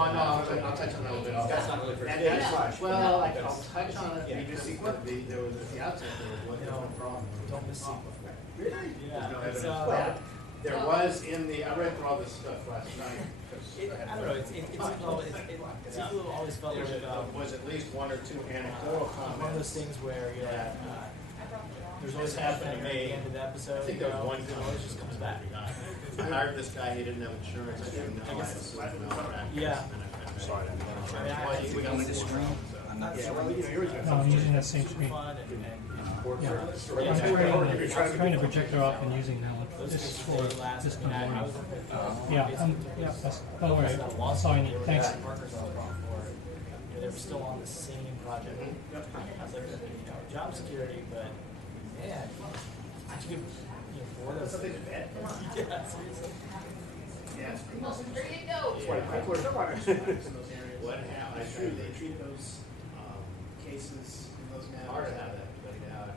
Well, no, I'll touch on that a little bit. That's not really for And today. that's, well, I'll touch on it because there was at the outset there was one problem. Don't miss sequel. Really? Yeah. There's no evidence It's, for that. There was in the, I read through all this stuff last night. I don't know. It's always felt like There was at least one or two anecdotal comments. one of those things where you're like, there's always This happened to at the me. end of the episode. I think there was one it always just comes back. I hired this guy, he didn't have insurance, I didn't know, I had to sue him, malpractice. Yeah. And I sorry, I didn't have I mean, insurance. I We think got it's this stream. I'm not Yeah, sure. well, you know, yours No, I'm using that same super screen. fun and I'm turning the projector off and using that one. those This is things for really last. this I mean, I one. was Yeah, that's, don't worry, that's all I need, thanks. Partners on the wrong for it. They were still on the same project. I was like, job security, but man, for those. Something bad. Yeah, seriously. Yes. There you go. What happened? I treat, they treat those cases in those Hard to matters. have that played out,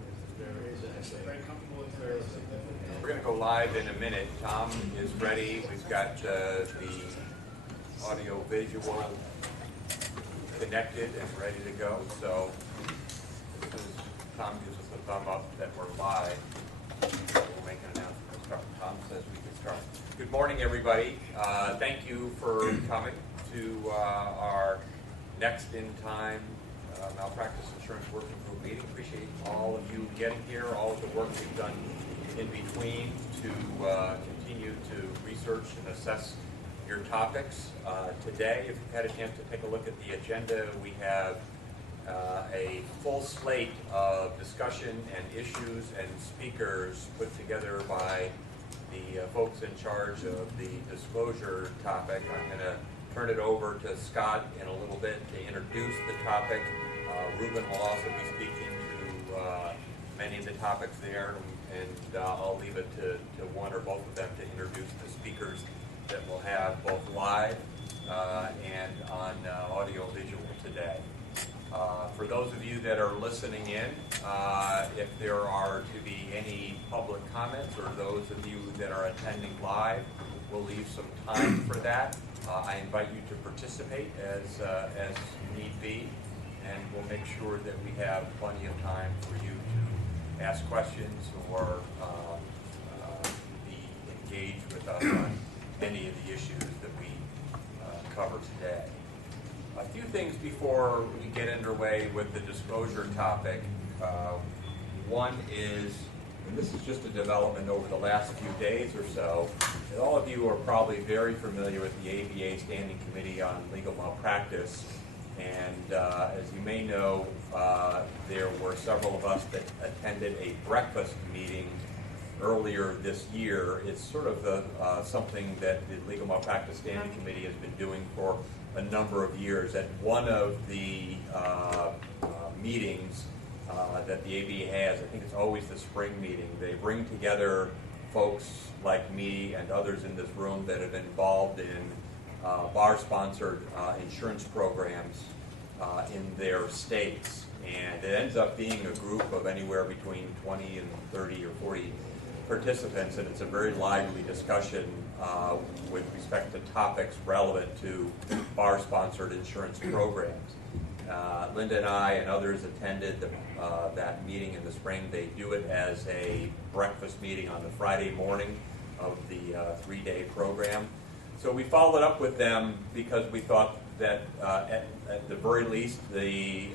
it's Very comfortable with very it. significant. We're going to go live in a minute. Tom is ready. We've got the audio visual connected and ready to go. So as soon as Tom gives us a thumb up that we're live, we'll make an announcement to start. Tom says we can start. Good morning, everybody. Thank you for coming to our next in time malpractice insurance working group meeting. Appreciate all of you getting here, all of the work we've done in between to continue to research and assess your topics. Today, if you've had a chance to take a look at the agenda, we have a full slate of discussion and issues and speakers put together by the folks in charge of the disclosure topic. I'm going to turn it over to Scott in a little bit to introduce the topic. Ruben will also be speaking to many of the topics there, and I'll leave it to one or both of them to introduce the speakers that we'll have both live and on audio visual today. For those of you that are listening in, if there are to be any public comments, or those of you that are attending live, we'll leave some time for that. I invite you to participate as need be, and we'll make sure that we have plenty of time for you to ask questions or be engaged with us on any of the issues that we cover today. A few things before we get underway with the disclosure topic. One is, and this is just a development over the last few days or so, that all of you are probably very familiar with the ABA Standing Committee on Legal Malpractice. And as you may know, there were several of us that attended a breakfast meeting earlier this year. It's sort of something that the Legal Malpractice Standing Committee has been doing for a number of years. At one of the meetings that the ABA has, I think it's always the spring meeting, they bring together folks like me and others in this room that have been involved in bar-sponsored insurance programs in their states. And it ends up being a group of anywhere between 20 and 30 or 40 participants, and it's a very lively discussion with respect to topics relevant to bar-sponsored insurance programs. Linda and I and others attended that meeting in the spring. They do it as a breakfast meeting on the Friday morning of the 3-day program. So we followed up with them because we thought that at the very least the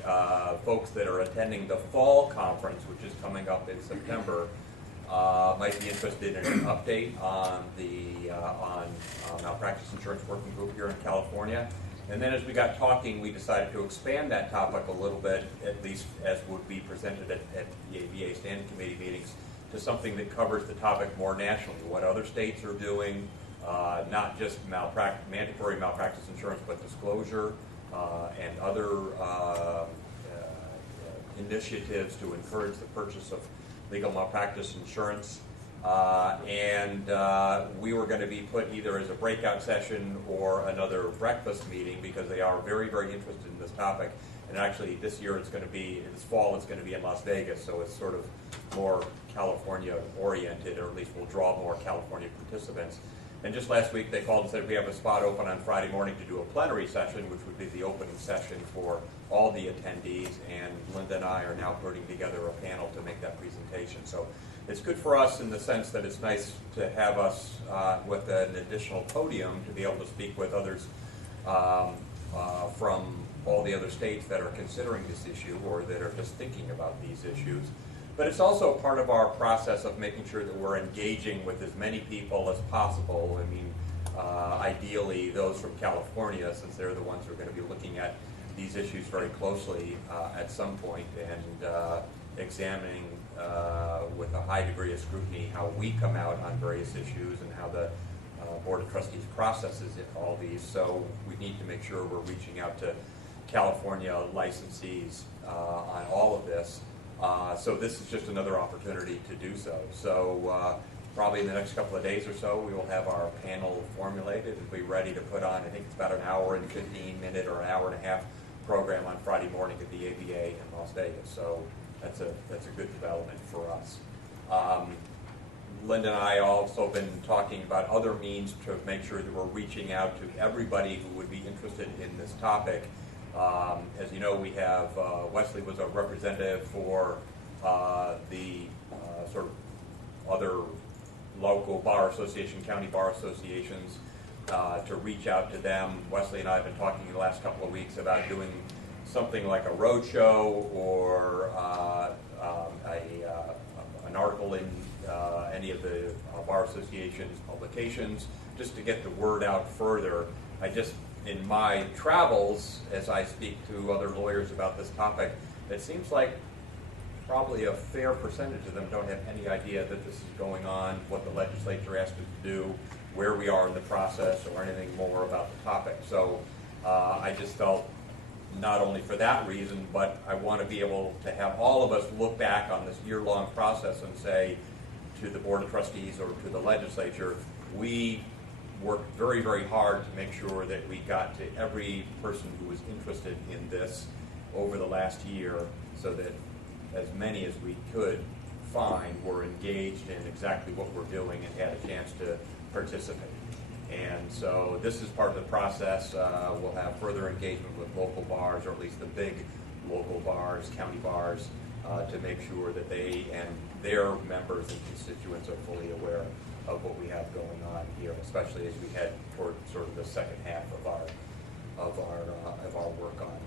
folks that are attending the fall conference, which is coming up in September, might be interested in an update on the malpractice insurance working group here in California. And then as we got talking, we decided to expand that topic a little bit, at least as would be presented at the ABA Standing Committee meetings, to something that covers the topic more nationally, what other states are doing, not just mandatory malpractice insurance, but disclosure and other initiatives to encourage the purchase of legal malpractice insurance. We were going to be put either as a breakout session or another breakfast meeting because they are very, very interested in this topic. And actually this year it's going to be, this fall it's going to be in Las Vegas, so it's sort of more California oriented, or at least will draw more California participants. And just last week, they called and said we have a spot open on Friday morning to do a plenary session, which would be the opening session for all the attendees. And Linda and I are now putting together a panel to make that presentation. So it's good for us in the sense that it's nice to have us with an additional podium to be able to speak with others from all the other states that are considering this issue or that are just thinking about these issues. But it's also part of our process of making sure that we're engaging with as many people as possible. I mean, ideally those from California, since they're the ones who are going to be looking at these issues very closely at some point and examining with a high degree of scrutiny how we come out on various issues and how the Board of Trustees processes all these. So we need to make sure we're reaching out to California licensees on all of this. So this is just another opportunity to do so. So probably in the next couple of days or so, we will have our panel formulated and be ready to put on, I think it's about an hour and 15-minute or an hour and a half program on Friday morning at the ABA in Las Vegas. So that's a good development for us. Linda and I also been talking about other means to make sure that we're reaching out to everybody who would be interested in this topic. As you know, we have, Wesley was a representative for the sort of other local bar association, county bar associations, to reach out to them. Wesley and I have been talking in the last couple of weeks about doing something like a road show or an article in any of the bar association's publications, just to get the word out further. In my travels, as I speak to other lawyers about this topic, it seems like probably a fair percentage of them don't have any idea that this is going on, what the legislature asked us to do, where we are in the process, or anything more about the topic. So I just felt, not only for that reason, but I want to be able to have all of us look back on this year-long process and say to the Board of Trustees or to the legislature, we worked very, very hard to make sure that we got to every person who was interested in this over the last year, so that as many as we could find were engaged in exactly what we're doing and had a chance to participate. And so this is part of the process. We'll have further engagement with local bars, or at least the big local bars, county bars, to make sure that they and their members and constituents are fully aware of what we have going on here, especially as we head toward sort of the second half of our work on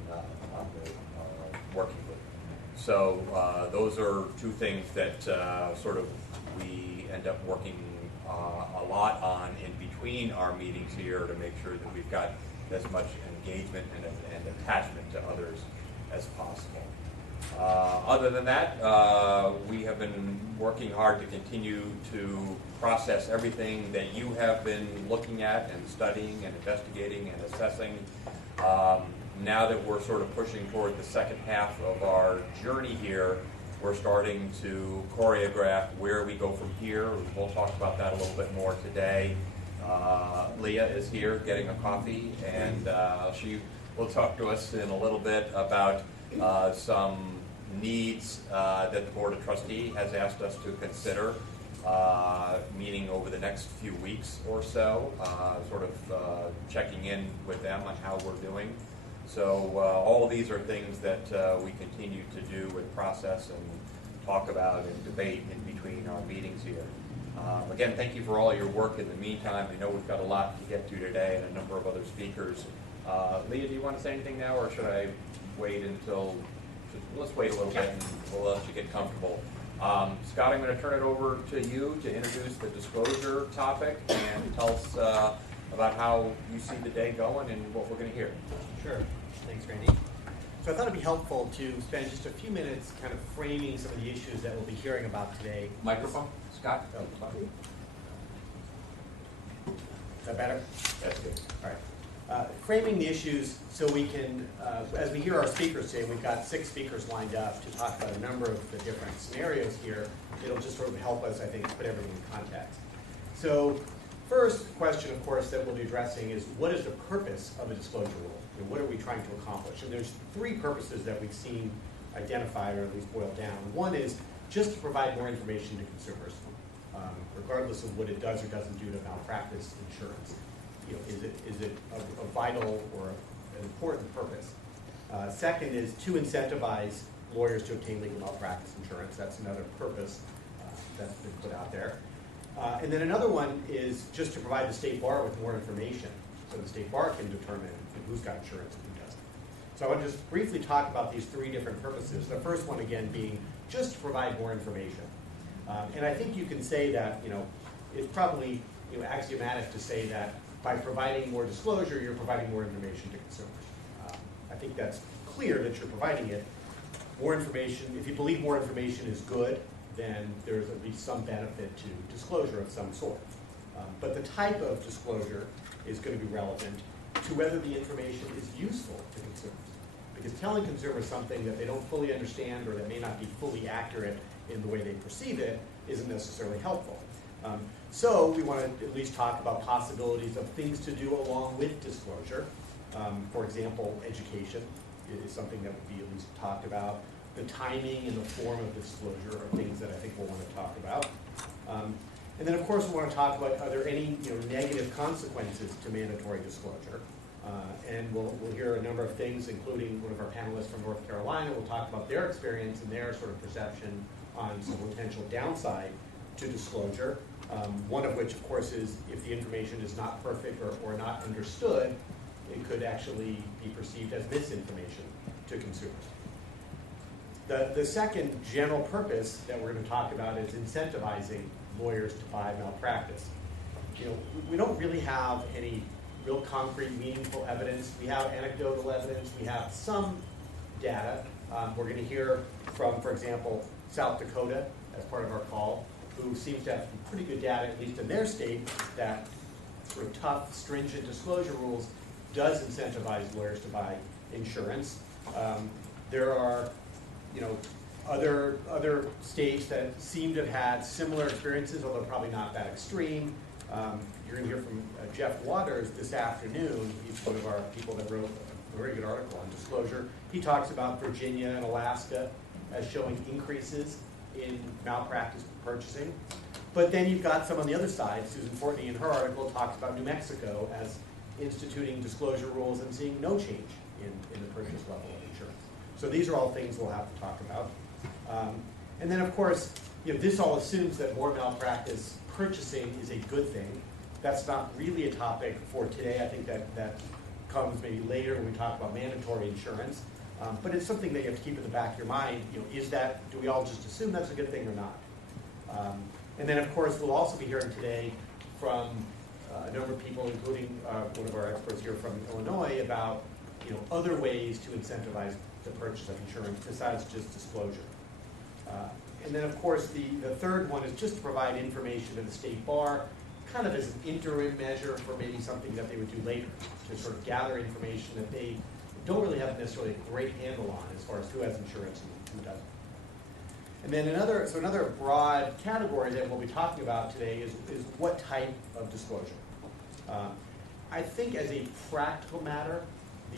the working group. So those are two things that sort of we end up working a lot on in between our meetings here to make sure that we've got as much engagement and attachment to others as possible. Other than that, we have been working hard to continue to process everything that you have been looking at and studying and investigating and assessing. Now that we're sort of pushing toward the second half of our journey here, we're starting to choreograph where we go from here. We'll talk about that a little bit more today. Leah is here getting a coffee, and she will talk to us in a little bit about some needs that the Board of Trustees has asked us to consider, meeting over the next few weeks or so, sort of checking in with them on how we're doing. So all of these are things that we continue to do and process and talk about and debate in between our meetings here. Again, thank you for all your work in the meantime. I know we've got a lot to get to today and a number of other speakers. Leah, do you want to say anything now, or should I wait until, let's wait a little bit and we'll let you get comfortable. Scott, I'm going to turn it over to you to introduce the disclosure topic and tell us about how you see the day going and what we're going to hear. Sure. Thanks, Randy. So I thought it'd be helpful to spend just a few minutes kind of framing some of the issues that we'll be hearing about today. Microphone, Scott? Oh, fine. Is that better? That's good. All right. Framing the issues so we can, as we hear our speakers today, we've got 6 speakers lined up to talk about a number of the different scenarios here. It'll just sort of help us, I think, put everything in context. So first question, of course, that we'll be addressing is, what is the purpose of a disclosure rule? And what are we trying to accomplish? And there's 3 purposes that we've seen identified, or at least boiled down. One is just to provide more information to consumers. regardless of what it does or doesn't do to malpractice insurance. You know, is it a vital or an important purpose? Second is to incentivize lawyers to obtain legal malpractice insurance. That's another purpose that's been put out there. And then another one is just to provide the state bar with more information so the state bar can determine who's got insurance and who doesn't. So I want to just briefly talk about these three different purposes. The first one, again, being just to provide more information. And I think you can say that, you know, it's probably, you know, axiomatic to say that by providing more disclosure, you're providing more information to consumers. I think that's clear that you're providing it. More information, if you believe more information is good, then there's at least some benefit to disclosure of some sort. But the type of disclosure is going to be relevant to whether the information is useful to consumers. Because telling consumers something that they don't fully understand or that may not be fully accurate in the way they perceive it isn't necessarily helpful. So we want to at least talk about possibilities of things to do along with disclosure. For example, education is something that would be at least talked about. The timing and the form of disclosure are things that I think we'll want to talk about. And then, of course, we want to talk about, are there any negative consequences to mandatory disclosure? And we'll hear a number of things, including one of our panelists from North Carolina will talk about their experience and their sort of perception on some potential downside to disclosure. One of which, of course, is if the information is not perfect or not understood, it could actually be perceived as misinformation to consumers. The second general purpose that we're going to talk about is incentivizing lawyers to buy malpractice. You know, we don't really have any real concrete, meaningful evidence. We have anecdotal evidence. We have some data. We're going to hear from, for example, South Dakota as part of our call, who seems to have some pretty good data, at least in their state, that sort of tough, stringent disclosure rules does incentivize lawyers to buy insurance. There are, other states that seem to have had similar experiences, although probably not that extreme. You're going to hear from Jeff Waters this afternoon. He's one of our people that wrote a very good article on disclosure. He talks about Virginia and Alaska as showing increases in malpractice purchasing. But then you've got some on the other side. Susan Fortney in her article talks about New Mexico as instituting disclosure rules and seeing no change in the purchase level of insurance. So these are all things we'll have to talk about. And then, of course, this all assumes that more malpractice purchasing is a good thing. That's not really a topic for today. I think that comes maybe later when we talk about mandatory insurance. But it's something that you have to keep in the back of your mind. Do we all just assume that's a good thing or not? And then, of course, we'll also be hearing today from a number of people, including one of our experts here from Illinois, about other ways to incentivize the purchase of insurance besides just disclosure. And then, of course, the third one is just to provide information to the state bar, kind of as an interim measure for maybe something that they would do later, to sort of gather information that they don't really have necessarily a great handle on as far as who has insurance and who doesn't. And then another broad category that we'll be talking about today is what type of disclosure. I think as a practical matter,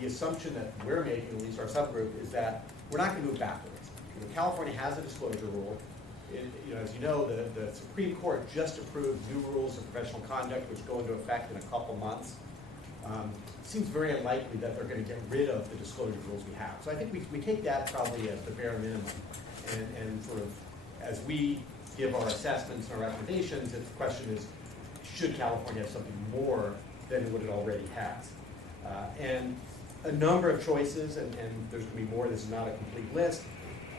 the assumption that we're making, at least our subgroup, is that we're not going to move backwards. California has a disclosure rule. As you know, the Supreme Court just approved new rules of professional conduct, which go into effect in a couple months. It seems very unlikely that they're going to get rid of the disclosure rules we have. So I think we take that probably as the bare minimum. And sort of as we give our assessments and our recommendations, the question is, should California have something more than what it already has? And a number of choices, and there's going to be more. This is not a complete list,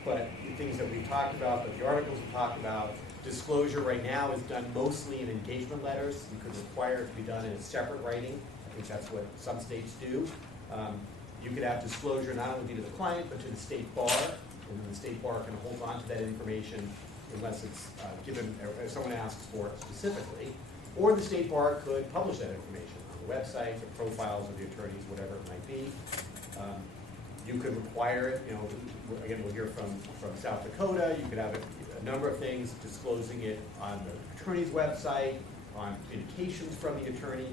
but the things that we've talked about, that the articles we talked about, disclosure right now is done mostly in engagement letters. You could require it to be done in a separate writing. I think that's what some states do. You could have disclosure not only to the client, but to the state bar, and then the state bar can hold on to that information unless it's given, or if someone asks for it specifically. Or the state bar could publish that information on the website, the profiles of the attorneys, whatever it might be. You could require it, again, we'll hear from South Dakota. You could have a number of things disclosing it on the attorney's website, on communications from the attorney.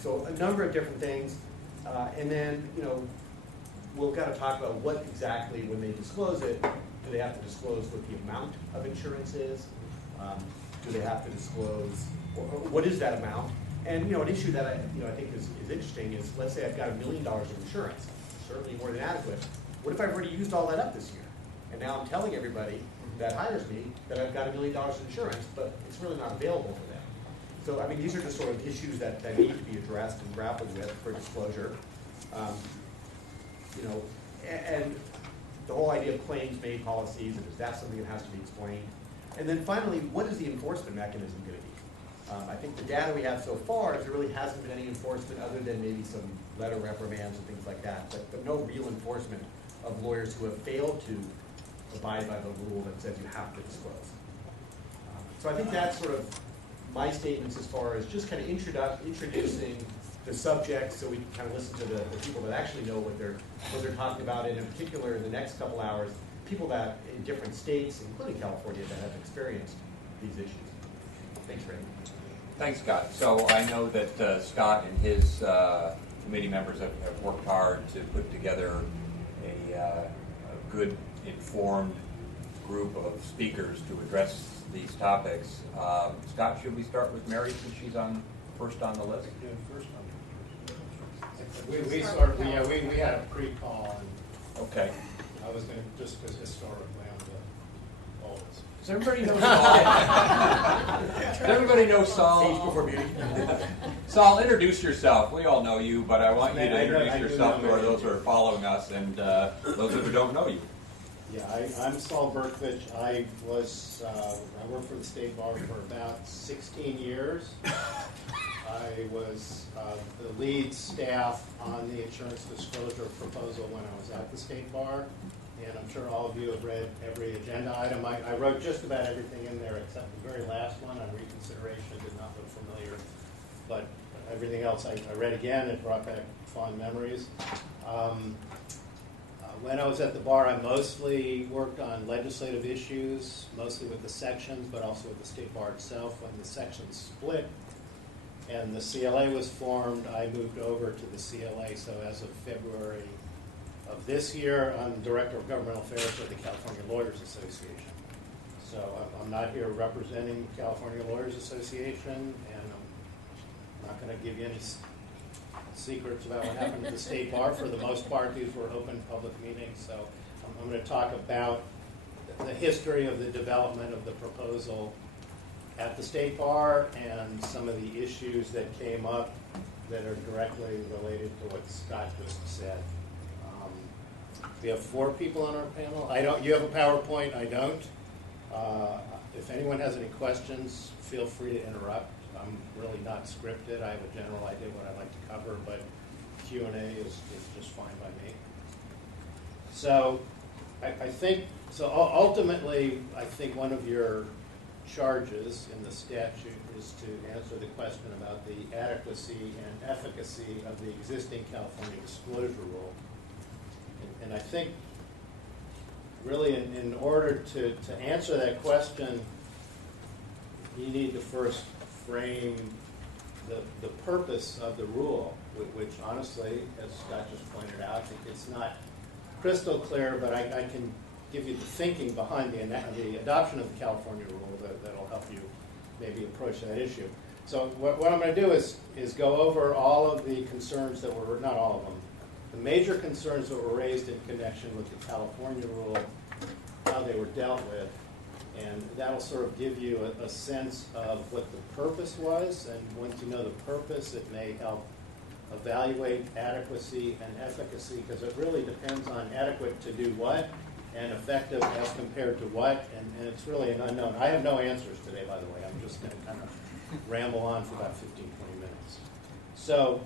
So a number of different things. And then, we've got to talk about what exactly, when they disclose it, do they have to disclose what the amount of insurance is? Do they have to disclose, or what is that amount? And an issue that I think is interesting is, let's say I've got $1 million of insurance, certainly more than adequate. What if I've already used all that up this year? And now I'm telling everybody that hires me that I've got $1 million of insurance, but it's really not available to them. So, I mean, these are just sort of issues that need to be addressed and grappled with for disclosure. And the whole idea of claims-made policies, and is that something that has to be explained? And then finally, what is the enforcement mechanism going to be? I think the data we have so far is there really hasn't been any enforcement other than maybe some letter reprimands and things like that, but no real enforcement of lawyers who have failed to abide by the rule that says you have to disclose. So I think that's sort of my statements as far as just kind of introducing the subject so we can kind of listen to the people that actually know what they're talking about, and in particular in the next couple hours, people that in different states, including California, that have experienced these issues. Thanks, Ray. Thanks, Scott. So I know that Scott and his committee members have worked hard to put together a good, informed group of speakers to address these topics. Scott, should we start with Mary since she's first on the list? Yeah, first on. We had a pre-call, and Okay. I was going to just because historically on the oldest. Does everybody know Saul? Does everybody know Saul? Age before beauty. Saul, introduce yourself. We all know you, but I want you to I introduce do yourself know to you. those who are following us and those who don't know you. Yeah, I'm Saul Berkovich. I worked for the State Bar for about 16 years. I was the lead staff on the insurance disclosure proposal when I was at the State Bar, and I'm sure all of you have read every agenda item. I wrote just about everything in there except the very last one on reconsideration. Did not look familiar, but everything else I read again. It brought back fond memories. When I was at the bar, I mostly worked on legislative issues, mostly with the sections, but also with the State Bar itself. When the sections split and the CLA was formed, I moved over to the CLA. So as of February of this year, I'm Director of Governmental Affairs for the California Lawyers Association. So I'm not here representing the California Lawyers Association, and I'm not going to give you any secrets about what happened at the State Bar. For the most part, these were open public meetings. So I'm going to talk about the history of the development of the proposal at the State Bar and some of the issues that came up that are directly related to what Scott just said. We have 4 people on our panel. You have a PowerPoint, I don't. If anyone has any questions, feel free to interrupt. I'm really not scripted. I have a general idea what I'd like to cover, but Q&A is just fine by me. So I think, ultimately, I think one of your charges in the statute is to answer the question about the adequacy and efficacy of the existing California disclosure rule. And I think really in order to answer that question, you need to first frame the purpose of the rule, which honestly, as Scott just pointed out, it's not crystal clear, but I can give you the thinking behind the adoption of the California rule that'll help you maybe approach that issue. So what I'm going to do is go over all of the concerns that were, not all of them, the major concerns that were raised in connection with the California rule, how they were dealt with, and that'll sort of give you a sense of what the purpose was, and once you know the purpose, it may help evaluate adequacy and efficacy, because it really depends on adequate to do what and effective as compared to what, and it's really an unknown. I have no answers today, by the way. I'm just going to kind of ramble on for about 15, 20 minutes. So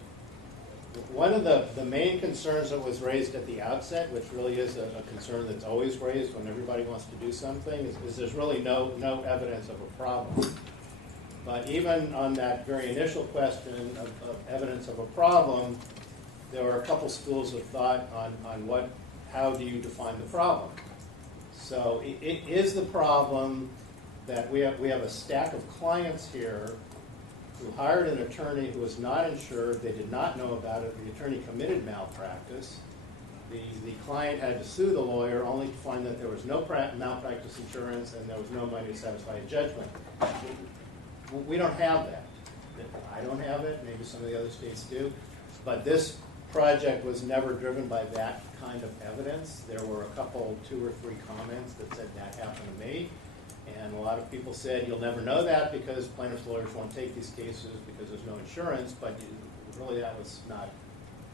one of the main concerns that was raised at the outset, which really is a concern that's always raised when everybody wants to do something, is there's really no evidence of a problem. But even on that very initial question of evidence of a problem, there were a couple schools of thought on how do you define the problem. So it is the problem that we have a stack of clients here who hired an attorney who was not insured. They did not know about it. The attorney committed malpractice. The client had to sue the lawyer only to find that there was no malpractice insurance and there was no money to satisfy a judgment. We don't have that. I don't have it, maybe some of the other states do, but this project was never driven by that kind of evidence. There were a couple, 2 or 3 comments that said that happened to me, and a lot of people said you'll never know that because plaintiffs' lawyers won't take these cases because there's no insurance, but really that was not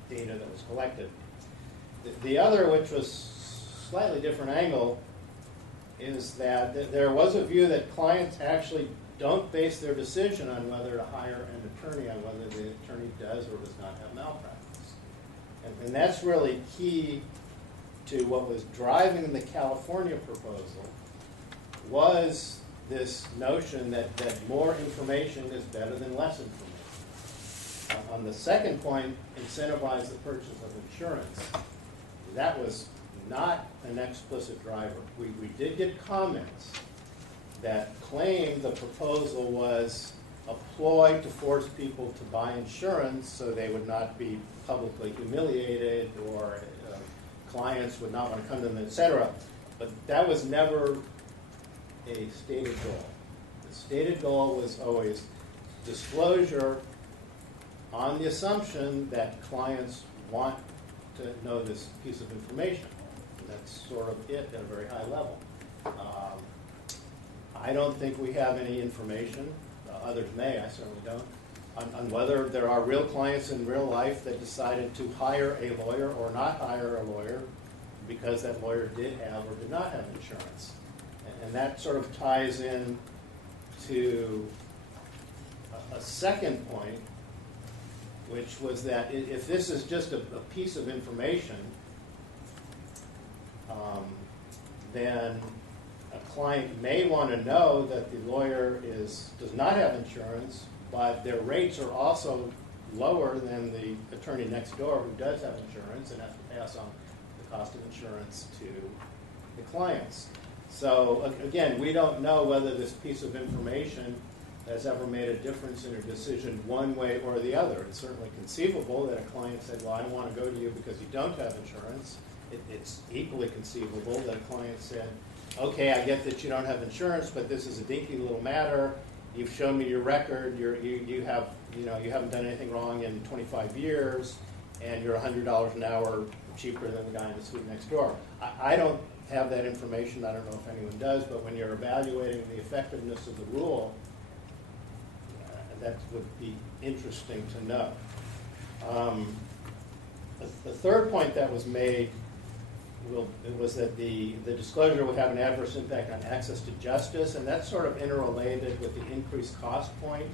data that was collected. The other, which was slightly different angle, is that there was a view that clients actually don't base their decision on whether to hire an attorney on whether the attorney does or does not have malpractice. And that's really key to what was driving the California proposal, was this notion that more information is better than less information. On the second point, incentivize the purchase of insurance. That was not an explicit driver. We did get comments that claimed the proposal was a ploy to force people to buy insurance so they would not be publicly humiliated or clients would not want to come to them, etc. But that was never a stated goal. The stated goal was always disclosure on the assumption that clients want to know this piece of information. And that's sort of it at a very high level. I don't think we have any information, others may, I certainly don't, on whether there are real clients in real life that decided to hire a lawyer or not hire a lawyer because that lawyer did have or did not have insurance. And that sort of ties in to a second point, which was that if this is just a piece of information, then a client may want to know that the lawyer does not have insurance, but their rates are also lower than the attorney next door who does have insurance and has to pass on the cost of insurance to the clients. So again, we don't know whether this piece of information has ever made a difference in a decision one way or the other. It's certainly conceivable that a client said, well, I don't want to go to you because you don't have insurance. It's equally conceivable that a client said, okay, I get that you don't have insurance, but this is a dinky little matter. You've shown me your record. You haven't done anything wrong in 25 years, and you're $100 an hour cheaper than the guy in the suite next door. I don't have that information. I don't know if anyone does, but when you're evaluating the effectiveness of the rule, that would be interesting to know. The third point that was made was that the disclosure would have an adverse impact on access to justice, and that's sort of interrelated with the increased cost point.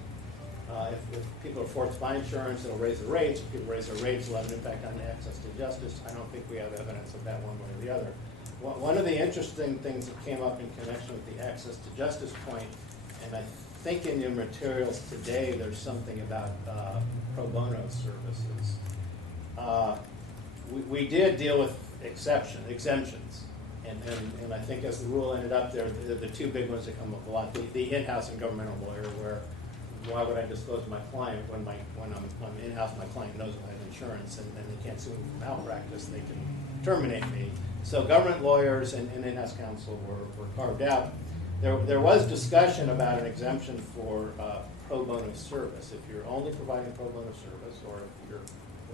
If people are forced to buy insurance, it'll raise the rates. If people raise their rates, it'll have an impact on access to justice. I don't think we have evidence of that one way or the other. One of the interesting things that came up in connection with the access to justice point, and I think in your materials today there's something about pro bono services. We did deal with exemptions, and I think as the rule ended up there, the two big ones that come up a lot, the in-house and governmental lawyer, where why would I disclose to my client when I'm in-house, my client knows I have insurance, and then they can't sue me for malpractice, they can terminate me. So government lawyers and in-house counsel were carved out. There was discussion about an exemption for pro bono service. If you're only providing pro bono service, or if you're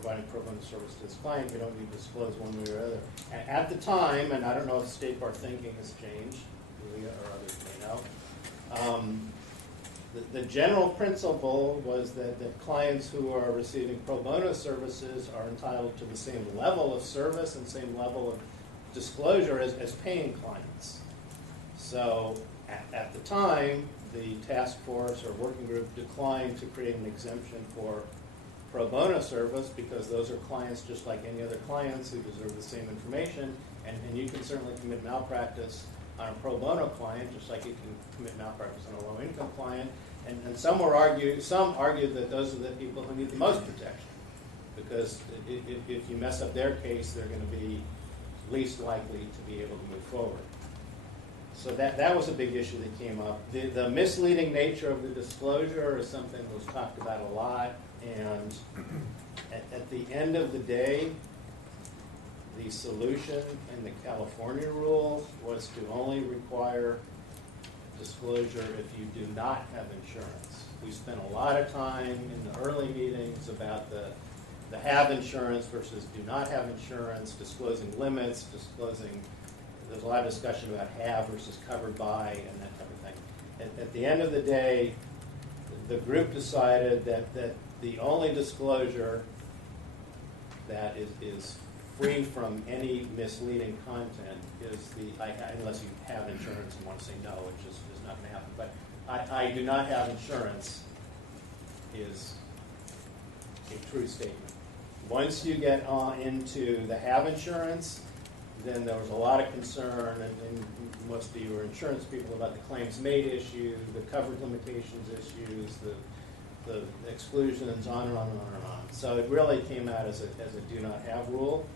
providing pro bono service to this client, you don't need to disclose one way or the other. At the time, and I don't know if state bar thinking has changed, Julia or others may know, the general principle was that clients who are receiving pro bono services are entitled to the same level of service and same level of disclosure as paying clients. So at the time, the task force or working group declined to create an exemption for pro bono service because those are clients just like any other clients who deserve the same information, and you can certainly commit malpractice on a pro bono client just like you can commit malpractice on a low-income client. And some argued that those are the people who need the most protection, because if you mess up their case, they're going to be least likely to be able to move forward. So that was a big issue that came up. The misleading nature of the disclosure is something that was talked about a lot, and at the end of the day, the solution in the California rules was to only require disclosure if you do not have insurance. We spent a lot of time in the early meetings about the have insurance versus do not have insurance, disclosing limits, there's a lot of discussion about have versus covered by and that type of thing. At the end of the day, the group decided that the only disclosure that is free from any misleading content is unless you have insurance and want to say no, which is not going to happen. But I do not have insurance is a true statement. Once you get into the have insurance, then there was a lot of concern, and most of you are insurance people, about the claims made issue, the coverage limitations issues, the exclusions, on and on and on and on. So it really came out as a do not have rule.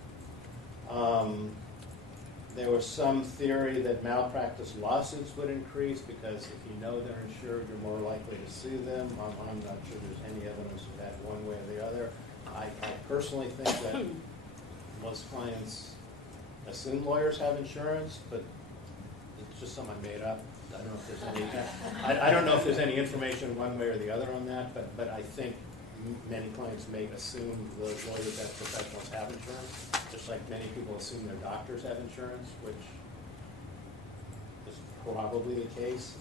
There was some theory that malpractice lawsuits would increase because if you know they're insured, you're more likely to sue them. I'm not sure there's any evidence of that one way or the other. I personally think that most clients assume lawyers have insurance, but it's just something I made up. I don't know if there's any. I don't know if there's any information one way or the other on that, but I think many clients may assume the lawyers as professionals have insurance, just like many people assume their doctors have insurance, which is probably the case.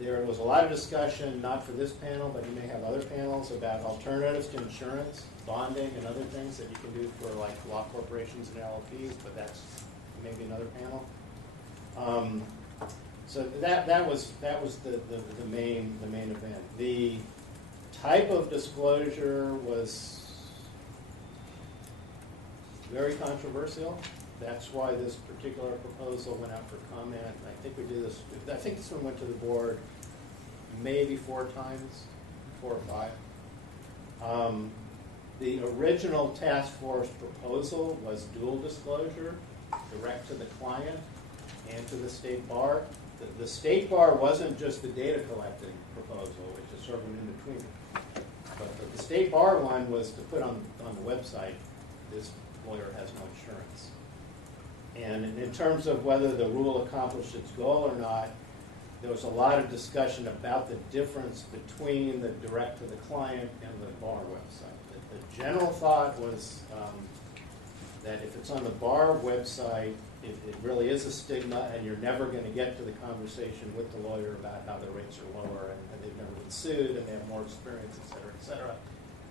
There was a lot of discussion, not for this panel, but you may have other panels, about alternatives to insurance, bonding, and other things that you can do for like law corporations and LLPs, but that's maybe another panel. So that was the main event. The type of disclosure was very controversial. That's why this particular proposal went out for comment. I think we did this. I think this one went to the board maybe 4 times, 4 or 5. The original task force proposal was dual disclosure, direct to the client and to the state bar. The state bar wasn't just the data collecting proposal, which is sort of an in-between. But the state bar one was to put on the website, this lawyer has no insurance. And in terms of whether the rule accomplished its goal or not, there was a lot of discussion about the difference between the direct to the client and the bar website. The general thought was that if it's on the bar website, it really is a stigma, and you're never going to get to the conversation with the lawyer about how the rates are lower, and they've never been sued, and they have more experience, et cetera, et cetera.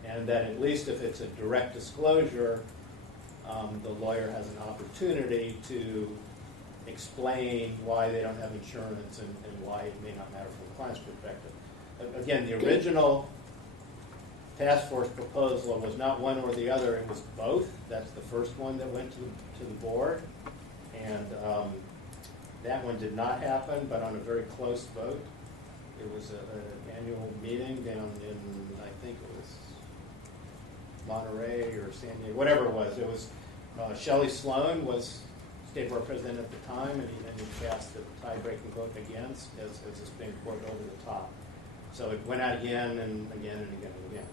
And that at least if it's a direct disclosure, the lawyer has an opportunity to explain why they don't have insurance and why it may not matter from the client's perspective. Again, the original task force proposal was not one or the other, it was both. That's the first one that went to the board. And that one did not happen, but on a very close vote. It was an annual meeting down in, I think it was Monterey or San Diego, whatever it was. It was Shelley Sloan was state board president at the time, and he cast the tie-breaking vote against as this being poured over the top. So it went out again and again and again and again.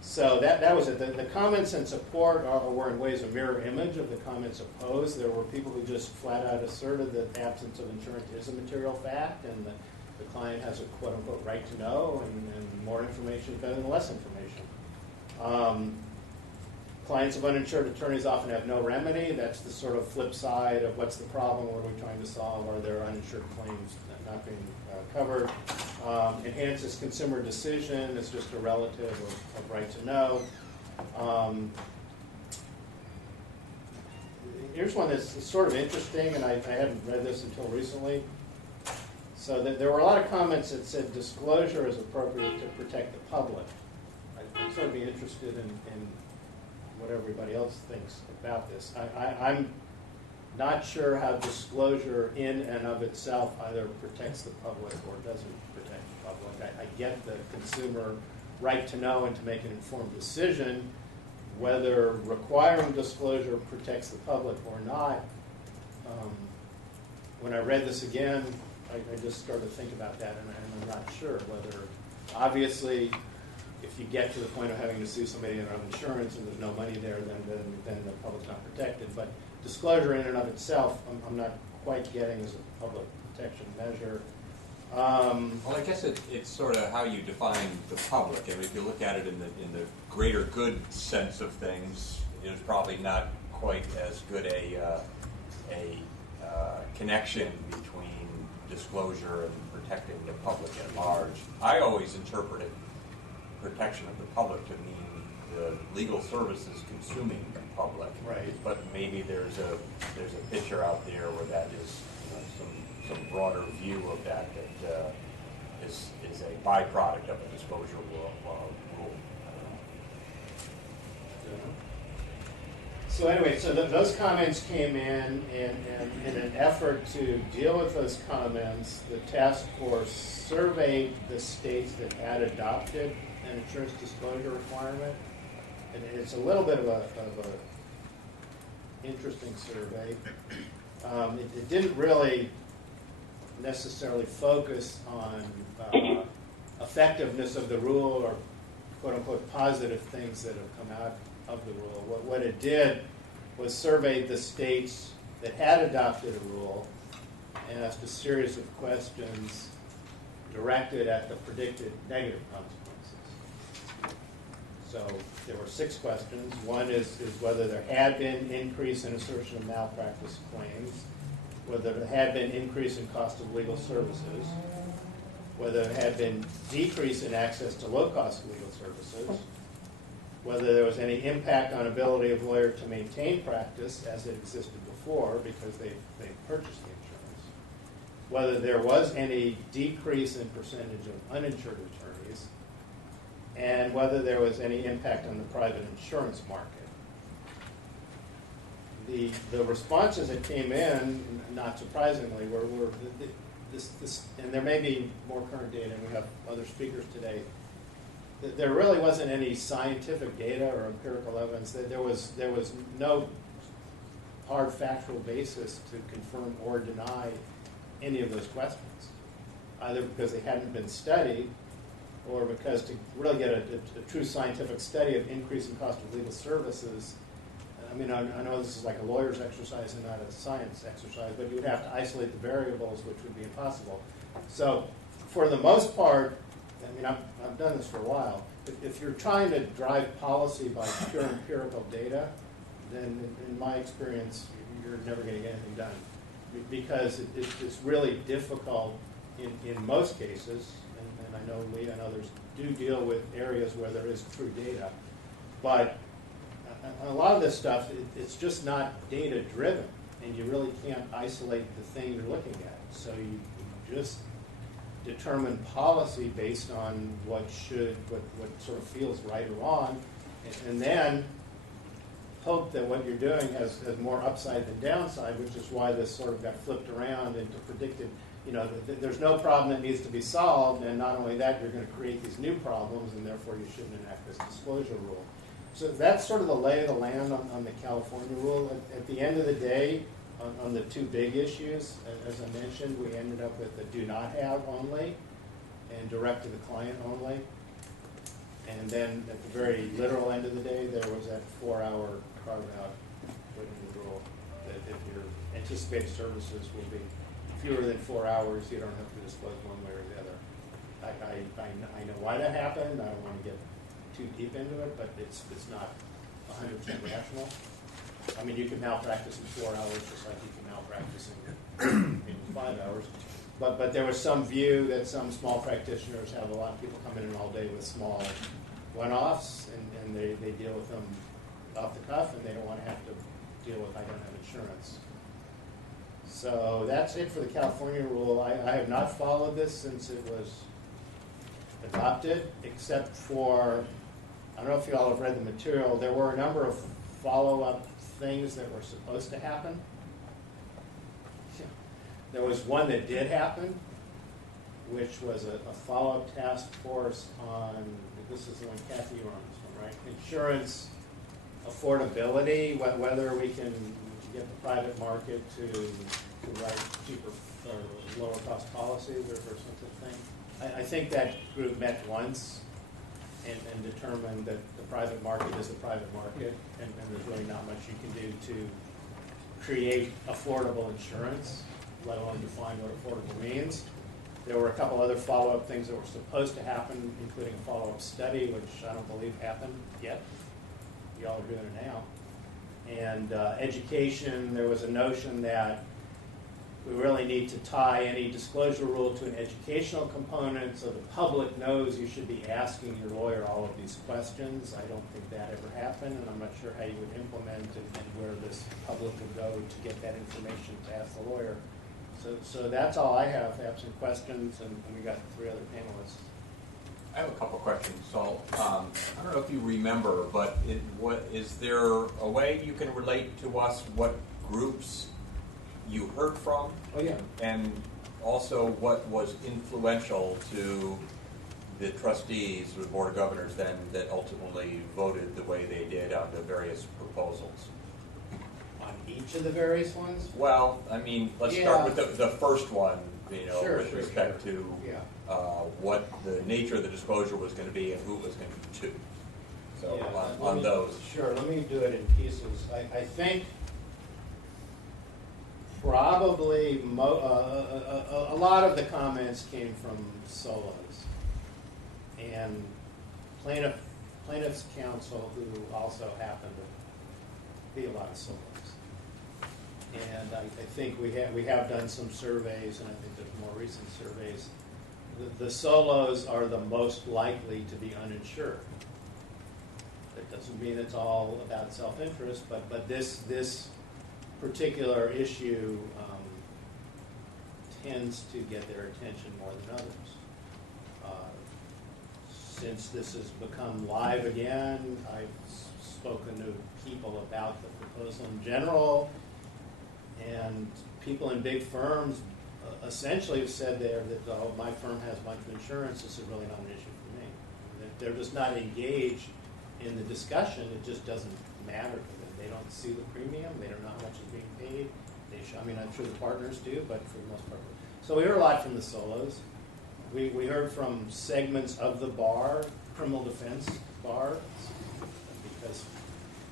So that was it. The comments in support were in ways a mirror image of the comments opposed. There were people who just flat out asserted that the absence of insurance is a material fact, and the client has a quote-unquote right to know, and more information is better than less information. Clients of uninsured attorneys often have no remedy. That's the sort of flip side of what's the problem, what are we trying to solve, are there uninsured claims not being covered. Enhances consumer decision, it's just a relative of right to know. Here's one that's sort of interesting, and I hadn't read this until recently. So there were a lot of comments that said disclosure is appropriate to protect the public. I'd sort of be interested in what everybody else thinks about this. I'm not sure how disclosure in and of itself either protects the public or doesn't protect the public. I get the consumer right to know and to make an informed decision. Whether requiring disclosure protects the public or not, when I read this again, I just started to think about that, and I'm not sure whether, obviously, if you get to the point of having to sue somebody on insurance and there's no money there, then the public's not protected. But disclosure in and of itself, I'm not quite getting as a public protection measure. Well, I guess it's sort of how you define the public. I mean, if you look at it in the greater good sense of things, it's probably not quite as good a connection between disclosure and protecting the public at large. I always interpreted protection of the public to mean the legal services consuming the public. Right. But maybe there's a picture out there where that is, some broader view of that is a byproduct of a disclosure rule. So anyway, so those comments came in, and in an effort to deal with those comments, the task force surveyed the states that had adopted an insurance disclosure requirement. And it's a little bit of a interesting survey. It didn't really necessarily focus on effectiveness of the rule or quote-unquote positive things that have come out of the rule. What it did was surveyed the states that had adopted a rule and asked a series of questions directed at the predicted negative consequences. So there were 6 questions. One is whether there had been increase in assertion of malpractice claims, whether there had been increase in cost of legal services, whether there had been decrease in access to low-cost legal services, whether there was any impact on ability of lawyer to maintain practice as it existed before because they purchased the insurance, whether there was any decrease in percentage of uninsured attorneys, and whether there was any impact on the private insurance market. The responses that came in, not surprisingly, were this, and there may be more current data, and we have other speakers today. There really wasn't any scientific data or empirical evidence. There was no hard factual basis to confirm or deny any of those questions, either because they hadn't been studied or because to really get a true scientific study of increase in cost of legal services. I mean, I know this is like a lawyer's exercise and not a science exercise, but you would have to isolate the variables, which would be impossible. So for the most part, I mean, I've done this for a while. If you're trying to drive policy by pure empirical data, then in my experience, you're never going to get anything done. Because it's really difficult in most cases, and I know Lee and others do deal with areas where there is true data, but a lot of this stuff, it's just not data driven, and you really can't isolate the thing you're looking at. So you just determine policy based on what sort of feels right or wrong, and then hope that what you're doing has more upside than downside, which is why this sort of got flipped around into predicted, there's no problem that needs to be solved, and not only that, you're going to create these new problems, and therefore you shouldn't enact this disclosure rule. So that's sort of the lay of the land on the California rule. At the end of the day, on the 2 big issues, as I mentioned, we ended up with the do not have only and direct to the client only. And then at the very literal end of the day, there was that 4-hour carve-out put in the rule that if your anticipated services will be fewer than 4 hours, you don't have to disclose one way or the other. I know why that happened. I don't want to get too deep into it, but it's not 100% rational. I mean, you can malpractice in 4 hours just like you can malpractice in 5 hours. But there was some view that some small practitioners have a lot of people coming in all day with small one-offs, and they deal with them off the cuff, and they don't want to have to deal with I don't have insurance. So that's it for the California rule. I have not followed this since it was adopted, except for, I don't know if you all have read the material, there were a number of follow-up things that were supposed to happen. There was one that did happen, which was a follow-up task force on, this is the one, Kathy, you were on this one, right? Insurance affordability, whether we can get the private market to write cheaper or lower cost policies or some such thing. I think that group met once, and determined that the private market is a private market, and there's really not much you can do to create affordable insurance, let alone define what affordable means. There were a couple other follow-up things that were supposed to happen, including a follow-up study, which I don't believe happened yet. Y'all are doing it now. And education, there was a notion that we really need to tie any disclosure rule to an educational component so the public knows you should be asking your lawyer all of these questions. I don't think that ever happened, and I'm not sure how you would implement and where this public would go to get that information to ask the lawyer. So that's all I have. I have some questions, and we got 3 other panelists. I have a couple questions. So I don't know if you remember, but is there a way you can relate to us what groups you heard from? Oh, yeah. And also what was influential to the trustees or the Board of Governors then that ultimately voted the way they did on the various proposals? On each of the various ones? Well, I mean, let's start with the first one, you know, with respect to what the nature of the disclosure was going to be and who it was going to be to. So on those. Sure, let me do it in pieces. I think probably a lot of the comments came from solos and plaintiff's counsel, who also happened to be a lot of solos. And I think we have done some surveys, and I think there's more recent surveys. The solos are the most likely to be uninsured. That doesn't mean it's all about self-interest, but this particular issue tends to get their attention more than others. Since this has become live again, I've spoken to people about the proposal in general, and people in big firms essentially have said there that, oh, my firm has a bunch of insurance, this is really not an issue for me. They're just not engaged in the discussion, it just doesn't matter to them. They don't see the premium, they don't know how much is being paid. I mean, I'm sure the partners do, but for the most part. So we heard a lot from the solos. We heard from segments of the bar, criminal defense bar, because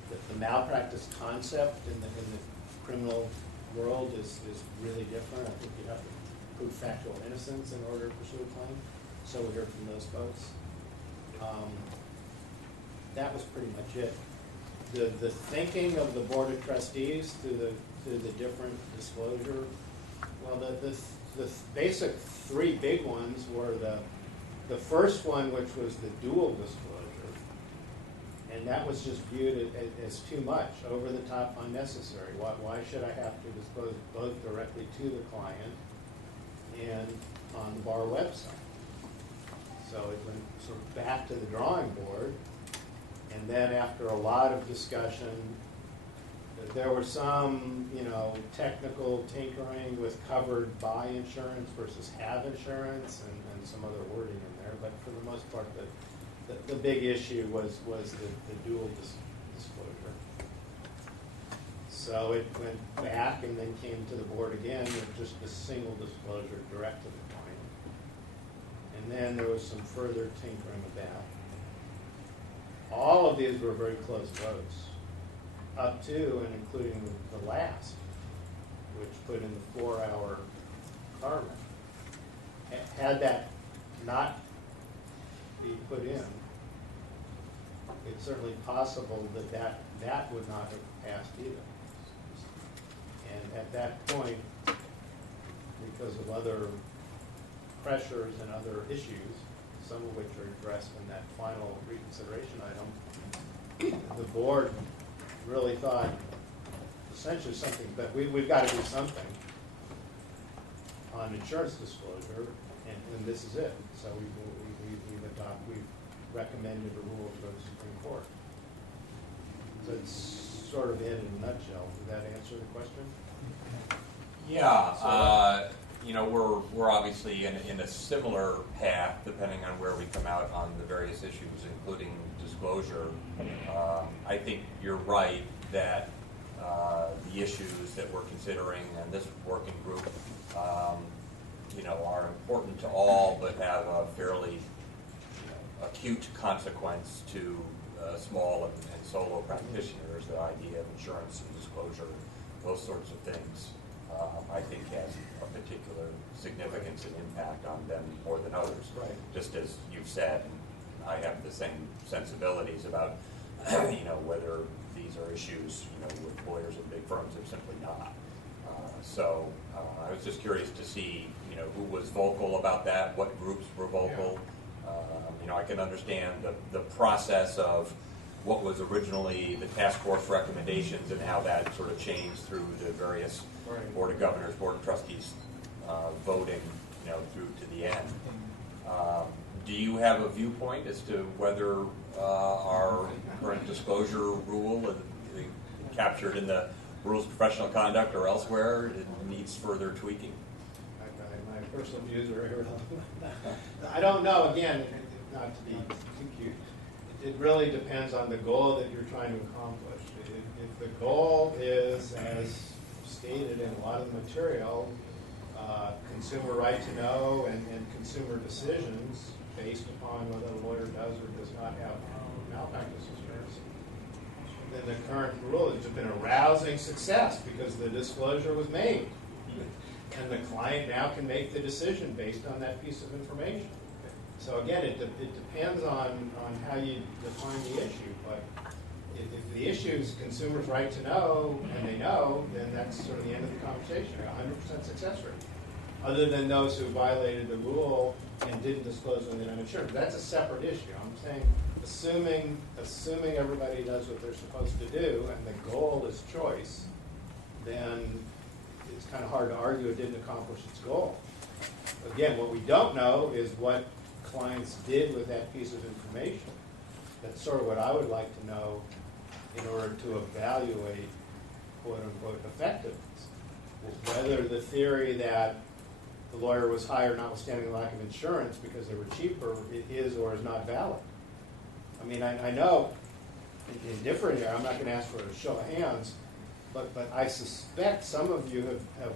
the malpractice concept in the criminal world is really different. I think you have to prove factual innocence in order to pursue a claim. So we heard from those folks. That was pretty much it. The thinking of the Board of Trustees through the different disclosure, well, the basic 3 big ones were the first one, which was the dual disclosure, and that was just viewed as too much, over the top, unnecessary. Why should I have to disclose both directly to the client and on the bar website? So it went sort of back to the drawing board, and then after a lot of discussion, there were some, technical tinkering with covered by insurance versus have insurance, and some other wording in there. But for the most part, the big issue was the dual disclosure. So it went back and then came to the board again with just a single disclosure direct to the client. And then there was some further tinkering with that. All of these were very close votes, up to and including the last, which put in the 4-hour requirement. Had that not be put in, it's certainly possible that would not have passed either. And at that point, because of other pressures and other issues, some of which are addressed in that final reconsideration item, the board really thought essentially something, but we've got to do something on insurance disclosure, and this is it. So we've recommended a rule to the Supreme Court. So it's sort of in a nutshell. Did that answer the question? Yeah. We're obviously in a similar path, depending on where we come out on the various issues, including disclosure. I think you're right that the issues that we're considering and this working group, are important to all, but have a fairly acute consequence to small and solo practitioners, the idea of insurance and disclosure, those sorts of things, I think has a particular significance and impact on them more than others. Right. Just as you've said, I have the same sensibilities about, whether these are issues, with lawyers in big firms. They're simply not. So I was just curious to see, who was vocal about that, what groups were vocal. I can understand the process of what was originally the task force recommendations and how that sort of changed through the various Board of Governors, Board of Trustees voting, through to the end. Do you have a viewpoint as to whether our current disclosure rule, captured in the Rules of Professional Conduct or elsewhere, it needs further tweaking? My personal views are irrelevant. I don't know, again, not to be too cute. It really depends on the goal that you're trying to accomplish. If the goal is, as stated in a lot of the material, consumer right to know and consumer decisions based upon whether a lawyer does or does not have malpractice insurance, then the current rule has been a rousing success because the disclosure was made. And the client now can make the decision based on that piece of information. So again, it depends on how you define the issue. But if the issue is consumers' right to know, and they know, then that's sort of the end of the conversation. 100% success rate. Other than those who violated the rule and didn't disclose when they're uninsured. That's a separate issue. I'm saying, assuming everybody does what they're supposed to do, and the goal is choice, then it's kind of hard to argue it didn't accomplish its goal. Again, what we don't know is what clients did with that piece of information. That's sort of what I would like to know in order to evaluate quote-unquote effectiveness. Whether the theory that the lawyer was hired notwithstanding the lack of insurance because they were cheaper is or is not valid. I mean, I know in different here, I'm not going to ask for a show of hands, but I suspect some of you have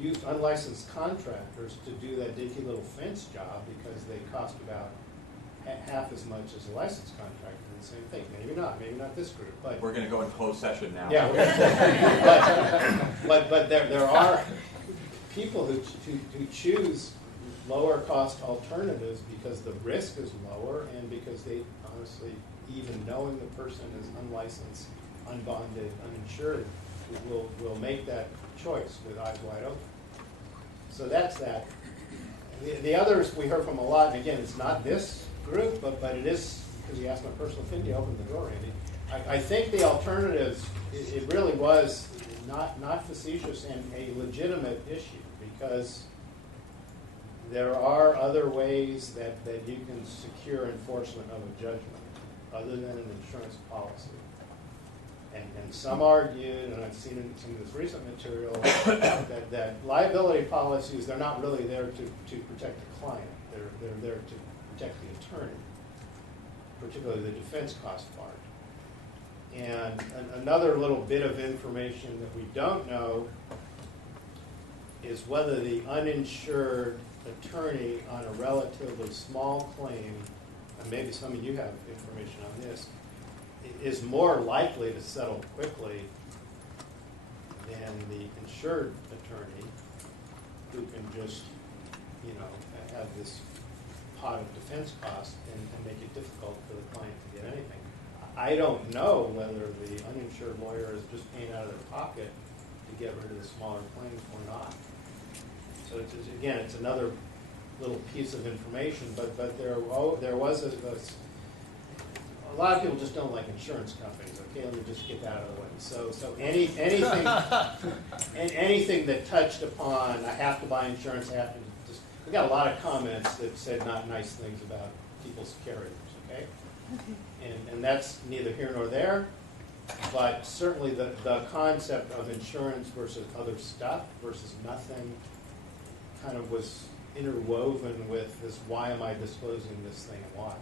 used unlicensed contractors to do that dinky little fence job because they cost about half as much as a licensed contractor. The same thing. Maybe not this group. But we're going to go in closed session now. Yeah, but there are people who choose lower cost alternatives because the risk is lower and because they honestly, even knowing the person is unlicensed, unbonded, uninsured, will make that choice with eyes wide open. So that's that. The others we heard from a lot, and again, it's not this group, but it is, because you asked my personal opinion, you opened the door, Randy. I think the alternatives, it really was not facetious and a legitimate issue, because there are other ways that you can secure enforcement of a judgment other than an insurance policy. And some argued, and I've seen in some of this recent material, that liability policies, they're not really there to protect the client. They're there to protect the attorney, particularly the defense cost part. And another little bit of information that we don't know is whether the uninsured attorney on a relatively small claim, and maybe some of you have information on this, is more likely to settle quickly than the insured attorney, who can just, have this pot of defense costs and make it difficult for the client to get anything. I don't know whether the uninsured lawyer is just paying out of their pocket to get rid of the smaller claims or not. So it's another little piece of information, but there was a lot of people just don't like insurance companies. Okay, let me just get that out of the way. So anything that touched upon I have to buy insurance, I have to just. We got a lot of comments that said not nice things about people's carriers. Okay, and that's neither here nor there. But certainly the concept of insurance versus other stuff versus nothing kind of was interwoven with this, why am I disclosing this thing and why?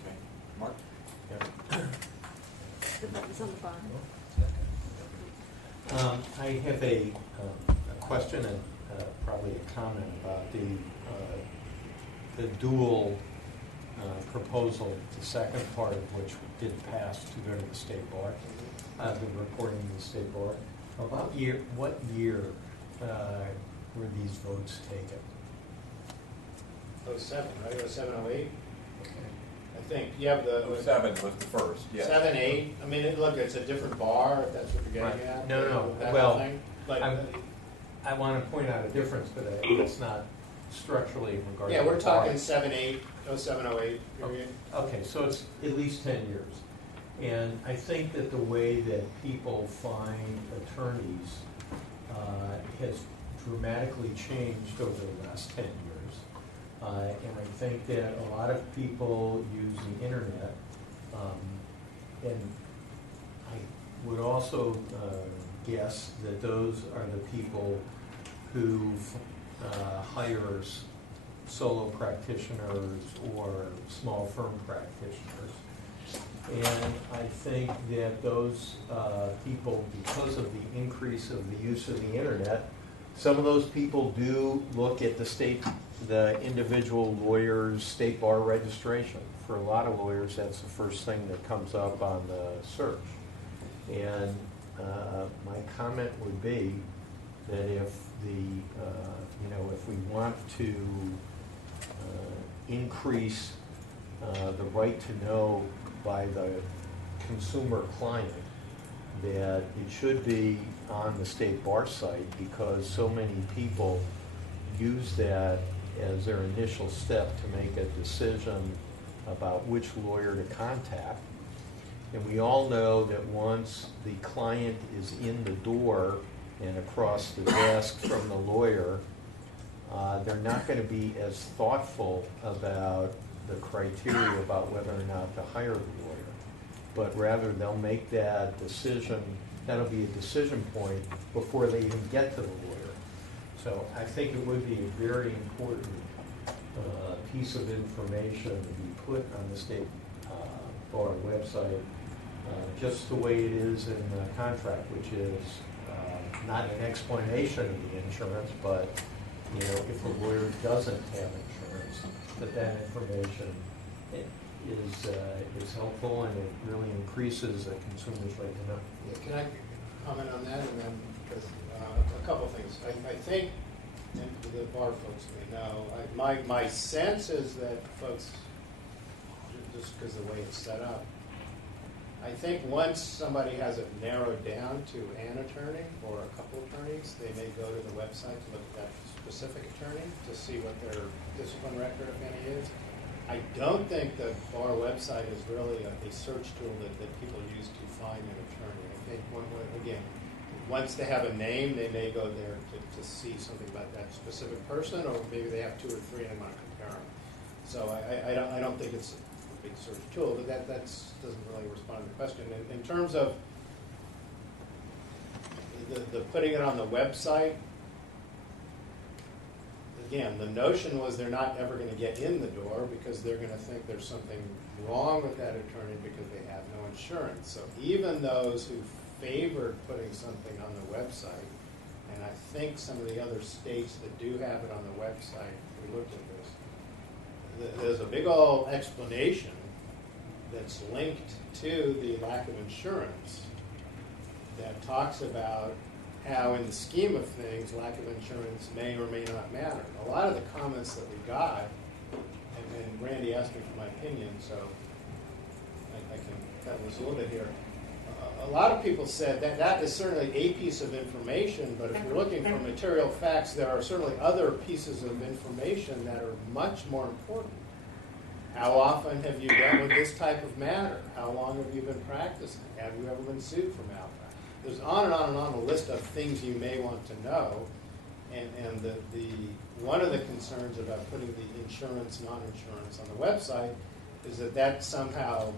Okay. Mark? It's on the bottom. I have a question and probably a comment about the dual proposal, the second part of which did pass to go to the state bar, the reporting to the state bar. About what year were these votes taken? 07, right? 07, 08? I think, you have the. 07 was the first, yes. 7, 8, I mean, look, it's a different bar, if that's what you're getting Right. at. No, that well, whole thing. But, I want to point out a difference, but it's not structurally in regard yeah, to we're the bar. talking 7, 8, 07, 08 period. Okay, so it's at least 10 years. And I think that the way that people find attorneys has dramatically changed over the last 10 years. And I think that a lot of people use the internet. And I would also guess that those are the people who hire solo practitioners or small firm practitioners. And I think that those people, because of the increase of the use of the internet, some of those people do look at the individual lawyer's state bar registration. For a lot of lawyers, that's the first thing that comes up on the search. And my comment would be that if if we want to increase the right to know by the consumer client, that it should be on the state bar site, because so many people use that as their initial step to make a decision about which lawyer to contact. And we all know that once the client is in the door and across the desk from the lawyer, they're not going to be as thoughtful about the criteria about whether or not to hire the lawyer, but rather they'll make that decision. That'll be a decision point before they even get to the lawyer. So I think it would be a very important piece of information to be put on the state bar website, just the way it is in the contract, which is not an explanation of the insurance, but if a lawyer doesn't have insurance, that information is helpful, and it really increases a consumer's right to know. Yeah, can I comment on that? And then, because a couple of things. I think, and the bar folks may know, my sense is that folks, just because of the way it's set up, I think once somebody has it narrowed down to an attorney or a couple attorneys, they may go to the website to look at that specific attorney to see what their discipline record, if any, is. I don't think the bar website is really a search tool that people use to find an attorney. I think, again, once they have a name, they may go there to see something about that specific person, or maybe they have 2 or 3 and they want to compare them. So I don't think it's a big search tool, but that doesn't really respond to the question. In terms of the putting it on the website, again, the notion was they're not ever going to get in the door because they're going to think there's something wrong with that attorney because they have no insurance. So even those who favored putting something on the website, and I think some of the other states that do have it on the website, we looked at this, there's a big old explanation that's linked to the lack of insurance that talks about how, in the scheme of things, lack of insurance may or may not matter. A lot of the comments that we got, and Randy asked me for my opinion, so I can cut this a little bit here. A lot of people said that is certainly a piece of information, but if you're looking for material facts, there are certainly other pieces of information that are much more important. How often have you dealt with this type of matter? How long have you been practicing? Have you ever been sued for malpractice? There's on and on and on a list of things you may want to know, and one of the concerns about putting the insurance, non-insurance on the website is that somehow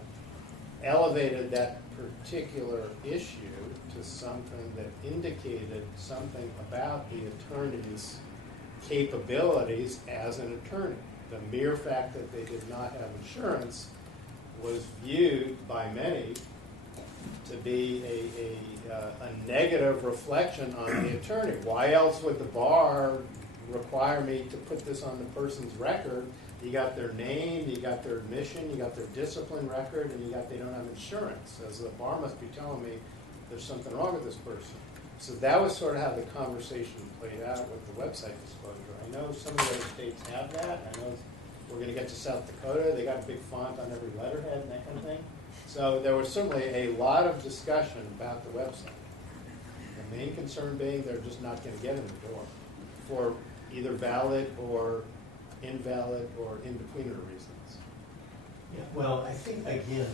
elevated that particular issue to something that indicated something about the attorney's capabilities as an attorney. The mere fact that they did not have insurance was viewed by many to be a negative reflection on the attorney. Why else would the bar require me to put this on the person's record You got their name, you got their admission, you got their discipline record, and you got they don't have insurance. As the bar must be telling me there's something wrong with this person. So that was sort of how the conversation played out with the website disclosure. I know some of the other states have that. I know we're going to get to South Dakota. They got a big font on every letterhead and that kind of thing. So there was certainly a lot of discussion about the website. The main concern being they're just not going to get in the door for either valid or invalid or in-betweener reasons. Yeah, well, I think, again,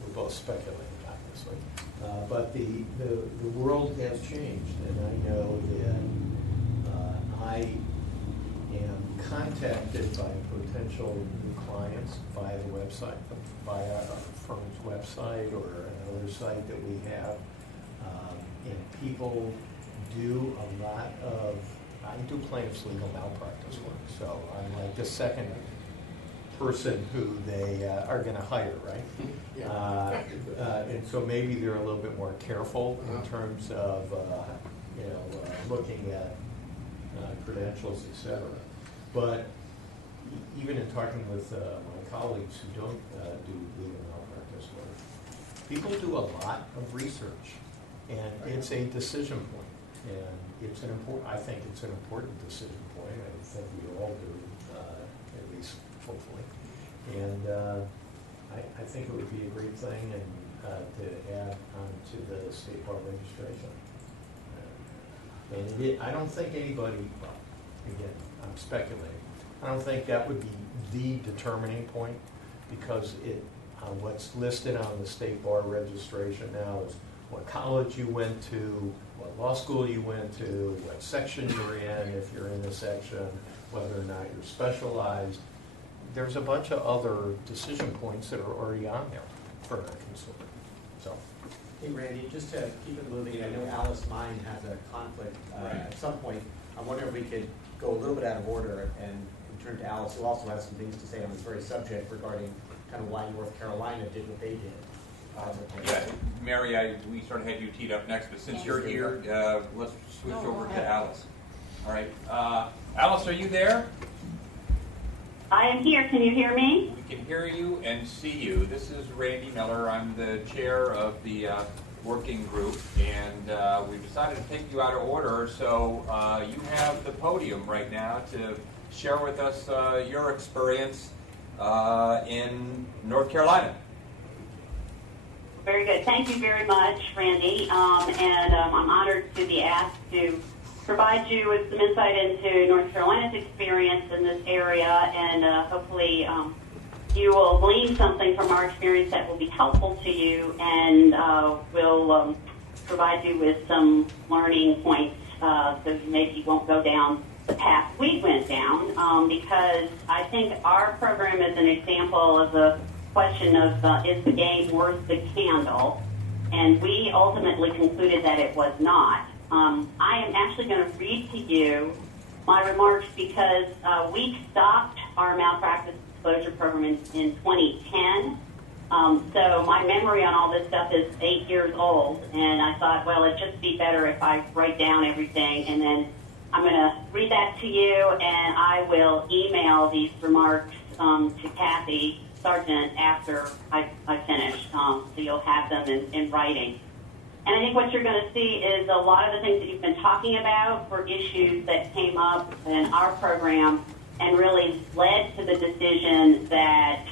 we're both speculating, obviously, but the world has changed, and I know that I am contacted by potential new clients via the website, via our firm's website or another site that we have, and people do a lot of, I do plaintiff's legal malpractice work, so I'm like the second person who they are going to hire, right? Yeah. And so maybe they're a little bit more careful in terms of, looking at credentials, et cetera. But even in talking with my colleagues who don't do legal malpractice work, people do a lot of research, and it's a decision point. And it's I think it's an important decision point. I think we all do, at least hopefully. And I think it would be a great thing to add onto the state bar registration. And I don't think anybody, well, again, I'm speculating, I don't think that would be the determining point, because what's listed on the state bar registration now is what college you went to, what law school you went to, what section you're in, if you're in a section, whether or not you're specialized. There's a bunch of other decision points that are already on there for a consumer. So, Hey Randy, just to keep it moving, I know Alice Mine has a conflict at some point. I'm wondering if we could go a little bit out of order and turn to Alice, who also has some things to say on this very subject regarding kind of why North Carolina did what they did. Yeah, Mary, we sort of had you teed up next, but since you're here, let's switch over to Alice. All right. Alice, are you there? I am here. Can you hear me? We can hear you and see you. This is Randy Miller. I'm the chair of the working group, and we've decided to take you out of order, so you have the podium right now to share with us your experience in North Carolina. Very good. Thank you very much, Randy. I'm honored to be asked to provide you with some insight into North Carolina's experience in this area, and hopefully you will glean something from our experience that will be helpful to you, and will provide you with some learning points so maybe you won't go down the path we went down, because I think our program is an example of the question of is the game worth the candle, and we ultimately concluded that it was not. I am actually going to read to you my remarks because we stopped our malpractice disclosure program in 2010. So my memory on all this stuff is 8 years old, and I thought, well, it'd just be better if I write down everything, and then I'm going to read that to you, and I will email these remarks to Kathy Sargent after I finish, so you'll have them in writing. And I think what you're going to see is a lot of the things that you've been talking about were issues that came up in our program and really led to the decision that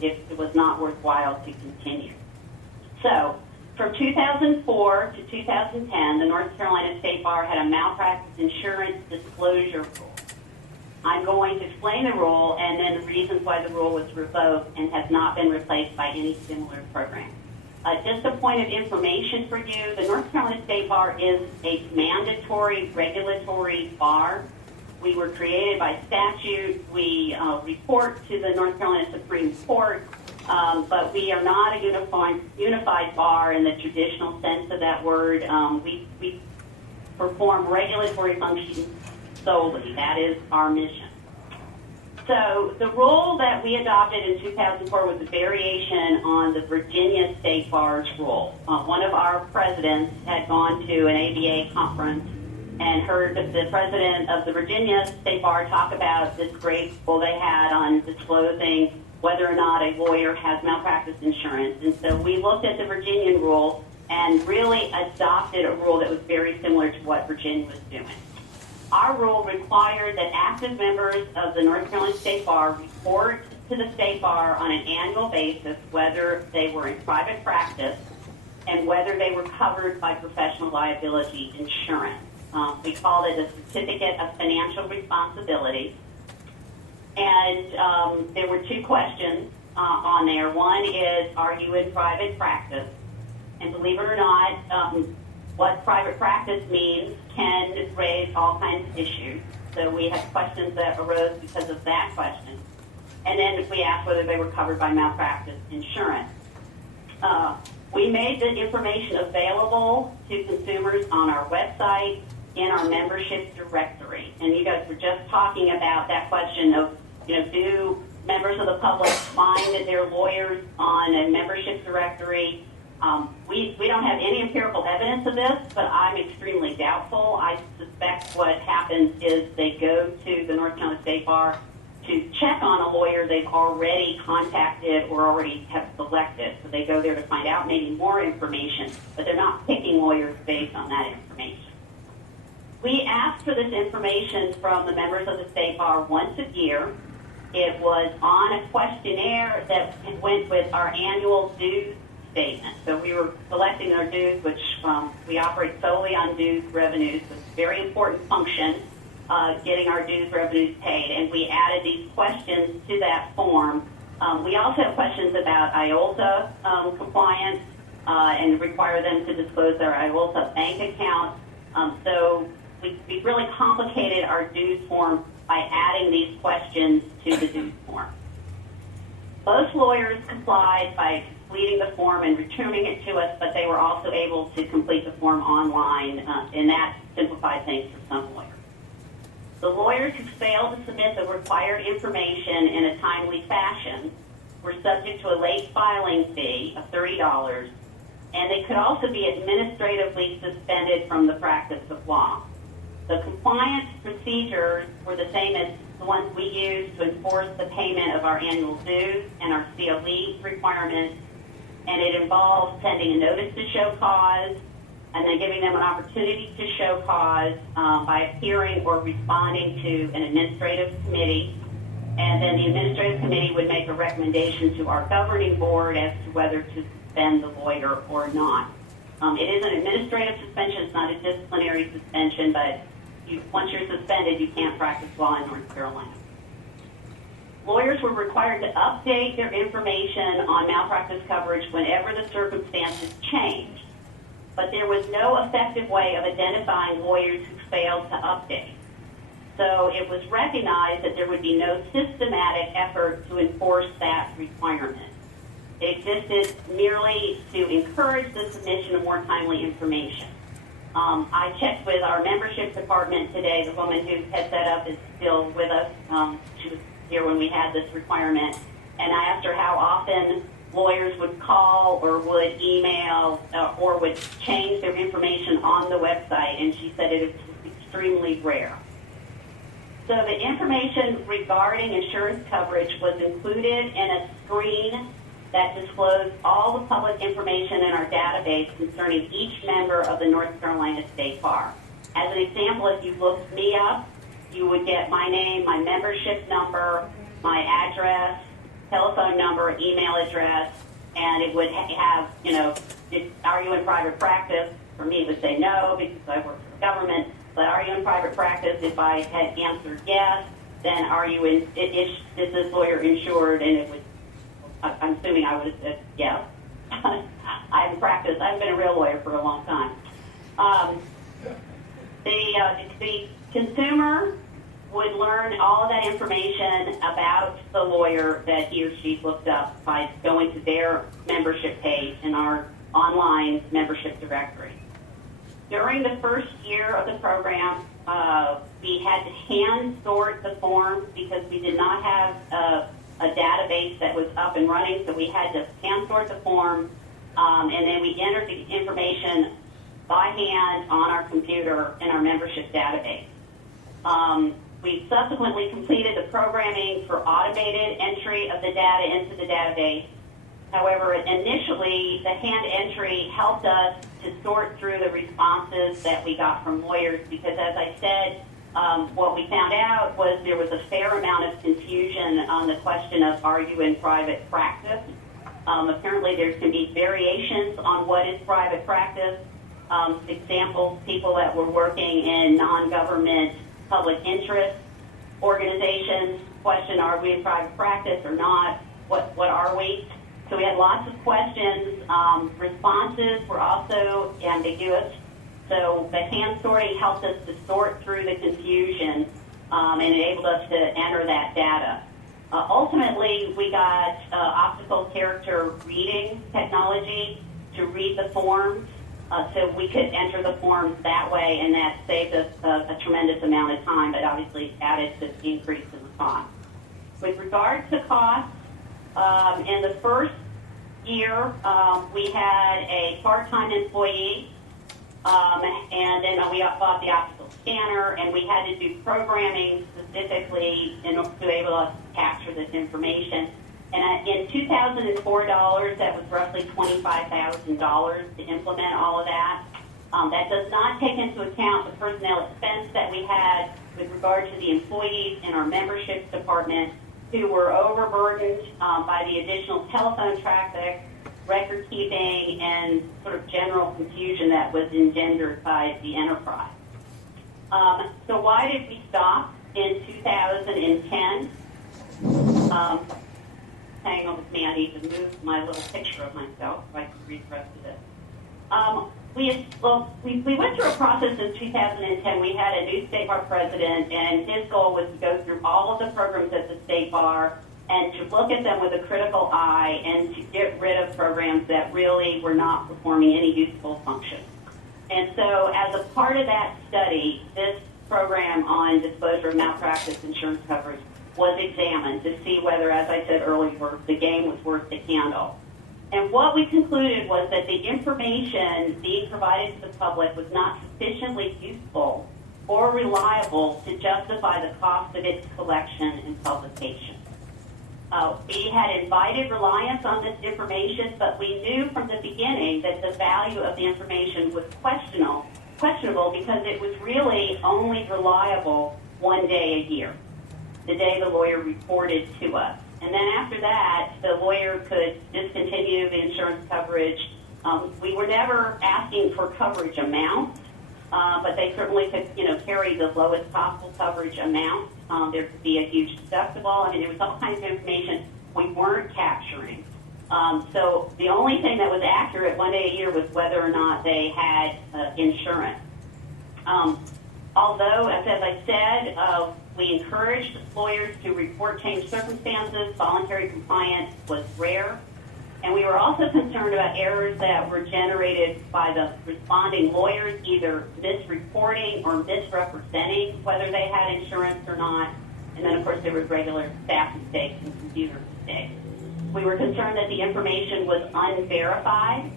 it was not worthwhile to continue. So, from 2004 to 2010, the North Carolina State Bar had a malpractice insurance disclosure rule. I'm going to explain the rule and then the reasons why the rule was revoked and has not been replaced by any similar program. Just a point of information for you, the North Carolina State Bar is a mandatory regulatory bar. We were created by statute. We report to the North Carolina Supreme Court, but we are not a unified bar in the traditional sense of that word. We perform regulatory functions solely. That is our mission. So the rule that we adopted in 2004 was a variation on the Virginia State Bar's rule. One of our presidents had gone to an ABA conference and heard the president of the Virginia State Bar talk about this great rule they had on disclosing whether or not a lawyer has malpractice insurance. And so we looked at the Virginian rule and really adopted a rule that was very similar to what Virginia was doing. Our rule required that active members of the North Carolina State Bar report to the State Bar on an annual basis whether they were in private practice and whether they were covered by professional liability insurance. We called it a certificate of financial responsibility. And there were two questions on there. One is, are you in private practice? And believe it or not, what private practice means can raise all kinds of issues. So we had questions that arose because of that question. And then we asked whether they were covered by malpractice insurance. We made the information available to consumers on our website, in our membership directory. And you guys were just talking about that question of, do members of the public find their lawyers on a membership directory? We don't have any empirical evidence of this, but I'm extremely doubtful. I suspect what happens is they go to the North Carolina State Bar to check on a lawyer they've already contacted or already have selected. So they go there to find out maybe more information, but they're not picking lawyers based on that information. We asked for this information from the members of the State Bar once a year. It was on a questionnaire that went with our annual dues statement. So we were collecting our dues, which we operate solely on dues revenues. So it's a very important function, getting our dues revenues paid. And we added these questions to that form. We also have questions about IOLTA compliance and require them to disclose their IOLTA bank account. So we really complicated our dues form by adding these questions to the dues form. Most lawyers complied by completing the form and returning it to us, but they were also able to complete the form online, and that simplified things for some lawyers. The lawyers who failed to submit the required information in a timely fashion were subject to a late filing fee of $30, and they could also be administratively suspended from the practice of law. The compliance procedures were the same as the ones we used to enforce the payment of our annual dues and our CLE requirements, and it involves sending a notice to show cause and then giving them an opportunity to show cause by appearing or responding to an administrative committee, and then the administrative committee would make a recommendation to our governing board as to whether to suspend the lawyer or not. It is an administrative suspension, it's not a disciplinary suspension, but once you're suspended, you can't practice law in North Carolina. Lawyers were required to update their information on malpractice coverage whenever the circumstances changed, but there was no effective way of identifying lawyers who failed to update. So it was recognized that there would be no systematic effort to enforce that requirement. It existed merely to encourage the submission of more timely information. I checked with our membership department today. The woman who had set up is still with us. She was here when we had this requirement. And I asked her how often lawyers would call or would email or would change their information on the website. And she said it was extremely rare. So the information regarding insurance coverage was included in a screen that disclosed all the public information in our database concerning each member of the North Carolina State Bar. As an example, if you looked me up, you would get my name, my membership number, my address, telephone number, email address, and it would have, are you in private practice? For me, it would say no because I work for the government, but are you in private practice? If I had answered yes, then are you is this lawyer insured? And it would, I'm assuming I would have said yes. I've practiced. I've been a real lawyer for a long time. The consumer would learn all of that information about the lawyer that he or she looked up by going to their membership page in our online membership directory. During the first year of the program, we had to hand sort the forms because we did not have a database that was up and running, so we had to hand sort the form, and then we entered the information by hand on our computer in our membership database. We subsequently completed the programming for automated entry of the data into the database. However, initially, the hand entry helped us to sort through the responses that we got from lawyers because, as I said, what we found out was there was a fair amount of confusion on the question of are you in private practice. Apparently, there can be variations on what is private practice. Examples, people that were working in non-government public interest organizations question, are we in private practice or not? What are we? So we had lots of questions. Responses were also ambiguous. So the hand sorting helped us to sort through the confusion and enabled us to enter that data. Ultimately, we got optical character reading technology to read the forms so we could enter the forms that way, and that saved us a tremendous amount of time, but obviously added to the increase in the cost. With regard to cost, in the first year, we had a part-time employee, and then we bought the optical scanner, and we had to do programming specifically in order to be able to capture this information. And in $2,004, that was roughly $25,000 to implement all of that. That does not take into account the personnel expense that we had with regard to the employees in our membership department who were overburdened by the additional telephone traffic, record keeping, and sort of general confusion that was engendered by the enterprise. So why did we stop in 2010? Hang on with me, I need to move my little picture of myself so I can read the rest of it. We went through a process in 2010. We had a new state bar president, and his goal was to go through all of the programs at the state bar and to look at them with a critical eye and to get rid of programs that really were not performing any useful function. And so as a part of that study, this program on disclosure of malpractice insurance coverage was examined to see whether, as I said earlier, the game was worth the candle. And what we concluded was that the information being provided to the public was not sufficiently useful or reliable to justify the cost of its collection and publication. We had invited reliance on this information, but we knew from the beginning that the value of the information was questionable because it was really only reliable one day a year, the day the lawyer reported to us. And then after that, the lawyer could discontinue the insurance coverage. We were never asking for coverage amounts, but they certainly could, carry the lowest possible coverage amount. There could be a huge deductible. I mean, there was all kinds of information we weren't capturing. So the only thing that was accurate one day a year was whether or not they had insurance. Although, as I said, we encouraged lawyers to report changed circumstances, voluntary compliance was rare. And we were also concerned about errors that were generated by the responding lawyers, either misreporting or misrepresenting whether they had insurance or not. And then, of course, there were regular staff mistakes and computer mistakes. We were concerned that the information was unverified,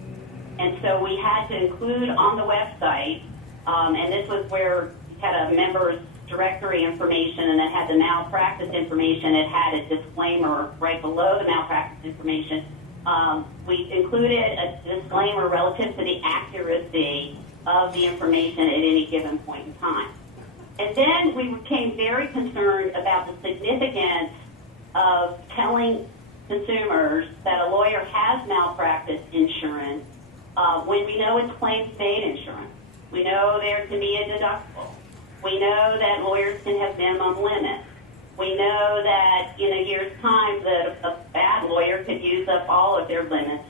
and so we had to include on the website, and this was where we had a member's directory information and it had the malpractice information. It had a disclaimer right below the malpractice information. We included a disclaimer relative to the accuracy of the information at any given point in time. And then we became very concerned about the significance of telling consumers that a lawyer has malpractice insurance when we know it's claims-made insurance. We know there can be a deductible. We know that lawyers can have minimum limits. We know that in a year's time that a bad lawyer could use up all of their limits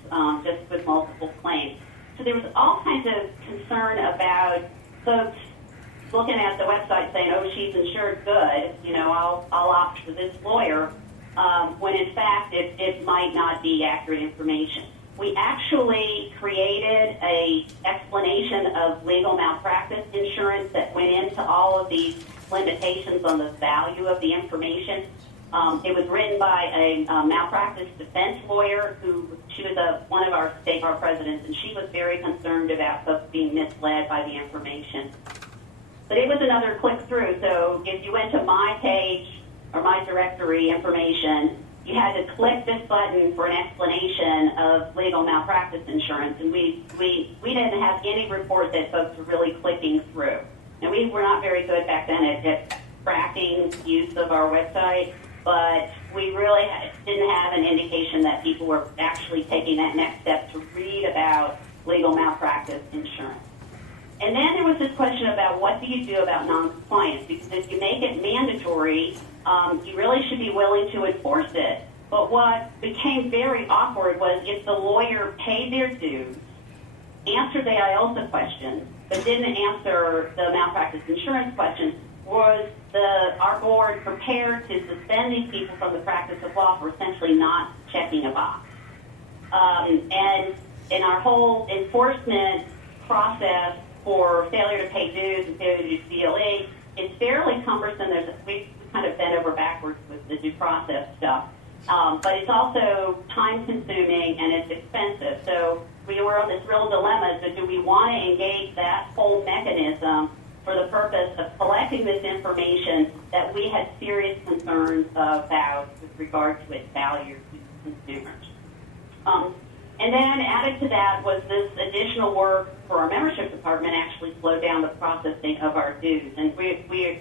just with multiple claims. So there was all kinds of concern about folks looking at the website saying, oh, she's insured, good, I'll opt for this lawyer, when in fact it might not be accurate information. We actually created an explanation of legal malpractice insurance that went into all of these limitations on the value of the information. It was written by a malpractice defense lawyer she was one of our state bar presidents, and she was very concerned about folks being misled by the information. But it was another click through. So if you went to my page or my directory information, you had to click this button for an explanation of legal malpractice insurance, and we didn't have any report that folks were really clicking through. And we were not very good back then at tracking use of our website, but we really didn't have an indication that people were actually taking that next step to read about legal malpractice insurance. And then there was this question about what do you do about noncompliance, because if you make it mandatory, you really should be willing to enforce it. But what became very awkward was if the lawyer paid their dues, answered the IOLTA question, but didn't answer the malpractice insurance question, was our board prepared to suspend these people from the practice of law for essentially not checking a box? And in our whole enforcement process for failure to pay dues and failure to do CLE, it's fairly cumbersome. We kind of bent over backwards with the due process stuff. But it's also time-consuming and it's expensive. So we were on this real dilemma. So do we want to engage that whole mechanism for the purpose of collecting this information that we had serious concerns about with regard to its value to consumers? And then added to that was this additional work for our membership department actually slowed down the processing of our dues. And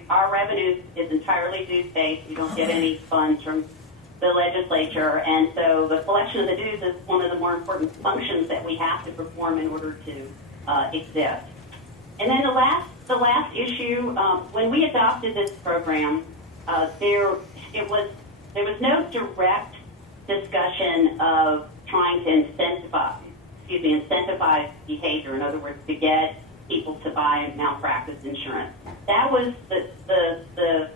our revenue is entirely dues-based. We don't get any funds from the legislature. And so the collection of the dues is one of the more important functions that we have to perform in order to exist. And then the last issue, when we adopted this program, there was no direct discussion of trying to incentivize behavior. In other words, to get people to buy malpractice insurance. That was the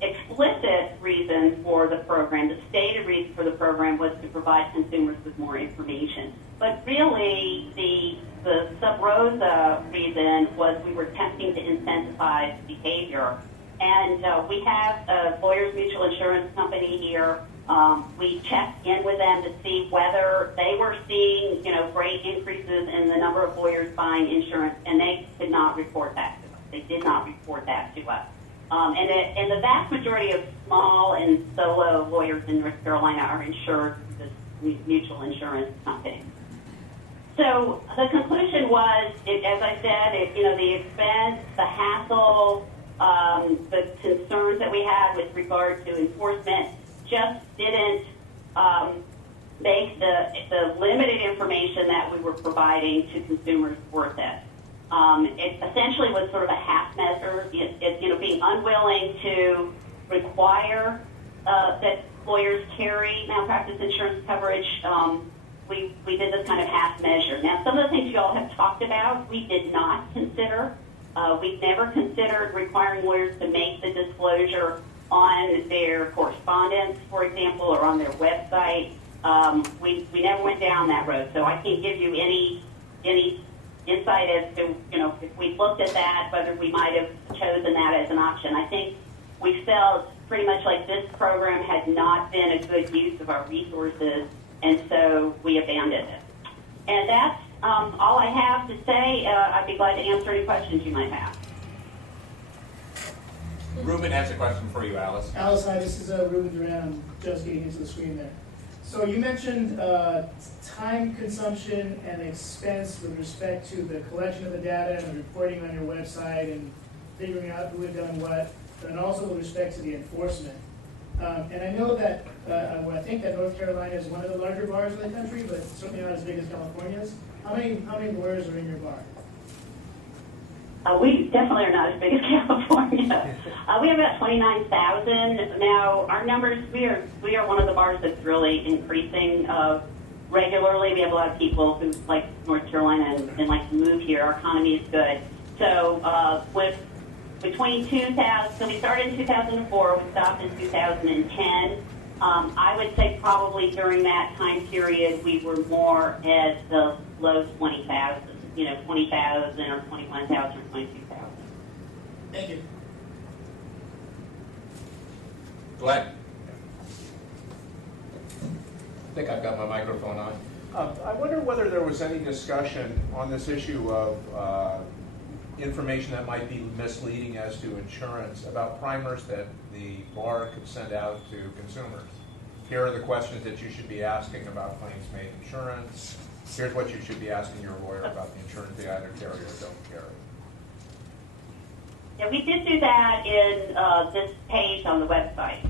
explicit reason for the program. The stated reason for the program was to provide consumers with more information. But really, the sub rosa reason was we were attempting to incentivize behavior. And we have a Lawyers Mutual Insurance Company here. We checked in with them to see whether they were seeing, great increases in the number of lawyers buying insurance, and they did not report that to us. They did not report that to us. And the vast majority of small and solo lawyers in North Carolina are insured through this mutual insurance company. So the conclusion was, as I said, the expense, the hassle, the concerns that we had with regard to enforcement just didn't make the limited information that we were providing to consumers worth it. It essentially was sort of a half measure. Being unwilling to require that lawyers carry malpractice insurance coverage. We did this kind of half measure. Now, some of the things you all have talked about, we did not consider. We've never considered requiring lawyers to make the disclosure on their correspondence, for example, or on their website. We never went down that road, so I can't give you any insight as to, if we looked at that, whether we might have chosen that as an option. I think we felt pretty much like this program had not been a good use of our resources, and so we abandoned it. And that's all I have to say. I'd be glad to answer any questions you might have. Ruben has a question for you, Alice. Alice, hi, this is Ruben Duran. I'm just getting into the screen there. So you mentioned time consumption and expense with respect to the collection of the data and the reporting on your website and figuring out who had done what, and also with respect to the enforcement. And I know that, I think that North Carolina is one of the larger bars in the country, but certainly not as big as California's. How many lawyers are in your bar? We definitely are not as big as California. We have about 29,000. Now, our numbers, we are one of the bars that's really increasing regularly. We have a lot of people who like North Carolina and like to move here. Our economy is good. So between 2000, so we started in 2004, we stopped in 2010. I would say probably during that time period, we were more at the low 20,000. 20,000 or 21,000 or 22,000. Thank you. Glenn? I think I've got my microphone on. I wonder whether there was any discussion on this issue of information that might be misleading as to insurance about primers that the bar could send out to consumers. Here are the questions that you should be asking about claims-made insurance. Here's what you should be asking your lawyer about the insurance they either carry or don't carry. Yeah, we did do that in this page on the website.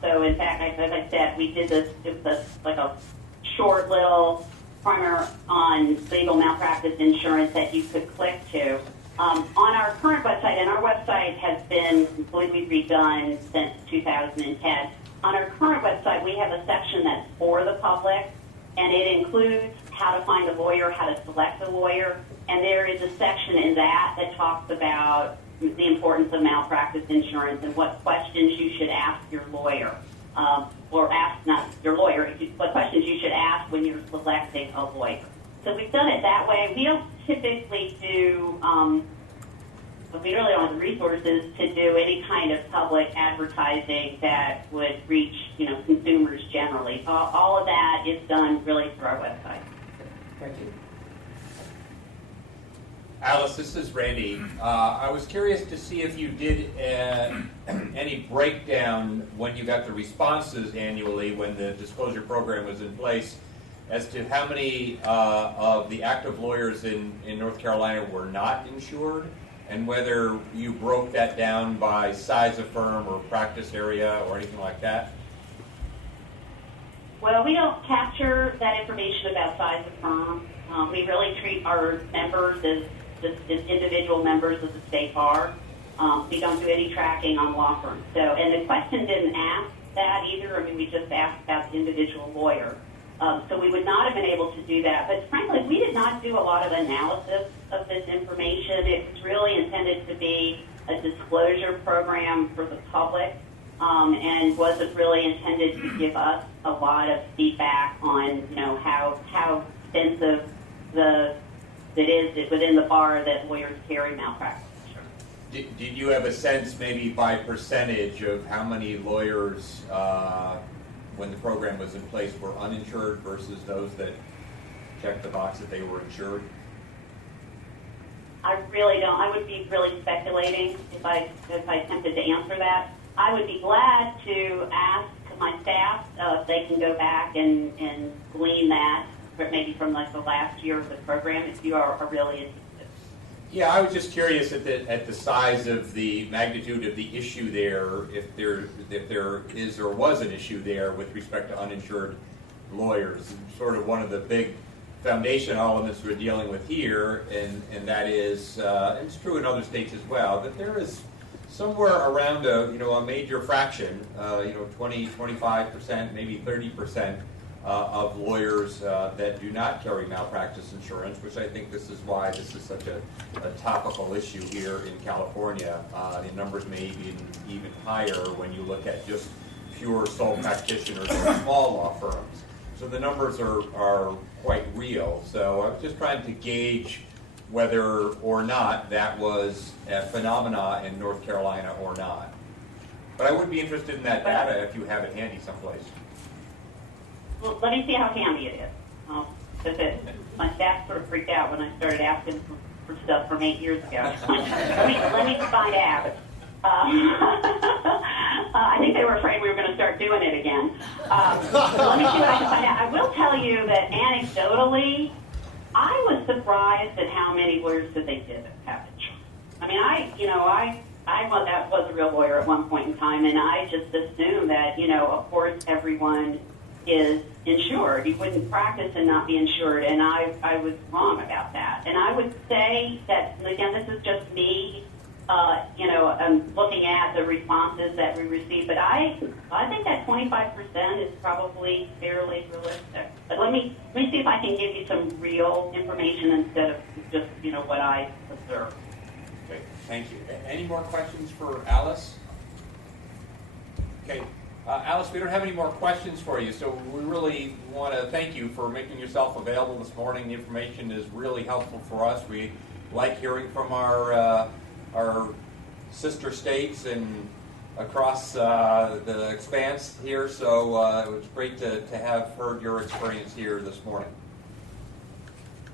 So in fact, as I said, we did this, it was like a short little primer on legal malpractice insurance that you could click to. On our current website, and our website has been completely redone since 2010. On our current website, we have a section that's for the public, and it includes how to find a lawyer, how to select a lawyer, and there is a section in that that talks about the importance of malpractice insurance and what questions you should ask your lawyer, or ask, not your lawyer, what questions you should ask when you're selecting a lawyer. So we've done it that way. We don't typically do, we really don't have the resources to do any kind of public advertising that would reach, consumers generally. All of that is done really through our website. Thank you. Alice, this is Randy. I was curious to see if you did any breakdown when you got the responses annually when the disclosure program was in place as to how many of the active lawyers in North Carolina were not insured, and whether you broke that down by size of firm or practice area or anything like that. Well, we don't capture that information about size of firm. We really treat our members as just as individual members of the state bar. We don't do any tracking on law firms. So, and the question didn't ask that either. I mean, we just asked about the individual lawyer. So we would not have been able to do that. But frankly, we did not do a lot of analysis of this information. It was really intended to be a disclosure program for the public, and wasn't really intended to give us a lot of feedback on, how extensive it is within the bar that lawyers carry malpractice insurance. Did you have a sense, maybe by percentage, of how many lawyers, when the program was in place, were uninsured versus those that checked the box that they were insured? I really don't. I would be really speculating if I attempted to answer that. I would be glad to ask my staff if they can go back and glean that, maybe from like the last year of the program, if you are really interested. Yeah, I was just curious at the size of the magnitude of the issue there, if there is or was an issue there with respect to uninsured lawyers. Sort of one of the big foundation elements we're dealing with here, and that is, and it's true in other states as well, that there is somewhere around a major fraction, 20, 25%, maybe 30%. Of lawyers that do not carry malpractice insurance, which I think this is why this is such a topical issue here in California. The numbers may be even higher when you look at just pure sole practitioners or small law firms. So the numbers are quite real. So I was just trying to gauge whether or not that was a phenomena in North Carolina or not. But I would be interested in that data if you have it handy someplace. Well, let me see how handy it is. Because my staff sort of freaked out when I started asking for stuff from 8 years ago. let me find out. I think they were afraid we were going to start doing it again. Let me see what I can find out. I will tell you that anecdotally, I was surprised at how many lawyers that they did have insurance. I mean, I was a real lawyer at one point in time, and I just assumed that, of course, everyone is insured. You wouldn't practice and not be insured, and I was wrong about that. And I would say that, again, this is just me, I'm looking at the responses that we received, but I think that 25% is probably fairly realistic. But let me see if I can give you some real information instead of just, what I observed. Okay, thank you. Any more questions for Alice? Okay. Alice, we don't have any more questions for you, so we really want to thank you for making yourself available this morning. The information is really helpful for us. We like hearing from our sister states and across the expanse here, so it was great to have heard your experience here this morning.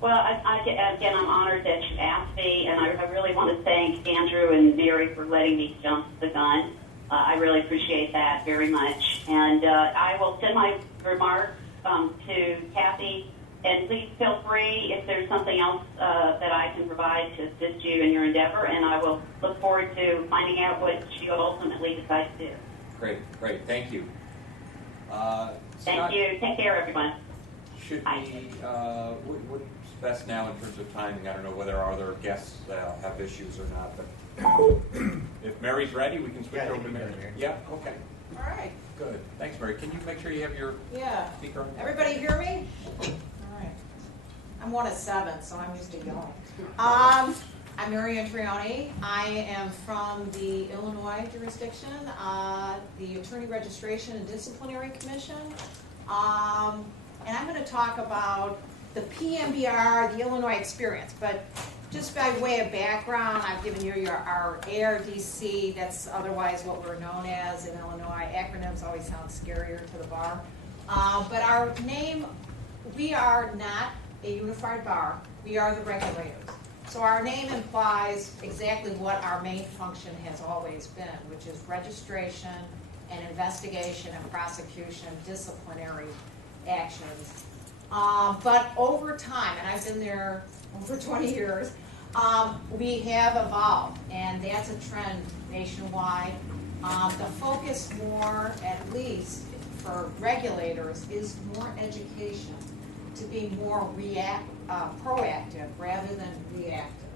Well, again, I'm honored that you asked me, and I really want to thank Andrew and Mary for letting me jump the gun. I really appreciate that very much. And I will send my remarks to Kathy, and please feel free if there's something else that I can provide to assist you in your endeavor, and I will look forward to finding out what you ultimately decide to do. Great, thank you. Thank you. Take care, everyone. Should we, what's best now in terms of timing? I don't know whether our other guests have issues or not, but if Mary's ready, we can switch over to Mary. Yeah, okay. All right. Good. Thanks, Mary. Can you make sure you have your speaker on? Everybody hear me? All right. I'm one of 7, so I'm used to yelling. I'm Mary Antrioni. I am from the Illinois jurisdiction, the Attorney Registration and Disciplinary Commission. And I'm going to talk about the PMBR, the Illinois experience. But just by way of background, I've given you our ARDC, that's otherwise what we're known as in Illinois. Acronyms always sound scarier to the bar. But our name, we are not a unified bar, we are the regulators. So our name implies exactly what our main function has always been, which is registration and investigation and prosecution of disciplinary actions. But over time, and I've been there over 20 years, we have evolved, and that's a trend nationwide. The focus more, at least for regulators, is more education, to be more proactive rather than reactive.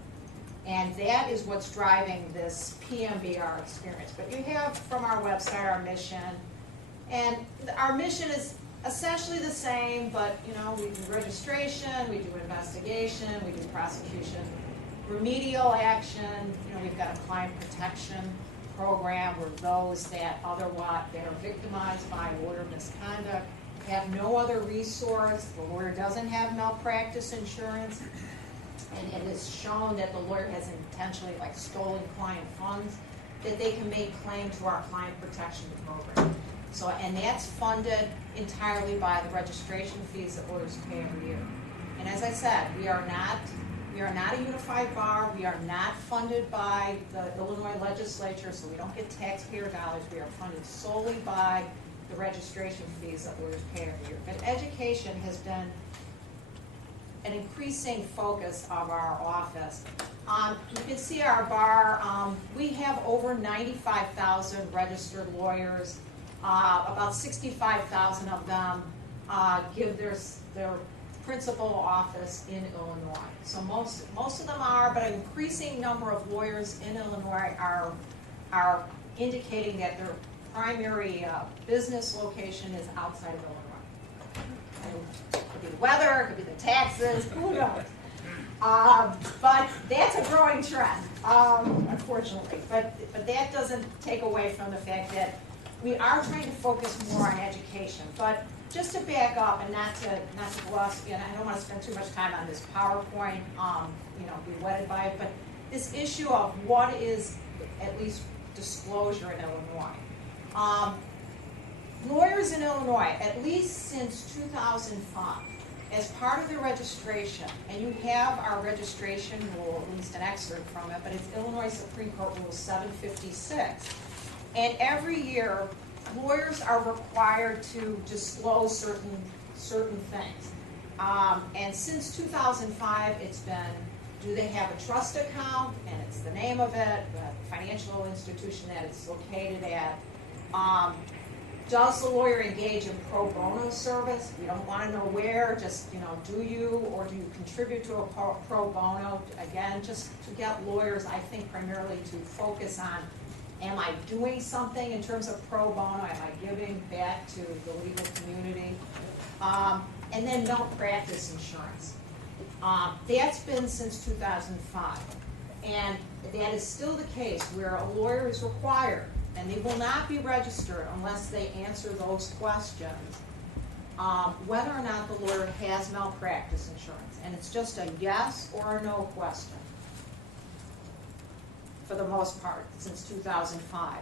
And that is what's driving this PMBR experience. But you have from our website our mission, and our mission is essentially the same, but you know, we do registration, we do investigation, we do prosecution, remedial action. You know, we've got a client protection program where those that otherwise that are victimized by lawyer misconduct have no other resource. The lawyer doesn't have malpractice insurance, and it is shown that the lawyer has intentionally stolen client funds, that they can make claim to our client protection program. So, and that's funded entirely by the registration fees that lawyers pay every year. And as I said, we are not a unified bar. We are not funded by the Illinois legislature, so we don't get taxpayer dollars. We are funded solely by the registration fees that lawyers pay every year. But education has been an increasing focus of our office. You can see our bar, we have over 95,000 registered lawyers. About 65,000 of them give their principal office in Illinois. So most of them are, but an increasing number of lawyers in Illinois are indicating that their primary business location is outside of Illinois. And it could be the weather, it could be the taxes, who knows? But that's a growing trend, unfortunately. But that doesn't take away from the fact that we are trying to focus more on education. But just to back up and not to gloss, and I don't want to spend too much time on this PowerPoint, be wedded by it, but this issue of what is at least disclosure in Illinois. Lawyers in Illinois, at least since 2005, as part of their registration, and you have our registration rule, at least an excerpt from it, but it's Illinois Supreme Court Rule 756. And every year, lawyers are required to disclose certain things. And since 2005, it's been, do they have a trust account? And it's the name of it, the financial institution that it's located at. Does the lawyer engage in pro bono service? We don't want to know where, just, do you, or do you contribute to a pro bono? Again, just to get lawyers, I think, primarily to focus on, am I doing something in terms of pro bono? Am I giving back to the legal community? And then malpractice insurance. That's been since 2005. And that is still the case where a lawyer is required, and they will not be registered unless they answer those questions, whether or not the lawyer has malpractice insurance. And it's just a yes or a no question, for the most part, since 2005.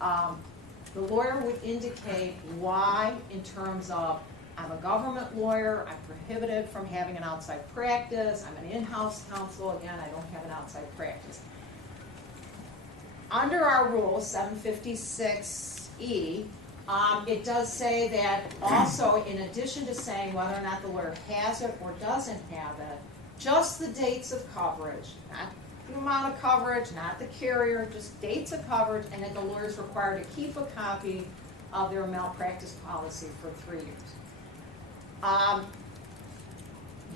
the lawyer would indicate why, in terms of, I'm a government lawyer, I'm prohibited from having an outside practice, I'm an in-house counsel, again, I don't have an outside practice. Under our rule, 756E, it does say that also, in addition to saying whether or not the lawyer has it or doesn't have it, just the dates of coverage, not the amount of coverage, not the carrier, just dates of coverage, and then the lawyer is required to keep a copy of their malpractice policy for 3 years.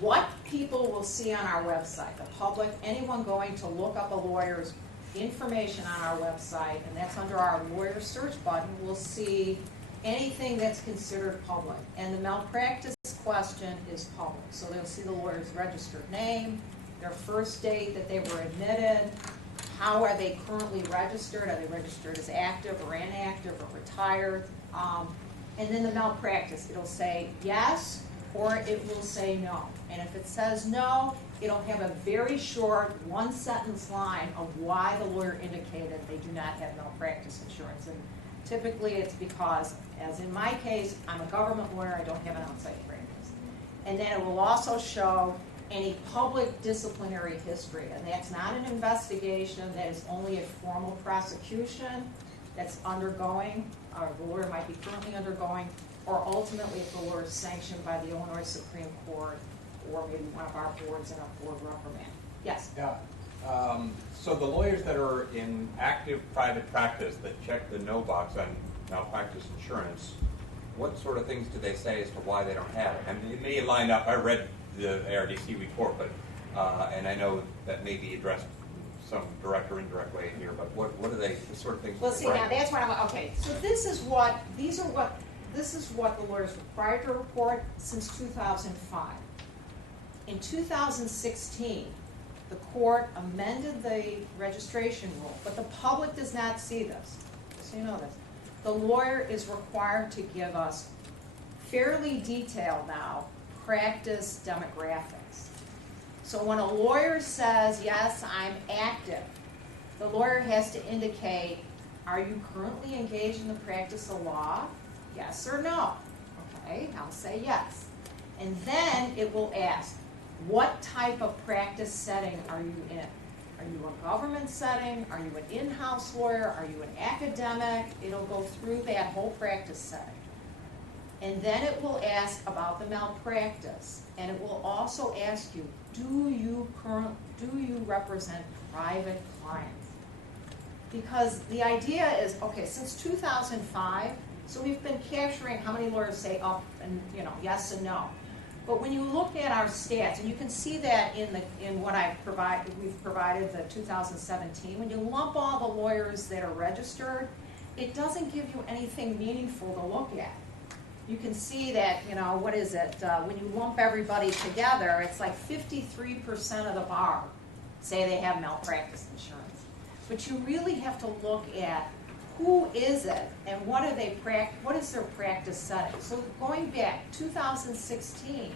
What people will see on our website, the public, anyone going to look up a lawyer's information on our website, and that's under our lawyer search button, will see anything that's considered public. And the malpractice question is public. So they'll see the lawyer's registered name, their first date that they were admitted, how are they currently registered, are they registered as active or inactive or retired, and then the malpractice, it'll say yes or it will say no. And if it says no, it'll have a very short one-sentence line of why the lawyer indicated they do not have malpractice insurance. And typically it's because, as in my case, I'm a government lawyer, I don't have an outside practice. And then it will also show any public disciplinary history, and that's not an investigation, that is only a formal prosecution that's undergoing, or the lawyer might be currently undergoing, or ultimately if the lawyer is sanctioned by the Illinois Supreme Court, or maybe one of our boards in a board reprimand. Yes? Yeah. So the lawyers that are in active private practice that check the no box on malpractice insurance, what sort of things do they say as to why they don't have it? I mean, it may line up, I read the ARDC report, but and I know that may be addressed some direct or indirect way in here, but what are they, the sort of things? Well, see, now that's what I'm, okay, so this is what the lawyers required to report since 2005. In 2016, the court amended the registration rule, but the public does not see this, so you know this. The lawyer is required to give us fairly detailed now practice demographics. So when a lawyer says, yes, I'm active, the lawyer has to indicate, are you currently engaged in the practice of law? Yes or no? Okay, I'll say yes. And then it will ask, what type of practice setting are you in? Are you a government setting? Are you an in-house lawyer? Are you an academic? It'll go through that whole practice setting. And then it will ask about the malpractice. And it will also ask you, do you represent private clients? Because the idea is, okay, since 2005, so we've been capturing how many lawyers say up and, yes and no. But when you look at our stats, and you can see that in what we've provided, the 2017, when you lump all the lawyers that are registered, it doesn't give you anything meaningful to look at. You can see that, what is it, when you lump everybody together, it's like 53% of the bar say they have malpractice insurance. But you really have to look at who is it and what is their practice setting. So going back, 2016,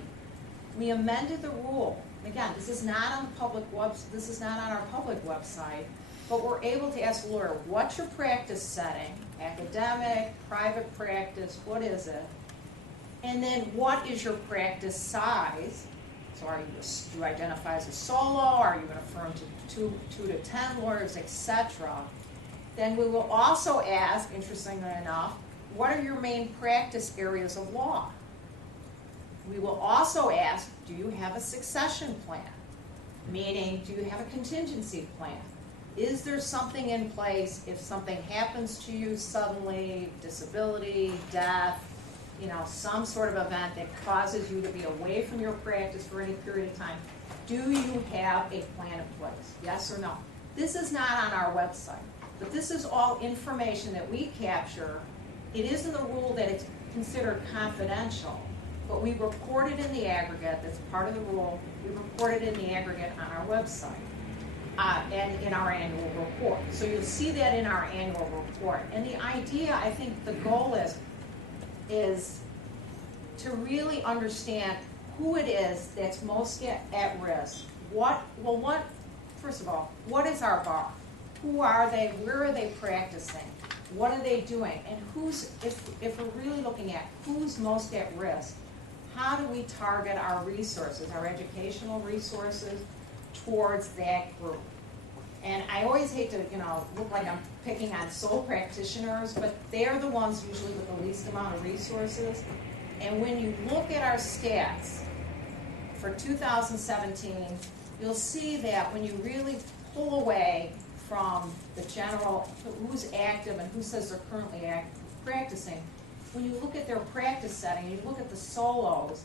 we amended the rule. Again, this is not on our public website, but we're able to ask the lawyer, what's your practice setting? Academic, private practice, what is it? And then what is your practice size? So do you identify as a solo? Are you in a firm to 2 to 10 lawyers, etc.? Then we will also ask, interestingly enough, what are your main practice areas of law? We will also ask, do you have a succession plan? Meaning, do you have a contingency plan? Is there something in place if something happens to you suddenly, disability, death, some sort of event that causes you to be away from your practice for any period of time? Do you have a plan in place? Yes or no? This is not on our website, but this is all information that we capture. It is in the rule that it's considered confidential, but we report it in the aggregate. That's part of the rule. We report it in the aggregate on our website and in our annual report. So you'll see that in our annual report. And the idea, I think the goal is to really understand who it is that's most at risk. First of all, what is our bar? Who are they? Where are they practicing? What are they doing? And if we're really looking at who's most at risk, how do we target our resources, our educational resources, towards that group? And I always hate to, look like I'm picking on sole practitioners, but they're the ones usually with the least amount of resources. And when you look at our stats for 2017, you'll see that when you really pull away from the general, who's active and who says they're currently practicing, when you look at their practice setting, you look at the solos,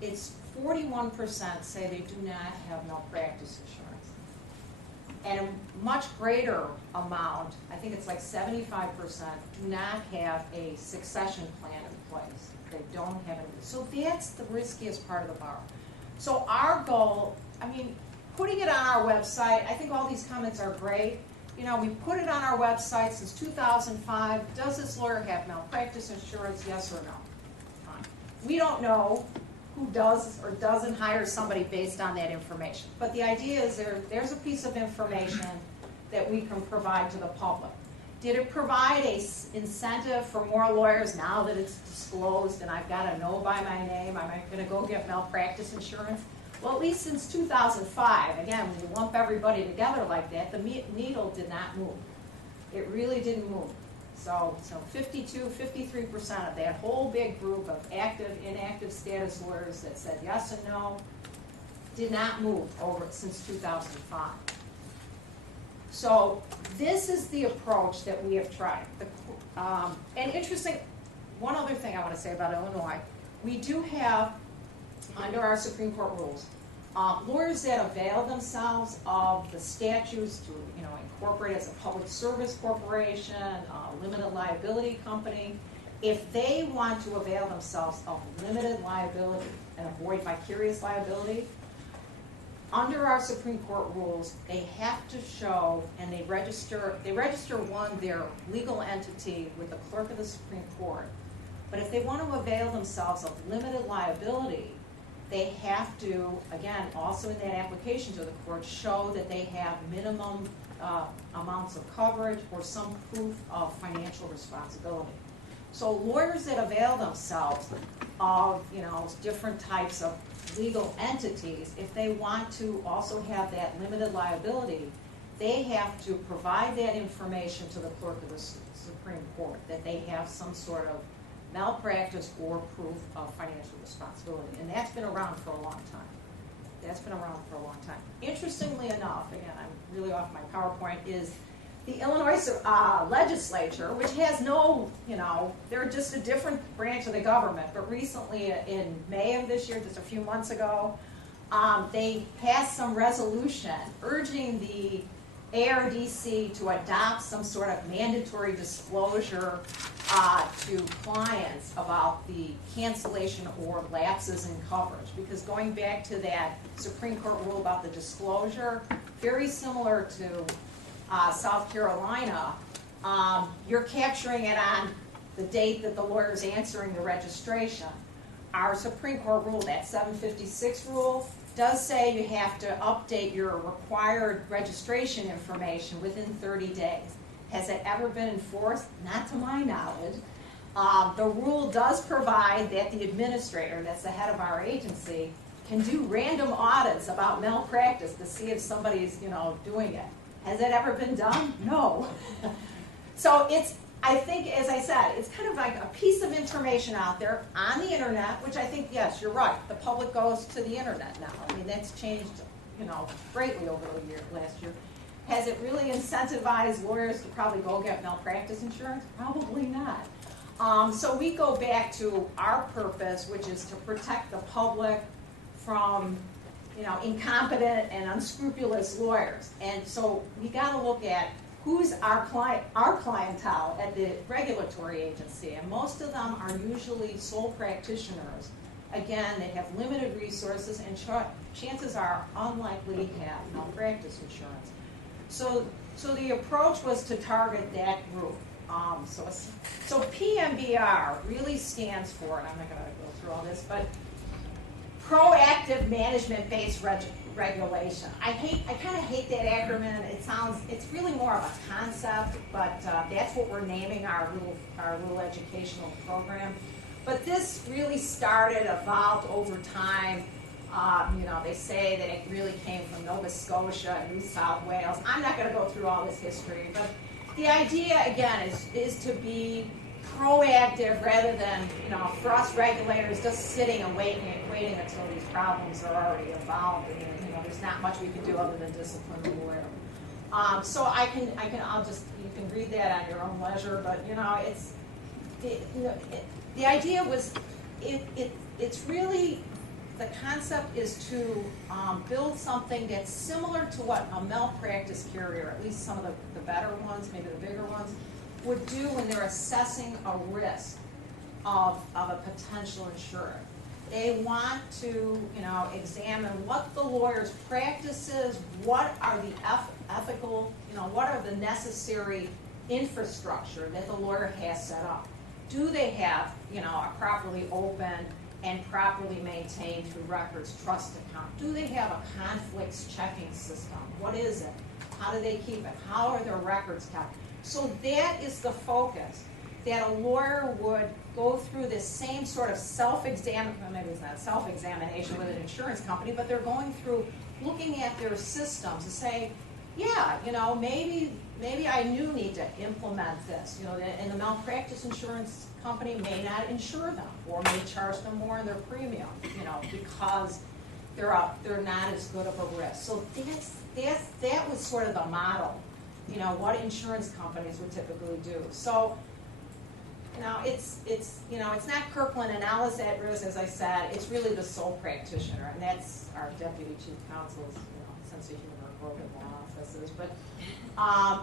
it's 41% say they do not have malpractice insurance. And a much greater amount, I think it's like 75%, do not have a succession plan in place. They don't have it. So that's the riskiest part of the bar. So our goal, putting it on our website, I think all these comments are great. We put it on our website since 2005. Does this lawyer have malpractice insurance, yes or no? Fine. We don't know who does or doesn't hire somebody based on that information. But the idea is there's a piece of information that we can provide to the public. Did it provide an incentive for more lawyers now that it's disclosed and I've got to know by my name, am I going to go get malpractice insurance? Well, at least since 2005, again, when you lump everybody together like that, the needle did not move. It really didn't move. So 53% of that whole big group of active, inactive status lawyers that said yes and no did not move over since 2005. So this is the approach that we have tried. And interesting, one other thing I want to say about Illinois, we do have, under our Supreme Court rules, lawyers that avail themselves of the statutes to incorporate as a public service corporation, a limited liability company, if they want to avail themselves of limited liability and avoid vicarious liability, under our Supreme Court rules, they have to show, and they register their legal entity with the clerk of the Supreme Court. But if they want to avail themselves of limited liability, they have to, again, also in that application to the court, show that they have minimum amounts of coverage or some proof of financial responsibility. So lawyers that avail themselves of different types of legal entities, if they want to also have that limited liability, they have to provide that information to the clerk of the Supreme Court, that they have some sort of malpractice or proof of financial responsibility. And that's been around for a long time. Interestingly enough, again, I'm really off my PowerPoint, is the Illinois legislature, which has no, they're just a different branch of the government, but recently in May of this year, just a few months ago, they passed some resolution urging the ARDC to adopt some sort of mandatory disclosure to clients about the cancellation or lapses in coverage. Because going back to that Supreme Court rule about the disclosure, very similar to South Carolina, you're capturing it on the date that the lawyer's answering the registration. Our Supreme Court rule, that 756 rule, does say you have to update your required registration information within 30 days. Has it ever been enforced? Not to my knowledge. The rule does provide that the administrator, that's the head of our agency, can do random audits about malpractice to see if somebody's doing it. Has that ever been done? No. So it's, I think, as I said, it's kind of like a piece of information out there on the internet, which I think, yes, you're right. The public goes to the internet now. I mean, that's changed, greatly over the last year. Has it really incentivized lawyers to probably go get malpractice insurance? Probably not. So we go back to our purpose, which is to protect the public from incompetent and unscrupulous lawyers. And so we got to look at who's our clientele at the regulatory agency. And most of them are usually sole practitioners. Again, they have limited resources and chances are unlikely to have malpractice insurance. So the approach was to target that group. So PMBR really stands for, and I'm not going to go through all this, but proactive proactive management-based regulation. I kind of hate that acronym. It's really more of a concept, but that's what we're naming our little educational program. But this really evolved over time. They say that it really came from Nova Scotia and New South Wales. I'm not going to go through all this history, but the idea, again, is to be proactive rather than, for us regulators, just sitting and waiting until these problems are already evolved, and there's not much we can do other than discipline the lawyer. So you can read that at your own leisure, but the idea was, it's really, the concept is to build something that's similar to what a malpractice carrier, at least some of the better ones, maybe the bigger ones, would do when they're assessing a risk of a potential insurer. They want to, examine what the lawyer's practice is, what are the ethical, what are the necessary infrastructure that the lawyer has set up. Do they have, a properly open and properly maintained through records trust account? Do they have a conflicts checking system? What is it? How do they keep it? How are their records kept? So that is the focus, that a lawyer would go through this same sort of maybe it's not self-examination with an insurance company, but they're going through looking at their systems to say, yeah, maybe I do need to implement this, and the malpractice insurance company may not insure them or may charge them more in their premium, because they're not as good of a risk. So that was sort of the model, what insurance companies would typically do. So, it's not Kirkland and Ellis at risk, as I said. It's really the sole practitioner, and that's our deputy chief counsel's, sense of humor, broken law offices. But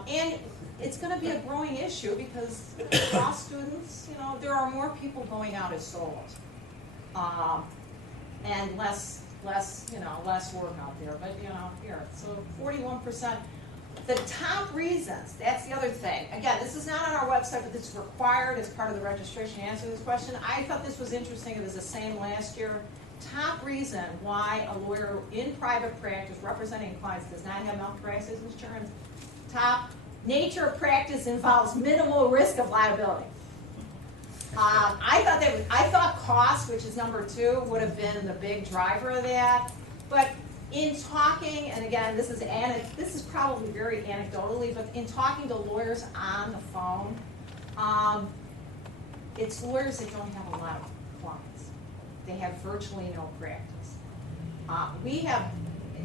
and it's going to be a growing issue because law students, there are more people going out as solos, and less work out there. But here, so 41%. The top reasons, that's the other thing. Again, this is not on our website, but this is required as part of the registration to answer this question. I thought this was interesting. It was the same last year. Top reason why a lawyer in private practice representing clients does not have malpractice insurance. Top, nature of practice involves minimal risk of liability. I thought cost, which is number 2, would have been the big driver of that. But in talking, and again, this is probably very anecdotally, but in talking to lawyers on the phone, it's lawyers that don't have a lot of clients. They have virtually no practice. We have,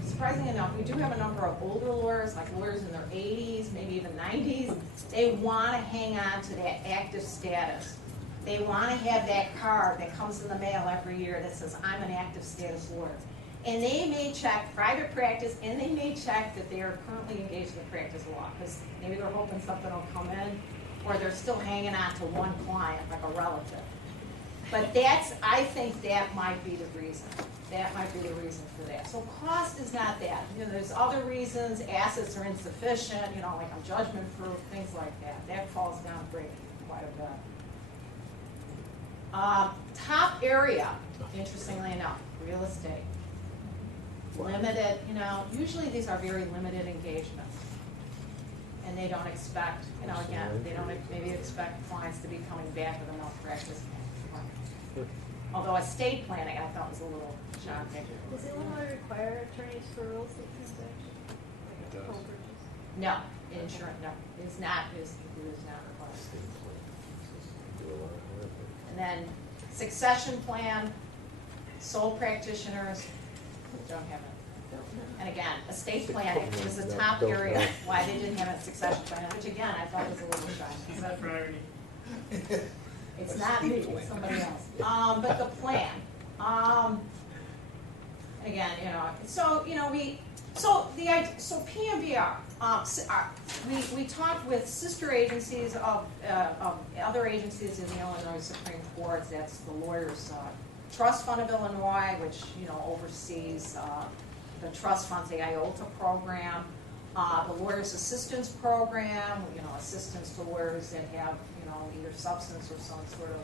surprisingly enough, we do have a number of older lawyers, like lawyers in their 80s, maybe even 90s. They want to hang on to that active status. They want to have that card that comes in the mail every year that says, I'm an active status lawyer. And they may check private practice, and they may check that they are currently engaged in the practice law, because maybe they're hoping something will come in, or they're still hanging on to one client, like a relative. But I think that might be the reason. That might be the reason for that. So cost is not that. There's other reasons. Assets are insufficient, like I'm judgment proof, things like that. That falls down quite a bit. Top area, interestingly enough, real estate. Limited, usually these are very limited engagements. And they don't expect, again, they don't maybe expect clients to be coming back with a malpractice claim. Although estate planning, I thought was a little shocking. Does Illinois require attorneys for real estate transactions? It does. No, insurance, no, it is not required. And then succession plan, sole practitioners, don't have it. And again, estate planning was the top area why they didn't have a succession plan, which again, I thought was a little shocking. Is that priority? It's not me, it's somebody else. But the plan. And again, so PMBR. We talked with sister agencies of other agencies in the Illinois Supreme Court. That's the Lawyers Trust Fund of Illinois, which oversees the trust fund's the IOTA program, the Lawyers Assistance Program, assistance to lawyers that have either substance or some sort of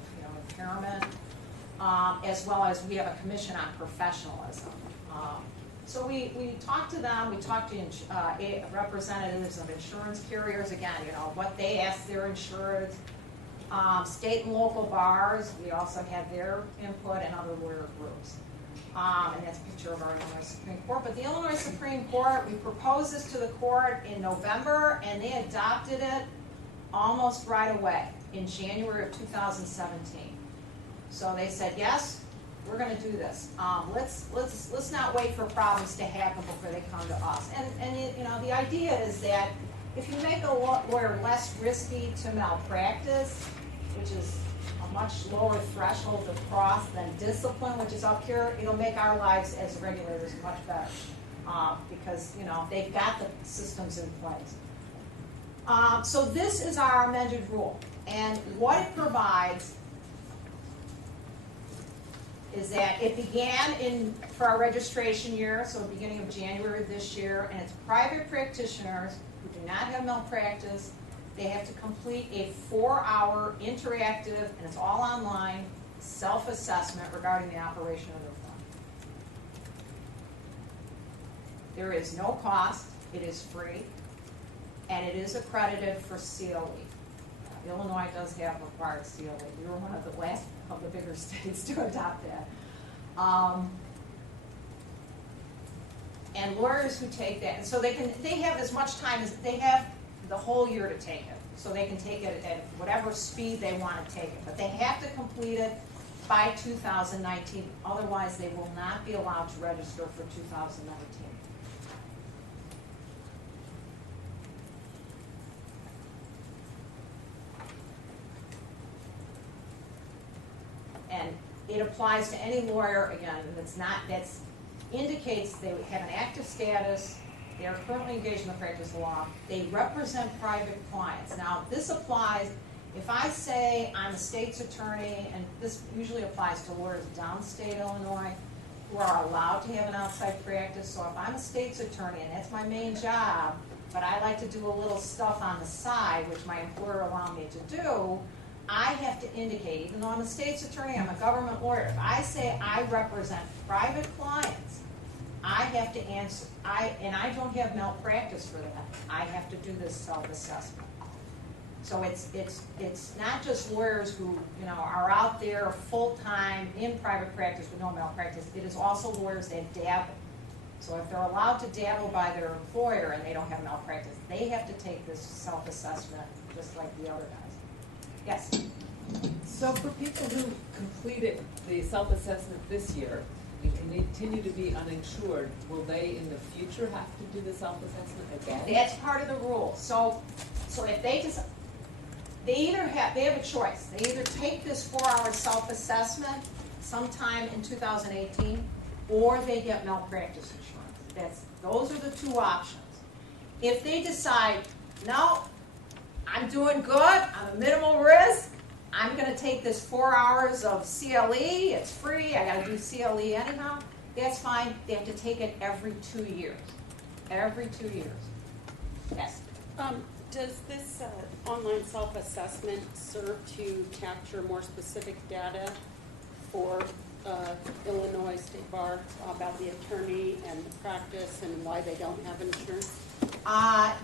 impairment. as well as we have a commission on professionalism. So we talked to them, we talked to representatives of insurance carriers, again, what they ask their insureds, state and local bars, we also had their input, and other lawyer groups. And that's a picture of our Illinois Supreme Court. But the Illinois Supreme Court, we proposed this to the court in November, and they adopted it almost right away in January of 2017. So they said, yes, we're going to do this. Let's not wait for problems to happen before they come to us. And the idea is that if you make a lawyer less risky to malpractice, which is a much lower threshold to cross than discipline, which is up here, it'll make our lives as regulators much better because they've got the systems in place. So this is our amended rule, and what it provides is that it began for our registration year, so beginning of January of this year, and it's private practitioners who do not have malpractice. They have to complete a 4-hour interactive, and it's all online, self-assessment regarding the operation of their firm. There is no cost, it is free, and it is accredited for CLE. Illinois does have required CLE. We were one of the last of the bigger states to adopt that. And lawyers who take that, and so they have as much time as they have the whole year to take it. So they can take it at whatever speed they want to take it. But they have to complete it by 2019. Otherwise, they will not be allowed to register for 2019. And it applies to any lawyer, again, that indicates they have an active status, they are currently engaged in the practice of law, they represent private clients. Now, this applies, if I say I'm a state's attorney, and this usually applies to lawyers downstate Illinois who are allowed to have an outside practice, so if I'm a state's attorney and that's my main job, but I like to do a little stuff on the side, which my employer allowed me to do, I have to indicate, even though I'm a state's attorney, I'm a government lawyer, if I say I represent private clients, I have to answer, and I don't have malpractice for that. I have to do this self-assessment. So it's not just lawyers who are out there full-time in private practice with no malpractice. It is also lawyers that dabble. So if they're allowed to dabble by their employer and they don't have malpractice, they have to take this self-assessment just like the other guys. Yes? So for people who completed the self-assessment this year and continue to be uninsured, will they in the future have to do the self-assessment again? That's part of the rule. So if they have a choice. They either take this 4-hour self-assessment sometime in 2018, or they get malpractice insurance. Those are the two options. If they decide, no, I'm doing good, I'm a minimal risk, I'm going to take this 4 hours of CLE, it's free, I got to do CLE anyhow, that's fine. They have to take it every 2 years. Every 2 years. Yes? Does this online self-assessment serve to capture more specific data for Illinois State Bar about the attorney and the practice and why they don't have insurance?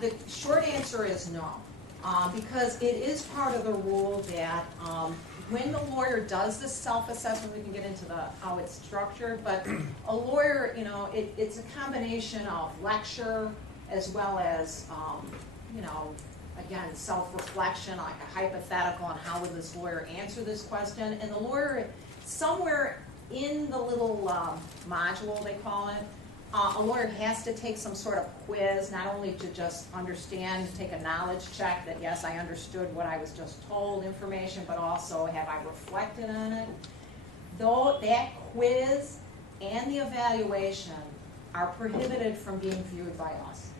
The short answer is no. Because it is part of the rule that when the lawyer does this self-assessment, we can get into how it's structured, but a lawyer, it's a combination of lecture as well as, again, self-reflection, like a hypothetical on how would this lawyer answer this question, and the lawyer, somewhere in the little module, they call it, a lawyer has to take some sort of quiz, not only to just understand, take a knowledge check that, yes, I understood what I was just told information, but also have I reflected on it. Though that quiz and the evaluation are prohibited from being viewed by us.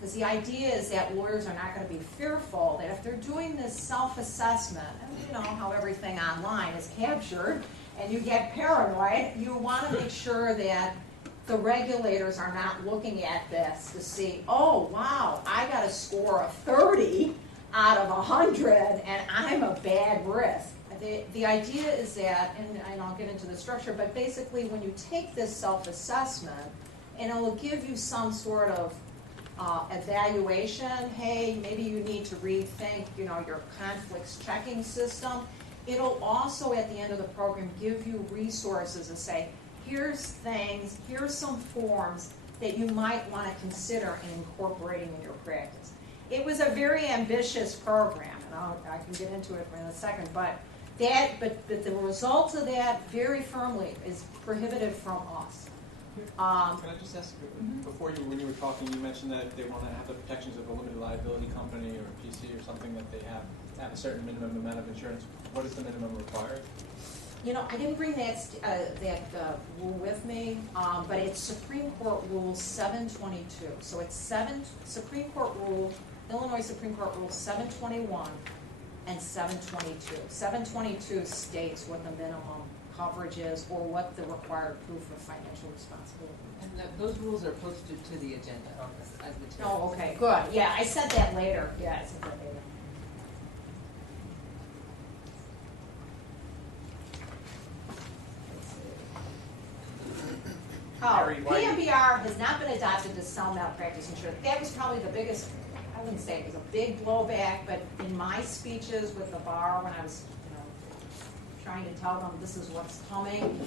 Because the idea is that lawyers are not going to be fearful that if they're doing this self-assessment, and you know how everything online is captured, and you get paranoid, you want to make sure that the regulators are not looking at this to see, oh, wow, I got a score of 30 out of 100, and I'm a bad risk. the idea is that, and I'll get into the structure, but basically when you take this self-assessment, and it will give you some sort of evaluation, hey, maybe you need to rethink, your conflicts checking system. It'll also, at the end of the program, give you resources and say, here's some forms that you might want to consider incorporating in your practice. It was a very ambitious program, and I can get into it in a second, but the result of that very firmly is prohibited from us. Can I just ask, before when you were talking, you mentioned that they want to have the protections of a limited liability company or a PC or something, that they have a certain minimum amount of insurance. What is the minimum required? I didn't bring that rule with me, but it's Supreme Court Rule 722. So it's Illinois Supreme Court Rule 721 and 722. 722 states what the minimum coverage is or what the required proof of financial responsibility. And those rules are posted to the agenda as material. Oh, okay, good. Yeah, I said that later. Yeah, I said that later. Oh, PMBR has not been adopted to sell malpractice insurance. That was probably the biggest, I wouldn't say it was a big blowback, but in my speeches with the bar when I was trying to tell them this is what's coming,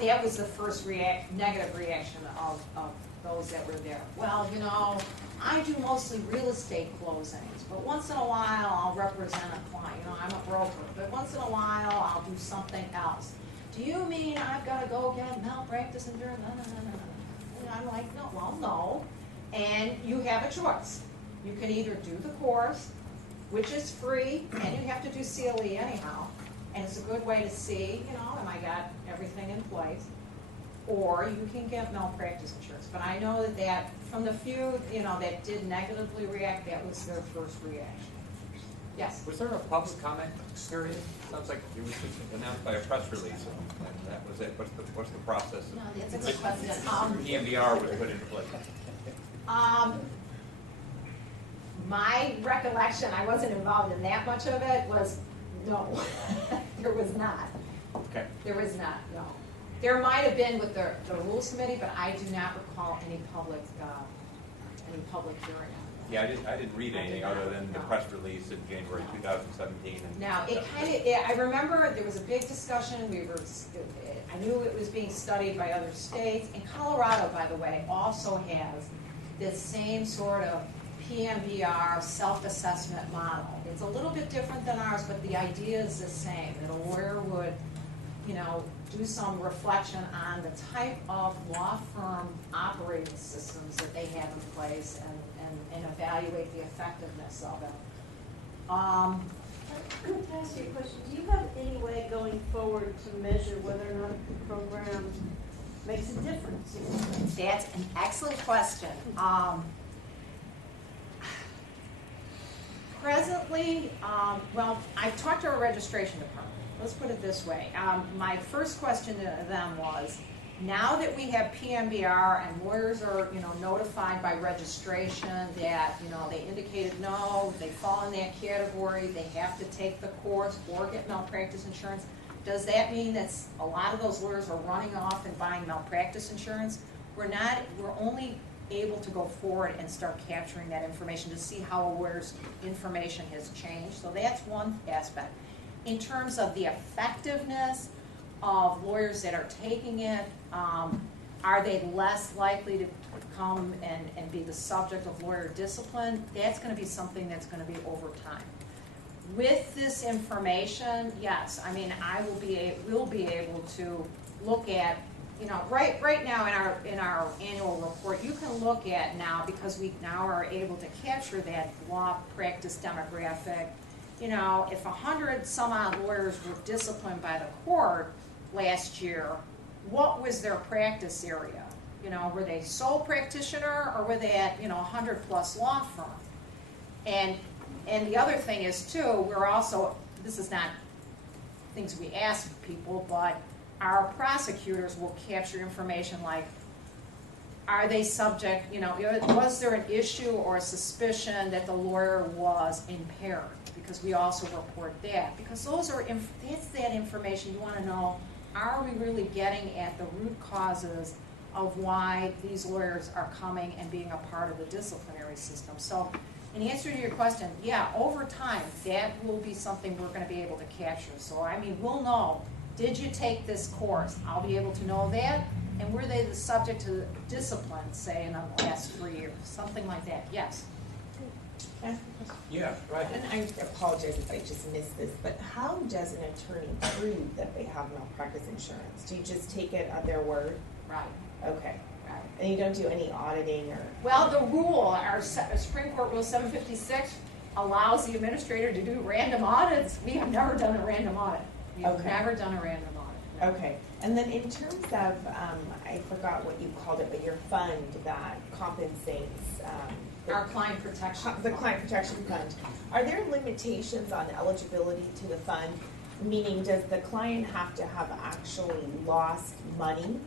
that was the first negative reaction of those that were there. Well, I do mostly real estate closings, but once in a while I'll represent a client. I'm a broker, but once in a while I'll do something else. Do you mean I've got to go get malpractice insurance? No. And I'm like, no, well, no. And you have a choice. You can either do the course, which is free, and you have to do CLE anyhow, and it's a good way to see, am I got everything in place, or you can get malpractice insurance. But I know that from the few, that did negatively react, that was their first reaction. Yes? Was there a public comment period? Sounds like it was just announced by a press release, and that was it. What's the process? No, that's a good question. PMBR was put into place. My recollection, I wasn't involved in that much of it, was no. There was not. Okay. There was not, no. There might have been with the Rules Committee, but I do not recall any public hearing. Yeah, I didn't read anything other than the press release in January 2017. Now, I remember there was a big discussion. I knew it was being studied by other states. And Colorado, by the way, also has this same sort of PMBR self-assessment model. It's a little bit different than ours, but the idea is the same. That a lawyer would, do some reflection on the type of law firm operating systems that they have in place and evaluate the effectiveness of it. Can I ask you a question? Do you have any way going forward to measure whether or not the program makes a difference? That's an excellent question. Presently, well, I've talked to our registration department. Let's put it this way. My first question to them was, now that we have PMBR and lawyers are, notified by registration that, they indicated no, they fall in that category, they have to take the course or get malpractice insurance, does that mean that a lot of those lawyers are running off and buying malpractice insurance? We're only able to go forward and start capturing that information to see how a lawyer's information has changed. So that's one aspect. In terms of the effectiveness of lawyers that are taking it, are they less likely to come and be the subject of lawyer discipline? That's going to be something that's going to be over time. With this information, yes, I mean, we'll be able to look at, right now in our annual report, you can look at now, because we now are able to capture that law practice demographic. If 100 some odd lawyers were disciplined by the court last year, what was their practice area? Were they sole practitioner or were they at 100 plus law firm? And the other thing is too, we're also, this is not things we ask people, but our prosecutors will capture information like are they subject, was there an issue or a suspicion that the lawyer was impaired? Because we also report that. Because that's that information you want to know, are we really getting at the root causes of why these lawyers are coming and being a part of the disciplinary system? So in answer to your question, yeah, over time, that will be something we're going to be able to capture. So, I mean, we'll know, did you take this course? I'll be able to know that. And were they the subject to discipline, say, in the last 3 years? Something like that, yes. Yeah, right. And I apologize if I just missed this, but how does an attorney prove that they have malpractice insurance? Do you just take it at their word? Right. Okay. Right. And you don't do any auditing or? Well, the rule, our Supreme Court Rule 756 allows the administrator to do random audits. We have never done a random audit. We have never done a random audit. No. Okay. And then in terms of, I forgot what you called it, but your fund that compensates. Our client protection the client protection fund. Are there limitations on eligibility to the fund? Meaning, does the client have to have actually lost money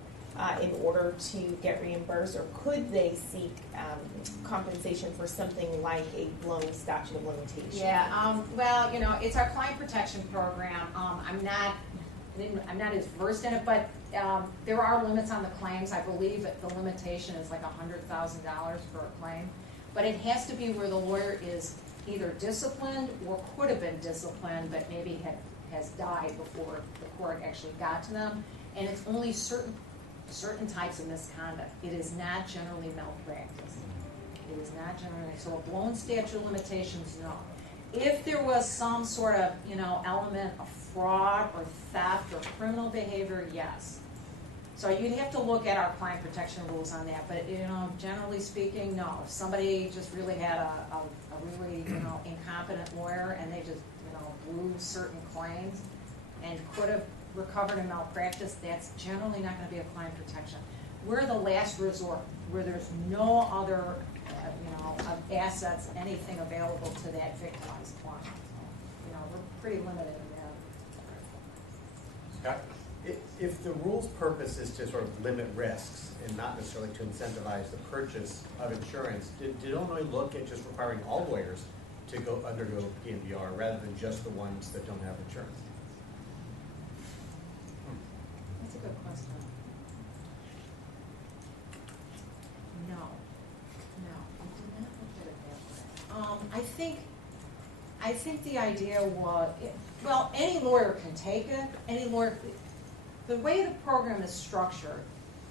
in order to get reimbursed, or could they seek compensation for something like a blown statute of limitations? Yeah. Well, it's our client protection program. I'm not as versed in it, but there are limits on the claims. I believe that the limitation is like $100,000 for a claim. But it has to be where the lawyer is either disciplined or could have been disciplined, but maybe has died before the court actually got to them. And it's only certain types of misconduct. It is not generally malpractice. It is not generally. So a blown statute of limitations, no. If there was some sort of element of fraud or theft or criminal behavior, yes. So you'd have to look at our client protection rules on that, but generally speaking, no. If somebody just really had a really incompetent lawyer and they just blew certain claims and could have recovered in malpractice, that's generally not going to be a client protection. We're the last resort where there's no other of assets, anything available to that victimized client. So, we're pretty limited in that. Scott? If the rule's purpose is to sort of limit risks and not necessarily to incentivize the purchase of insurance, did Illinois look at just requiring all lawyers to undergo PMBR rather than just the ones that don't have insurance? That's a good question. No, we did not look at it that way. I think the idea was, any lawyer can take it. Any lawyer. The way the program is structured,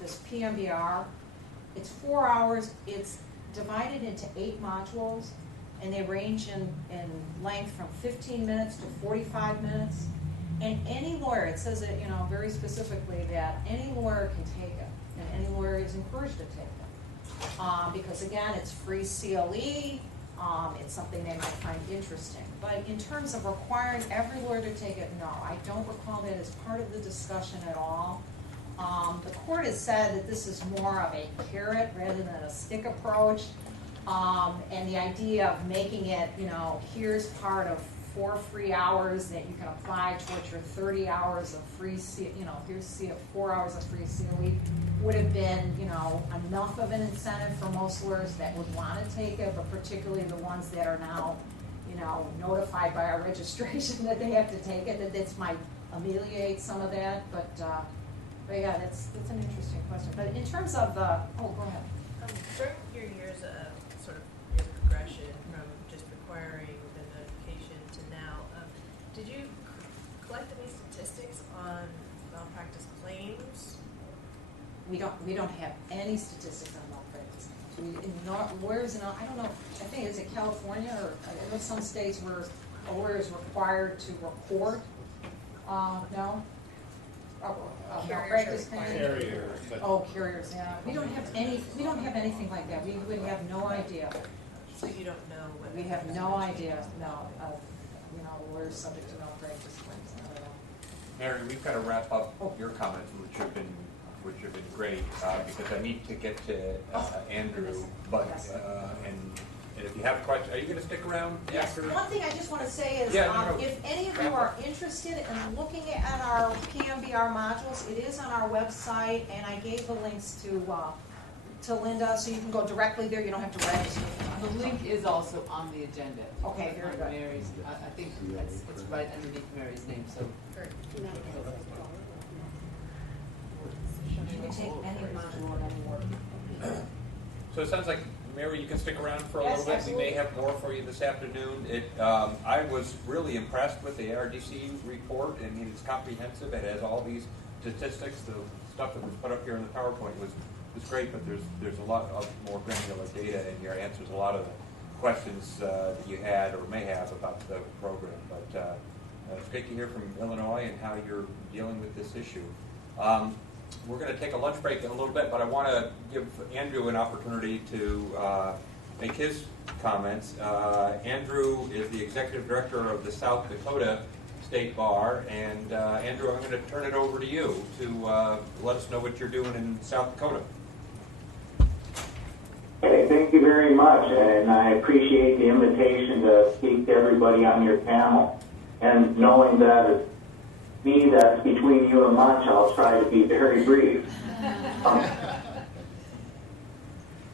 this PMBR, it's 4 hours. It's divided into 8 modules, and they range in length from 15 minutes to 45 minutes. And any lawyer, it says it, very specifically that any lawyer can take it, and any lawyer is encouraged to take it. Because again, it's free CLE, it's something they might find interesting. But in terms of requiring every lawyer to take it, no, I don't recall that as part of the discussion at all. The court has said that this is more of a carrot rather than a stick approach. And the idea of making it, here's part of 4 free hours that you can apply towards your 30 hours of free, here's 4 hours of free CLE, would have been, enough of an incentive for most lawyers that would want to take it, but particularly the ones that are now, notified by our registration that they have to take it, that this might ameliorate some of that. But yeah, that's an interesting question. But in terms of the, go ahead. During your years of sort of your progression from just requiring the notification to now, did you collect any statistics on malpractice claims? We don't have any statistics on malpractice. Lawyers, I don't know. I think it's in California or I know some states where a lawyer is required to report. No. Malpractice claims. Carriers. Carriers. Yeah. We don't have anything like that. We would have no idea. So you don't know whether we have no idea. No. Lawyers subject to malpractice claims. Not at all. Mary, we've got to wrap up your comments, which have been great, because I need to get to Andrew. But and if you have questions, are you going to stick around? Yes. After? One thing I just want to say is, if any of you are interested in looking at our PMBR modules, it is on our website, and I gave the links to to Linda, so you can go directly there, you don't have to register? The link is also on the agenda. Okay, very good. Mary's, I think it's right underneath Mary's name, so. You can take any module at any work. So it sounds like, Mary, you can stick around for a Yes, little bit. absolutely. We may have more for you this afternoon. I was really impressed with the ARDC report. I mean, it's comprehensive. It has all these statistics. The stuff that was put up here in the PowerPoint was great, but there's a lot of more granular data in here. Answers a lot of the questions that you had or may have about the program. But it's great to hear from Illinois and how you're dealing with this issue. We're going to take a lunch break in a little bit, but I want to give Andrew an opportunity to make his comments. Andrew is the Executive Director of the South Dakota State Bar, and Andrew, I'm going to turn it over to you to let us know what you're doing in South Dakota. Okay, thank you very much, and I appreciate the invitation to speak to everybody on your panel. And knowing that it's me that's between you and lunch, I'll try to be very brief. I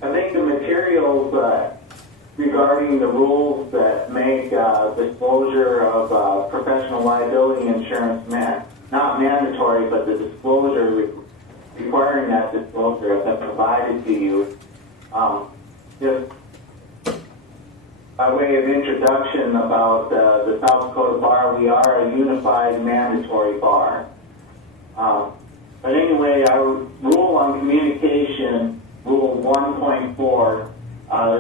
think the materials regarding the rules that make disclosure of professional liability insurance not mandatory, but the disclosure requiring that disclosure have been provided to you. Just by way of introduction about the South Dakota Bar, we are a unified mandatory bar. But anyway, our rule on communication, Rule 1.4,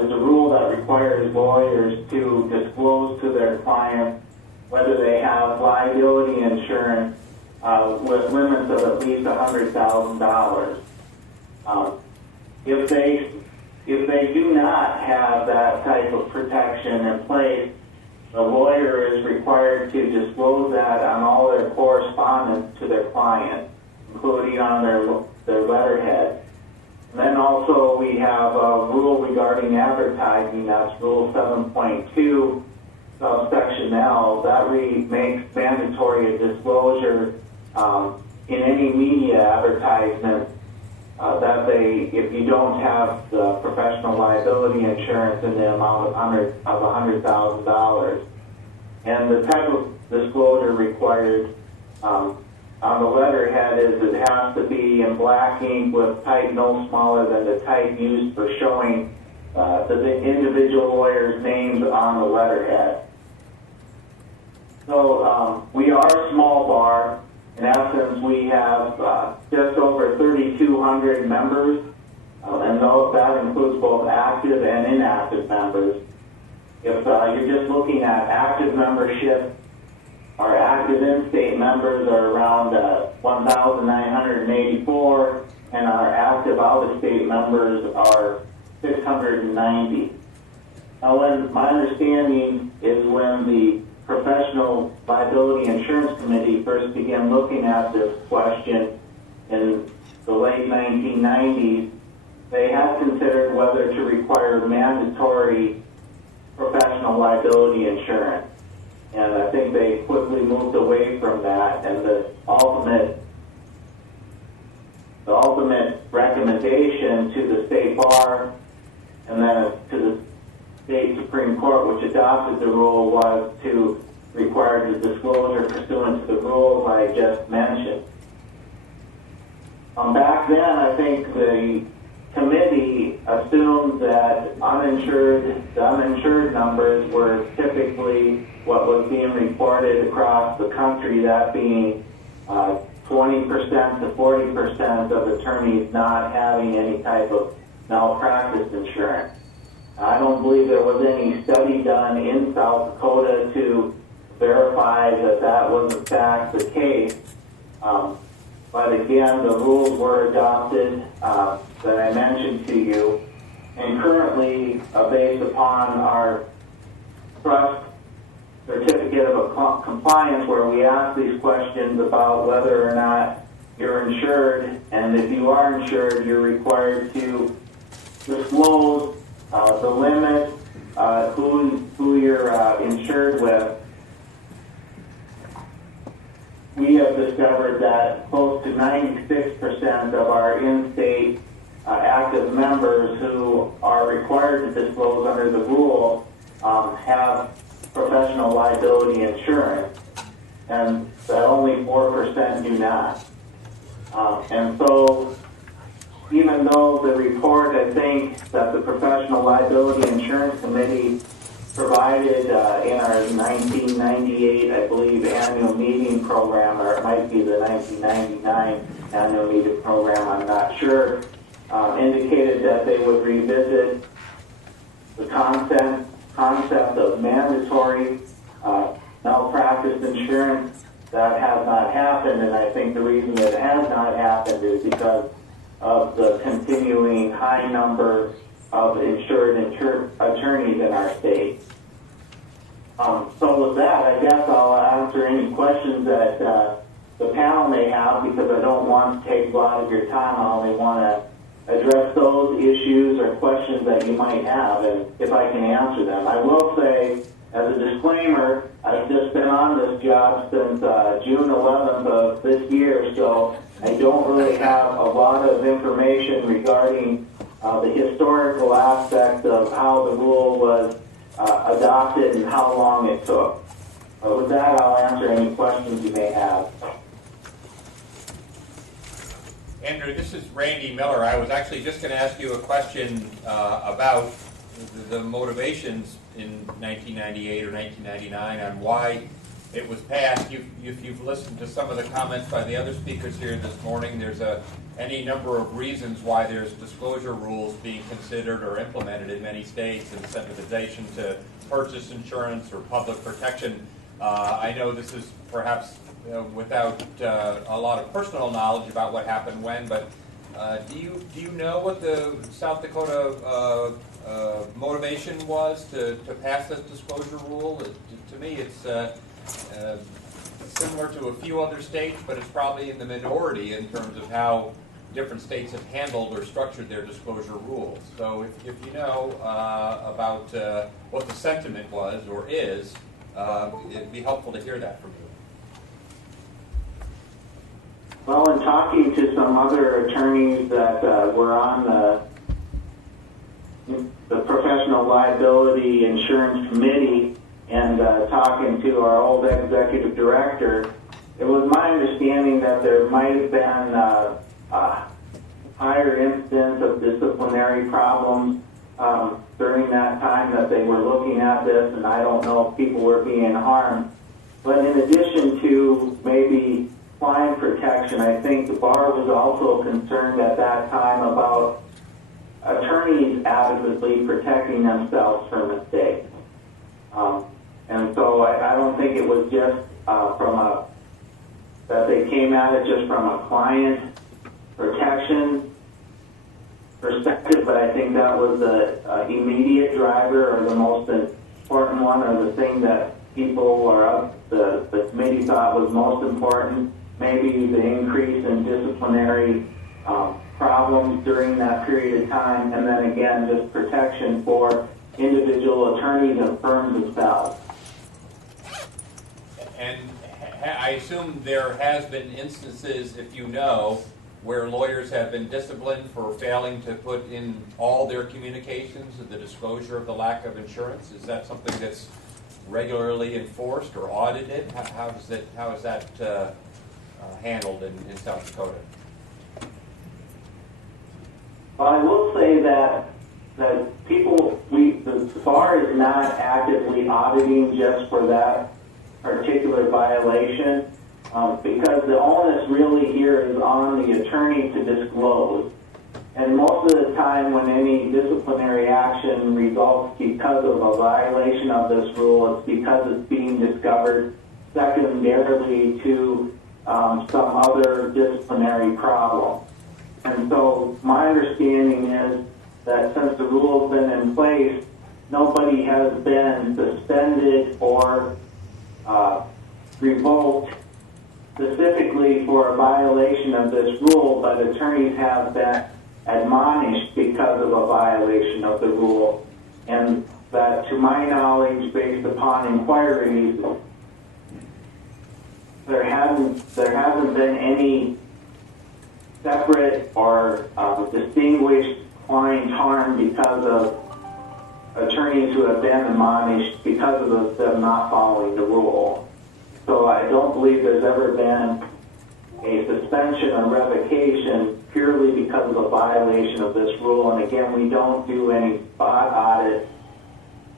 is a rule that requires lawyers to disclose to their clients whether they have liability insurance with limits of at least $100,000. If they do not have that type of protection in place, the lawyer is required to disclose that on all their correspondence to their client, including on their letterhead. And then also we have a rule regarding advertising, that's Rule 7.2, subsection L, that makes mandatory a disclosure in any media advertisement that if you don't have the professional liability insurance in the amount of $100,000. And the type of disclosure required on the letterhead is it has to be in black ink with type no smaller than the type used for showing the individual lawyer's names on the letterhead. So we are a small bar. In essence, we have just over 3,200 members, and that includes both active and inactive members. If you're just looking at active membership, our active in-state members are around 1,984, and our active out-of-state members are 690. Now, my understanding is when the Professional Liability Insurance Committee first began looking at this question in the late 1990s, they had considered whether to require mandatory professional liability insurance. And I think they quickly moved away from that, and the ultimate recommendation to the state bar and then to the state Supreme Court, which adopted the rule, was to require the disclosure pursuant to the rules I just mentioned. Back then, I think the committee assumed that the uninsured numbers were typically what was being reported across the country, that being 20% to 40% of attorneys not having any type of malpractice insurance. I don't believe there was any study done in South Dakota to verify that was in fact the case. But again, the rules were adopted that I mentioned to you. And currently, based upon our trust certificate of compliance, where we ask these questions about whether or not you're insured, and if you are insured, you're required to disclose the limit, who you're insured with. We have discovered that close to 96% of our in-state active prospective members who are required to disclose under the rule have professional liability insurance, and that only 4% do not. And so, even though the report, I think, that the Professional Liability Insurance Committee provided in our 1998, I believe, annual meeting program, or it might be the 1999 annual meeting program, I'm not sure, indicated that they would revisit the concept of mandatory malpractice insurance. That has not happened, and I think the reason it has not happened is because of the continuing high number of insured attorneys in our state. So with that, I guess I'll answer any questions that the panel may have, because I don't want to take a lot of your time. I only want to address those issues or questions that you might have, and if I can answer them. I will say, as a disclaimer, I've just been on this job since June 11th of this year, so I don't really have a lot of information regarding the historical aspect of how the rule was adopted and how long it took. But with that, I'll answer any questions you may have. Andrew, this is Randy Miller. I was actually just going to ask you a question about the motivations in 1998 or 1999 on why it was passed. If you've listened to some of the comments by the other speakers here this morning, there's any number of reasons why there's disclosure rules being considered or implemented in many states, incentivization to purchase insurance or public protection. I know this is perhaps without a lot of personal knowledge about what happened when, but do you know what the South Dakota motivation was to pass this disclosure rule? To me, it's similar to a few other states, but it's probably in the minority in terms of how different states have handled or structured their disclosure rules. So if you know about what the sentiment was or is, it'd be helpful to hear that from you. Well, in talking to some other attorneys that were on the Professional Liability Insurance Committee and talking to our old executive director, it was my understanding that there might have been a higher incidence of disciplinary problems during that time that they were looking at this, and I don't know if people were being harmed. But in addition to maybe client protection, I think the bar was also concerned at that time about attorneys adequately protecting themselves from mistakes. And so I don't think it was just that they came at it just from a client protection perspective, but I think that was the immediate driver or the most important one, or the thing that people or the committee thought was most important. Maybe the increase in disciplinary problems during that period of time, and then again, just protection for individual attorneys and firms themselves. And I assume there has been instances, if you know, where lawyers have been disciplined for failing to put in all their communications of the disclosure of the lack of insurance. Is that something that's regularly enforced or audited? How is that handled in South Dakota? Well, I will say that the bar is not actively auditing just for that particular violation, because the onus really here is on the attorney to disclose. And most of the time when any disciplinary action results because of a violation of this rule, it's because it's being discovered secondarily to some other disciplinary problem. And so my understanding is that since the rule has been in place, nobody has been suspended or revoked specifically for a violation of this rule, but attorneys have been admonished because of a violation of the rule. And that, to my knowledge, based upon inquiries, there hasn't been any separate or distinguished clients harmed because of attorneys who have been admonished because of them not following the rule. So I don't believe there's ever been a suspension or revocation purely because of a violation of this rule. And again, we don't do any spot audits.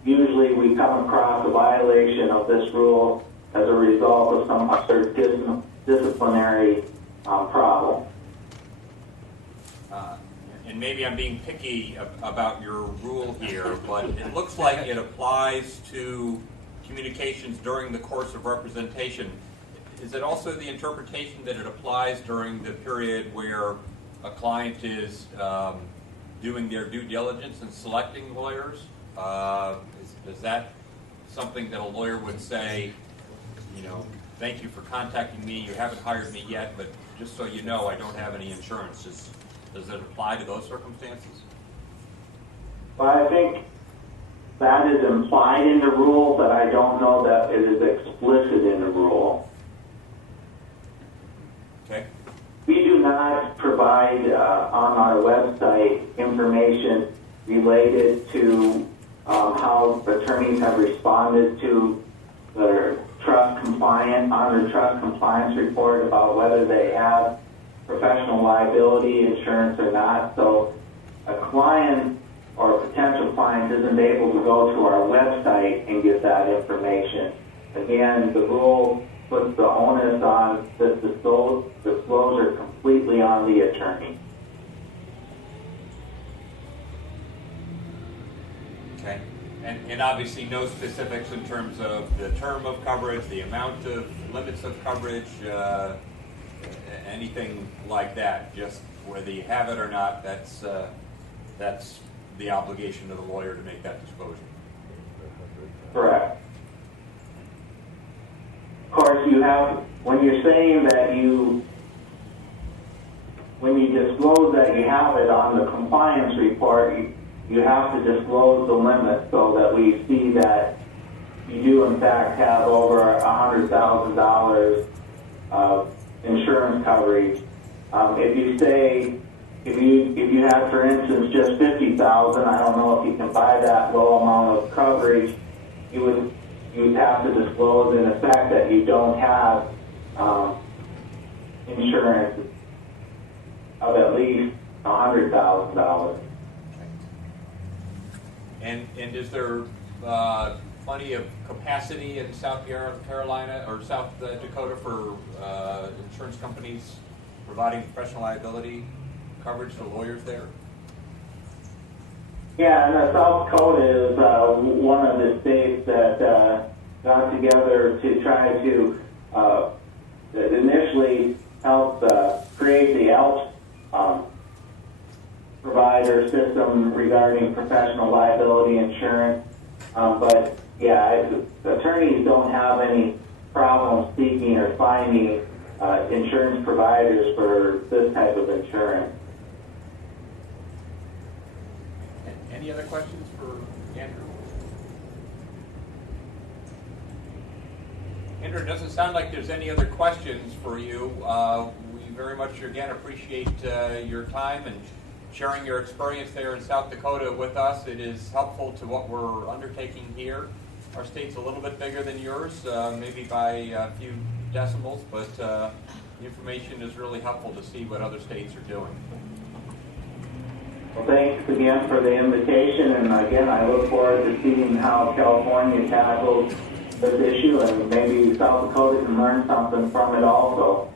Usually we come across a violation of this rule as a result of some other disciplinary problem. And maybe I'm being picky about your rule here, but it looks like it applies to communications during the course of representation. Is it also the interpretation that it applies during the period where a client is doing their due diligence and selecting lawyers? Is that something that a lawyer would say, you know, thank you for contacting me, you haven't hired me yet, but just so you know, I don't have any insurance. Does it apply to those circumstances? Well, I think that is implied in the rule, but I don't know that it is explicit in the rule. Okay. We do not provide on our website information related to how attorneys have responded to their trust compliance report about whether they have professional liability insurance or not. So a client or a potential client isn't able to go to our website and get that information. Again, the rule puts the onus on this disclosure completely on the attorney. Okay. And obviously no specifics in terms of the term of coverage, the amount of limits of coverage, anything like that. Just whether you have it or not, that's the obligation of the lawyer to make that disclosure. Correct. Of course, you have, when you're saying that when you disclose that you have it on the compliance report, you have to disclose the limit so that we see that you do in fact have over $100,000 of insurance coverage. If you had, for instance, just $50,000, I don't know if you can buy that low amount of coverage. You would have to disclose in effect that you don't have insurance of at least $100,000. And is there plenty of capacity in South Carolina or South Dakota for insurance companies providing professional liability coverage to lawyers there? Yeah, and South Dakota is one of the states that got together to try to initially help create the ALPS provider system regarding professional liability insurance. But yeah, attorneys don't have any problem seeking or finding insurance providers for this type of insurance. Any other questions for Andrew? Andrew, it doesn't sound like there's any other questions for you. We very much, again, appreciate your time and sharing your experience there in South Dakota with us. It is helpful to what we're undertaking here. Our state's a little bit bigger than yours, maybe by a few decimals, but the information is really helpful to see what other states are doing. Well, thanks again for the invitation, and again, I look forward to seeing how California tackles this issue, and maybe South Dakota can learn something from it also.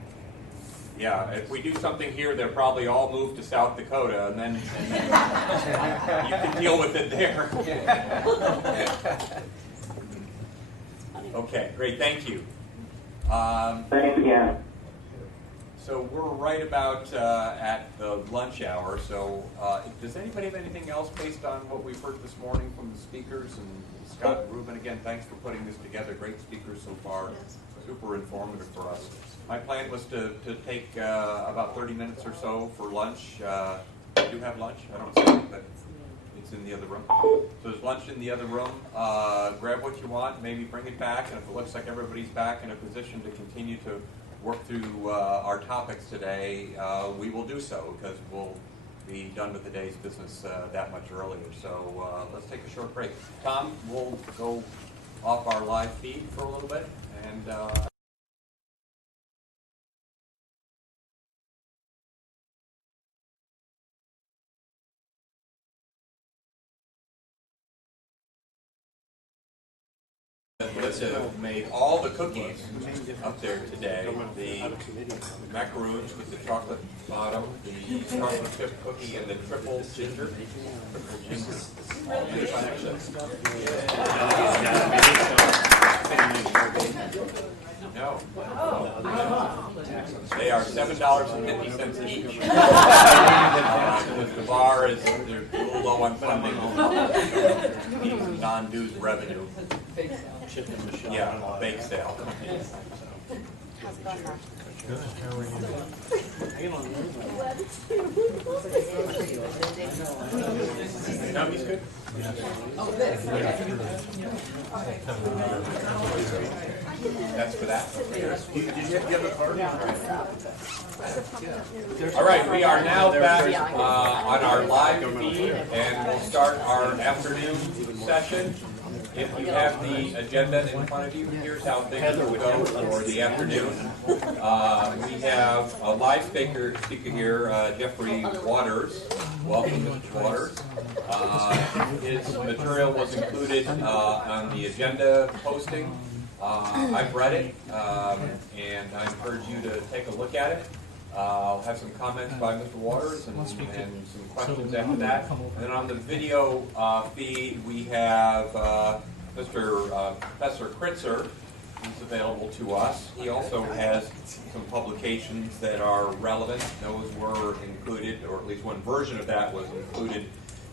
Yeah, if we do something here, they'll probably all move to South Dakota, and then you can deal with it there. Okay, great, thank you. Thanks again. So we're right about at the lunch hour, so does anybody have anything else based on what we've heard this morning from the speakers? And Scott and Ruben, again, thanks for putting this together. Great speakers so far, super informative for us. My plan was to take about 30 minutes or so for lunch. We do have lunch, I don't see it, but it's in the other room. So there's lunch in the other room. Grab what you want, maybe bring it back, and if it looks like everybody's back in a position to continue to work through our topics today, we will do so, because we'll be done with the day's business that much earlier. So let's take a short break. Tom, we'll go off our live feed for a little bit, and Melissa made all the cookies up there today. The macaroons with the chocolate bottom, the chocolate chip cookie, and the triple ginger. No. They are $7.50 each. The bar is they're a little low on funding. Non-dues revenue. Yeah, bake sale. Good, how are you? No, he's good. That's for that. Did you have a card? All right, we are now back on our live feed, and we'll start our afternoon session. If you have the agenda in front of you, here's how things will go for the afternoon. We have a live speaker here, Jeffrey Waters. Welcome, Mr. Waters. His material was included on the agenda posting. I've read it, and I encourage you to take a look at it. I'll have some comments by Mr. Waters and some questions after that. And then on the video feed, we have Professor Kritzer, who's available to us. He also has some publications that are relevant. Those were included, or at least one version of that was included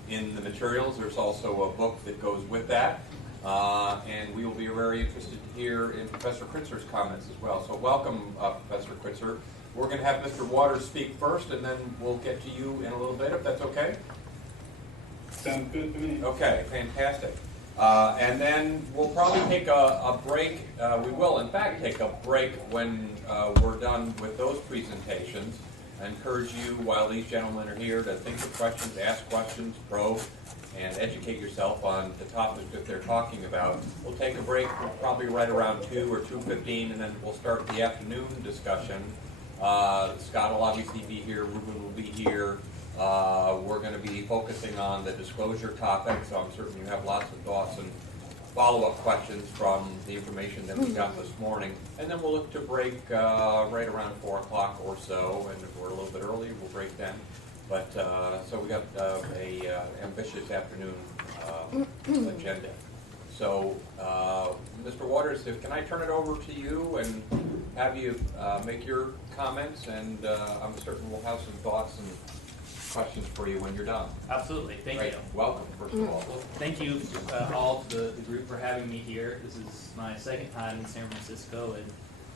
in the materials. There's also a book that goes with that. And we will be very interested to hear in Professor Kritzer's comments as well. So welcome, Professor Kritzer. We're going to have Mr. Waters speak first, and then we'll get to you in a little bit, if that's okay? Sounds good to me. Okay, fantastic. And then we'll probably take a break. We will, in fact, take a break when we're done with those presentations. I encourage you, while these gentlemen are here, to think of questions, ask questions, probe, and educate yourself on the topics that they're talking about. We'll take a break probably right around 2 or 2:15, and then we'll start the afternoon discussion. Scott will obviously be here, Ruben will be here. We're going to be focusing on the disclosure topic, so I'm certain you have lots of thoughts and follow-up questions from the information that we got this morning. And then we'll look to break right around 4 o'clock or so, and if we're a little bit early, we'll break then. But so we got a ambitious afternoon agenda. So, Mr. Waters, can I turn it over to you and have you make your comments? And I'm certain we'll have some thoughts and questions for you when you're done. Absolutely. Thank you. Welcome, first of all. Well, thank you all to the group for having me here. This is my second time in San Francisco, and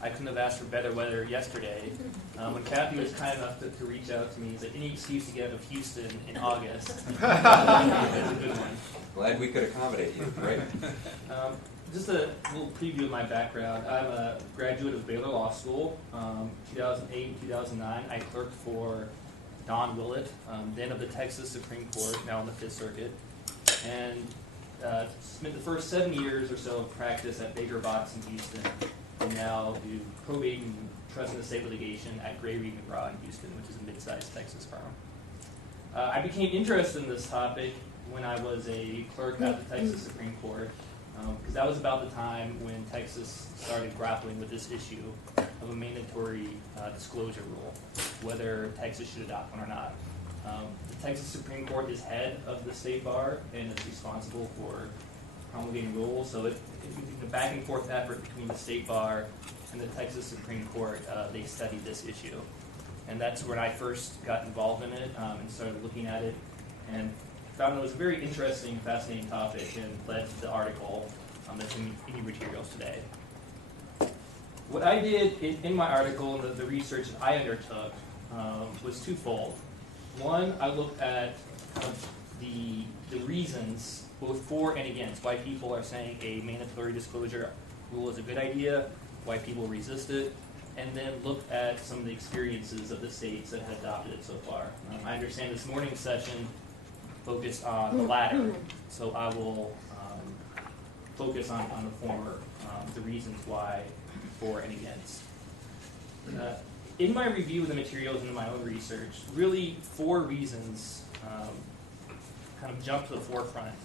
I couldn't have asked for better weather yesterday. When Kathy was kind enough to reach out to me, he's like, any excuse to get out of Houston in August. It's a good one. Glad we could accommodate you, right? Just a little preview of my background. I'm a graduate of Baylor Law School. 2008 and 2009, I clerked for Don Willett, then of the Texas Supreme Court, now on the Fifth Circuit, and spent the first 7 years or so of practice at Baker Botts in Houston, and now do probate and trust and estate litigation at Gray Reed McGraw in Houston, which is a mid-sized Texas firm. I became interested in this topic when I was a clerk at the Texas Supreme Court, because that was about the time when Texas started grappling with this issue of a mandatory disclosure rule, whether Texas should adopt one or not. The Texas Supreme Court is head of the state bar and is responsible for promulgating rules, so it's a back and forth effort between the state bar and the Texas Supreme Court. They studied this issue, and that's when I first got involved in it and started looking at it, and found it was a very interesting, fascinating topic, and led to the article that's in your materials today. What I did in my article and the research that I undertook was twofold. One, I looked at the reasons, both for and against, why people are saying a mandatory disclosure rule is a good idea, why people resist it, and then look at some of the experiences of the states that have adopted it so far. I understand this morning's session focused on the latter, so I will focus on the former, the reasons why, for, and against. In my review of the materials and in my own research, really 4 reasons kind of jump to the forefront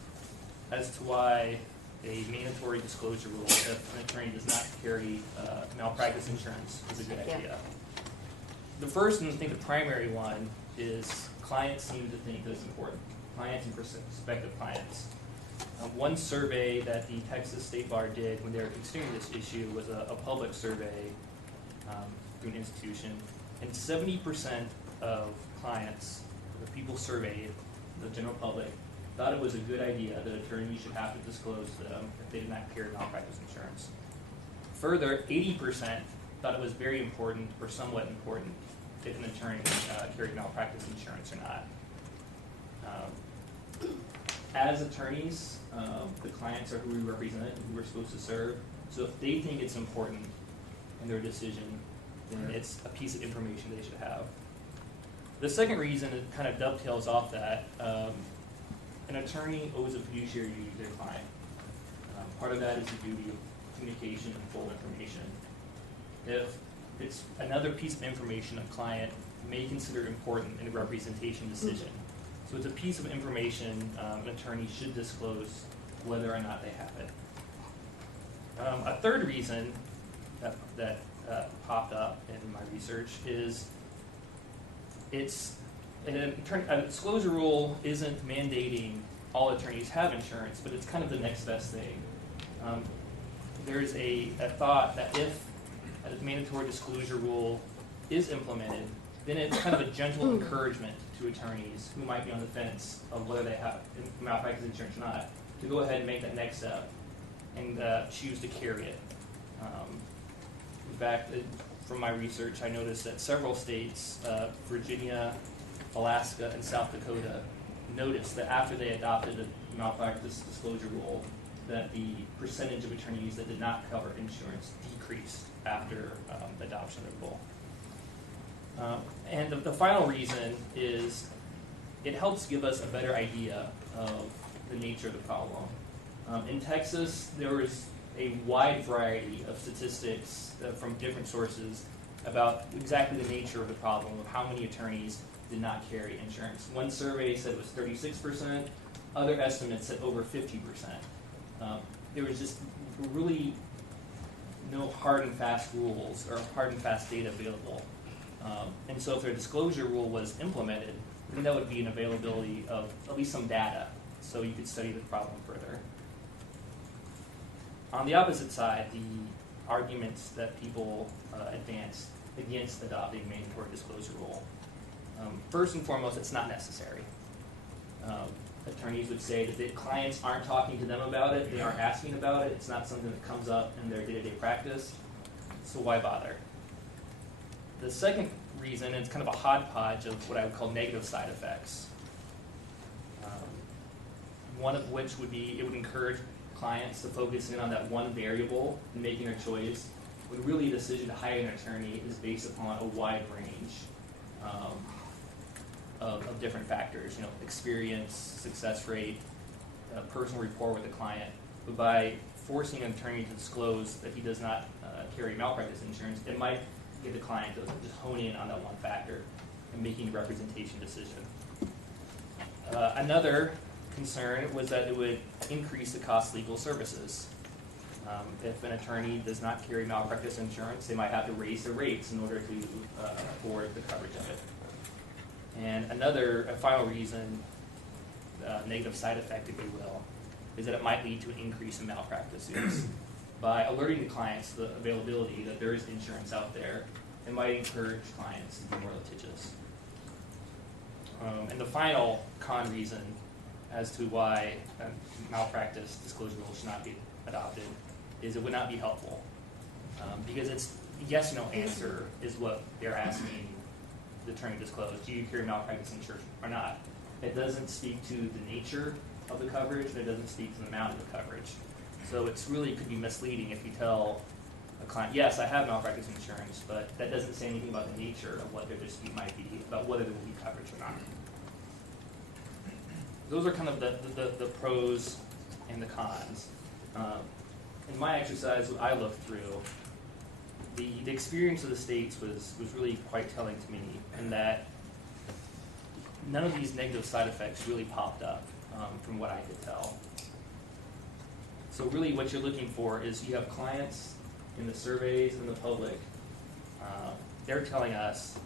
as to why a mandatory disclosure rule if an attorney does not carry malpractice insurance is a good idea. The first, and I think the primary one, is clients seem to think that it's important. Clients and prospective clients. One survey that the Texas State Bar did when they were considering this issue was a public survey through an institution, and 70% of clients, the people surveyed, the general public, thought it was a good idea that attorneys should have to disclose to them if they did not carry malpractice insurance. Further, 80% thought it was very important or somewhat important if an attorney carried malpractice insurance or not. As attorneys, the clients are who we represent and who we're supposed to serve. So if they think it's important in their decision, then it's a piece of information they should have. The second reason, it kind of dovetails off that, an attorney owes a fiduciary duty to their client. Part of that is the duty of communication and full information. If it's another piece of information a client may consider important in a representation decision. So it's a piece of information an attorney should disclose whether or not they have it. A third reason that popped up in my research is a disclosure rule isn't mandating all attorneys have insurance, but it's kind of the next best thing. There's a thought that if a mandatory disclosure rule is implemented, then it's kind of a gentle encouragement to attorneys who might be on the fence of whether they have malpractice insurance or not to go ahead and make that next step and choose to carry it. In fact, from my research, I noticed that several states, Virginia, Alaska, and South Dakota, noticed that after they adopted a malpractice disclosure rule, that the percentage of attorneys that did not cover insurance decreased after the adoption of the rule. And the final reason is it helps give us a better idea of the nature of the problem. In Texas, there was a wide variety of statistics from different sources about exactly the nature of the problem of how many attorneys did not carry insurance. One survey said it was 36%, other estimates said over 50%. There was just really no hard and fast rules or hard and fast data available. And so if a disclosure rule was implemented, then that would be an availability of at least some data so you could study the problem further. On the opposite side, the arguments that people advance against adopting a mandatory disclosure rule. First and foremost, it's not necessary. Attorneys would say that the clients aren't talking to them about it, they aren't asking about it, it's not something that comes up in their day-to-day practice, so why bother? The second reason, and it's kind of a hodgepodge of what I would call negative side effects. One of which would be it would encourage clients to focus in on that one variable in making their choice, when really a decision to hire an attorney is based upon a wide range of different factors, experience, success rate, personal rapport with the client. But by forcing an attorney to disclose that he does not carry malpractice insurance, it might get the client to just hone in on that one factor and making a representation decision. Another concern was that it would increase the cost of legal services. If an attorney does not carry malpractice insurance, they might have to raise their rates in order to afford the coverage of it. And a final reason, negative side effect, if you will, is that it might lead to an increase in malpractice suits. By alerting the clients to the availability that there is insurance out there, it might encourage clients to be more litigious. And the final con reason as to why malpractice disclosure rules should not be adopted is it would not be helpful. Because it's yes, no answer is what they're asking the attorney to disclose. Do you carry malpractice insurance or not? It doesn't speak to the nature of the coverage, and it doesn't speak to the amount of the coverage. So it's really could be misleading if you tell a client, yes, I have malpractice insurance, but that doesn't say anything about the nature of what their dispute might be, about whether there will be coverage or not. Those are kind of the pros and the cons. In my exercise, what I looked through, the experience of the states was really quite telling to me, in that none of these negative side effects really popped up from what I could tell. So really what you're looking for is you have clients in the surveys and the public, they're telling us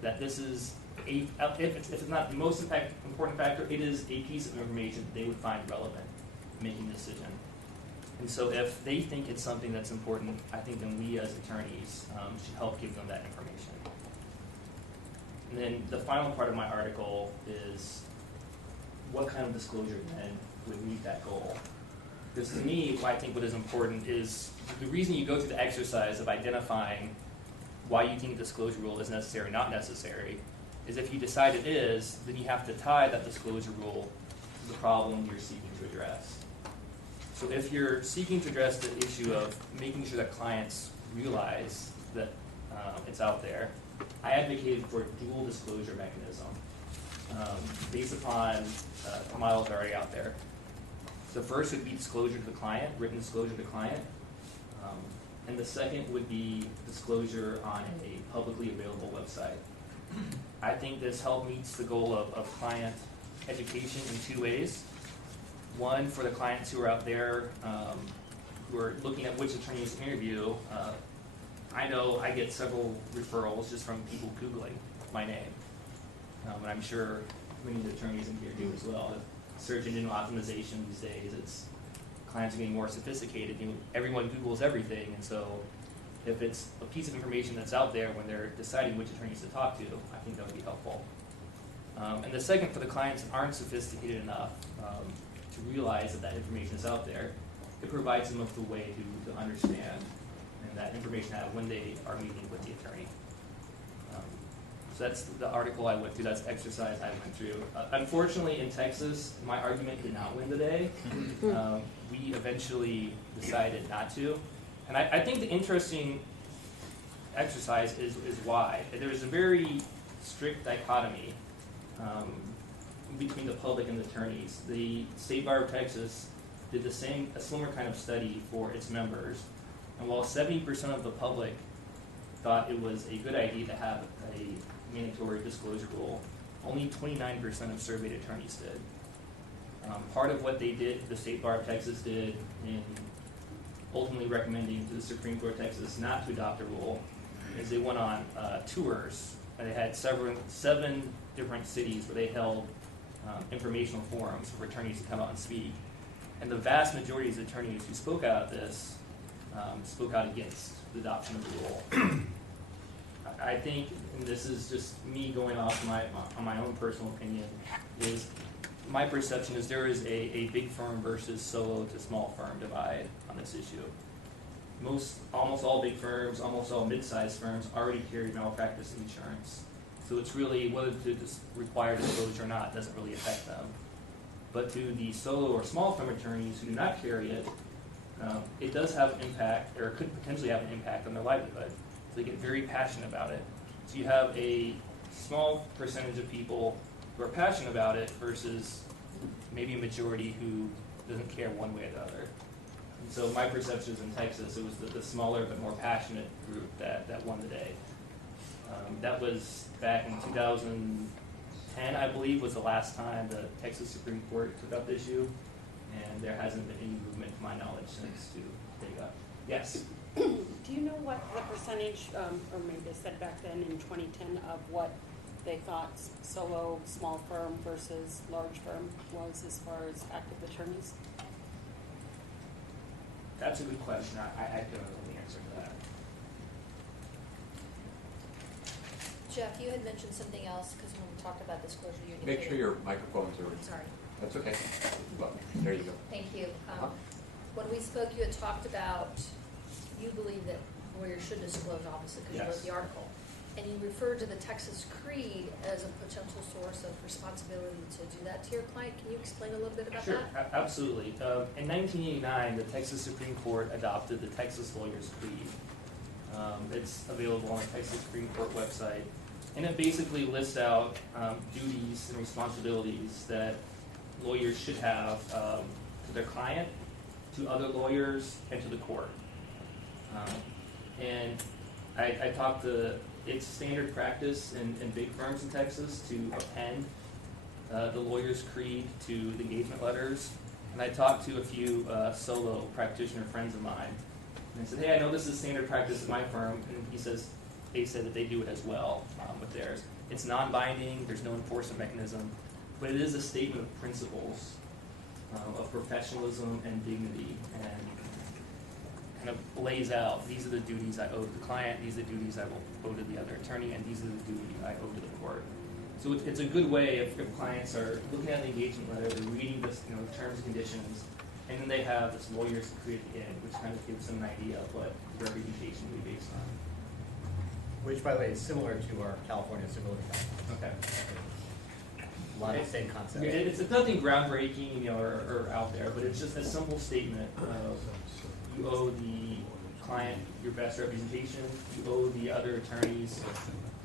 that this is, if it's not the most important factor, it is a piece of information that they would find relevant in making a decision. And so if they think it's something that's important, I think then we as attorneys should help give them that information. And then the final part of my article is what kind of disclosure then would meet that goal. Because to me, I think what is important is the reason you go through the exercise of identifying why you think a disclosure rule is necessary or not necessary is if you decide it is, then you have to tie that disclosure rule to the problem you're seeking to address. So if you're seeking to address the issue of making sure that clients realize that it's out there, I advocated for a dual disclosure mechanism based upon models already out there. The first would be disclosure to the client, written disclosure to the client. And the second would be disclosure on a publicly available website. I think this meets the goal of client education in two ways. One, for the clients who are out there who are looking at which attorneys to interview. I know I get several referrals just from people Googling my name. And I'm sure many of the attorneys in here do as well. Search engine optimization these days, clients are getting more sophisticated. Everyone Googles everything, and so if it's a piece of information that's out there when they're deciding which attorneys to talk to, I think that would be helpful. And the second, for the clients that aren't sophisticated enough to realize that information is out there, it provides them with a way to understand and that information out when they are meeting with the attorney. So that's the article I went through, that's the exercise I went through. Unfortunately, in Texas, my argument did not win the day. We eventually decided not to. And I think the interesting exercise is why. There's a very strict dichotomy between the public and the attorneys. The State Bar of Texas did a similar kind of study for its members. And while 70% of the public thought it was a good idea to have a mandatory disclosure rule, only 29% of surveyed attorneys did. Part of what they did, the State Bar of Texas did, in ultimately recommending to the Supreme Court of Texas not to adopt a rule, is they went on tours. And they had seven different cities where they held informational forums for attorneys to come out and speak. And the vast majority of the attorneys who spoke out of this spoke out against the adoption of the rule. I think, and this is just me going off on my own personal opinion, is my perception is there is a big firm versus solo to small firm divide on this issue. Almost all big firms, almost all mid-sized firms already carry malpractice insurance. So it's really whether to require disclosure or not doesn't really affect them. But to the solo or small firm attorneys who do not carry it, it does have an impact, or could potentially have an impact on their livelihood. So they get very passionate about it. So you have a small percentage of people who are passionate about it versus maybe a majority who doesn't care one way or the other. And so my perception is in Texas, it was the smaller but more passionate group that won the day. That was back in 2010, I believe, was the last time the Texas Supreme Court took up the issue, and there hasn't been any movement, to my knowledge, since to take it up. Yes? Do you know what the percentage, or maybe they said back then in 2010, of what they thought solo, small firm versus large firm was as far as active attorneys? That's a good question. I don't know the answer to that. Jeff, you had mentioned something else, because when we talked about disclosure, you indicated... Make sure your microphones are... Sorry. That's okay. Well, there you go. Thank you. When we spoke, you had talked about, you believe that lawyers should disclose, obviously, because you wrote the article. And you referred to the Texas Creed as a potential source of responsibility to do that to your client. Can you explain a little bit about Sure, that? absolutely. In 1989, the Texas Supreme Court adopted the Texas Lawyers Creed. It's available on the Texas Supreme Court website, and it basically lists out duties and responsibilities that lawyers should have to their client, to other lawyers, and to the court. And I talked to, it's standard practice in big firms in Texas to append the lawyer's creed to the engagement letters. And I talked to a few solo practitioner friends of mine. And I said, hey, I know this is standard practice at my firm. And they said that they do it as well with theirs. It's non-binding, there's no enforcement mechanism, but it is a statement of principles of professionalism and dignity, and kind of lays out, these are the duties I owe to the client, these are the duties I will owe to the other attorney, and these are the duties I owe to the court. So it's a good way if clients are looking at the engagement letter, they're reading this, the terms and conditions, and then they have this lawyer's creed at the end, which kind of gives them an idea of what their reputation will be based on. Which, by the way, is similar to our California civility code. Okay. A lot of the same concepts. It's nothing groundbreaking, or out there, but it's just a simple statement of you owe the client your best representation, you owe the other attorneys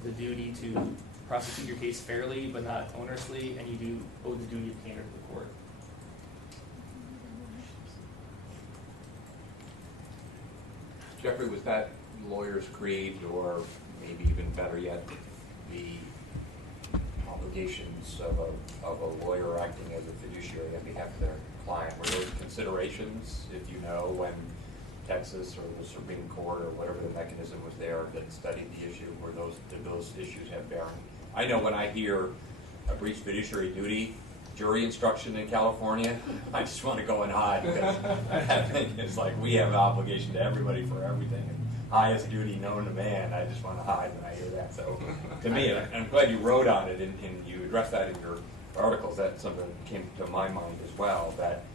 the duty to prosecute your case fairly but not onerously, and you do owe the duty of candor to the court. Jeffrey, was that lawyer's creed, or maybe even better yet, the obligations of a lawyer acting as a fiduciary on behalf of their client, were those considerations, if you know, when Texas or the Supreme Court or whatever the mechanism was there that studied the issue, did those issues have bearing? I know when I hear a breach of fiduciary duty, jury instruction in California, I just want to go and hide, because I think it's like we have an obligation to everybody for everything. And highest duty known to man, I just want to hide when I hear that. So to me, and I'm glad you wrote on it and you addressed that in your articles. That's something that came to my mind as well, that,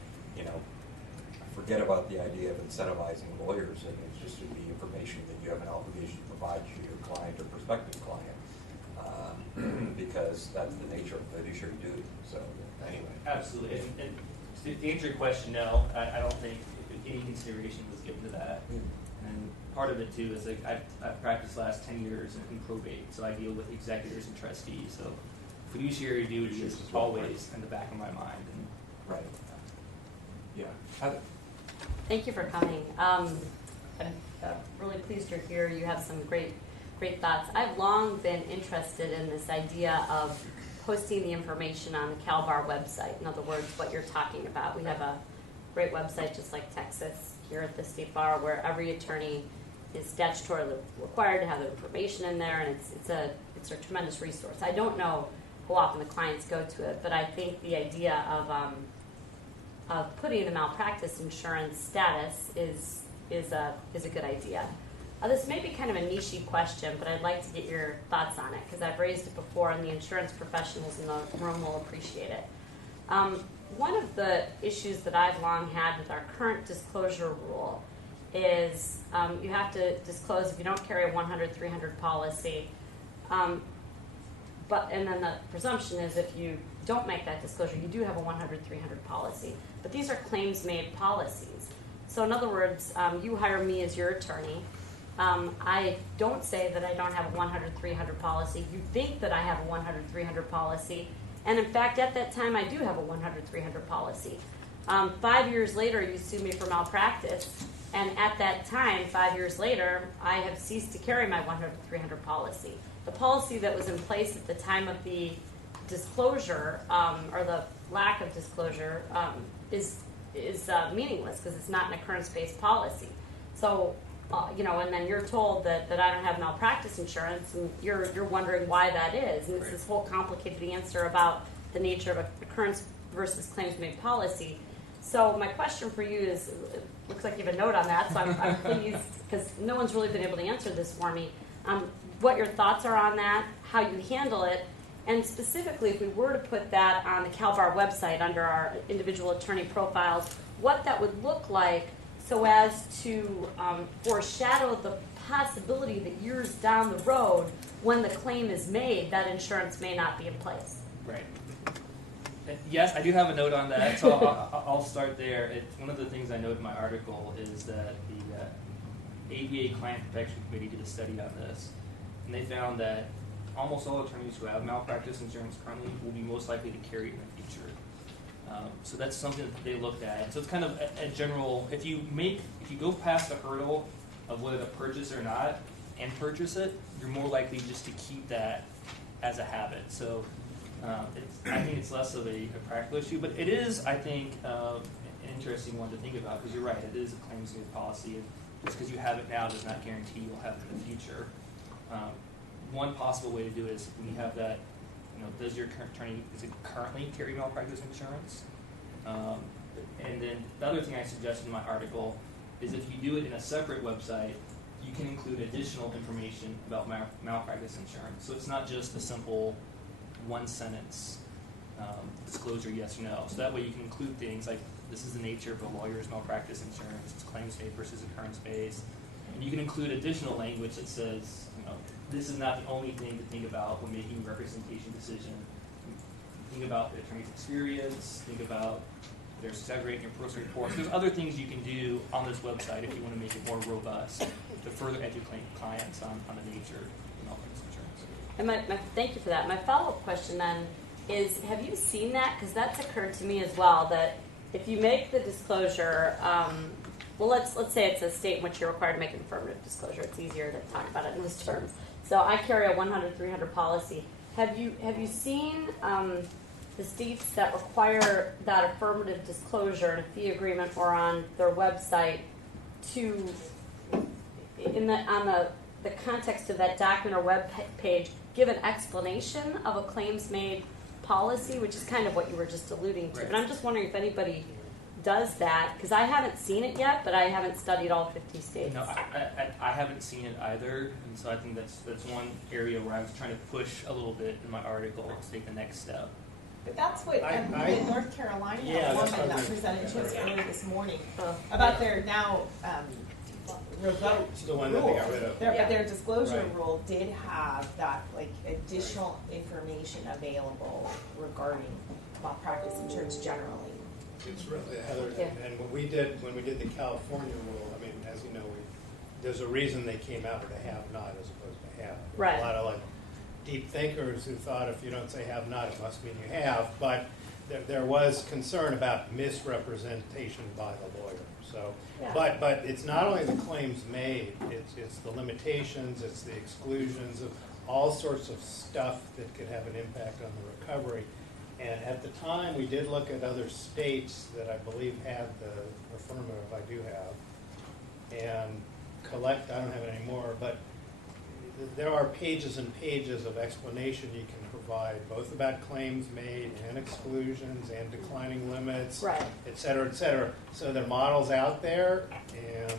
forget about the idea of incentivizing lawyers, and it's just the information that you have an obligation to provide to your client or prospective client, because that's the nature of fiduciary duty. So anyway. Absolutely. And to answer your question, no, I don't think any consideration was given to that. And part of it too is I've practiced the last 10 years in probate, so I deal with executors and trustees. So fiduciary duty is always in the back of my mind. Right. Yeah. Heather. Thank you for coming. I'm really pleased you're here. You have some great thoughts. I've long been interested in this idea of posting the information on the CalBAR website. In other words, what you're talking about. We have a great website, just like Texas, here at the State Bar, where every attorney is statutorily required to have the information in there, and it's a tremendous resource. I don't know how often the clients go to it, but I think the idea of putting the malpractice insurance status is a good idea. This may be kind of a niche question, but I'd like to get your thoughts on it, because I've raised it before and the insurance professionals in the room will appreciate it. One of the issues that I've long had with our current disclosure rule is you have to disclose if you don't carry a 100-300 policy, and then the presumption is if you don't make that disclosure, you do have a 100-300 policy. But these are claims-made policies. So in other words, you hire me as your attorney. I don't say that I don't have a 100-300 policy. You think that I have a 100-300 policy. And in fact, at that time, I do have a 100-300 policy. 5 years later, you sue me for malpractice. And at that time, 5 years later, I have ceased to carry my 100-300 policy. The policy that was in place at the time of the disclosure, or the lack of disclosure, is meaningless because it's not an occurrence-based policy. So, and then you're told that I don't have malpractice insurance, and you're wondering why that is. And it's this whole complicated answer about the nature of occurrence versus claims-made policy. So my question for you is, it looks like you have a note on that, so I'm pleased, because no one's really been able to answer this for me, what your thoughts are on that, how you handle it, and specifically if we were to put that on the CalBAR website under our individual attorney profiles, what that would look like so as to foreshadow the possibility that years down the road, when the claim is made, that insurance may not be in place. Right. Yes, I do have a note on that, so I'll start there. One of the things I note in my article is that the ABA Client Protection Committee did a study on this, and they found that almost all attorneys who have malpractice insurance currently will be most likely to carry it in the future. So that's something that they looked at. So it's kind of a general, if you go past the hurdle of whether to purchase or not and purchase it, you're more likely just to keep that as a habit. So I think it's less of a practical issue, but it is, I think, an interesting one to think about, because you're right, it is a claims-made policy. And just because you have it now does not guarantee you'll have it in the future. One possible way to do it is when you have that, does your current attorney, is it currently carry malpractice insurance? And then the other thing I suggested in my article is if you do it in a separate website, you can include additional information about malpractice insurance. So it's not just a simple one-sentence disclosure, yes or no. So that way you can include things like, this is the nature of a lawyer's malpractice insurance, it's claims-based versus occurrence-based. And you can include additional language that says, this is not the only thing to think about when making a representation decision. Think about the attorney's experience, think about their success rate in your personal report. There's other things you can do on this website if you want to make it more robust to further educate clients on the nature of malpractice insurance. And thank you for that. My follow-up question then is, have you seen that? Because that's occurred to me as well, that if you make the disclosure, well, let's say it's a state in which you're required to make an affirmative disclosure. It's easier to talk about it in those terms. So I carry a 100/300 policy. Have you seen the states that require that affirmative disclosure in a fee agreement or on their website to, on the context of that document or web page, give an explanation of a claims-made policy, which is kind of what you were just alluding to. Right. But I'm just wondering if anybody does that, because I haven't seen it yet, but I haven't studied all 50 states. No, I haven't seen it either, and so I think that's one area where I was trying to push a little bit in my article to take the next step. But that's what in North Carolina, a woman that presented to us earlier this morning about their now revoked The one that they got rid of. But their disclosure Right. rule did have that additional information available regarding malpractice insurance generally. It's really, Heather, and when we did the California rule, I mean, as you know, there's a reason they came out with a have not as opposed to have. Right. A lot of deep thinkers who thought if you don't say have not, it must mean you have. But there was concern about misrepresentation by the lawyer. So, but it's not only the claims made; it's the limitations, it's the exclusions of all sorts of stuff that could have an impact on the recovery. And at the time, we did look at other states that I believe had the affirmative, I do have, and collect, I don't have it anymore, but there are pages and pages of explanation you can provide, both about claims made and exclusions and declining limits, right, et cetera, et cetera. So there are models out there, and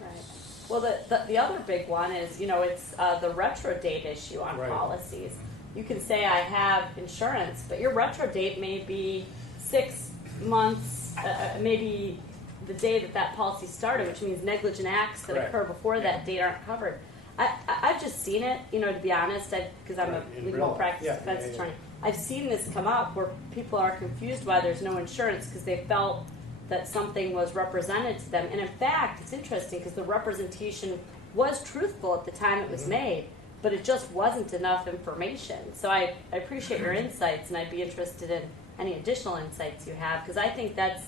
right. Well, the other big one is, it's the retro date issue on policies. You can say I have insurance, but your retro date may be 6 months, maybe the day that policy started, which means negligent acts that occur before that date aren't covered. I've just seen it, to be honest, because I'm a legal practice defense attorney. I've seen this come up where people are confused why there's no insurance because they felt that something was represented to them. And in fact, it's interesting because the representation was truthful at the time it was made, but it just wasn't enough information. So I appreciate your insights, and I'd be interested in any additional insights you have, because I think that's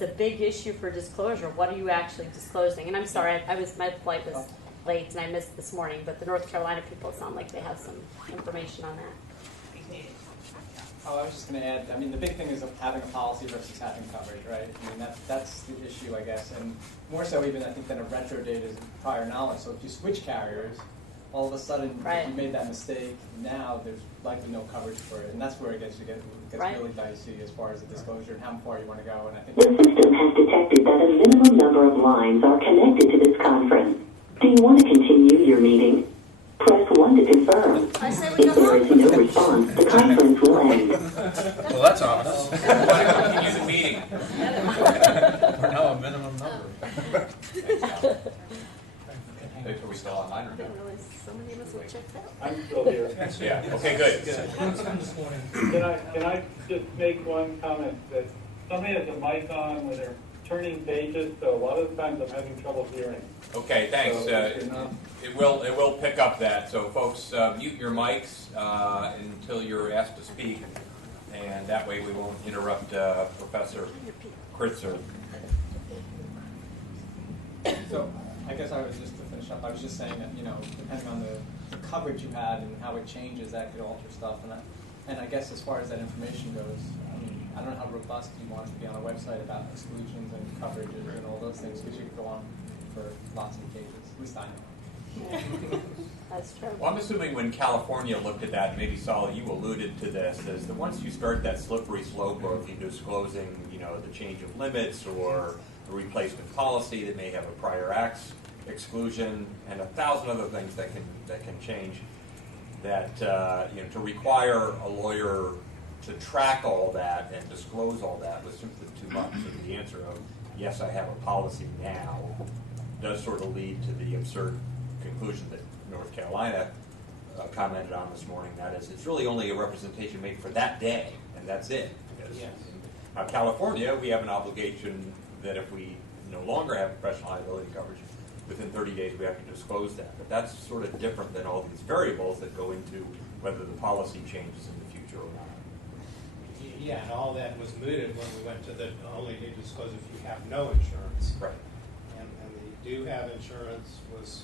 a big issue for disclosure. What are you actually disclosing? And I'm sorry, my flight was late and I missed this morning, but the North Carolina people sound like they have some information on that. Oh, I was just going to add, the big thing is having a policy versus having coverage, right? That's the issue, I guess, and more so even, I think, than a retro date is prior knowledge. So if you switch carriers, all of a sudden, if you made that mistake, now there's likely no coverage for it. And that's where it gets really dicey as far as the disclosure and how far you want to go. And I think the system has detected that a minimum number of lines are connected to this conference. Do you want to continue your meeting? Press 1 to confirm. If there is no response, the conference will end. Well, that's ominous. Continue the meeting. We're now a minimum number. I'm still here. Yeah, okay, good. Can I just make one comment that somebody has a mic on when they're turning pages, so a lot of the times I'm having trouble hearing. Okay, thanks. So if you're not- It will pick up that. So folks, mute your mics until you're asked to speak, and that way we won't interrupt Professor Kritzer. So I guess I was just to finish up. I was just saying that depending on the coverage you had and how it changes, that could alter stuff. And I guess as far as that information goes, I don't know how robust you want it to be on a website about exclusions and coverages and all those things, because you could go on for lots of pages. At least I know. That's true. Well, I'm assuming when California looked at that, maybe Sol, you alluded to this, is that once you start that slippery slope of you disclosing, the change of limits or a replacement policy that may have a prior acts exclusion and 1,000 other things that can change, that to require a lawyer to track all that and disclose all that was simply too much. So the answer of yes, I have a policy now does sort of lead to the absurd conclusion that North Carolina commented on this morning. That is, it's really only a representation made for that day, and that's it. Because in California, we have an obligation that if we no longer have professional liability coverage, within 30 days we have to disclose that. But that's sort of different than all these variables that go into whether the policy changes in the future or not. Yeah, and all that was mooted when we went to the only need to disclose if you have no insurance. Right. And the do have insurance was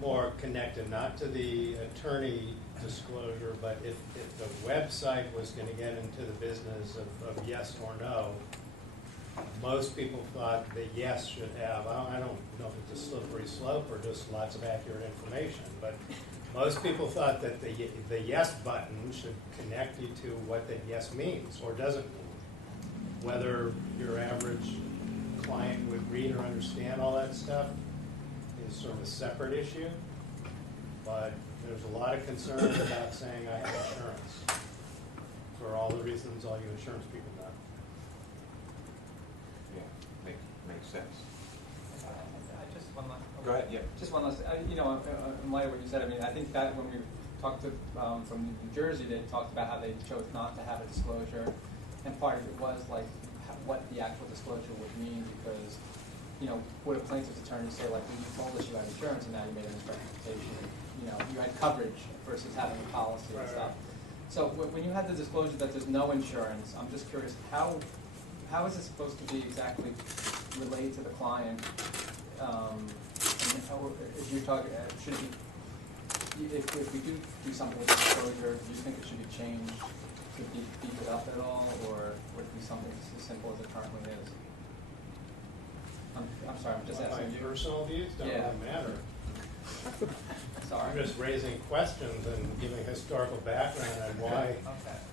more connected, not to the attorney disclosure, but if the website was going to get into the business of yes or no, most people thought that yes should have, I don't know if it's a slippery slope or just lots of accurate information, but most people thought that the yes button should connect you to what that yes means or doesn't mean. Whether your average client would read or understand all that stuff is sort of a separate issue, but there's a lot of concern about saying I have insurance for all the reasons all you insurance people know. Yeah, makes sense. Just one last. Go ahead. Yeah. Just one last. In light of what you said, I think that when we talked to from New Jersey, they talked about how they chose not to have a disclosure, and part of it was like what the actual disclosure would mean, because would a plaintiff's attorney say like, well, you told us you had insurance and now you made a misrepresentation? You had coverage versus having a policy and stuff. So when you had the disclosure that there's no insurance, I'm just curious, how is it supposed to be exactly relayed to the client? If you're talking, should it be, if we do something with disclosure, do you think it should be changed to beef it up at all, or would it be something as simple as it currently is? I'm sorry, I'm just asking you. My personal views don't really matter. Sorry. I'm just raising questions and giving historical background on why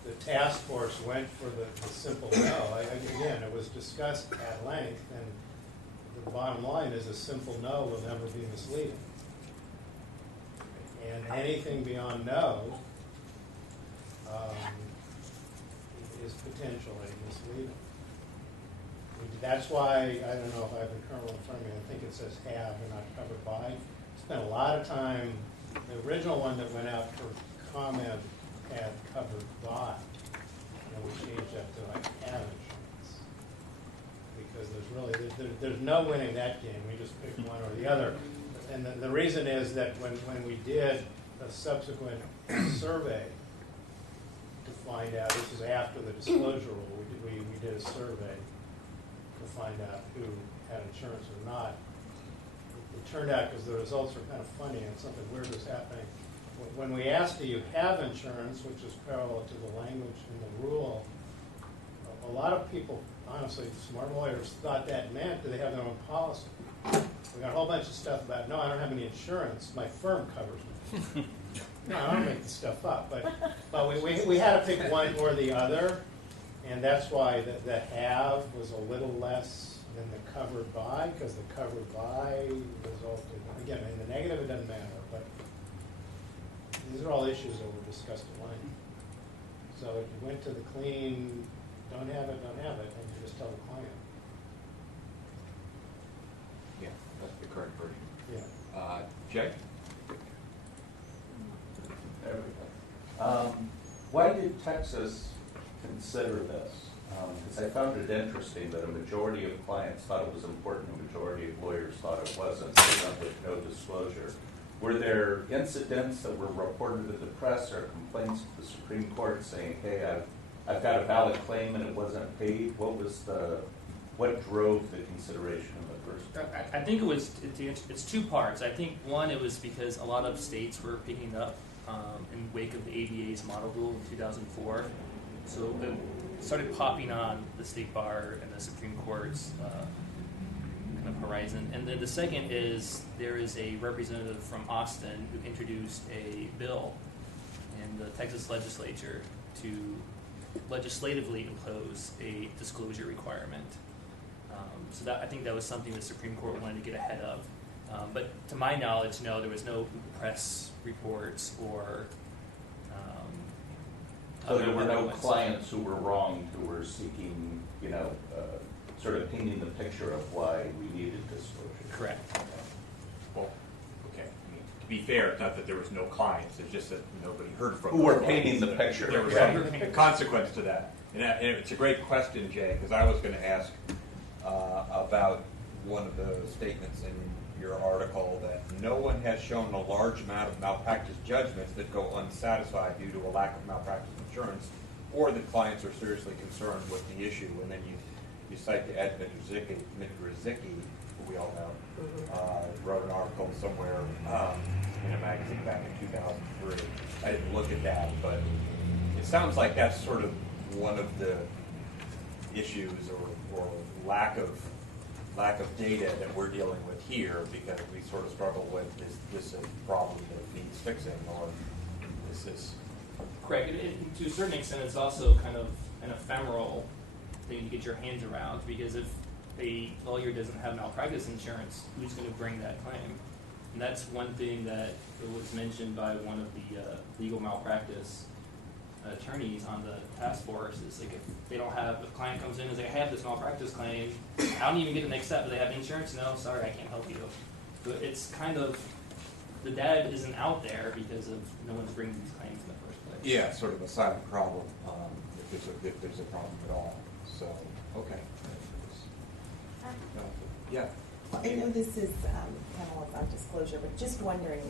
the task force went for the simple no. Again, it was discussed at length, and the bottom line is a simple no will never be misleading. And anything beyond no is potentially misleading. That's why, I don't know if I have the current one in front of me, I think it says have and not covered by. Spent a lot of time, the original one that went out for comment had covered by. And we changed that to like have insurance. Because there's no winning that game, we just picked one or the other. And the reason is that when we did a subsequent survey to find out, this is after the disclosure rule, we did a survey to find out who had insurance or not. It turned out, because the results are kind of funny and something weird was happening, when we asked, do you have insurance, which is parallel to the language in the rule, a lot of people, honestly, smart lawyers, thought that meant do they have their own policy. We got a whole bunch of stuff about, no, I don't have any insurance, my firm covers me. No, I don't make this stuff up, but we had to pick one or the other, and that's why the have was a little less than the covered by, because the covered by resulted, again, in the negative it doesn't matter, but these are all issues that were discussed at length. So if you went to the clean, don't have it, and you just tell the client. Yeah, that's the current version. Yeah. Jay? Why did Texas consider this? Because I found it interesting that a majority of clients thought it was important, a majority of lawyers thought it wasn't, they went with no disclosure. Were there incidents that were reported to the press or complaints to the Supreme Court saying, hey, I've got a valid claim and it wasn't paid? What drove the consideration in the first place? I think it's two parts. I think one, it was because a lot of states were picking up in wake of the ABA's model rule in 2004. So it started popping on the state bar and the Supreme Court's kind of horizon. And then the second is there is a representative from Austin who introduced a bill in the Texas legislature to legislatively impose a disclosure requirement. So that I think that was something the Supreme Court wanted to get ahead of. But to my knowledge, no, there was no press reports or so there were no clients who were wronged who were seeking, sort of painting the picture of why we needed disclosure. Correct. Well, okay. I mean, to be fair, it's not that there was no clients. It's just that nobody heard from them. Who were painting the picture. There was a consequence to that. And it's a great question, Jay, because I was going to ask about one of the statements in your article that no one has shown a large amount of malpractice judgments that go unsatisfied due to a lack of malpractice insurance, or that clients are seriously concerned with the issue. And then you cite the Ed Mitrozicki, who we all know, wrote an article somewhere in a magazine back in 2003. I didn't look at that, but it sounds like that's sort of one of the issues or lack of data that we're dealing with here, because we sort of struggle with, is this a problem that needs fixing, or is this... Correct. To a certain extent, it's also kind of an ephemeral thing to get your hands around, because if a lawyer doesn't have malpractice insurance, who's going to bring that claim? And that's one thing that was mentioned by one of the legal malpractice attorneys on the task force. Is like, if they don't have, if a client comes in and says, I have this malpractice claim, I don't even get the next step. Do they have insurance? No, sorry, I can't help you. So it's kind of, the data isn't out there because of no one's bringing these claims in the first place. Yeah, sort of a silent problem, if there's a problem at all. So, okay. Yeah. I know this is kind of about disclosure, but just wondering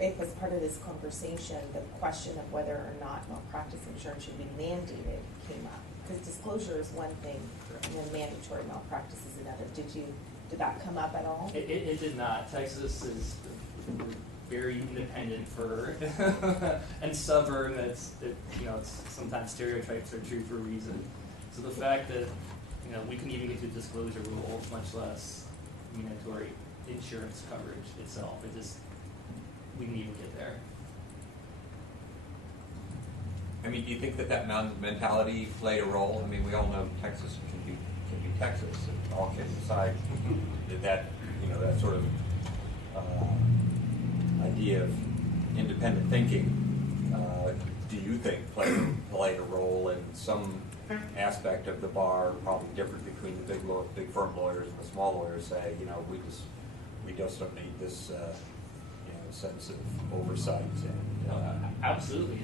if, as part of this conversation, the question of whether or not malpractice insurance should be mandated came up. Because disclosure is one thing, and then mandatory malpractice is another. Did that come up at all? It did not. Texas is very independent for and stubborn. It's sometimes stereotypes are true for a reason. So the fact that we couldn't even get to disclosure rule, much less mandatory insurance coverage itself, we didn't even get there. I mean, do you think that mentality played a role? I mean, we all know Texas can be Texas, and all kidding aside, did that that sort of idea of independent thinking, do you think played a role in some aspect of the bar, probably different between the big firm lawyers and the small lawyers? Say, we just don't need this sense of oversight and absolutely.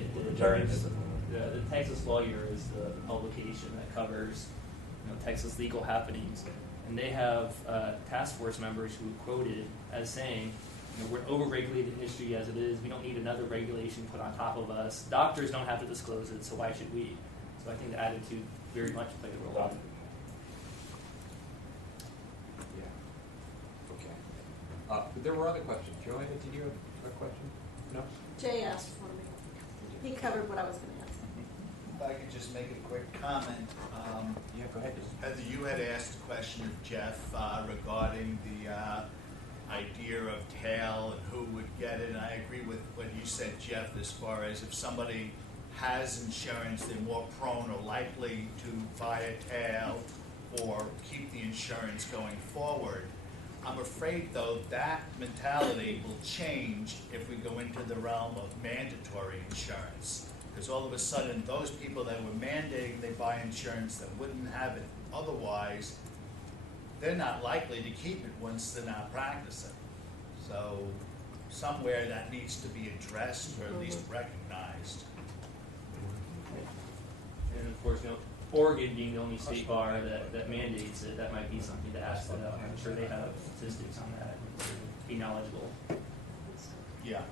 The Texas Lawyer is the publication that covers Texas legal happenings, and they have task force members who are quoted as saying, we're an overregulated industry as it is. We don't need another regulation put on top of us. Doctors don't have to disclose it, so why should we? So I think the attitude very much played a role. But there were other questions. Joanna, did you have a question? No? Jay asked for me. He covered what I was going to ask. If I could just make a quick comment. Yeah, go ahead. Heather, you had asked a question of Jeff regarding the idea of tail and who would get it, and I agree with what you said, Jeff, as far as if somebody has insurance, they're more prone or likely to buy a tail or keep the insurance going forward. I'm afraid, though, that mentality will change if we go into the realm of mandatory insurance. Because all of a sudden, those people that were mandating they buy insurance that wouldn't have it otherwise, they're not likely to keep it once they're not practicing. So somewhere that needs to be addressed or at least recognized. And of course, Oregon being the only state bar that mandates it, that might be something to ask them about. I'm sure they have statistics on that and be knowledgeable. Yeah.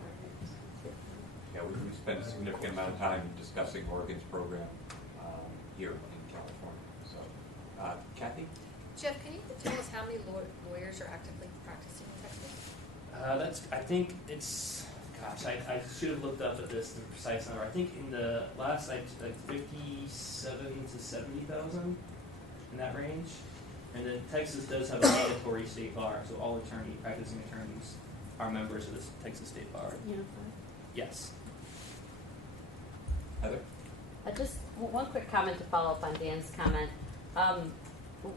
Yeah, we spent a significant amount of time discussing Oregon's program here in California. So, Kathy? Jeff, can you tell us how many lawyers are actively practicing in Texas? I think it's, gosh, I should have looked up at this, the precise number. I think in the last, like 57 to 70,000 in that range. And then Texas does have a mandatory state bar, so all practicing attorneys are members of the Texas State Bar. Unified? Yes. Heather? Just one quick comment to follow up on Dan's comment.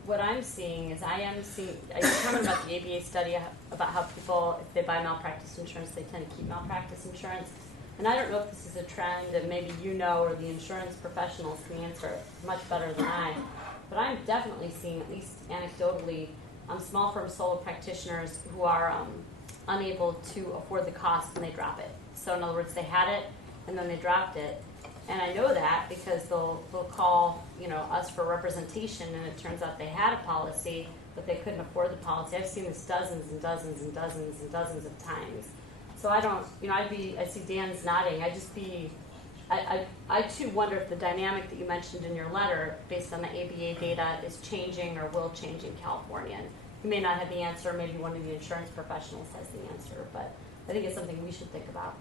What I'm seeing is I commented about the ABA study about how people, if they buy malpractice insurance, they tend to keep malpractice insurance. And I don't know if this is a trend, and maybe you know, or the insurance professionals can answer much better than I. But I'm definitely seeing, at least anecdotally, small firm solo practitioners who are unable to afford the cost and they drop it. So in other words, they had it and then they dropped it. And I know that because they'll call us for representation, and it turns out they had a policy, but they couldn't afford the policy. I've seen this dozens and dozens and dozens and dozens of times. So I don't, I see Dan's nodding. I too wonder if the dynamic that you mentioned in your letter, based on the ABA data, is changing or will change in California. And you may not have the answer. Maybe one of the insurance professionals has the answer, but I think it's something we should think about.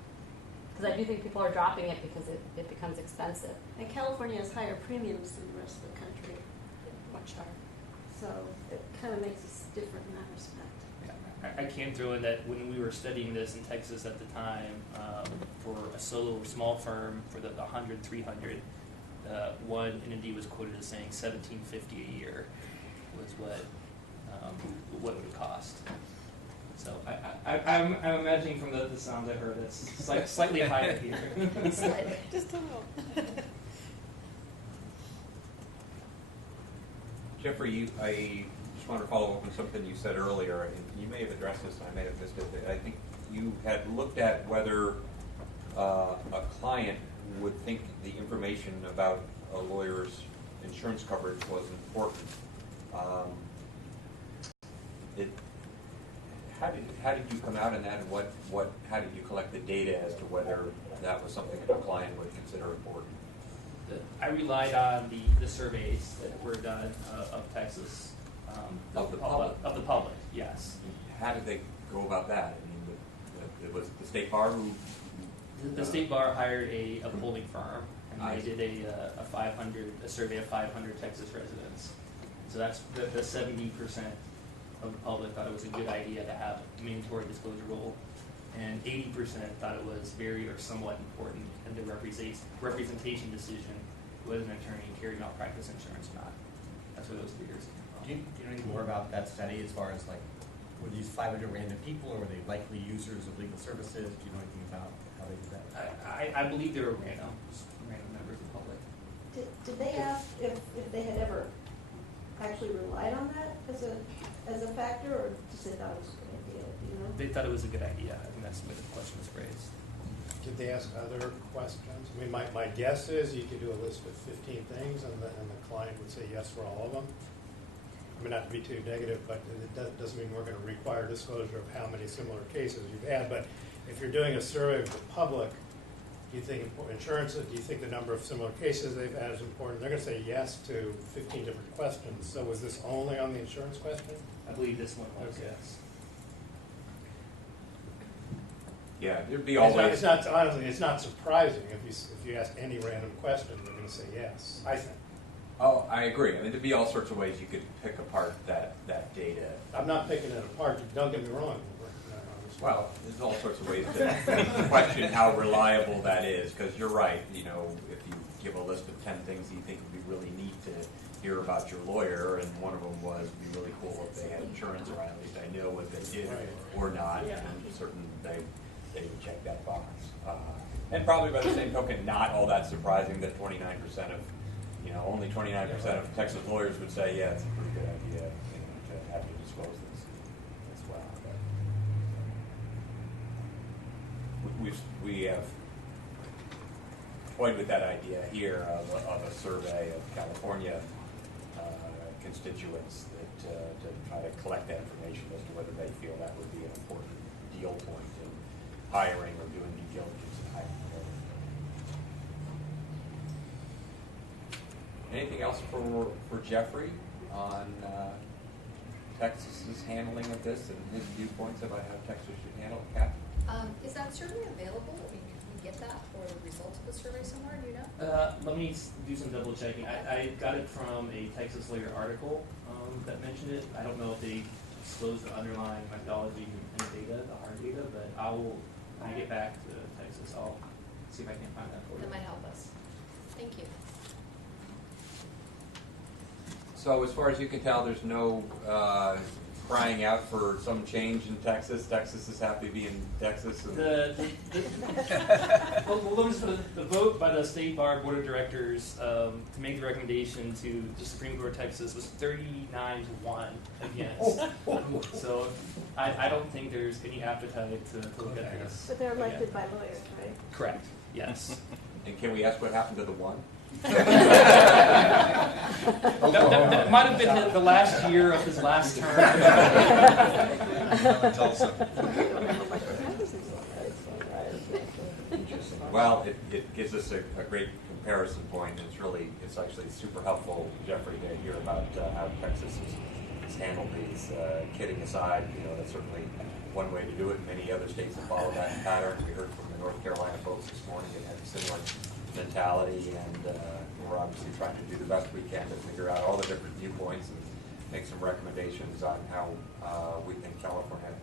Because I do think people are dropping it because it becomes expensive. And California has higher premiums than the rest of the country. Much higher. So it kind of makes us different in that respect. Yeah, I can throw in that when we were studying this in Texas at the time, for a solo or small firm, for the 100, 300, one entity was quoted as saying $1,750 a year was what it would cost. So I'm imagining from the sounds I heard, it's slightly higher here. Just a little. Jeffrey, I just wanted to follow up on something you said earlier, and you may have addressed this and I may have missed it. I think you had looked at whether a client would think the information about a lawyer's insurance coverage was important. How did you come out in that, and how did you collect the data as to whether that was something that a client would consider important? I relied on the surveys that were done of Texas. Of the public? Of the public, yes. How did they go about that? I mean, it was the State Bar who... The State Bar hired a polling firm, and they did a survey of 500 Texas residents. So that's the 70% of the public thought it was a good idea to have a mandatory disclosure rule, and 80% thought it was very or somewhat important in the representation decision whether an attorney carried malpractice insurance or not. That's where those figures came from. Do you know anything more about that study as far as were these 500 random people, or were they likely users of legal services? Do you know anything about how they did that? I believe they were random members of the public. Did they ask if they had ever actually relied on that as a factor, or just they thought it was a good idea? Do you know? They thought it was a good idea. I think that's where the question was raised. Did they ask other questions? I mean, my guess is you could do a list of 15 things, and the client would say yes for all of them. I mean, not to be too negative, but it doesn't mean we're going to require disclosure of how many similar cases you've had. But if you're doing a survey of the public, do you think insurance, do you think the number of similar cases they've had is important? They're going to say yes to 15 different questions. So was this only on the insurance question? I believe this one was, okay. yes. Yeah, there'd be always... Honestly, it's not surprising if you ask any random question, they're going to say yes, I think. Oh, I agree. I mean, there'd be all sorts of ways you could pick apart that data. I'm not picking it apart, don't get me wrong. Well, there's all sorts of ways to question how reliable that is, because you're right. If you give a list of 10 things you think would be really neat to hear about your lawyer, and one of them was, it'd be really cool if they had insurance, or at least I know what they did or not, and certain they would check that box. And probably by the same token, not all that surprising that 29% of, only 29% of Texas lawyers would say, yeah, it's a pretty good idea to have to disclose this as well. But we have toyed with that idea here of a survey of California constituents that, to try to collect that information as to whether they feel that would be an important deal point in hiring or doing due diligence in hiring. Anything else for Jeffrey on Texas's handling of this and his viewpoints about how Texas should handle it? Kat? Is that survey available? I mean, can we get that or the results of the survey somewhere? Do you know? Let me do some double checking. I got it from a Texas Lawyer article that mentioned it. I don't know if they disclosed the underlying methodology and data, the hard data, but when I get back to Texas, I'll see if I can find that for you. That might help us. Thank you. So as far as you can tell, there's no crying out for some change in Texas. Texas is happy being Texas. And The vote by the State Bar Board of Directors to make the recommendation to the Supreme Court of Texas was 39-1 against. So I don't think there's any appetite to look at this. But they're elected by lawyers, right? Correct, yes. And can we ask what happened to the one? That might have been the last year of his last term. Well, it gives us a great comparison point. It's actually super helpful, Jeffrey, to hear about how Texas has handled these. Kidding aside, that's certainly one way to do it. Many other states have followed that pattern. We heard from the North Carolina folks this morning that had a similar mentality, and we're obviously trying to do the best we can to figure out all the different viewpoints and make some recommendations on how we think California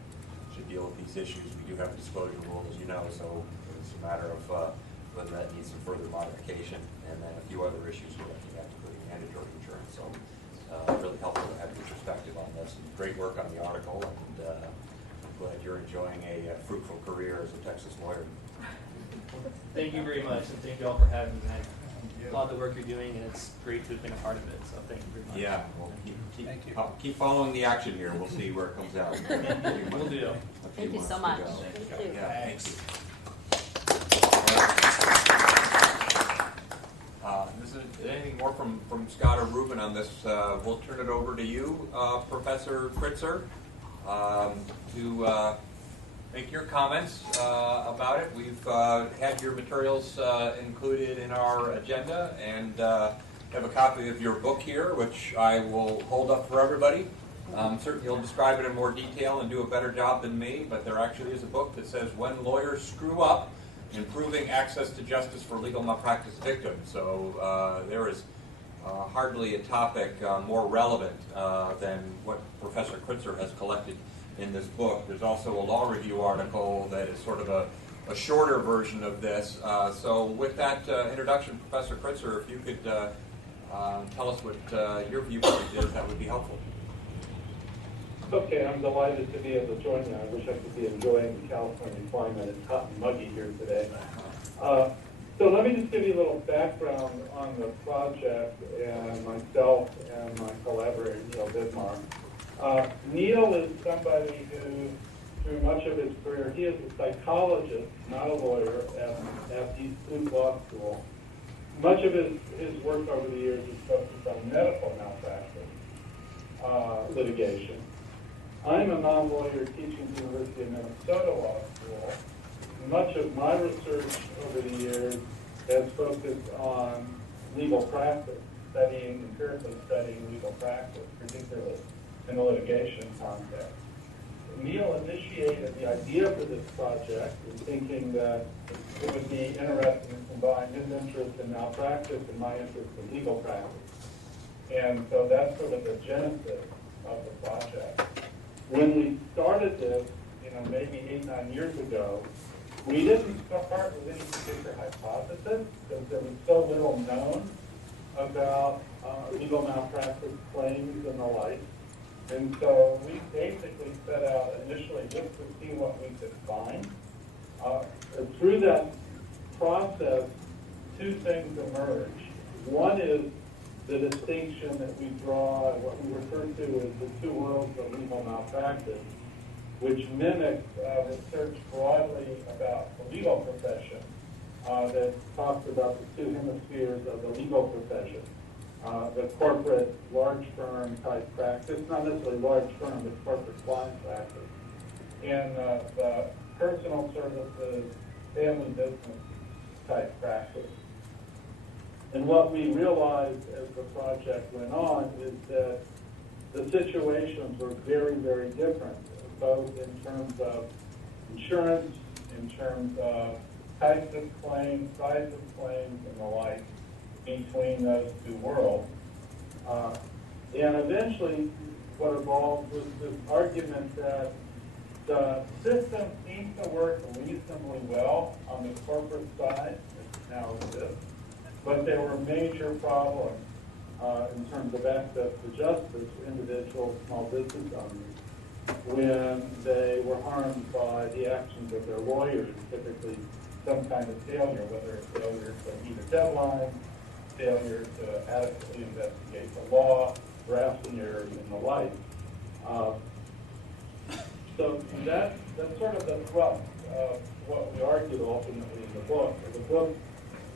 should deal with these issues. We do have a disclosure rule, as you know, so it's a matter of whether that needs some further modification, and then a few other issues we're looking at, including mandatory insurance. So really helpful to have your perspective on this. And great work on the article, and I'm glad you're enjoying a fruitful career as a Texas lawyer. Thank you very much, and thank you all for having me. I love the work you're doing, and it's great to have been a part of it, so thank you very much. Yeah, well, keep following the action here. We'll see where it comes out. We'll do. Thank you so much. Thank you. Yeah, thank you. Is there anything more from Scott or Ruben on this? We'll turn it over to you, Professor Kritzer, to make your comments about it. We've had your materials included in our agenda, and have a copy of your book here, which I will hold up for everybody. Certainly you'll describe it in more detail and do a better job than me, but there actually is a book that says When Lawyers Screw Up, Improving Access to Justice for Legal Malpractice Victims. So there is hardly a topic more relevant than what Professor Kritzer has collected in this book. There's also a law review article that is sort of a shorter version of this. So with that introduction, Professor Kritzer, if you could tell us what your viewpoint is, that would be helpful. Okay, I'm delighted to be able to join you. I wish I could be enjoying the California climate. It's hot and muggy here today. So let me just give you a little background on the project and myself and my collaborator, Neil Vidmar. Neil is somebody who, through much of his career, he is a psychologist, not a lawyer, at East Duke Law School. Much of his work over the years is focused on medical malpractice litigation. I'm a non-lawyer teaching at the University of Minnesota Law School. Much of my research over the years has focused on legal practice, empirically studying legal practice, particularly in the litigation context. Neil initiated the idea for this project in thinking that it would be interesting to combine his interest in malpractice and my interest in legal practice. And so that's sort of the genesis of the project. When we started this, maybe 8-9 years ago, we didn't start with any particular hypothesis because there was so little known about legal malpractice claims and the like. And so we basically set out initially just to see what we could find. Through that process, two things emerge. One is the distinction that we draw, what we refer to as the two worlds of legal malpractice, which mimics research broadly about the legal profession, that talks about the two hemispheres of the legal profession. The corporate large firm type practice, not necessarily large firm, but corporate client practice. And the personal services, family business type practice. And what we realized as the project went on is that the situations were very, very different, both in terms of insurance, in terms of types of claims, size of claims, and the like between those two worlds. And eventually what evolved was this argument that the system seems to work reasonably well on the corporate side, as now exists, but there were major problems in terms of access to justice for individual small business owners when they were harmed by the actions of their lawyers, typically some kind of failure, whether it's failure to meet a deadline, failure to adequately investigate the law, drafting errors, and the like. So that's sort of the thrust of what we argued ultimately in the book. The book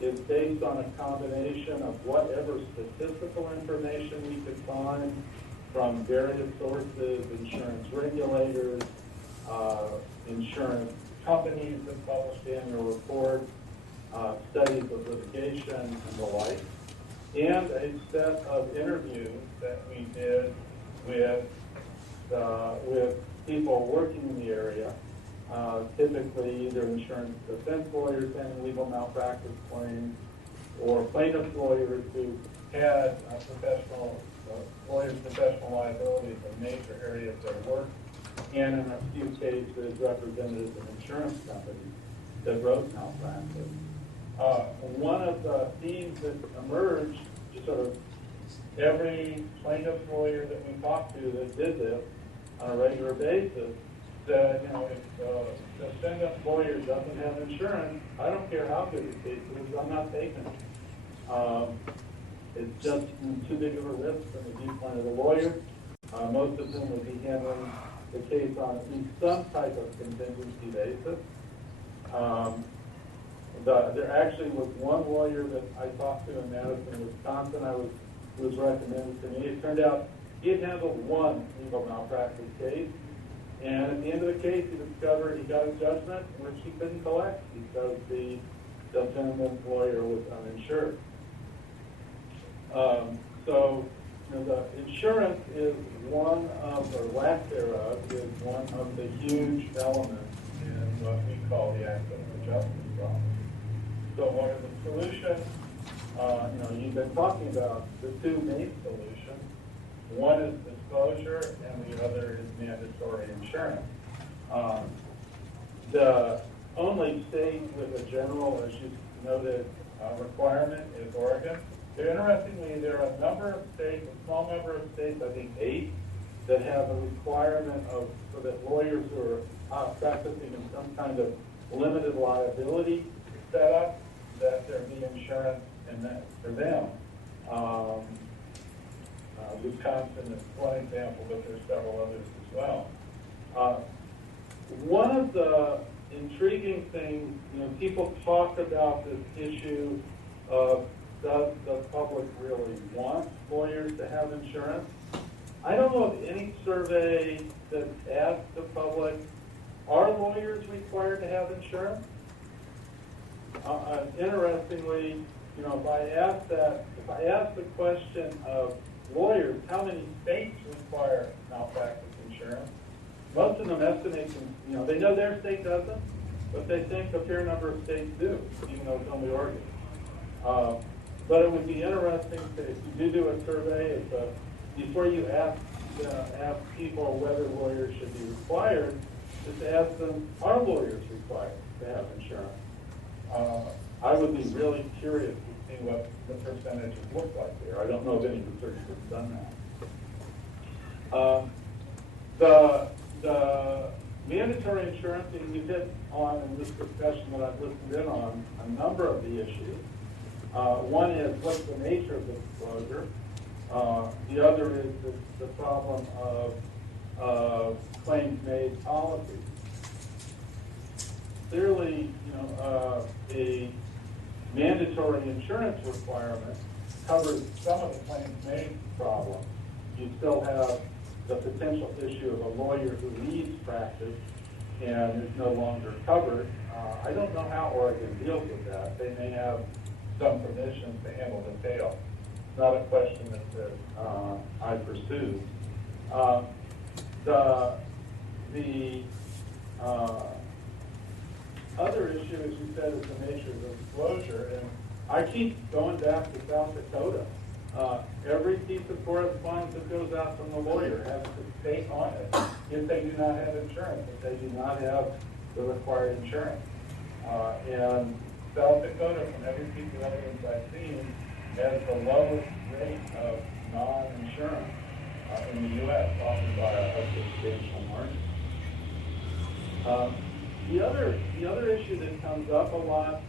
is based on a combination of whatever statistical information we could find from various sources, insurance regulators, insurance companies that published annual reports, studies of litigation and the like, and a set of interviews that we did with people working in the area, typically either insurance defense lawyers handling legal malpractice claims, or plaintiff lawyers who had lawyers' professional liability as a major area of their work, and in a few cases representatives of insurance companies that wrote malpractice. One of the themes that emerged, just sort of every plaintiff lawyer that we talked to that did this on a regular basis said, if the defendant lawyer doesn't have insurance, I don't care how big the case is, I'm not taking it. It's just too big of a risk from the viewpoint of the lawyer. Most of them would be handling the case on at least some type of contingency basis. There actually was one lawyer that I talked to in Madison, Wisconsin, was recommended to me. It turned out he had handled one legal malpractice case, and at the end of the case, he discovered he got a judgment which he couldn't collect because the defendant's lawyer was uninsured. So the insurance is one of, or lack thereof, is one of the huge elements in what we call the access to justice problem. So what are the solutions? You've been talking about the two main solutions. One is disclosure, and the other is mandatory insurance. The only state with a general, as you noted, requirement is Oregon. Interestingly, there are a number of states, a small number of states, I think 8, that have a requirement so that lawyers who are practicing in some kind of limited liability setup, that there be insurance in that for them. Wisconsin is one example, but there's several others as well. One of the intriguing things, people talk about this issue of does the public really want lawyers to have insurance? I don't know of any survey that asked the public, are lawyers required to have insurance? Interestingly, if I ask the question of lawyers, how many states require malpractice insurance? Most of them estimate, they know their state doesn't, but they think a fair number of states do, even though it's only Oregon. But it would be interesting if you do a survey, before you ask people whether lawyers should be required, just ask them, are lawyers required to have insurance? I would be really curious to see what the percentages look like there. I don't know of any research that's done that. The mandatory insurance, and you hit on in this discussion that I've listened in on a number of the issues. One is what's the nature of the disclosure. The other is the problem of claims made policies. Clearly, mandatory insurance requirement covers some of the claims made problem. You still have the potential issue of a lawyer who leaves practice and is no longer covered. I don't know how Oregon deals with that. They may have some permissions to handle the tail. It's not a question that I pursued. The other issue, as you said, is the nature of the disclosure. And I keep going back to South Dakota. Every piece of correspondence that goes out from the lawyer has to state on it if they do not have insurance, if they do not have the required insurance. And South Dakota, from every piece of evidence I've seen, has the lowest rate of non-insurance in the U.S., often by a substantial margin. The other issue that comes up a lot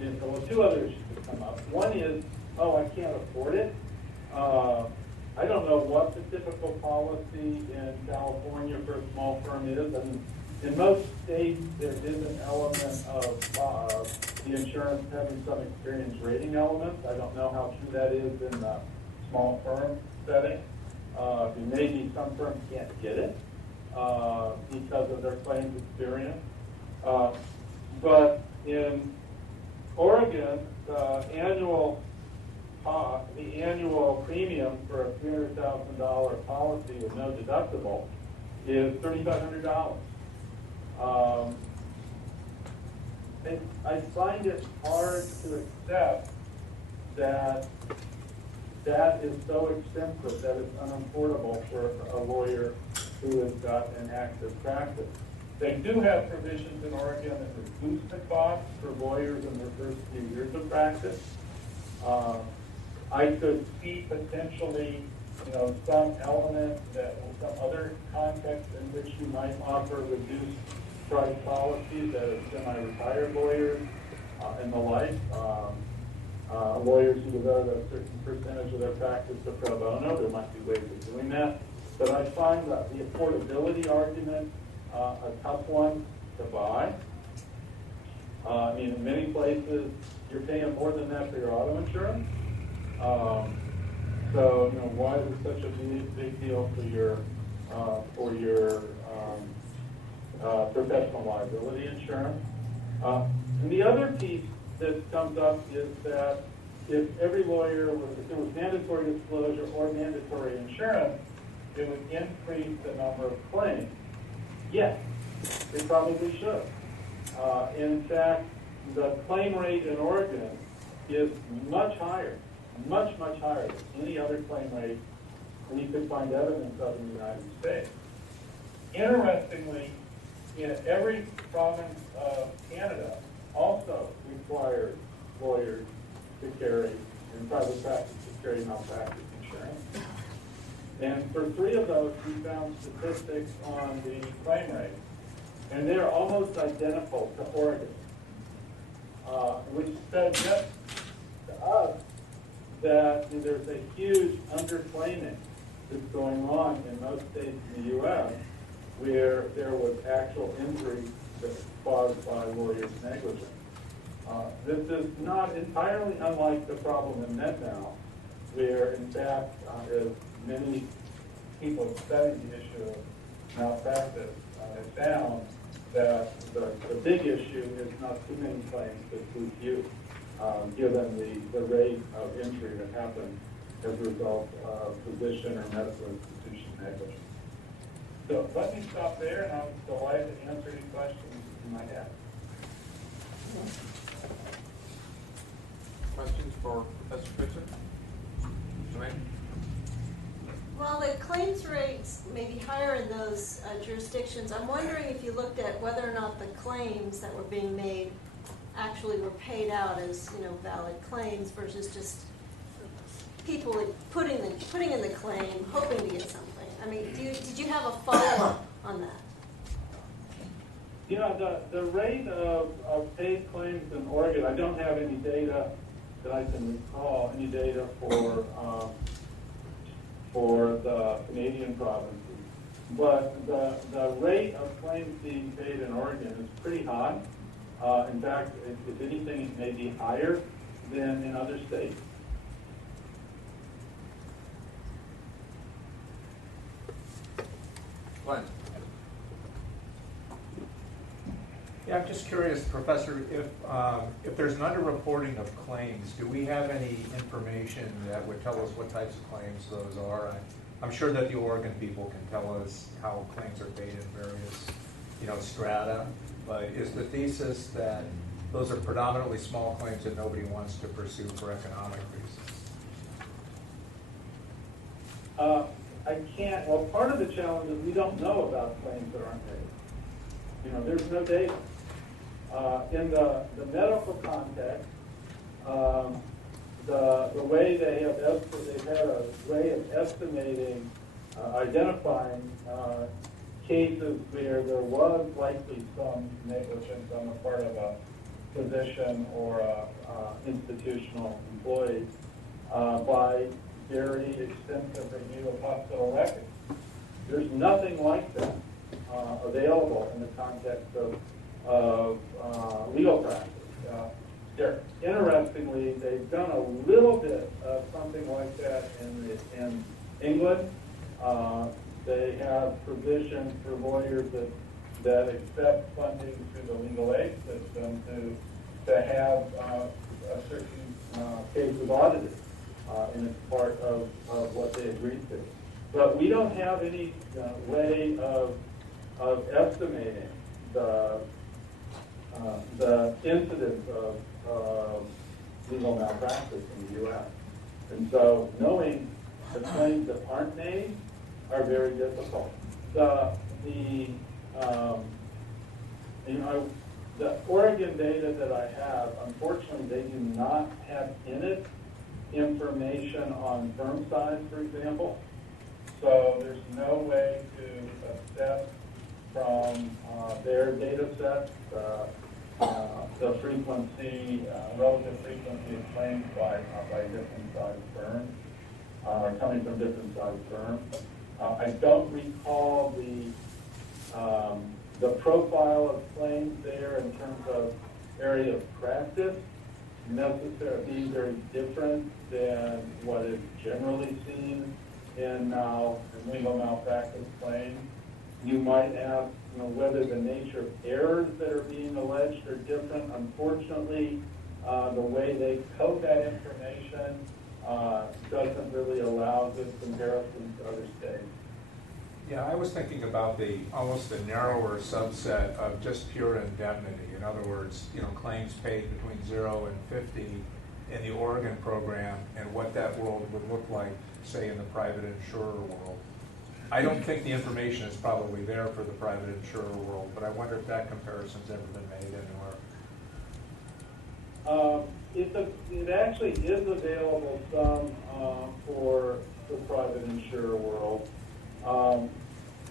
is, well, two other issues that come up. One is, oh, I can't afford it. I don't know what the typical policy in California for a small firm is. I mean, in most states, there is an element of the insurance having some experience rating elements. I don't know how true that is in the small firm setting. Maybe some firms can't get it because of their claims experience. But in Oregon, the annual premium for a $300,000 policy with no deductible is $3,500. I find it hard to accept that that is so expensive that it's unaffordable for a lawyer who has got an active practice. They do have provisions in Oregon that reduce the cost for lawyers in their first few years of practice. I could see potentially, some element that in some other context in which you might offer reduced price policies as semi-retired lawyers and the like. Lawyers who devote a certain percentage of their practice to pro bono, there might be ways of doing that. But I find that the affordability argument a tough one to buy. In many places, you're paying more than that for your auto insurance. So, why is it such a big deal for your professional liability insurance? And the other piece that comes up is that if every lawyer if there was mandatory disclosure or mandatory insurance, it would increase the number of claims. Yes, it probably should. In fact, the claim rate in Oregon is much higher, much higher than any other claim rate that you could find evidence of in the United States. Interestingly, in every province of Canada also requires lawyers to carry, in private practice, to carry malpractice insurance. And for 3 of those, we found statistics on the claim rate. And they're almost identical to Oregon, which suggests to us that there's a huge underclaiming that's going on in most states in the U.S. where there was actual injury that was caused by lawyers' negligence. This is not entirely unlike the problem in MedNow, where, in fact, as many people studying the issue of malpractice have found that the big issue is not too many claims, but too few, given the rate of injury that happens as a result of physician or medical institution negligence. So let me stop there, and I'm delighted to answer any questions you might have. Questions for Professor Spitzer? Joanne? While the claims rates may be higher in those jurisdictions, I'm wondering if you looked at whether or not the claims that were being made actually were paid out as valid claims versus just people putting in the claim, hoping to get something. I mean, did you have a follow-up on that? The rate of paid claims in Oregon, I don't have any data that I can recall, any data for the Canadian provinces. But the rate of claims being paid in Oregon is pretty high. In fact, if anything, it may be higher than in other states. Glenn? Yeah, I'm just curious, Professor, if there's an underreporting of claims, do we have any information that would tell us what types of claims those are? I'm sure that the Oregon people can tell us how claims are paid in various, strata, but is the thesis that those are predominantly small claims that nobody wants to pursue for economic reasons? I can't, well, part of the challenge is we don't know about claims that aren't paid. There's no data. In the medical context, the way they've had a way of estimating, identifying cases where there was likely some negligence on the part of a physician or a institutional employee by very extensive review of hospital records. There's nothing like that available in the context of legal practice. Interestingly, they've done a little bit of something like that in England. They have provisions for lawyers that accept funding through the legal aid system to have a certain cases audited, and it's part of what they agreed to. But we don't have any way of estimating the incidence of legal malpractice in the U.S. And so knowing the claims that aren't made are very difficult. The Oregon data that I have, unfortunately, they do not have in it information on firm size, for example. So there's no way to assess from their data sets the frequency, relative frequency of claims by different size firms, or coming from different size firms. I don't recall the profile of claims there in terms of area of practice necessarily being very different than what is generally seen in legal malpractice claims. You might ask, whether the nature of errors that are being alleged are different. Unfortunately, the way they code that information doesn't really allow good comparisons to other states. Yeah, I was thinking about almost the narrower subset of just pure indemnity. In other words, claims paid between 0 and 50 in the Oregon program, and what that world would look like, say, in the private insurer world. I don't think the information is probably there for the private insurer world, but I wonder if that comparison's ever been made anywhere. It actually is available some for the private insurer world.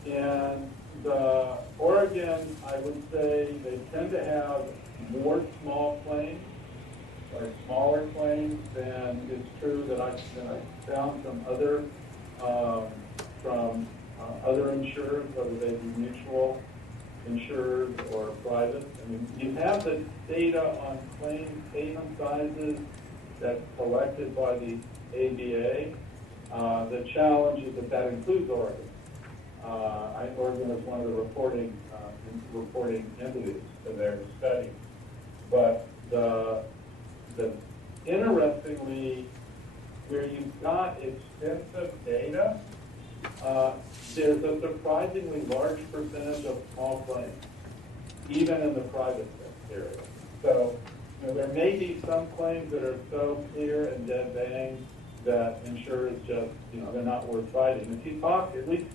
And the Oregon, I would say, they tend to have more small claims, or smaller claims, than it's true that I found from other insurers, whether they be mutual insurers or private. I mean, you have the data on claim payment sizes that's collected by the ABA. The challenge is that includes Oregon. Oregon is one of the reporting entities to their study. But interestingly, where you've got extensive data, there's a surprisingly large percentage of small claims, even in the private area. So, there may be some claims that are so clear and dead bang that insurers just, they're not worth fighting. If you talk, at least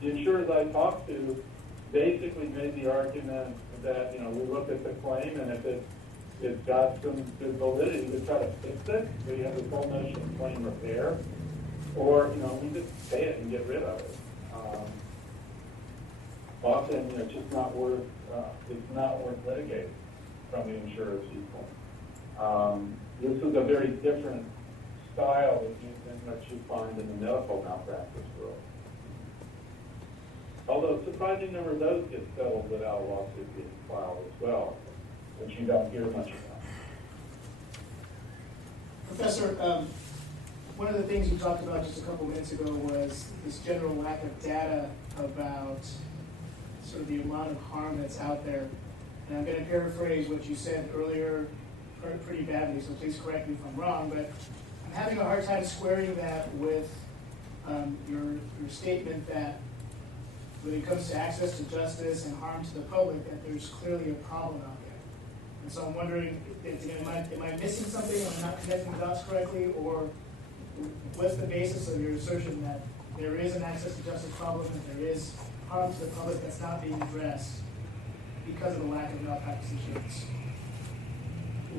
the insurers I talked to basically made the argument that, we look at the claim, and if it's got some good validity, we try to fix it. So you have this whole notion of claim repair. Or, we just pay it and get rid of it. Often, it's just not worth, litigating from the insurer's viewpoint. This is a very different style than what you find in the medical malpractice world. Although a surprising number of those get settled without a lawsuit being filed as well, which you don't hear much Professor, one of the things you talked about just a couple minutes ago was this general lack of data about sort of the amount of harm that's out there. And I'm going to paraphrase what you said earlier pretty badly, so please correct me if I'm wrong, but I'm having a hard time squaring that with your statement that when it comes to access to justice and harm to the public, that there's clearly a problem out there. And so I'm wondering, am I missing something? Am I not connecting the dots correctly? Or what's the basis of your assertion that there is an access to justice problem and there is harm to the public that's not being addressed because of the lack of malpractice insurance?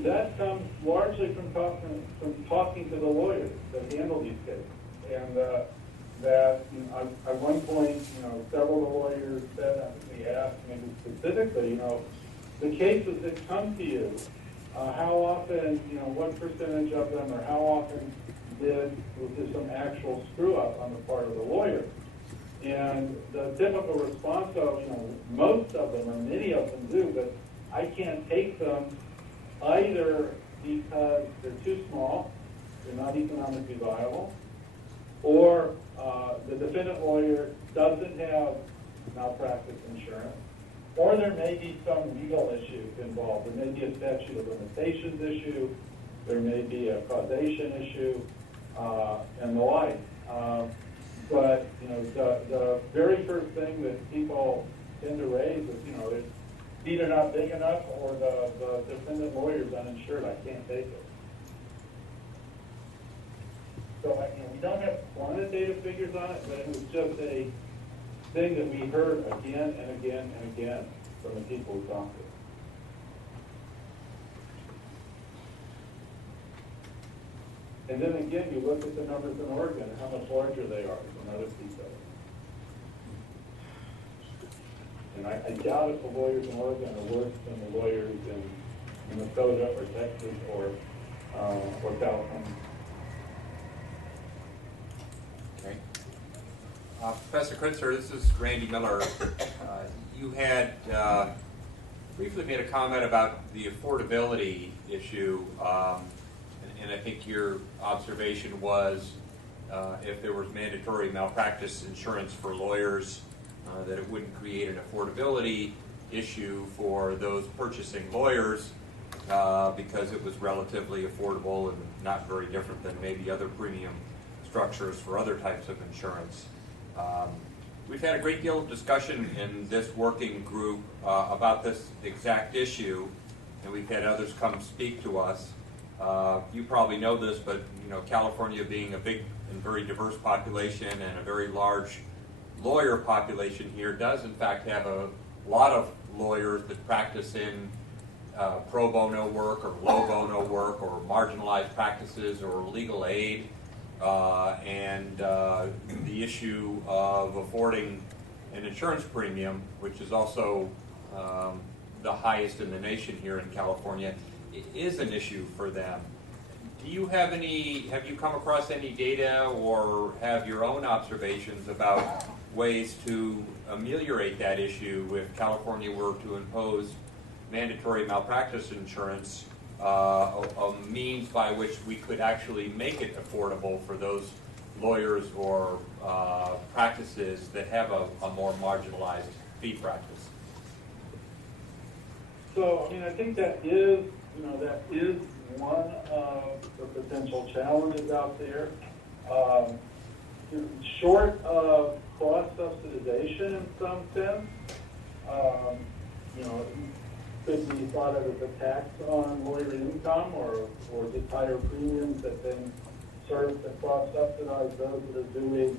That comes largely from talking to the lawyers that handle these cases. And that at one point, several of the lawyers said, I think they asked maybe specifically, the cases that come to you, how often, what percentage of them, or how often was there some actual screw up on the part of the lawyer? And the typical response of, most of them, or many of them do, but I can't take them either because they're too small, they're not economically viable, or the defendant lawyer doesn't have malpractice insurance, or there may be some legal issue involved. There may be a statute of limitations issue, there may be a causation issue, and the like. But the very first thing that people tend to raise is, it's either not big enough or the defendant lawyer is uninsured. I can't take it. So we don't have quantitative figures on it, but it was just a thing that we heard again and again and again from the people who talked to us. And then again, you look at the numbers in Oregon and how much larger they are than other piece of it. And I doubt if the lawyers in Oregon are worse than the lawyers in Minnesota or Texas or California. Okay. Professor Kritzer, this is Randy Miller. You had briefly made a comment about the affordability issue, and I think your observation was if there was mandatory malpractice insurance for lawyers, that it wouldn't create an affordability issue for those purchasing lawyers because it was relatively affordable and not very different than maybe other premium structures for other types of insurance. We've had a great deal of discussion in this working group about this exact issue, and we've had others come speak to us. You probably know this, but California being a big and very diverse population and a very large lawyer population here does in fact have a lot of lawyers that practice in pro bono work or low bono work or marginalized practices or legal aid. And the issue of affording an insurance premium, which is also the highest in the nation here in California, is an issue for them. Do you have you come across any data or have your own observations about ways to ameliorate that issue if California were to impose mandatory malpractice insurance, a means by which we could actually make it affordable for those lawyers or practices that have a more marginalized fee practice? So, I think that is one of the potential challenges out there. Short of cross-subsidization in some sense, could be thought of as a tax on lawyer income or just higher premiums that then serve to cross-subsidize those that are doing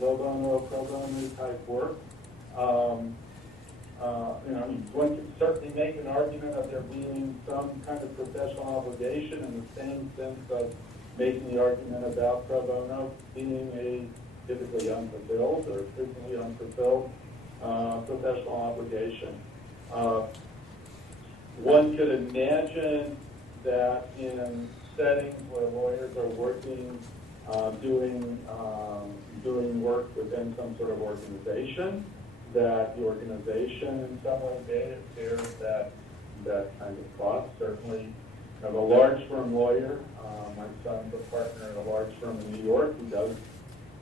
pro bono type work. One could certainly make an argument of there being some kind of professional obligation in the same sense of making the argument about pro bono being a typically unfulfilled or frequently unfulfilled professional obligation. One could imagine that in settings where lawyers are working, doing work within some sort of organization, that the organization in some way bears that kind of cost. Certainly, have a large firm lawyer. My son's a partner in a large firm in New York who does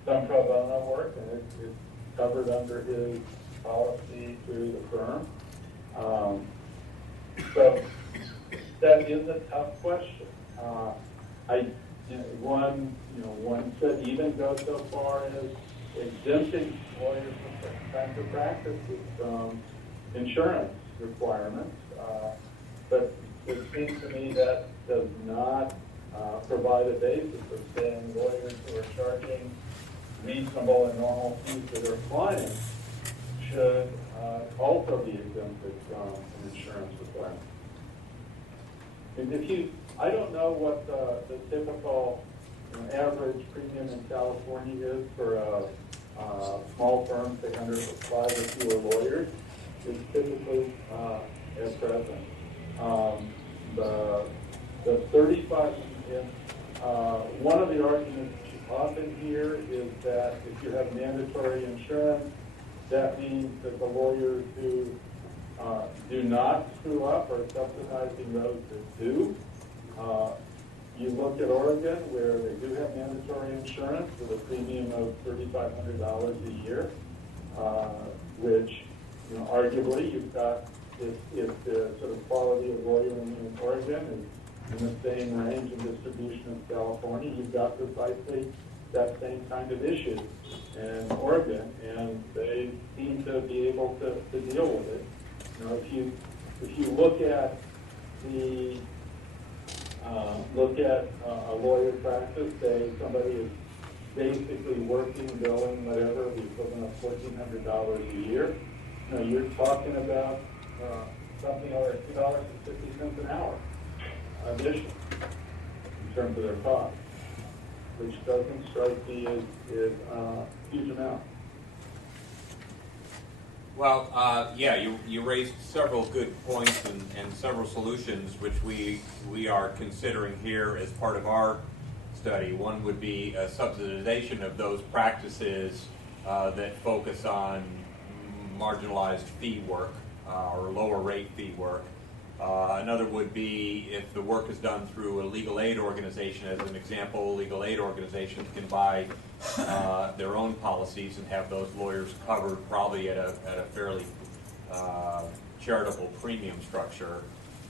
some pro bono work, and it's covered under his policy through the firm. So that is a tough question. One could even go so far as exempting lawyers from certain kinds of practices from insurance requirements. But it seems to me that does not provide a basis of saying lawyers who are charging reasonable and normal fees to their clients should also be exempted from an insurance requirement. And I don't know what the typical average premium in California is for a small firm, say under 5 or fewer lawyers. It's typically at present. The 35, one of the arguments you often hear is that if you have mandatory insurance, that means that the lawyers who do not screw up are subsidizing those that do. You look at Oregon, where they do have mandatory insurance with a premium of $3,500 a year, which, arguably you've got, if the sort of quality of lawyering in Oregon is in the same range and distribution as California, you've got precisely that same kind of issue in Oregon, and they seem to be able to deal with it. If you look at a lawyer practice, say somebody is basically working, billing, whatever, the equivalent of $1,400 a year, you're talking about something over $2.50 an hour additional in terms of their cost, which doesn't strike me as a huge amount. Well, you raised several good points and several solutions which we are considering here as part of our study. One would be a subsidization of those practices that focus on marginalized fee work or lower rate fee work. Another would be if the work is done through a legal aid organization. As an example, legal aid organizations can buy their own policies and have those lawyers covered probably at a fairly charitable premium structure.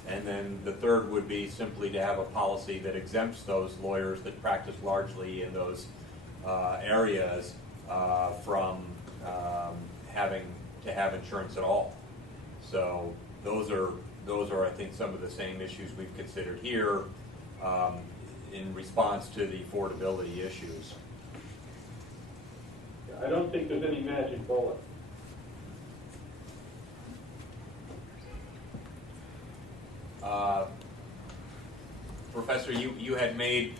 And then the third would be simply to have a policy that exempts those lawyers that practice largely in those areas from having to have insurance at all. So those are, I think, some of the same issues we've considered here in response to the affordability issues. I don't think there's any magic bullet. Professor, you had made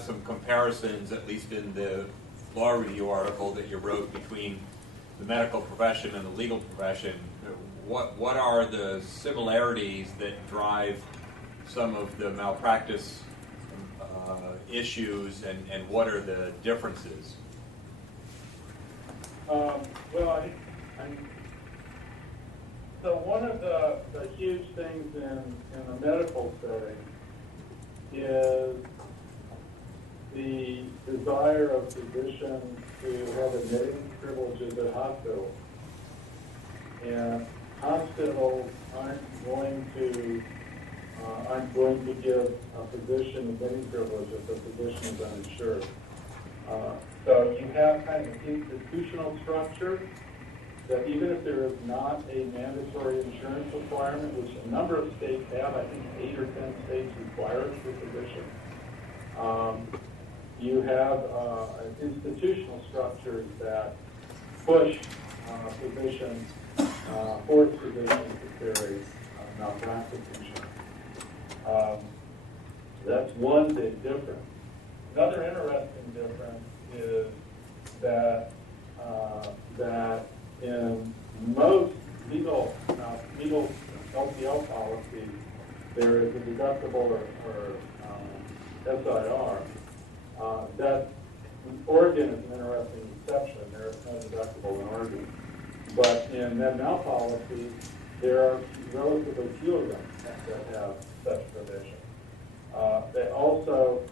some comparisons, at least in the law review article that you wrote, between the medical profession and the legal profession. What are the similarities that drive some of the malpractice issues, and what are the differences? So one of the huge things in a medical setting is the desire of physicians to have admitting privileges at hospitals. And hospitals aren't going to give a physician admitting privilege if the physician is uninsured. So you have kind of an institutional structure that even if there is not a mandatory insurance requirement, which a number of states have, I think 8 or 10 states require it for physicians, you have institutional structures that push physicians, force physicians to carry malpractice insurance. That's one big difference. Another interesting difference is that in most legal LPL policies, there is a deductible or SIR. That Oregon is an interesting exception. There is no deductible in Oregon. But in med mal policies, there are relatively few of them that have such provision. They also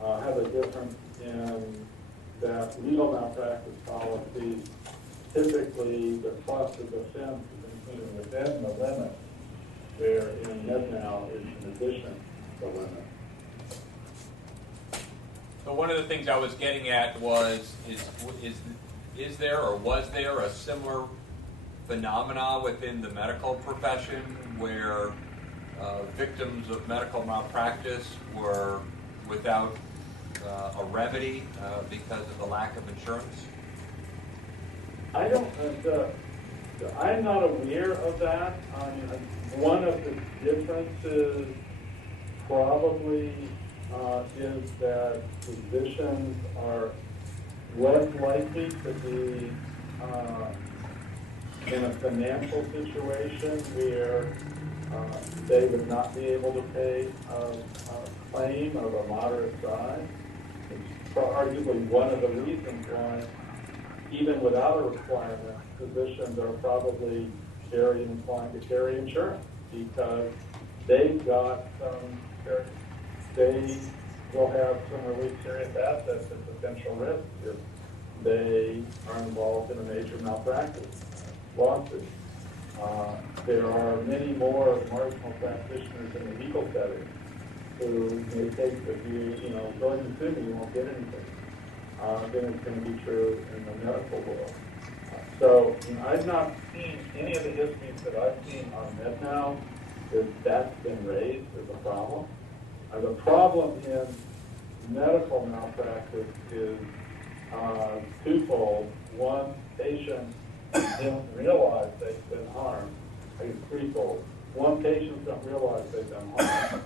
have a difference in that legal malpractice policies, typically the cost of defense is included within the limit, where in MedNow is in addition to the limit. So one of the things I was getting at was, is there or was there a similar phenomena within the medical profession where victims of medical malpractice were without a remedy because of the lack of insurance? I don't, I'm not aware of that. One of the differences probably is that physicians are less likely to be in a financial situation where they would not be able to pay a claim of a moderate size. It's arguably one of the reasons why, even without a requirement, physicians are probably very inclined to carry insurance because they've got they will have some really serious assets and potential risks if they are involved in a major malpractice lawsuit. There are many more marginal practitioners in the legal setting who may take the view, go ahead and sue me, you won't get anything. Then it's going to be true in the medical world. So I've not seen any of the histories that I've seen on MedNow that's been raised as a problem. The problem in medical malpractice is twofold. One, patients don't realize they've been harmed. I guess threefold. One, patients don't realize they've been harmed.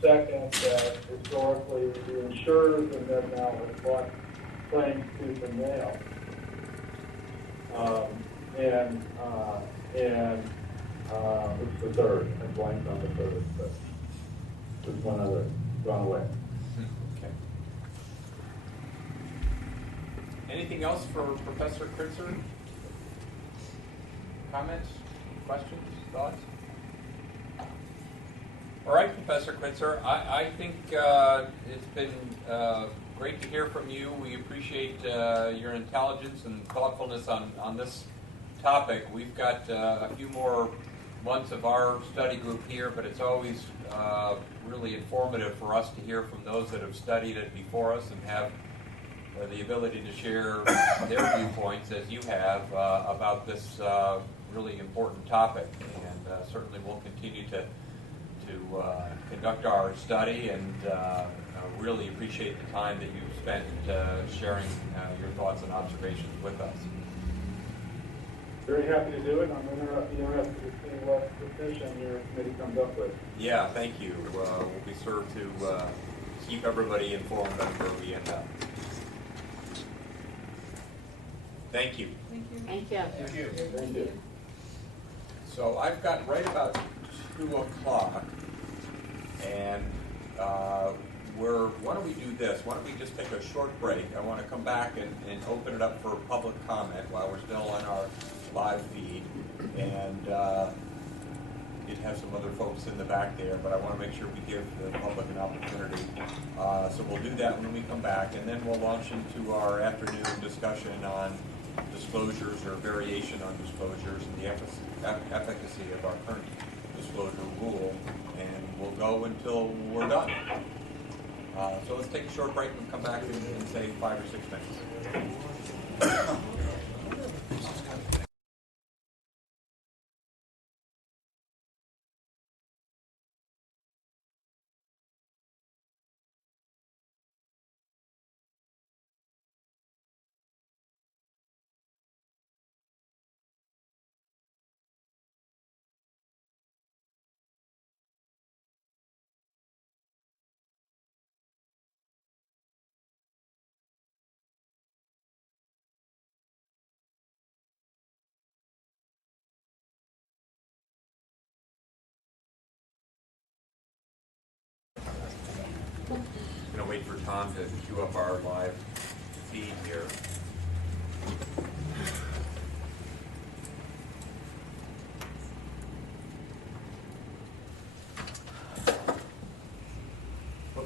Second, that historically the insurers in MedNow have fought claims tooth and nail. What's the third? I blanked on the third, but there's one other gone away. Okay. Anything else for Professor Kritzer? Comments, questions, thoughts? All right, Professor Kritzer, I think it's been great to hear from you. We appreciate your intelligence and thoughtfulness on this topic. We've got a few more months of our study group here, but it's always really informative for us to hear from those that have studied it before us and have the ability to share their viewpoints, as you have, about this really important topic. And certainly we'll continue to conduct our study, and really appreciate the time that you've spent sharing your thoughts and observations with us. Very happy to do it. I'm interested to see what decision your committee comes up with. Yeah, thank you. We'll be sure to keep everybody informed on where we end up. Thank you. Thank you. Thank you. Thank you. Thank you. So I've got right about 2 o'clock, and why don't we do this? Why don't we just take a short break? I want to come back and open it up for public comment while we're still on our live feed. And you'd have some other folks in the back there, but I want to make sure we give the public an opportunity. So we'll do that when we come back, and then we'll launch into our afternoon discussion on disclosures or variation on disclosures and the efficacy of our current disclosure rule, and we'll go until we're done. So let's take a short break and come back in say 5 or 6 minutes. I'm going to wait for Tom to queue up our live feed here.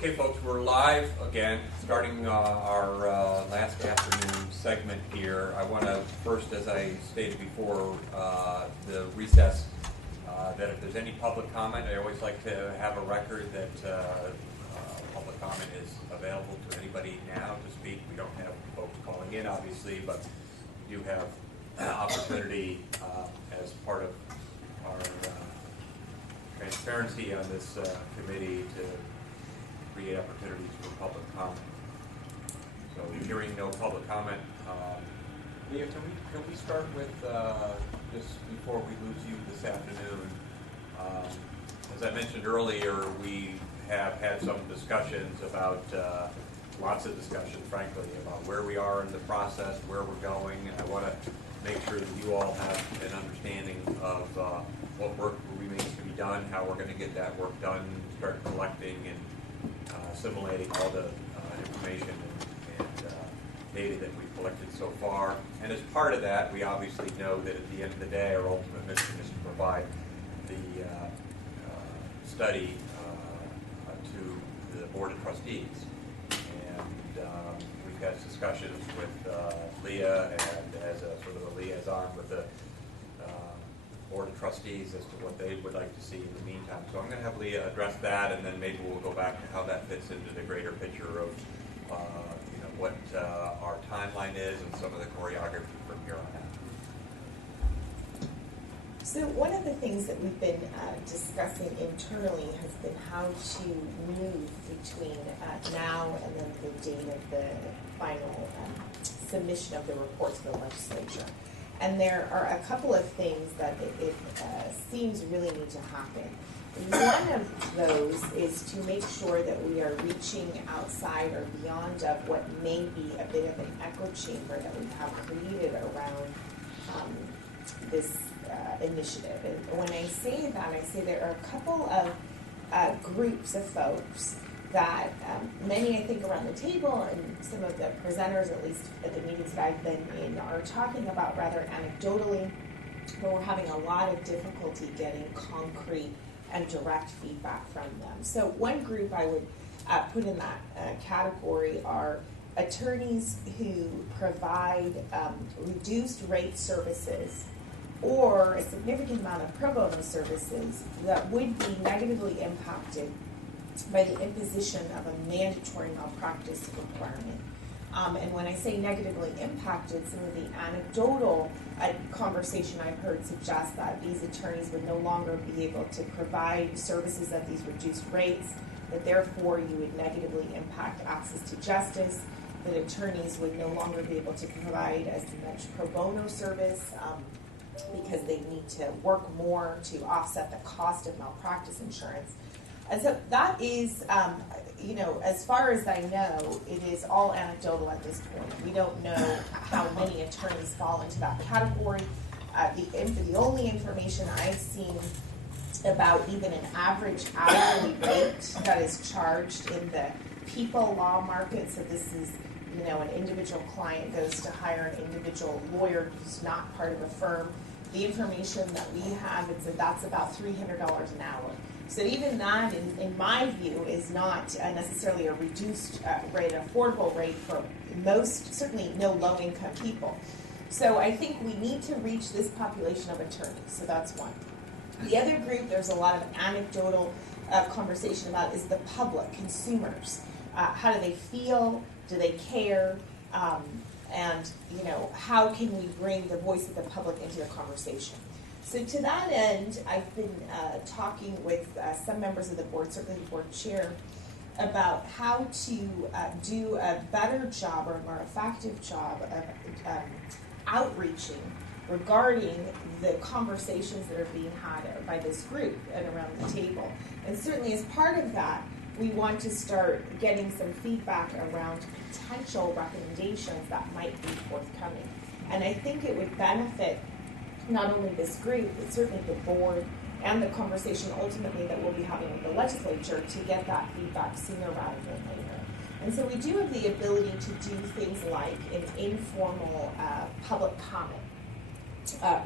Okay, folks, we're live again, starting our last afternoon segment here. I want to first, as I stated before, the recess, that if there's any public comment, I always like to have a record that public comment is available to anybody now to speak. We don't have folks calling in, obviously, but we do have opportunity as part of our transparency on this committee to create opportunities for public comment. So hearing no public comment, Leah, can we start with just before we lose you this afternoon? As I mentioned earlier, we have had some discussions about lots of discussion, frankly, about where we are in the process, where we're going, and I want to make sure that you all have an understanding of what work remains to be done, how we're going to get that work done, start collecting and assimilating all the information and data that we've collected so far. And as part of that, we obviously know that at the end of the day, our ultimate mission is to provide the study to the Board of Trustees. And we've had discussions with Leah and as a sort of a liaison with the Board of Trustees as to what they would like to see in the meantime. So I'm going to have Leah address that, and then maybe we'll go back to how that fits into the greater picture of what our timeline is and some of the choreography from here on out. So one of the things that we've been discussing internally has been how to move between now and then the date of the final submission of the report to the legislature. And there are a couple of things that it seems really need to happen. One of those is to make sure that we are reaching outside or beyond of what may be a bit of an echo chamber that we have created around this initiative. And when I say that, I say there are a couple of groups of folks that many, I think, around the table and some of the presenters, at least at the meetings that I've been in, are talking about rather anecdotally, but we're having a lot of difficulty getting concrete and direct feedback from them. So one group I would put in that category are attorneys who provide reduced rate services or a significant amount of pro bono services that would be negatively impacted by the imposition of a mandatory malpractice requirement. And when I say negatively impacted, some of the anecdotal conversation I've heard suggests that these attorneys would no longer be able to provide services at these reduced rates, that therefore you would negatively impact access to justice, that attorneys would no longer be able to provide as much pro bono service because they need to work more to offset the cost of malpractice insurance. And so that is, as far as I know, it is all anecdotal at this point. We don't know how many attorneys fall into that category. The only information I've seen about even an average hourly rate that is charged in the people law market, so this is, an individual client goes to hire an individual lawyer who's not part of a firm. The information that we have is that's about $300 an hour. So even that, in my view, is not necessarily a reduced rate, an affordable rate for most, certainly no low-income people. So I think we need to reach this population of attorneys. So that's one. The other group, there's a lot of anecdotal conversation about is the public, consumers. How do they feel? Do they care? And how can we bring the voice of the public into the conversation? So to that end, I've been talking with some members of the board, certainly the board chair, about how to do a better job or a more effective job of outreaching regarding the conversations that are being had by this group and around the table. And certainly as part of that, we want to start getting some feedback around potential recommendations that might be forthcoming. And I think it would benefit not only this group, but certainly the board and the conversation ultimately that we'll be having with the legislature to get that feedback sooner rather than later. And so we do have the ability to do things like an informal public comment,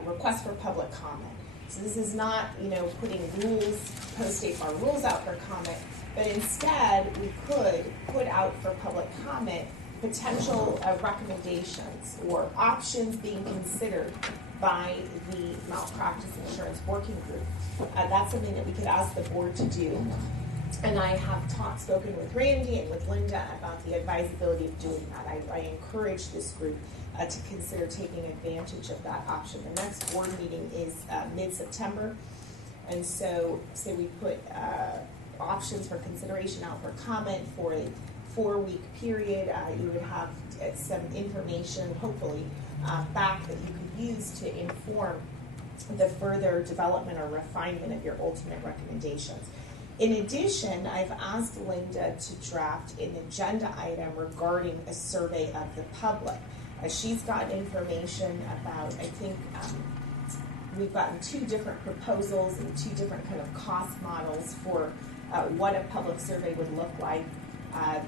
request for public comment. So this is not, putting rules, post-state bar rules out for comment, but instead we could put out for public comment potential recommendations or options being considered by the malpractice insurance working group. That's something that we could ask the board to do. And I have spoken with Randy and with Linda about the advisability of doing that. I encourage this group to consider taking advantage of that option. The next board meeting is mid-September, and so we put options for consideration out for comment for a 4-week period. You would have some information, hopefully, back that you could use to inform the further development or refinement of your ultimate recommendations. In addition, I've asked Linda to draft an agenda item regarding a survey of the public. She's got information about, I think, we've gotten 2 different proposals and 2 different kind of cost models for what a public survey would look like.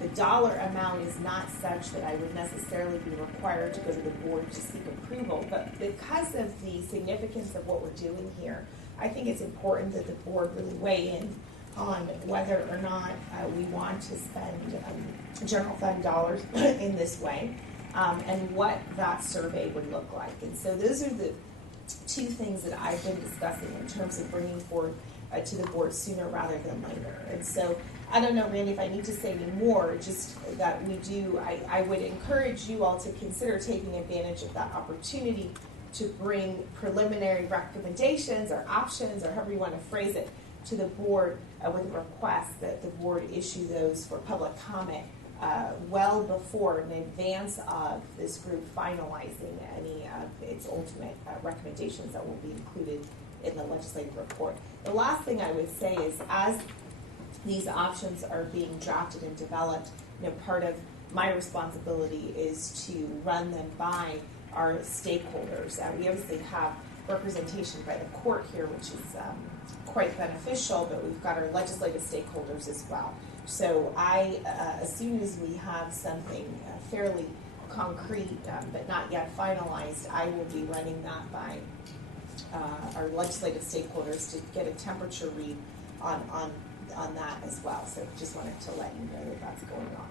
The dollar amount is not such that I would necessarily be required to go to the board to seek approval, but because of the significance of what we're doing here, I think it's important that the board really weigh in on whether or not we want to spend general fund dollars in this way, and what that survey would look like. And so those are the 2 things that I've been discussing in terms of bringing forward to the board sooner rather than later. And so I don't know, Randy, if I need to say any more, just that I would encourage you all to consider taking advantage of that opportunity to bring preliminary recommendations or options, or however you want to phrase it, to the board with a request that the board issue those for public comment well before, in advance of this group finalizing any of its ultimate recommendations that will be included in the legislative report. The last thing I would say is, as these options are being drafted and developed, part of my responsibility is to run them by our stakeholders. We obviously have representation by the court here, which is quite beneficial, but we've got our legislative stakeholders as well. So as soon as we have something fairly concrete, but not yet finalized, I will be running that by our legislative stakeholders to get a temperature read on that as well. So just wanted to let you know that that's going on.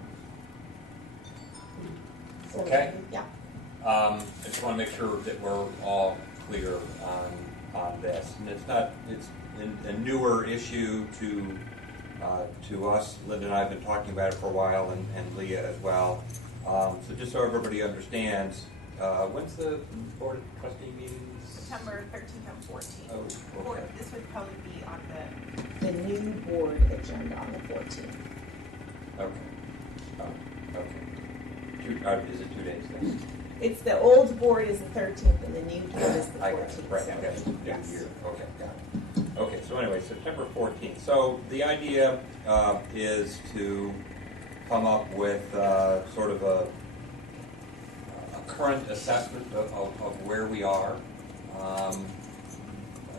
So, okay. Yeah. I just want to make sure that we're all clear on this. And it's a newer issue to us. Linda and I have been talking about it for a while, and Leah as well. So just so everybody understands, when's the Board of Trustee meetings? September 13th and 14th. Oh, okay. This would probably be on the new board agenda on the 14th. Okay. Okay. Is it 2 days then? It's the old board is the 13th and the new board is the 14th. Right, okay. Yes. Okay, got it. Okay, so anyway, September 14th. So the idea is to come up with sort of a current assessment of where we are. I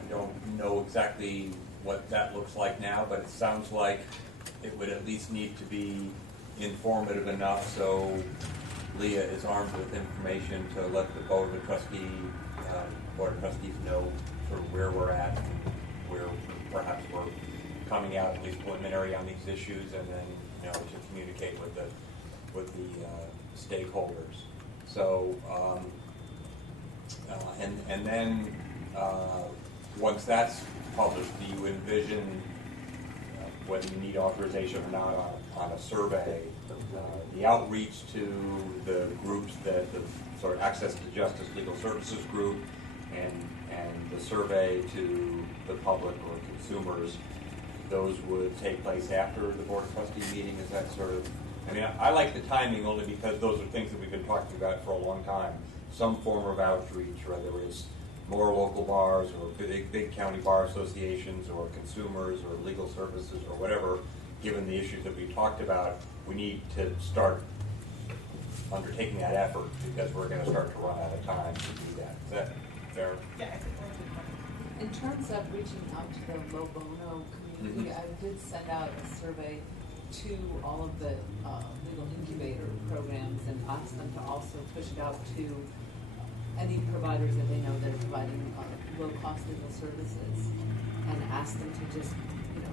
don't know exactly what that looks like now, but it sounds like it would at least need to be informative enough so Leah is armed with information to let the Board of Trustees know sort of where we're at, and where perhaps we're coming out at least preliminary on these issues, and then to communicate with the stakeholders. So and then once that's published, do you envision whether you need authorization or not on a survey, the outreach to the groups that the sort of Access to Justice Legal Services group, and the survey to the public or consumers, those would take place after the Board of Trustee meeting? Is that sort of, I like the timing only because those are things that we've been talking about for a long time. Some form of outreach, whether it's more local bars or big county bar associations or consumers or legal services or whatever, given the issues that we talked about, we need to start undertaking that effort because we're going to start to run out of time to do that. Is that fair? Yeah, I think in terms of reaching out to the Pro Bono community, I did send out a survey to all of the legal incubator programs and asked them to also push it out to any providers that they know that are providing low-cost low-cost legal services and ask them to just,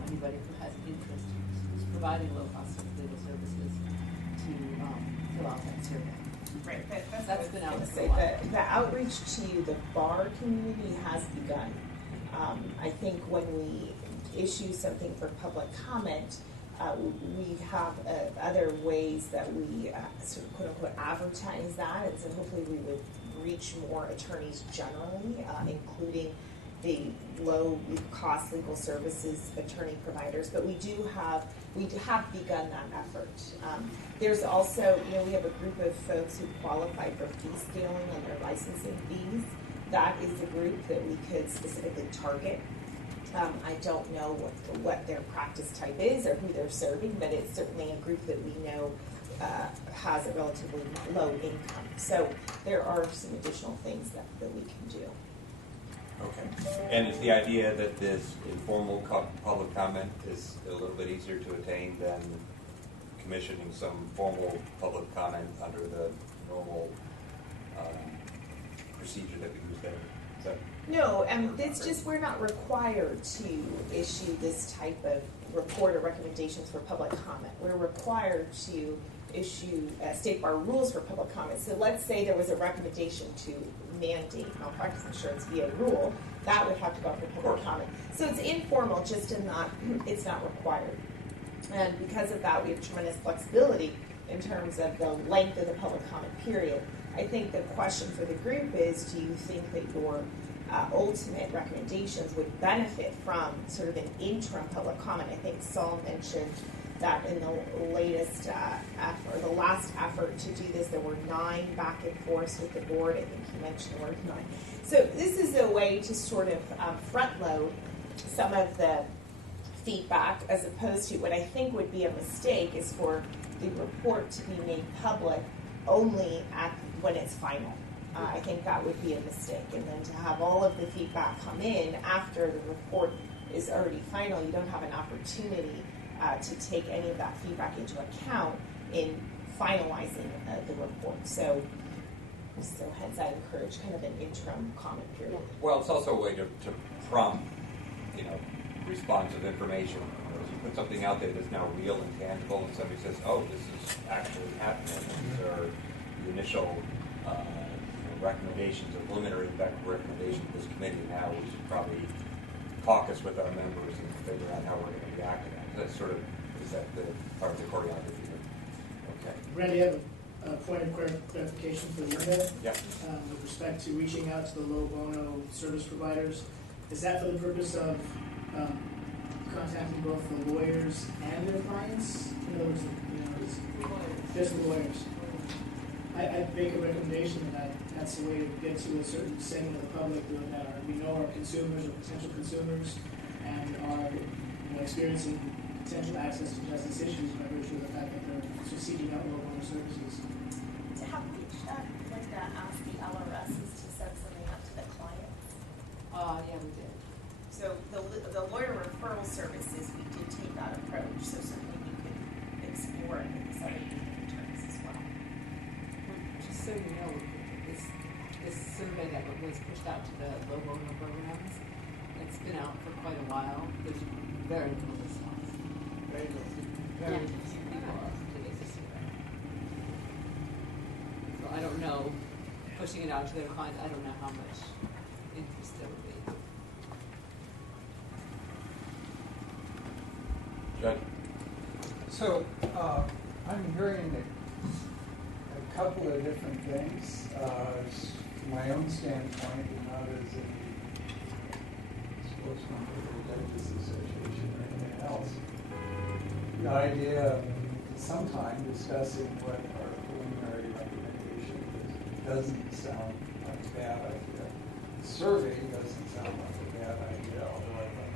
anybody who has interest who's providing low-cost legal services to fill out that survey. Right, That's been out for a say. while. The outreach to the bar community has begun. I think when we issue something for public comment, we have other ways that we sort of quote unquote advertise that, and so hopefully we would reach more attorneys generally, including the low cost legal services attorney providers. But we have begun that effort. There's also, we have a group of folks who qualify for fee scaling on their licensing fees. That is the group that we could specifically target. I don't know what their practice type is or who they're serving, but it's certainly a group that we know has a relatively low income. So there are some additional things that we can do. Okay. And is the idea that this informal public comment is a little bit easier to attain than commissioning some formal public comment under the normal procedure that we use there? Is that No, it's just we're not required to issue this type of report or recommendations for public comment. We're required to issue state bar rules for public comment. So let's say there was a recommendation to mandate malpractice insurance via rule, that would have to go for public comment. So it's informal, just in that it's not required. And because of that, we have tremendous flexibility in terms of the length of the public comment period. I think the question for the group is, do you think that your ultimate recommendations would benefit from sort of an interim public comment? I think Saul mentioned that in the latest effort, the last effort to do this, there were 9 back and forths with the board. I think he mentioned the word 9. So this is a way to sort of front load some of the feedback, as opposed to what I think would be a mistake is for the report to be made public only when it's final. I think that would be a mistake. And then to have all of the feedback come in after the report is already final, you don't have an opportunity to take any of that feedback into account in finalizing the report. So hence I encourage kind of an interim comment period. Well, it's also a way to prompt, responsive information. If you put something out there that's now real and tangible, and somebody says, "Oh, this is actually happening," these are the initial recommendations or preliminary recommendations of this committee. Now we should probably caucus with our members and figure out how we're going to react to that. That's sort of is that the part of the choreography here. Okay. Randy, I have a point of clarification for Linda. Yeah. With respect to reaching out to the low bono service providers, is that for the purpose of contacting both the lawyers and their clients? In other words, just the lawyers. I'd make a recommendation that that's the way to get to a certain segment of the public that we know are consumers or potential consumers and are experiencing potential access to justice issues by virtue of the fact that they're seeking out low bono services. To have reached out, like that, ask the LRSs to send something out to the clients. Yeah, we did. So the lawyer referral services, we did take that approach. So certainly we could explore it in some terms as well. Just so you know, this survey that was pushed out to the low bono programs, it's been out for quite a while. There's very little response. Very little. Very few people are taking this survey. So I don't know, pushing it out to their clients, I don't know how much interest there would be. Judge. So I'm hearing a couple of different things. From my own standpoint, and not as a spokesman for the Judges Association or anything else, the idea of sometime discussing what our preliminary recommendation is doesn't sound like a bad idea. The survey doesn't sound like a bad idea, although I think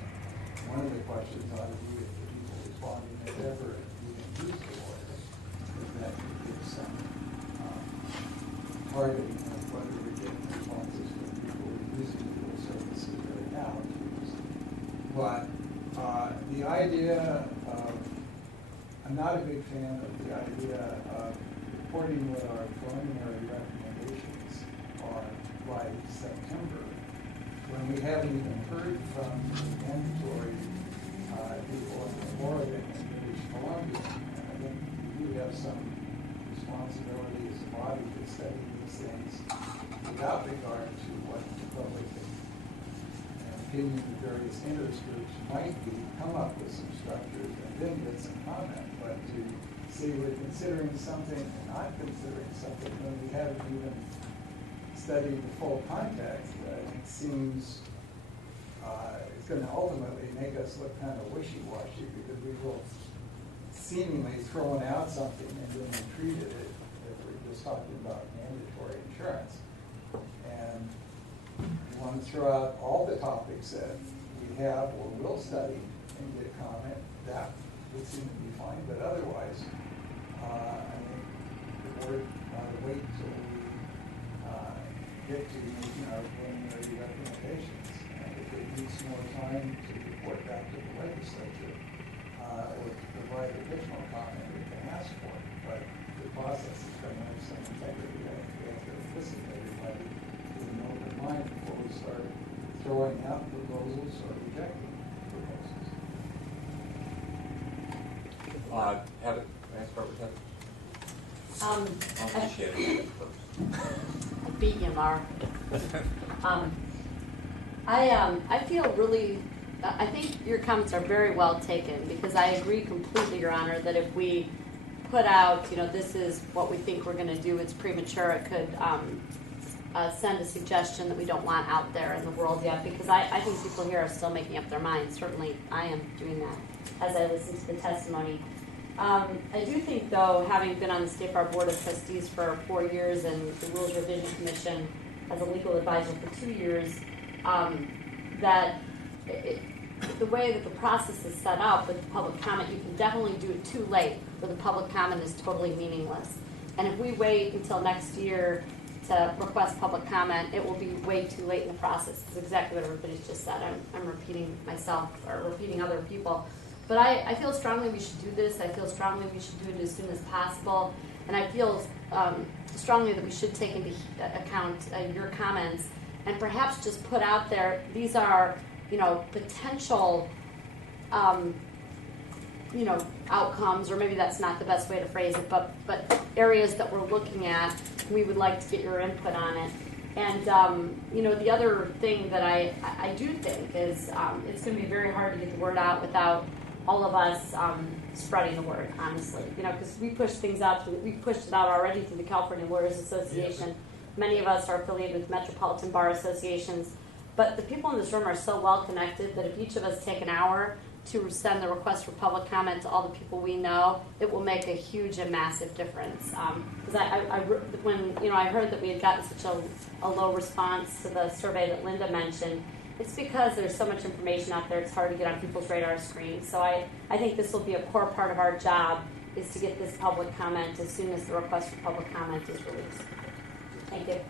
one of the questions ought to be if the people responding have ever even used the lawyer, if that could give some targeting of whether we're getting responses from people who are using legal services right now. But the idea of, I'm not a big fan of the idea of reporting what our preliminary recommendations are by September, when we haven't even heard from the mandatory people in Oregon and British Columbia. And I think we do have some responsibility as a body to study these things without regard to what the public and opinion of various interest groups might be, come up with some structures and then get some comment. But to say we're considering something and not considering something when we haven't even studied the full context, it seems it's going to ultimately make us look kind of wishy-washy because we will seemingly thrown out something and then we treated it if we're just talking about mandatory insurance. And we want to throw out all the topics that we have or will study and get comment. That would seem to be fine, but otherwise, I think the board ought to wait until we get to making our preliminary recommendations. And if it needs more time to report back to the legislature or to provide additional comment, we can ask for it. But the process is going to have some integrity. I think we have to listen to everybody with an open mind before we start throwing out proposals or rejecting proposals. Heather, can I start with Heather? I beat you, Mark. I feel really, I think your comments are very well taken because I agree completely, Your Honor, that if we put out, this is what we think we're going to do, it's premature, it could send a suggestion that we don't want out there in the world yet because I think people here are still making up their minds. Certainly I am doing that as I listen to the testimony. I do think, though, having been on the State Bar Board of Trustees for 4 years and the Rules Revision Commission as a legal advisor for 2 years, that the way that the process is set up with the public comment, you can definitely do it too late where the public comment is totally meaningless. And if we wait until next year to request public comment, it will be way too late in the process. It's exactly what everybody's just said. I'm repeating myself or repeating other people. But I feel strongly we should do this. I feel strongly we should do it as soon as possible. And I feel strongly that we should take into account your comments and perhaps just put out there, these are, potential, outcomes, or maybe that's not the best way to phrase it, but areas that we're looking at, we would like to get your input on it. And, the other thing that I do think is it's going to be very hard to get the word out without all of us spreading the word, honestly. Because we push things out, we pushed it out already through the California Lawyers Association. Yeah. Many of us are affiliated with metropolitan bar associations. But the people in this room are so well connected that if each of us take an hour to send the request for public comment to all the people we know, it will make a huge and massive difference. Because when I heard that we had gotten such a low response to the survey that Linda mentioned, it's because there's so much information out there, it's hard to get on people's radar screens. So I think this will be a core part of our job, is to get this public comment as soon as the request for public comment is released. Thank you.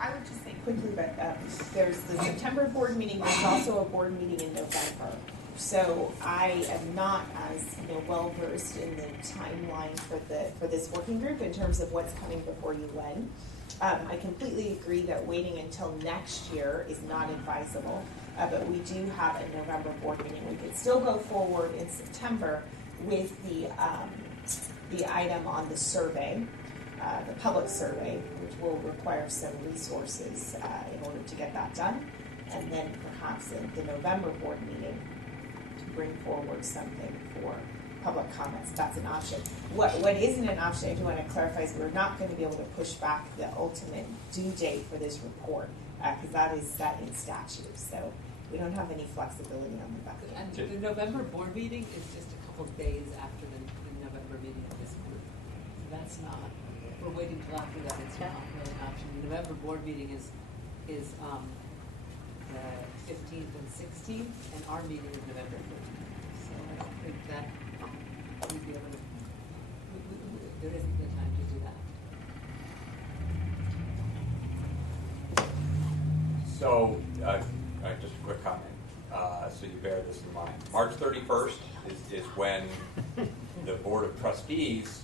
I would just say quickly that there's the September board meeting, there's also a board meeting in November. So I am not as well versed in the timeline for this working group in terms of what's coming before you when. I completely agree that waiting until next year is not advisable, but we do have a November board meeting. We could still go forward in September with the item on the survey, the public survey, which will require some resources in order to get that done, and then perhaps in the November board meeting to bring forward something for public comments. That's an option. What isn't an option, I do want to clarify, is we're not going to be able to push back the ultimate due date for this report because that is set in statute. So we don't have any flexibility on the back end. And the November board meeting is just a couple of days after the November meeting of this group. That's not, we're waiting till after that. It's not really an option. The November board meeting is the 15th and 16th, and our meeting is November 15th. So I don't think that we'd be able to, there isn't the time to do that. So, just a quick comment, so you bear this in mind. March 31st is when the Board of Trustees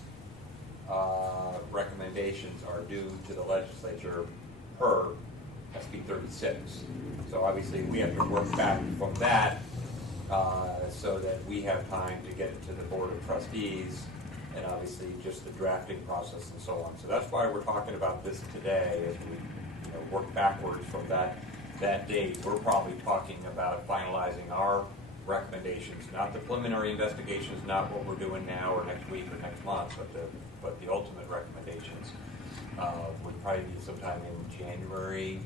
recommendations are due to the legislature per SB 36. So obviously, we have to work back from that so that we have time to get it to the Board of Trustees, and obviously just the drafting process and so on. So that's why we're talking about this today, as we work backwards from that date. We're probably talking about finalizing our recommendations, not the preliminary investigations, not what we're doing now or next week or next month, but the ultimate recommendations would probably be sometime in January,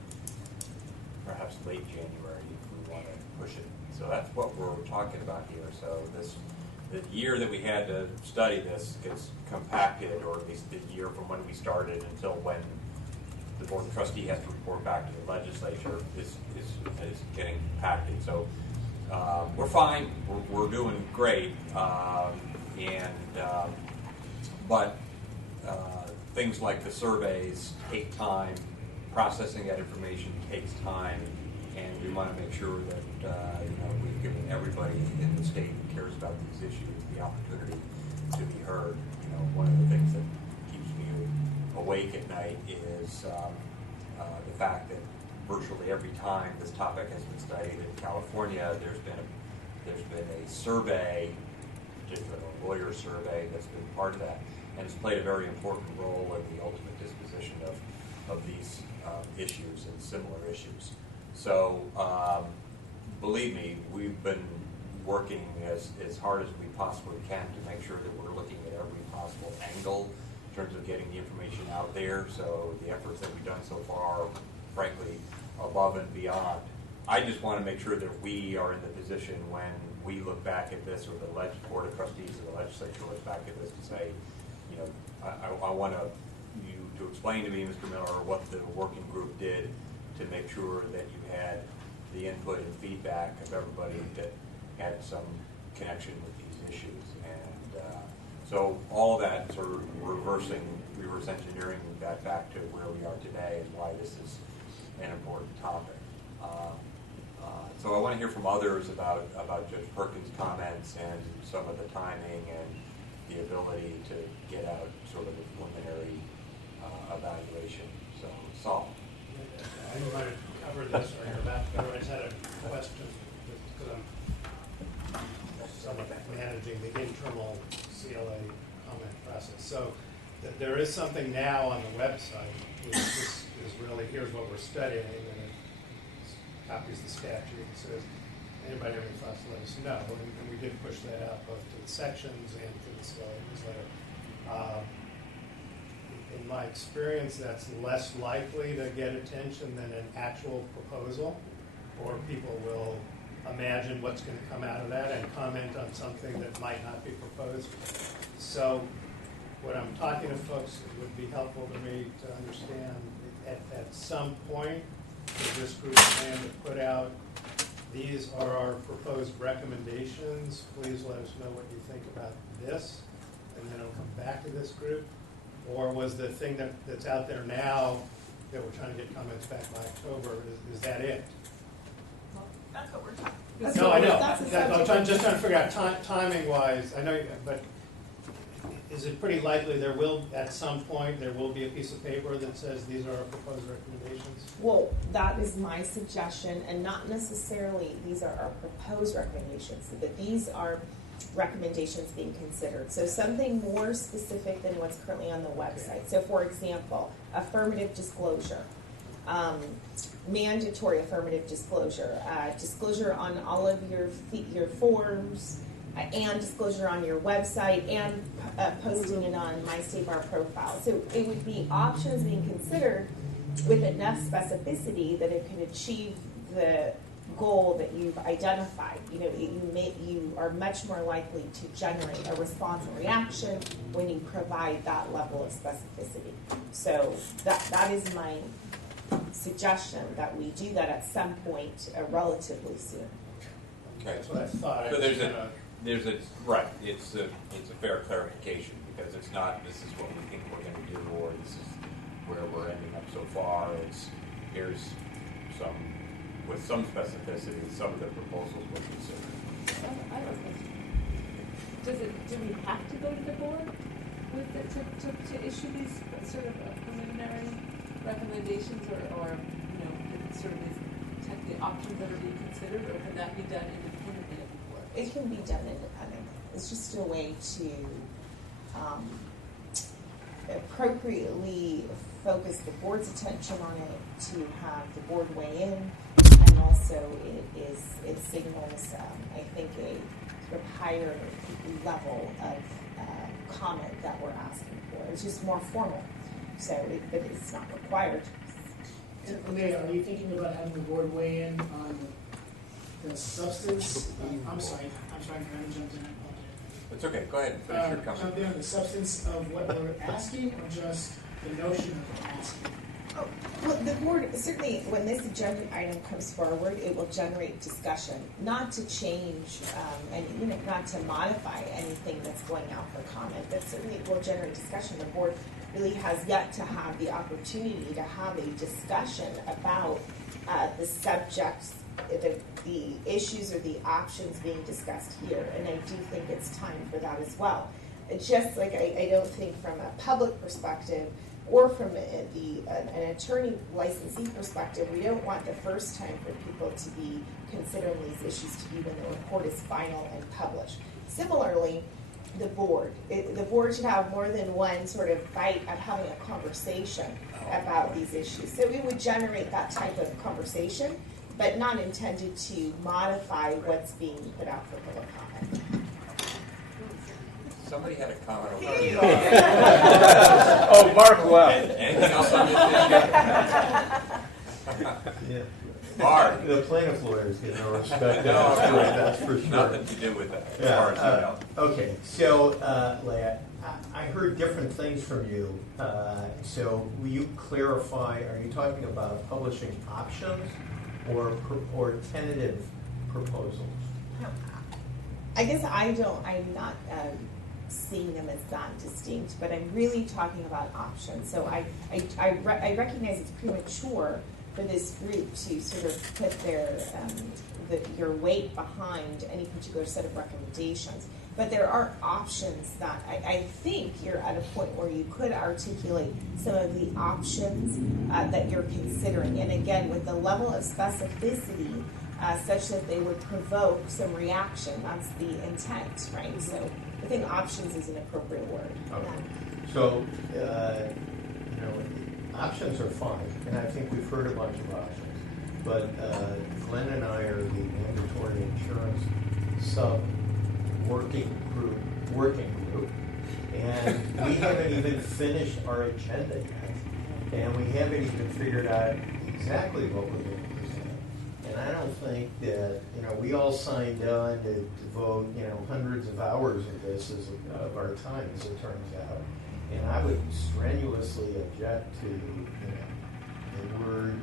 perhaps late January, if we want to push it. So that's what we're talking about here. So the year that we had to study this gets compacted, or at least the year from when we started until when the Board of Trustees has to report back to the legislature is getting compacted. So we're fine. We're doing great. But things like the surveys take time. Processing that information takes time, and we want to make sure that we've given everybody in the state who cares about these issues the opportunity to be heard. One of the things that keeps me awake at night is the fact that virtually every time this topic has been studied in California, there's been a survey, particularly a lawyer survey, that's been part of that, and it's played a very important role in the ultimate disposition of these issues and similar issues. So believe me, we've been working as hard as we possibly can to make sure that we're looking at every possible angle in terms of getting the information out there. So the efforts that we've done so far, frankly, above and beyond. I just want to make sure that we are in the position when we look back at this, or the Board of Trustees or the legislature looks back at this, to say, I want you to explain to me, Mr. Miller, what the working group did to make sure that you had the input and feedback of everybody that had some connection with these issues. And so all of that sort of reverse engineering got back to where we are today, and why this is an important topic. So I want to hear from others about Judge Perkins' comments and some of the timing and the ability to get out sort of a preliminary evaluation. So, Saul. I might have covered this, or you're about to cover. I just had a question, because I'm somewhat managing the internal CLA comment process. So there is something now on the website, which is really, here's what we're studying, and it copies the statute and says, anybody have any thoughts, let us know. And we did push that out both to the sections and to the CLA newsletter. In my experience, that's less likely to get attention than an actual proposal, or people will imagine what's going to come out of that and comment on something that might not be proposed. So what I'm talking to folks, it would be helpful to me to understand, at some point, does this group plan to put out, these are our proposed recommendations, please let us know what you think about this, and then it'll come back to this group? Or was the thing that's out there now, that we're trying to get comments back by October, is that it? Well, that's what we're talking about. No, I know. I'm just trying to figure out timing-wise. I know, but is it pretty likely there will, at some point, there will be a piece of paper that says these are our proposed recommendations? Well, that is my suggestion, and not necessarily these are our proposed recommendations, but these are recommendations being considered. So something more specific than what's currently on the website. So for example, affirmative disclosure, mandatory affirmative disclosure, disclosure on all of your forms, and disclosure on your website, and posting it on My State Bar profile. So it would be options being considered with enough specificity that it can achieve the goal that you've identified. You are much more likely to generate a response and reaction when you provide that level of specificity. So that is my suggestion, that we do that at some point relatively soon. Okay. That's what I thought. So there's a right. It's a fair clarification, because it's not this is what we think we're going to do, or this is where we're ending up so far. It's here's some, with some specificity, some of the proposals we're considering. I have a question. Do we have to go to the board with it to issue these sort of preliminary recommendations, or sort of the options that are being considered, or can that be done independently of the board? It can be done independently. It's just a way to appropriately focus the board's attention on it, to have the board weigh in, and also it signals, I think, a sort of higher level of comment that we're asking for. It's just more formal, but it's not required. Leah, are you thinking about having the board weigh in on the substance? I'm sorry, I kind of jumped in. I apologize. It's okay, go ahead and finish your comment. Jump in on the substance of what we're asking, or just the notion of asking? Well, the board, certainly when this agenda item comes forward, it will generate discussion, not to change and not to modify anything that's going out for comment, but certainly it will generate discussion. The board really has yet to have the opportunity to have a discussion about the subjects, the issues or the options being discussed here, and I do think it's time for that as well. Just like I don't think from a public perspective or from an attorney licensee perspective, we don't want the first time for people to be considering these issues to be when the report is final and published. Similarly, the board should have more than one sort of bite at having a conversation about these issues. So we would generate that type of conversation, but not intended to modify what's being put out for public comment. Somebody had a comment over here. Oh, Mark left. Anything else on this issue? Yeah. Mark. The plaintiff lawyers get no respect. No, that's for sure. Nothing to do with that, as Yeah, far as I know. okay, so Leah, I heard different things from you. So will you clarify, are you talking about publishing options or tentative proposals? I guess I'm not seeing them as that distinct, but I'm really talking about options. So I recognize it's premature for this group to sort of put your weight behind any particular set of recommendations. But there are options that I think you're at a point where you could articulate some of the options that you're considering. And again, with the level of specificity such that they would provoke some reaction. That's the intent, right? So I think options is an appropriate word. Okay. So, options are fine, and I think we've heard a bunch of options. But Glenn and I are the mandatory insurance working group, and we haven't even finished our agenda yet, and we haven't even figured out exactly what we're going to present. And I don't think that we all signed on to devote hundreds of hours of this of our time, as it turns out. And I would strenuously object to the word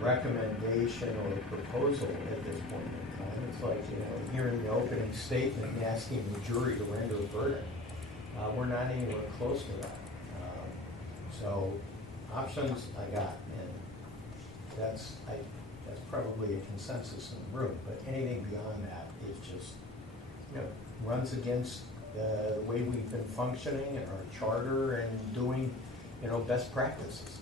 recommendation or proposal at this point in time. It's like hearing the opening statement and asking the jury to render a verdict. We're not anywhere close to that. So options I got, and that's probably a consensus in the room. But anything beyond that is just runs against the way we've been functioning and our charter and doing best practices.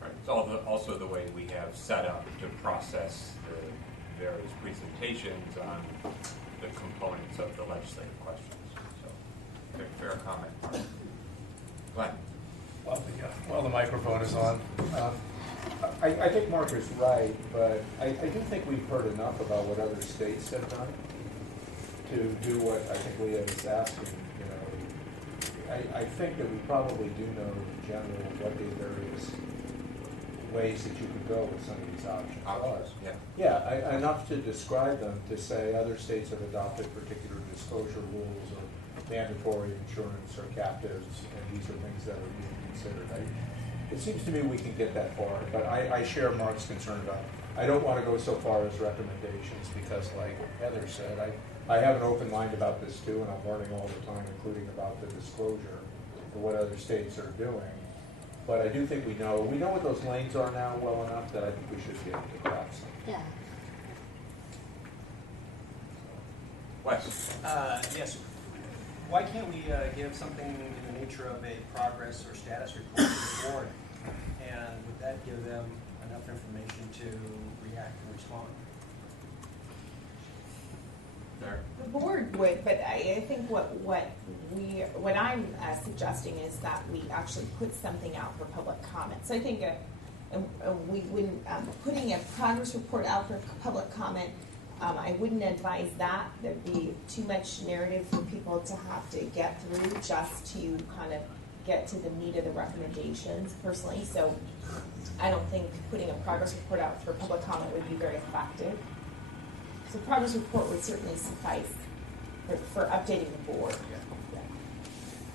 Right. It's also the way we have set up to process the various presentations on the components of the legislative questions. So, fair comment. Glenn. Well, the microphone is on. I think Mark is right, but I do think we've heard enough about what other states have done to do what I think Leah is asking. I think that we probably do know in general what the various ways that you could go with some of these options are. Yeah, enough to describe them, to say other states have adopted particular disclosure rules or mandatory insurance or captives, and these are things that are being considered. It seems to me we can get that far, but I share Mark's concern about it. I don't want to go so far as recommendations because, like Heather said, I have an open mind about this too, and I'm learning all the time, including about the disclosure for what other states are doing. But I do think we know what those lanes are now well enough that I think we should be able to cross them. Yeah. Wes? Yes. Why can't we give something in the nature of a progress or status report to the board And would that give them enough information to react and respond? The board would, but I think what I'm suggesting is that we actually put something out for public comment. So I think we wouldn't putting a progress report out for public comment. I wouldn't advise that. There'd be too much narrative for people to have to get through just to kind of get to the meat of the recommendations personally. So I don't think putting a progress report out for public comment would be very effective. So progress report would certainly suffice for updating the board.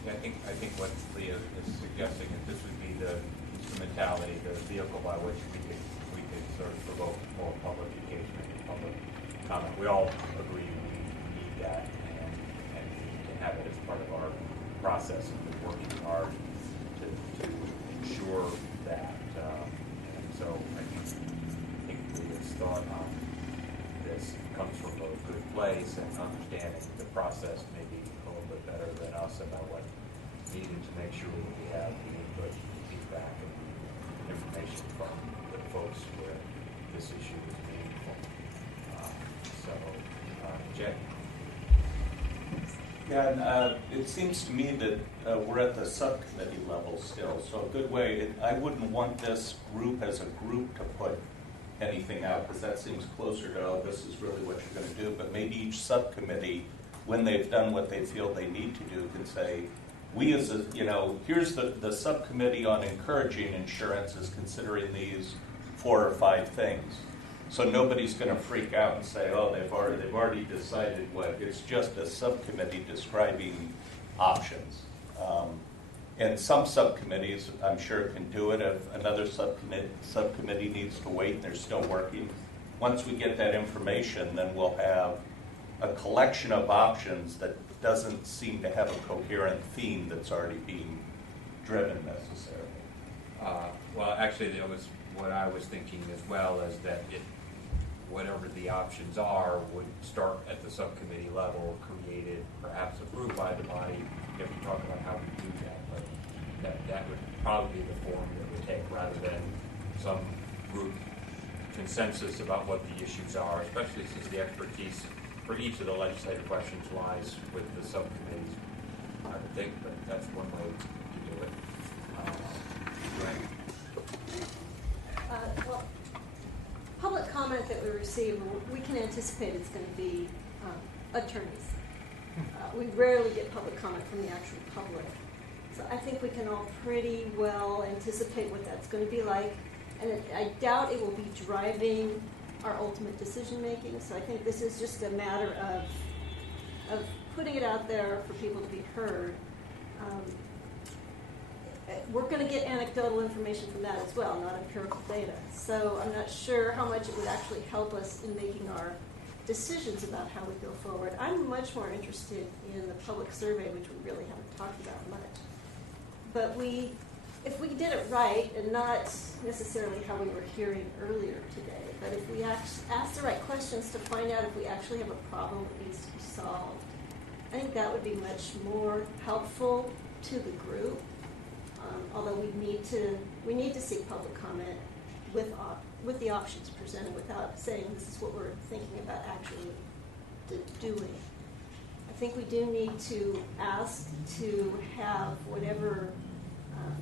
Yeah, I think what Leah is suggesting is this would be the instrumentality, the vehicle by which we could sort of provoke more public engagement and public comment. We all agree we need that, and we can have it as part of our process, and we're working hard to ensure that. And so I think Leah's thought on this comes from a good place, and understanding the process may be a little bit better than us about what needed to make sure that we have the input, feedback, and information from the folks where this issue is meaningful. Jay? Yeah, and it seems to me that we're at the subcommittee level still, so a good way, I wouldn't want this group as a group to put anything out, because that seems closer to, oh, this is really what you're going to do. But maybe each subcommittee, when they've done what they feel they need to do, can say, we as a, here's the subcommittee on encouraging insurance is considering these 4 or 5 things. So nobody's going to freak out and say, oh, they've already decided what. It's just a subcommittee describing options. And some subcommittees, I'm sure, can do it. If another subcommittee needs to wait and they're still working, once we get that information, then we'll have a collection of options that doesn't seem to have a coherent theme that's already being driven necessarily. Well, actually, that was what I was thinking as well, is that whatever the options are would start at the subcommittee level, created, perhaps approved by the body. We have to talk about how we do that, but that would probably be the form that would take, rather than some group consensus about what the issues are, especially since the expertise for each of the legislative questions lies with the subcommittees. I would think, but that's one way to do it. Well, public comment that we receive, we can anticipate it's going to be attorneys. We rarely get public comment from the actual public. So I think we can all pretty well anticipate what that's going to be like. And I doubt it will be driving our ultimate decision making. So I think this is just a matter of putting it out there for people to be heard. We're going to get anecdotal information from that as well, not empirical data. So I'm not sure how much it would actually help us in making our decisions about how we go forward. I'm much more interested in the public survey, which we really haven't talked about much. But if we did it right, and not necessarily how we were hearing earlier today, but if we ask the right questions to find out if we actually have a problem that needs to be solved, I think that would be much more helpful to the group. Although we need to seek public comment with the options presented, without saying this is what we're thinking about actually doing. I think we do need to ask to have whatever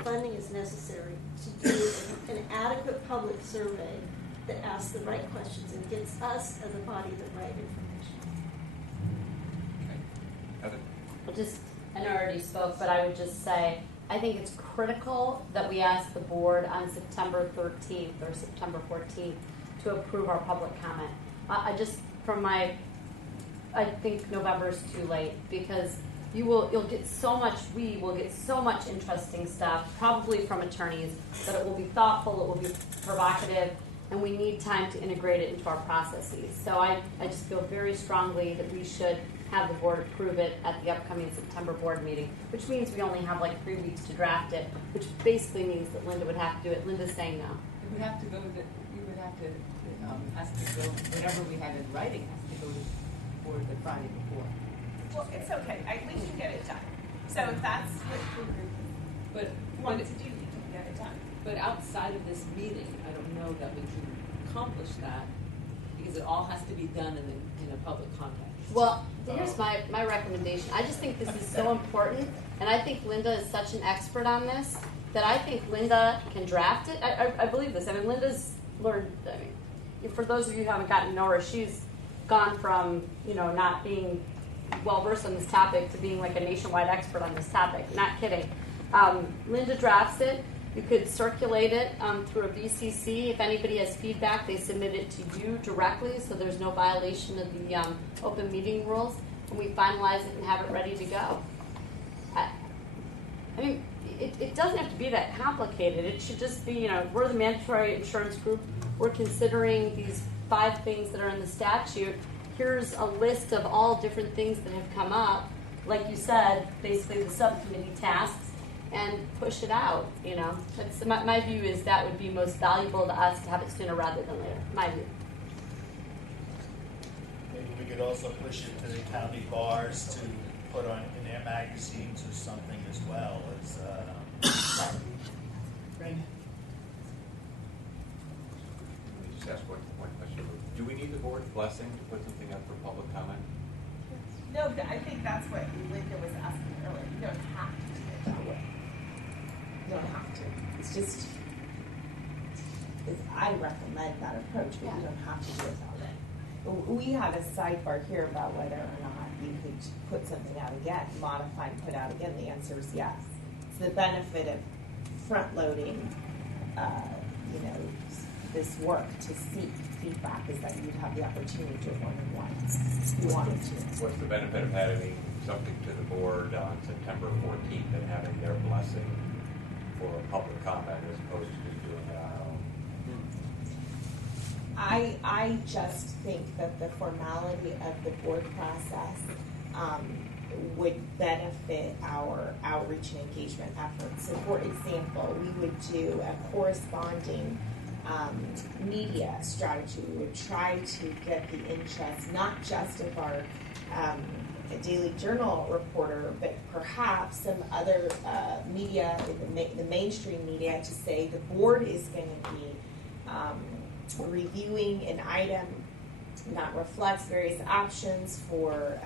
funding is necessary to do an adequate public survey that asks the right questions and gets us as a body the right information. Well, I know I already spoke, but I would just say, I think it's critical that we ask the board on September 13th or September 14th to approve our public comment. I think November is too late, because you'll get so much, we will get so much interesting stuff, probably from attorneys, that it will be thoughtful, it will be provocative, and we need time to integrate it into our processes. So I just feel very strongly that we should have the board approve it at the upcoming September board meeting, which means we only have like 3 weeks to draft it, which basically means that Linda would have to do it. Linda's saying no. We would have to has to go, whatever we have in writing has to go to the board the Friday before. Well, it's okay. We can get it done. So if that's what the group wants to do, we can. get it done. But outside of this meeting, I don't know that we can accomplish that, because it all has to be done in a public context. Well, here's my recommendation. I just think this is so important, and I think Linda is such an expert on this that I think Linda can draft it. I believe this. I mean, Linda's learned, I mean, for those of you who haven't gotten to know her, she's gone from, not being well-versed on this topic to being like a nationwide expert on this topic. Not kidding. Linda drafts it. You could circulate it through a VCC. If anybody has feedback, they submit it to you directly, so there's no violation of the open meeting rules, and we finalize it and have it ready to go. I mean, it doesn't have to be that complicated. It should just be, we're the mandatory insurance group. We're considering these 5 things that are in the statute. Here's a list of all different things that have come up. Like you said, basically the subcommittee tasks, and push it out, That's, my view is that would be most valuable to us to have it sooner rather than later, my view. Maybe we could also push it to the county bars to put on in their magazines or something as well as, Let me just ask one question. Do we need the board's blessing to put something up for public comment? No, I think that's what Linda was asking earlier. You don't have to do it that way. You don't have to. It's just, I recommend that approach, but you don't have to do it that way. We had a sidebar here about whether or not you could put something out again, modify and put out again. The answer is yes. It's the benefit of front-loading, this work to seek feedback is that you'd have the opportunity to do it more than once if you wanted to. What's the benefit of having something to the board on September 14th and having their blessing for a public comment as opposed to just doing it on our own? I just think that the formality of the board process would benefit our outreach and engagement efforts. So for example, we would do a corresponding media strategy. We would try to get the interest not just of our Daily Journal reporter, but perhaps some other media, the mainstream media, to say the board is going to be reviewing an item that reflects various options for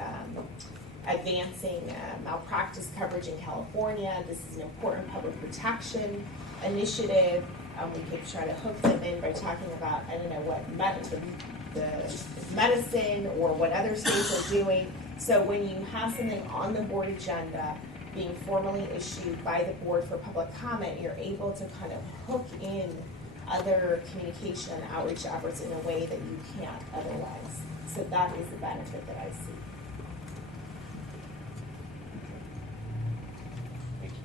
advancing malpractice coverage in California. This is an important public protection initiative. We could try to hook them in by talking about, I don't know, what the medicine or what other states are doing. So when you have something on the board agenda being formally issued by the board for public comment, you're able to kind of hook in other communication and outreach efforts in a way that you can't otherwise. So that is the benefit that I see. Thank you.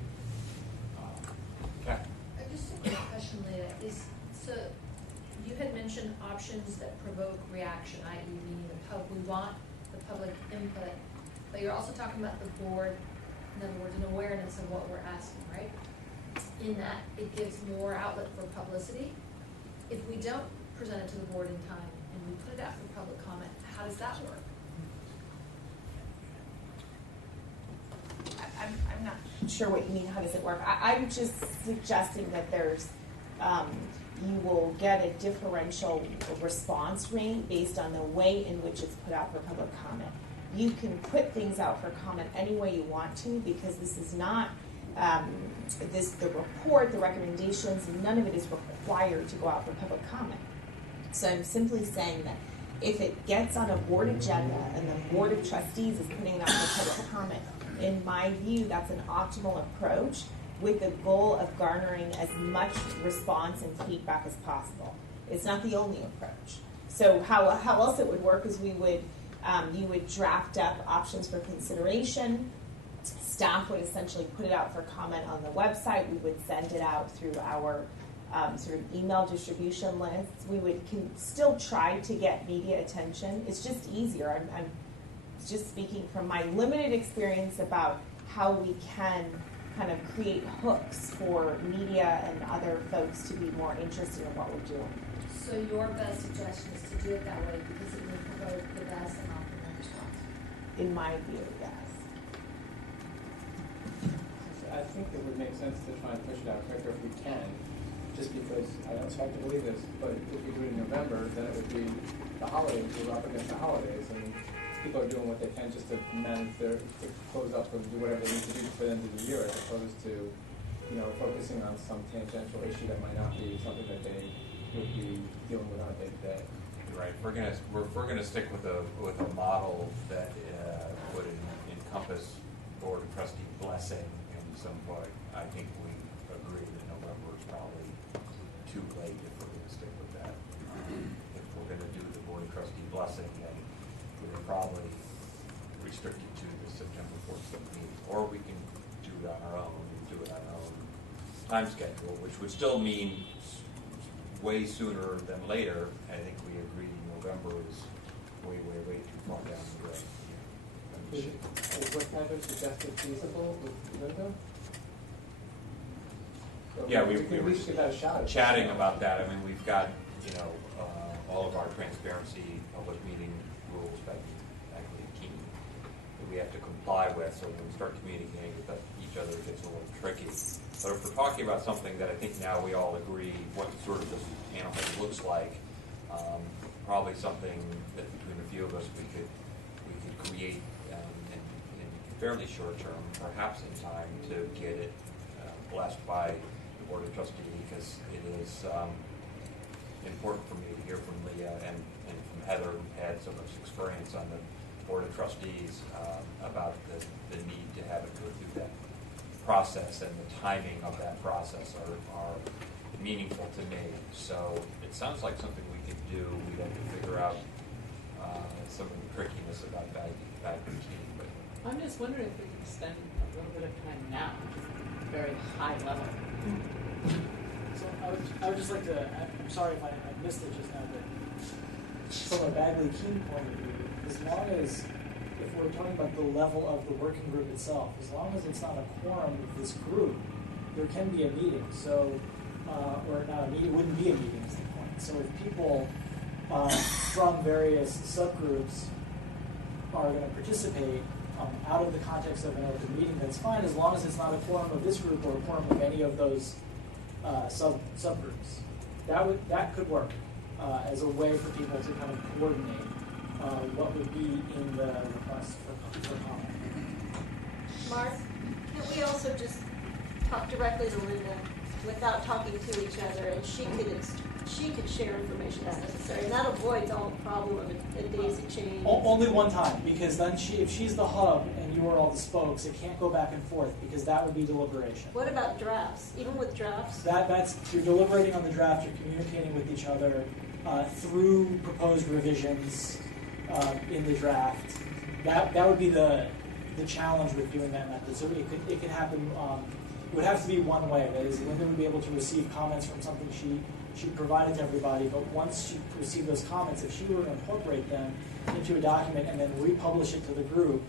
Kat? Just a quick question, Leah, so you had mentioned options that provoke reaction, i.e. meaning we want the public input, but you're also talking about the board, in other words, an awareness of what we're asking, right? In that it gives more outlet for publicity. If we don't present it to the board in time and we put it out for public comment, how does that work? I'm not sure what you mean, how does it work? I'm just suggesting that there's, you will get a differential response rate based on the way in which it's put out for public comment. You can put things out for comment any way you want to, because this is not, the report, the recommendations, none of it is required to go out for public comment. So I'm simply saying that if it gets on a board agenda and the board of trustees is putting it out for public comment, in my view, that's an optimal approach with the goal of garnering as much response and feedback as possible. It's not the only approach. So how else it would work is we would, you would draft up options for consideration. Staff would essentially put it out for comment on the website. We would send it out through our sort of email distribution lists. We would still try to get media attention. It's just easier. I'm just speaking from my limited experience about how we can kind of create hooks for media and other folks to be more interested in what we're doing. So your best suggestion is to do it that way because it will provoke the best and optimal response? In my view, yes. I think it would make sense to try and push it out quicker if we can, just because, I know it's hard to believe this, but if we do it in November, then it would be the holidays, we're up against the holidays, and people are doing what they can just to manage to close up and do whatever they need to do for the end of the year, as opposed to, focusing on some tangential issue that might not be something that they would be dealing with on a day-to-day. Right, we're gonna stick with a model that would encompass board of trustee blessing in some point. I think we agree that November is probably too late if we're gonna stick with that. If we're gonna do the board of trustee blessing, then we're probably restricted to the September 14th meeting, or we can do it on our own. Do it on our own time schedule, which would still mean way sooner than later. I think we agree November is way too far down the road. Is what Heather suggested feasible with Linda? So Yeah, we at were least give that a shot. chatting about that. I mean, we've got, all of our transparency public meeting rules that actually key that we have to comply with, so when we start communicating with each other, it gets a little tricky. But if we're talking about something that I think now we all agree what sort of this animal looks like, probably something that between a few of us we could create in fairly short term, perhaps in time to get it blessed by the Board of Trustees, because it is important for me to hear from Leah and from Heather, who had so much experience on the Board of Trustees, about the need to have it go through that process, and the timing of that process are meaningful to me. So it sounds like something we could do. We'd have to figure out some of the trickiness about that routine. But I'm just wondering if we could spend a little bit of time now, just very high level. So I would just like to, I'm sorry if I missed it just now, but from a Bagley Keene point of view, as long as, if we're talking about the level of the working group itself, as long as it's not a quorum of this group, there can be a meeting. So, or not a meeting, it wouldn't be a meeting is the point. So if people from various subgroups are going to participate out of the context of an open meeting, that's fine, as long as it's not a quorum of this group or a quorum of any of those subgroups. That could work as a way for people to kind of coordinate what would be in the request for comment. Mark, can we also just talk directly to Linda without talking to each other, and she could share information as necessary, and that avoids all the problem of a daisy chain. Only one time, because then if she's the hub and you are all the spokes, it can't go back and forth, because that would be deliberation. What about drafts? Even with drafts? That's you're deliberating on the draft, you're communicating with each other through proposed revisions in the draft. That would be the challenge with doing that method. So it could happen. It would have to be one way. That is, Linda would be able to receive comments from something she provided to everybody. But once she received those comments, if she were to incorporate them into a document and then republish it to the group,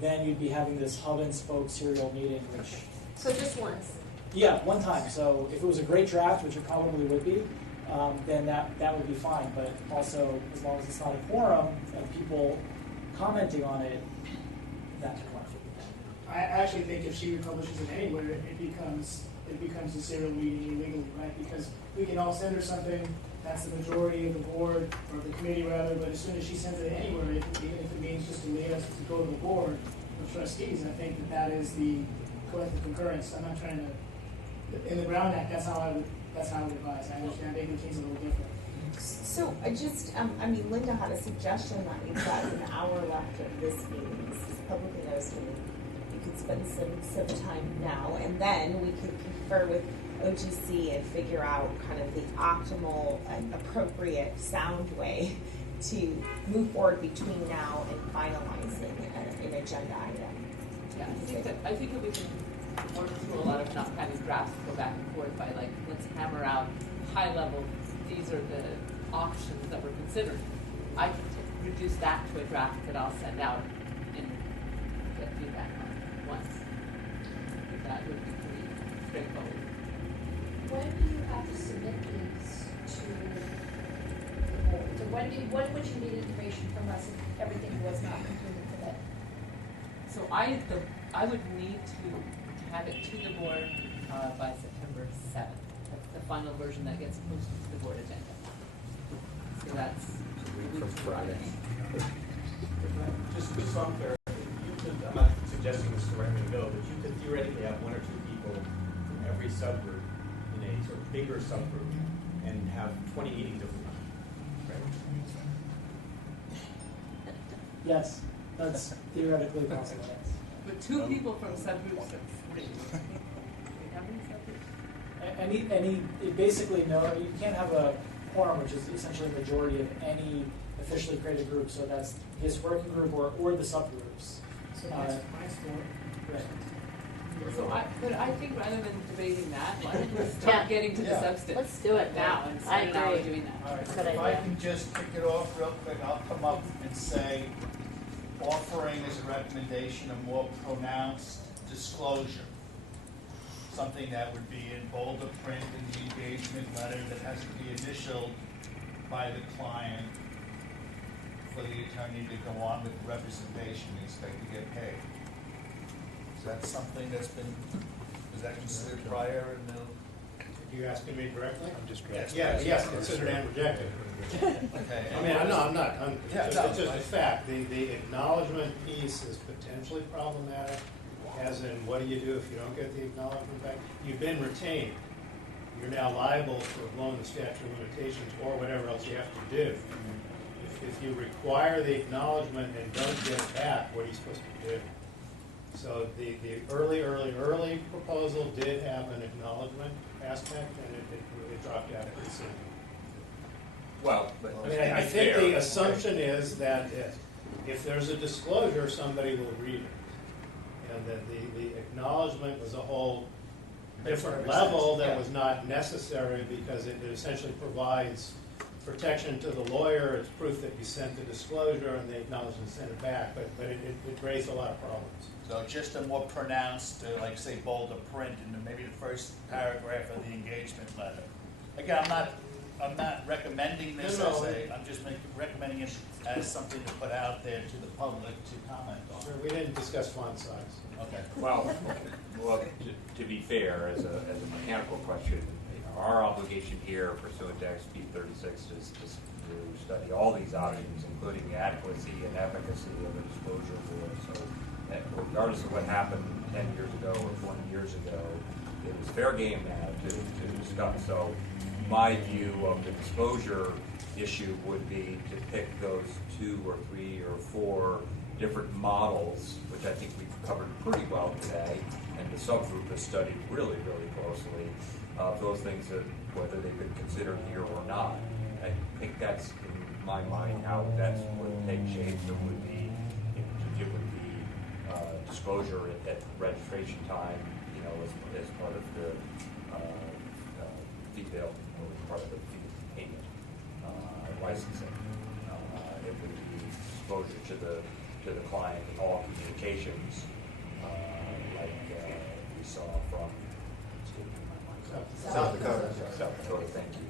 then you'd be having this hub and spoke serial meeting, which. So just once. Yeah, one time. So if it was a great draft, which it probably would be, then that would be fine. But also, as long as it's not a quorum of people commenting on it, that's fine. I actually think if she republishes it anywhere, it becomes a serial meeting illegally, right? Because we can all send her something, that's the majority of the board, or the committee rather, but as soon as she sends it anywhere, even if it means just to lead us to go to the board of trustees, I think that is the collective concurrence. I'm not trying to, in the Brown Act, that's how I would advise. I understand Bagley King's a little different. So Linda had a suggestion that we've got an hour left of this meeting. This is publicly noticed meeting. We could spend some time now, and then we could confer with OGC and figure out kind of the optimal and appropriate sound way to move forward between now and finalizing an agenda item. Yeah, I think that we can work through a lot of not having drafts go back and forth by let's hammer out high level, these are the options that we're considering. I can reduce that to a draft that I'll send out and get feedback on once. That would be pretty straightforward. When do you have to submit these to the board? So when would you need information from us if everything was not completed today? So I would need to have it to the board by September 7th. That's the final version that gets posted to the board agenda. So that's A week from Friday. Just so I'm clear, you could, I'm not suggesting this is the right way to go, but you could theoretically have one or two people from every subgroup in a sort of bigger subgroup and have 20 meetings every month, right? Yes, that's theoretically possible, yes. But two people from subgroups of three. How many subgroups? Basically, no, you can't have a quorum, which is essentially a majority of any officially created group, so that's this working group or the subgroups. So that's my story. Right. But I think rather than debating that, why don't we start getting to the substance? Let's do it now I instead of now agree. doing that. All right, Good if I idea. can just kick it off real quick, I'll come up and say, offering as a recommendation a more pronounced disclosure. Something that would be in bolder print in the engagement letter that has to be initialed by the client for the attorney to go on with the representation and expect to get paid. Is that something that's been, is that considered prior in the? You asking me directly? I'm just Yes. considered and rejected. Okay. I mean, I'm not, Yeah, it's no, just a right. fact. The acknowledgement piece is potentially problematic, as in, what do you do if you don't get the acknowledgement back? You've been retained. You're now liable for blowing the statute of limitations or whatever else you have to do. If you require the acknowledgement and don't get it back, what are you supposed to do? So the early proposal did have an acknowledgement aspect, and it dropped out pretty soon. Well, but I mean, I think the assumption is that if there's a disclosure, somebody will read it. And that the acknowledgement was a whole different level that was not necessary because it essentially provides protection to the lawyer. It's proof that you sent the disclosure and they acknowledged and sent it back, but it raised a lot of problems. So just a more pronounced, like say bolder print in maybe the first paragraph of the engagement letter. Again, I'm not recommending this No, I'm just recommending it as something to put out there to the public to comment on. Sure, we didn't discuss font size. Okay. Well, to be fair, as a mechanical question, our obligation here pursuant to XP 36 is to study all these options, including the adequacy and efficacy of the disclosure rule. So regardless of what happened 10 years ago or 20 years ago, it was fair game now to discuss. So my view of the disclosure issue would be to pick those 2 or 3 or 4 different models, which I think we've covered pretty well today, and the subgroup has studied really, really closely, those things that whether they've been considered here or not. I think that's, in my mind, how that would take shape. It would be, it would be disclosure at registration time, as part of the fee bill, or part of the fee payment, licensing. It would be disclosure to the client in all communications, like we saw from South Dakota. South Dakota, thank you.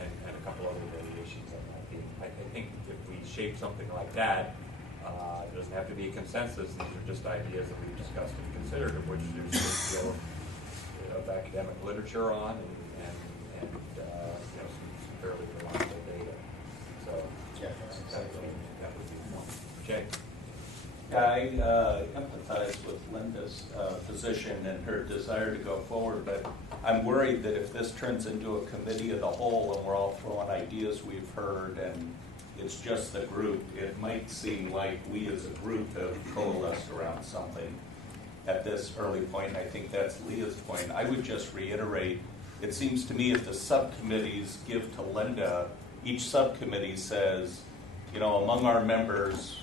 And a couple other variations on that theme. I think if we shape something like that, it doesn't have to be a consensus. These are just ideas that we've discussed and considered, of which there's a great deal of academic literature on and some fairly reliable data. So that would be one. Jay? I empathize with Linda's position and her desire to go forward, but I'm worried that if this turns into a committee of the whole and we're all throwing ideas we've heard and it's just the group, it might seem like we as a group have coalesced around something at this early point. I think that's Leah's point. I would just reiterate, it seems to me if the subcommittees give to Linda, each subcommittee says, among our members,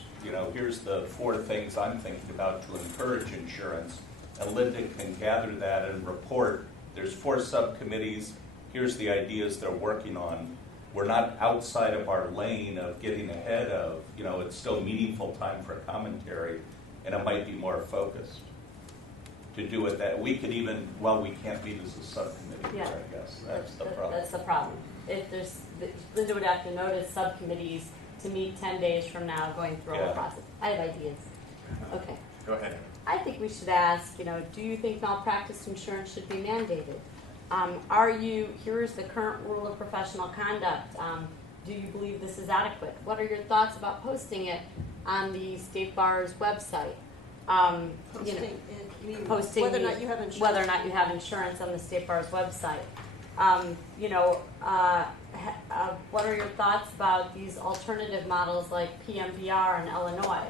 here's the 4 things I'm thinking about to encourage insurance, and Linda can gather that and report. There's 4 subcommittees, here's the ideas they're working on. We're not outside of our lane of getting ahead of, it's still meaningful time for commentary, and it might be more focused. To do it that, we could even, we can't meet as a subcommittee, Yeah. I guess, that's the problem. That's the problem. Linda would have to notice subcommittees to meet 10 days from now going through all the process. I have ideas. Okay. Go ahead. I think we should ask, do you think malpractice insurance should be mandated? Here's the current rule of professional conduct. Do you believe this is adequate? What are your thoughts about posting it on the State Bar's website? Posting whether or not you have insurance. Whether or not you have insurance on the State Bar's website. What are your thoughts about these alternative models like PMBR in Illinois?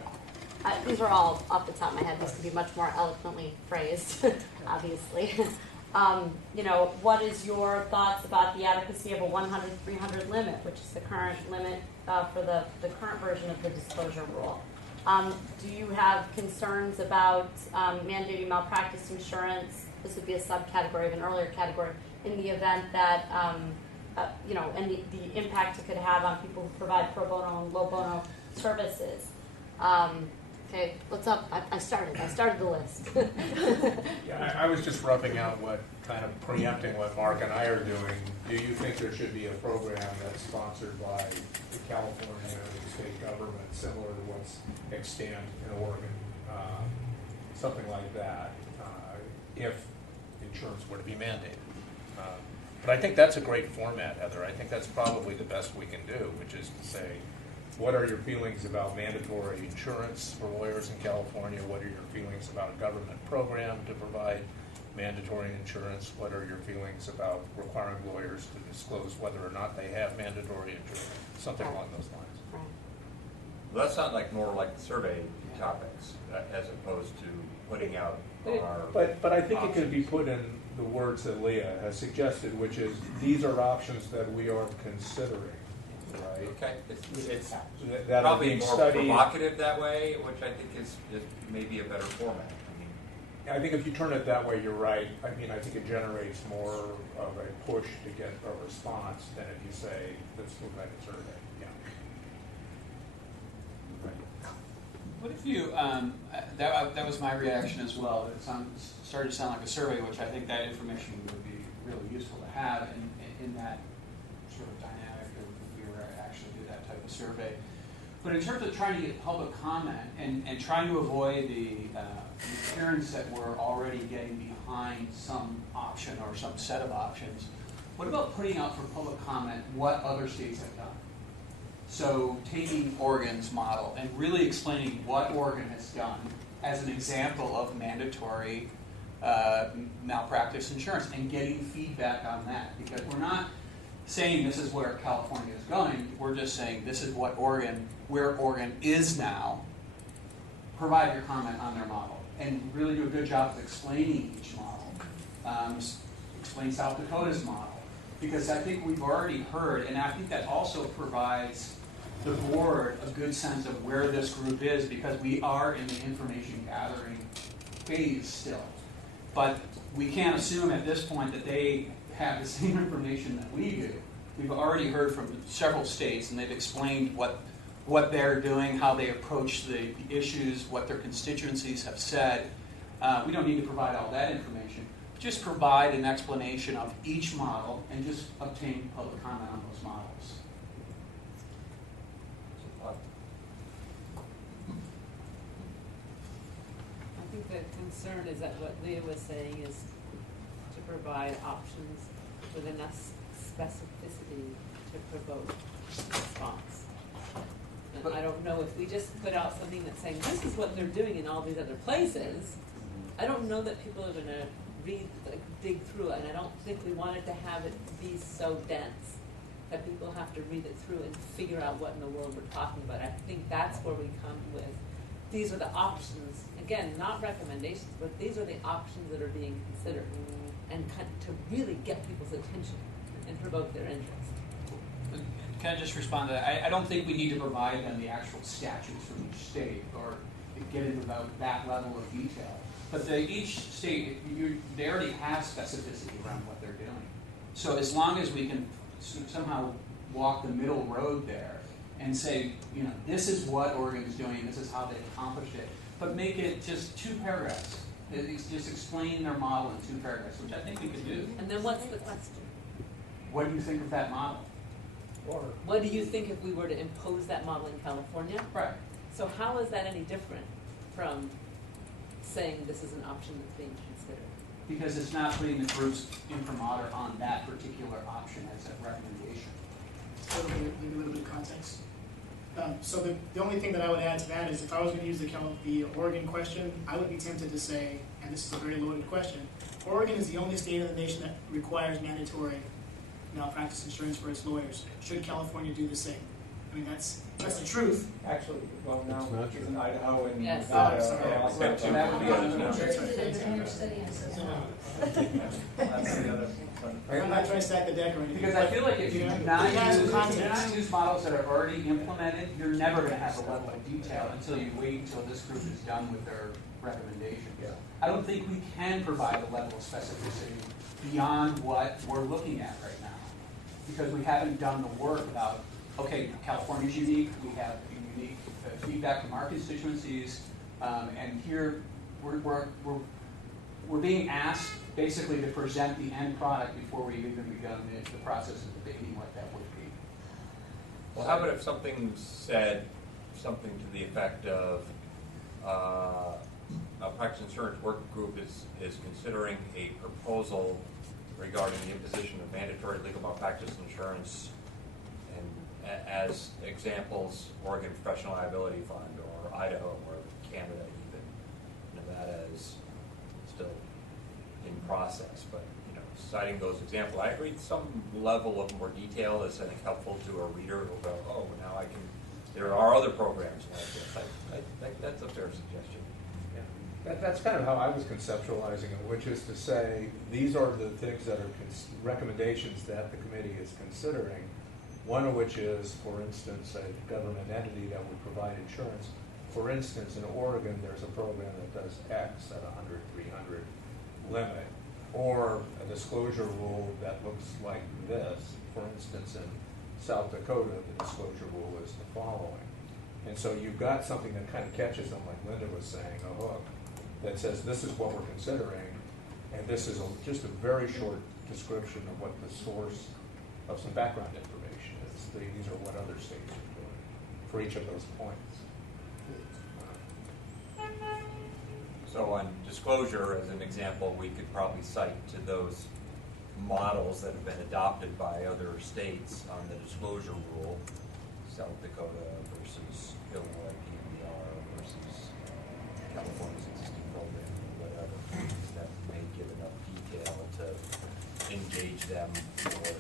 These are all off the top of my head. These could be much more eloquently phrased, obviously. What is your thoughts about the adequacy of a 100-300 limit, which is the current limit for the current version of the disclosure rule? Do you have concerns about mandating malpractice insurance? This would be a subcategory of an earlier category in the event that, and the impact it could have on people who provide pro bono and low bono services. Okay, what's up? I started the list. Yeah, I was just roughing out what, kind of preempting what Mark and I are doing. Do you think there should be a program that's sponsored by the California state government, similar to what's extant in Oregon? Something like that, if insurance were to be mandated. But I think that's a great format, Heather. I think that's probably the best we can do, which is to say, what are your feelings about mandatory insurance for lawyers in California? What are your feelings about a government program to provide mandatory insurance? What are your feelings about requiring lawyers to disclose whether or not they have mandatory insurance? Something along those lines. Well, that sounds like more like survey topics as opposed to putting out our. But I think it could be put in the words that Leah has suggested, which is these are options that we are considering. Right. Okay. It's that probably more studied. Provocative that way, which I think is maybe a better format. I think if you turn it that way, you're right. I think it generates more of a push to get a response than if you say, let's look at a survey. Yeah. Right. What if you, that was my reaction as well. It started to sound like a survey, which I think that information would be really useful to have in that sort of dynamic of if we were to actually do that type of survey. But in terms of trying to get public comment and trying to avoid the appearance that we're already getting behind some option or some set of options, what about putting out for public comment what other states have done? So taking Oregon's model and really explaining what Oregon has done as an example of mandatory malpractice insurance and getting feedback on that. Because we're not saying this is where California is going, we're just saying this is what where Oregon is now. Provide your comment on their model and really do a good job of explaining each model. Explain South Dakota's model. Because I think we've already heard, and I think that also provides the board a good sense of where this group is, because we are in the information gathering phase still. But we can't assume at this point that they have the same information that we do. We've already heard from several states, and they've explained what they're doing, how they approach the issues, what their constituencies have said. We don't need to provide all that information. Just provide an explanation of each model and just obtain public comment on those models. I think the concern is that what Leah was saying is to provide options with enough specificity to provoke response. And I don't know if we just put out something that's saying this is what they're doing in all these other places. I don't know that people are going to dig through it, and I don't think we wanted to have it be so dense that people have to read it through and figure out what in the world we're talking about. I think that's where we come with, these are the options, again, not recommendations, but these are the options that are being considered, and to really get people's attention and provoke their interest. Can I just respond to that? I don't think we need to provide them the actual statutes from each state or get into that level of detail. But each state, they already have specificity around what they're doing. So as long as we can somehow walk the middle road there and say, this is what Oregon's doing, this is how they accomplished it, but make it just 2 paragraphs. Just explain their model in 2 paragraphs, which I think we could do. And then what's the question? What do you think of that model? Or what do you think if we were to impose that model in California? Right. So how is that any different from saying this is an option that's being considered? Because it's not putting the group's imprimatur on that particular option as a recommendation. Maybe a little bit of context. So the only thing that I would add to that is if I was going to use the Oregon question, I would be tempted to say, and this is a very loaded question, Oregon is the only state in the nation that requires mandatory malpractice insurance for its lawyers. Should California do the same? I mean, that's the truth. Actually, well, no, It's not it's in Idaho and Yes. Nevada. Oh, sorry. are also- Got two so that would be programs another- now. That's the other. I'm not trying to stack the deck or anything. Because I feel like if you do not it has use, some if you do not context. use models that are already implemented, you're never gonna have a level of detail until you wait until this group is done with their recommendations. Yeah. I don't think we can provide a level of specificity beyond what we're looking at right now. Because we haven't done the work about, okay, California's unique, we have unique feedback from our constituencies, and here we're being asked basically to present the end product before we've even begun the process of debating what that would be. Well, how about if something said, something to the effect of, a practice insurance work group is considering a proposal regarding the imposition of mandatory legal malpractice insurance, and as examples, Oregon Professional Liability Fund, or Idaho, or Canada even. Nevada is still in process, but, citing those examples, I agree some level of more detail is, I think, helpful to a reader who'll go, oh, now I can, there are other programs like this. That's a fair suggestion. That's kind of how I was conceptualizing it, which is to say, these are the things that are recommendations that the committee is considering, one of which is, for instance, a government entity that would provide insurance. For instance, in Oregon, there's a program that does X at 100, 300 limit, or a disclosure rule that looks like this. For instance, in South Dakota, the disclosure rule is the following. And so you've got something that kind of catches them, like Linda was saying, a hook, that says this is what we're considering, and this is just a very short description of what the source of some background information is. These are what other states are doing for each of those points. So on disclosure, as an example, we could probably cite to those models that have been adopted by other states on the disclosure rule, South Dakota versus Illinois PMDR versus California's existing program, or whatever, that may give enough detail to engage them in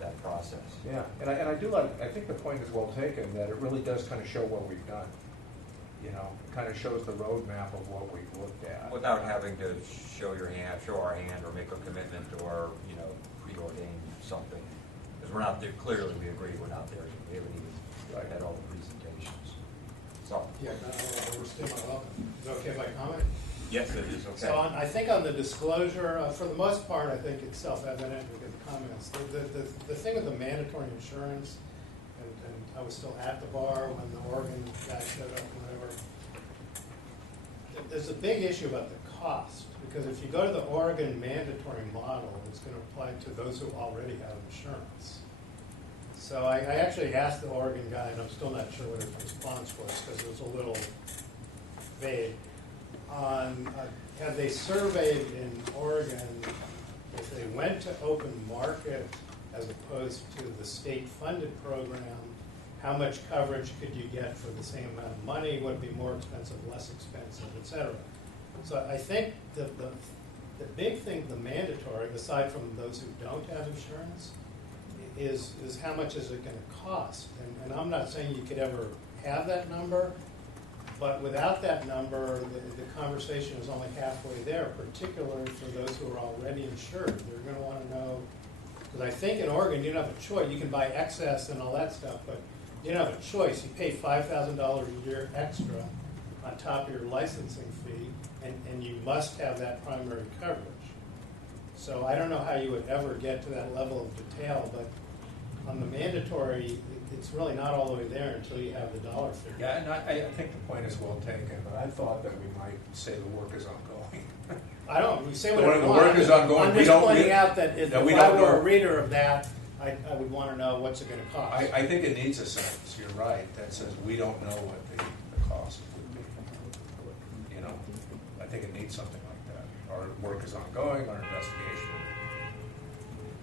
that process. Yeah, and I do like, I think the point is well taken, that it really does kind of show what we've done. Kind of shows the roadmap of what we've looked at. Without having to show our hand, or make a commitment, or, preordain something. Because we're not there, clearly we agree we're not there yet. We haven't even had all the presentations. So. Yeah, we're still welcome. Is it okay if I comment? Yes, it is, okay. So I think on the disclosure, for the most part, I think it's self-evident with the comments. The thing with the mandatory insurance, and I was still at the bar when the Oregon guy showed up, whatever. There's a big issue about the cost, because if you go to the Oregon mandatory model, it's going to apply to those who already have insurance. So I actually asked the Oregon guy, and I'm still not sure what his response was, because it was a little vague, on have they surveyed in Oregon if they went to open market as opposed to the state-funded program, how much coverage could you get for the same amount of money? Would it be more expensive, less expensive, et cetera? So I think the big thing, the mandatory, aside from those who don't have insurance, is how much is it going to cost? And I'm not saying you could ever have that number, but without that number, the conversation is only halfway there, particularly for those who are already insured. They're going to want to know, because I think in Oregon you don't have a choice. You can buy excess and all that stuff, but you don't have a choice. You pay $5,000 a year extra on top of your licensing fee, and you must have that primary coverage. So I don't know how you would ever get to that level of detail, but on the mandatory, it's really not all the way there until you have the dollar figure. Yeah, and I think the point is well taken, but I thought that we might say the work is ongoing. I don't, we say whatever The we want. work is ongoing. I'm We just don't- pointing we- out that if that we I don't were know. a reader of that, I would want to know what's it going to cost. I think it needs a sentence, you're right, that says we don't know what the cost would be. I think it needs something like that. Our work is ongoing, our investigation.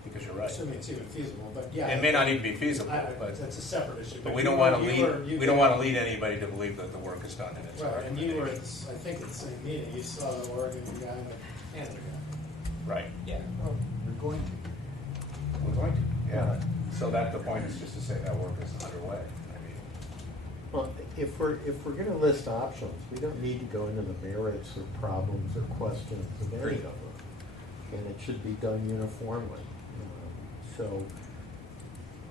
Because you're right. Assuming it's even feasible, but yeah. It may not even be feasible, but that's a separate issue. But we don't want to lead anybody to believe that the work is done and it's right. And you were, I think at the same meeting, you saw the Oregon guy and the Panther guy. Right. Yeah. Well, we're going to. We're going to. Yeah. So that the point is just to say that work is underway. I mean, Well, if we're going to list options, we don't need to go into the merits or problems or questions of any of them, and it should be done uniformly. So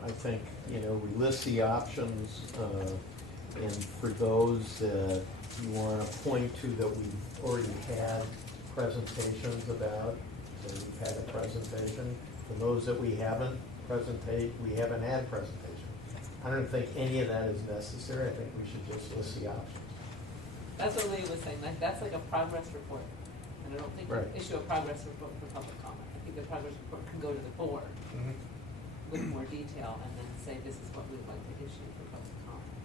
I think, we list the options, and for those that you want to point to that we've already had presentations about, that we've had a presentation. For those that we haven't had presentation. I don't think any of that is necessary. I think we should just list the options. That's what Leah was saying, like, that's like a progress report. And I don't think you issue a progress report for public comment. I think the progress report can go to the board with more detail and then say, this is what we'd like to issue for public comment.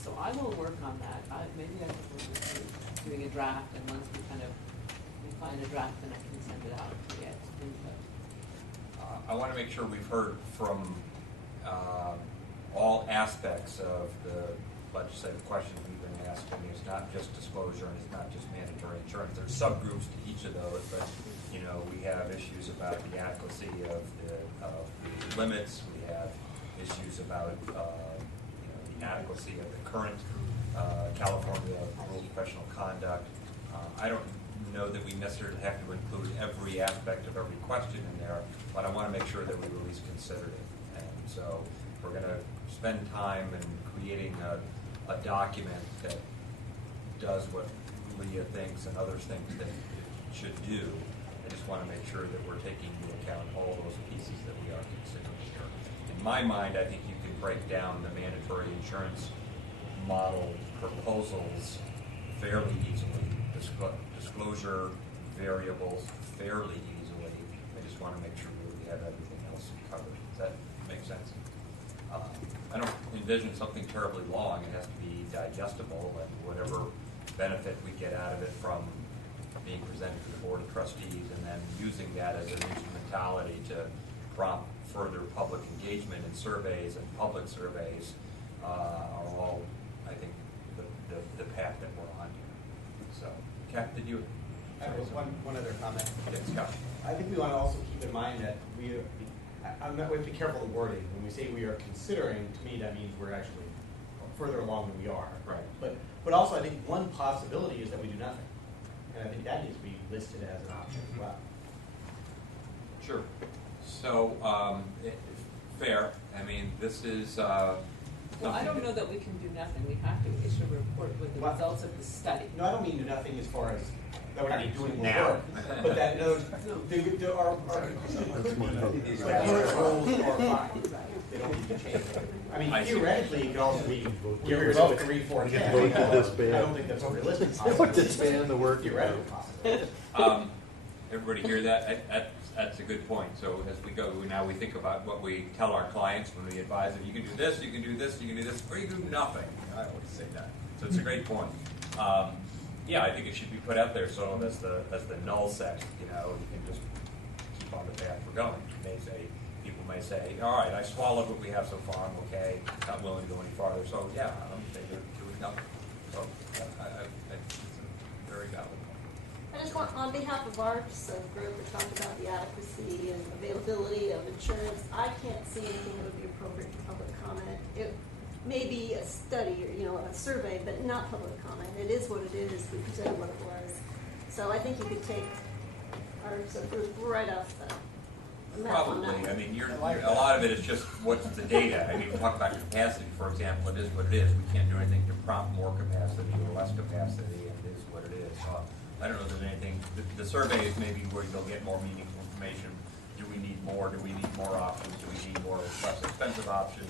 So I will work on that. Maybe I can work with doing a draft, and once we find a draft, then I can send it out to get input. I want to make sure we've heard from all aspects of the legislative questions we've been asked. I mean, it's not just disclosure and it's not just mandatory insurance. There's subgroups to each of those, but we have issues about the adequacy of the limits. We have issues about the adequacy of the current California Rules of Professional Conduct. I don't know that we necessarily have to include every aspect of every question in there, but I want to make sure that we at least considered it. And so we're going to spend time in creating a document that does what Leah thinks and others think that it should do. I just want to make sure that we're taking into account all those pieces that we are considering here. In my mind, I think you can break down the mandatory insurance model proposals fairly easily. Disclosure variables fairly easily. I just want to make sure we have everything else covered. Does that make sense? I don't envision something terribly long. It has to be digestible, and whatever benefit we get out of it from being presented to the Board of Trustees and then using that as an instrumentality to prompt further public engagement in surveys and public surveys are all, I think, the path that we're on here. So, Kat, did you? One other comment. Yes, Scott. I think we want to also keep in mind that we have to be careful of wording. When we say we are considering, to me that means we're actually further along than we are. Right. But also I think one possibility is that we do nothing. And I think that needs to be listed as an option as well. Sure. So, fair. I mean, this is Well, I don't know that we can do nothing. We have to issue a report with the results of the study. No, I don't mean do nothing as far as that we're not doing more now. work, but that our current rules are fine. They don't need to change. I mean, theoretically, it could also be get rid of 3, 4, 10. I don't think that's a realistic possibility. Disband the work. Theoretically possible. Everybody hear that? That's a good point. So as we go, now we think about what we tell our clients when we advise them, you can do this, you can do this, you can do this, or you can do nothing. I always say that. So it's a great point. Yeah, I think it should be put out there sort of as the null set. You can just keep on the path we're going. People may say, all right, I swallowed what we have so far, I'm okay, not willing to go any farther. So yeah, I'm saying they're doing nothing. So it's a very valid point. I just want, on behalf of our group, to talk about the adequacy and availability of insurance. I can't see anything that would be appropriate for public comment. It may be a study or a survey, but not public comment. It is what it is. We presented what it was. So I think you could take our group right off the map on that. Probably. I mean, a lot of it is just what's the data. I mean, we talk about capacity, for example. It is what it is. We can't do anything to prompt more capacity or less capacity, and it is what it is. So I don't know if there's anything. The survey is maybe where you'll get more meaningful information. Do we need more? Do we need more options? Do we need more less expensive options?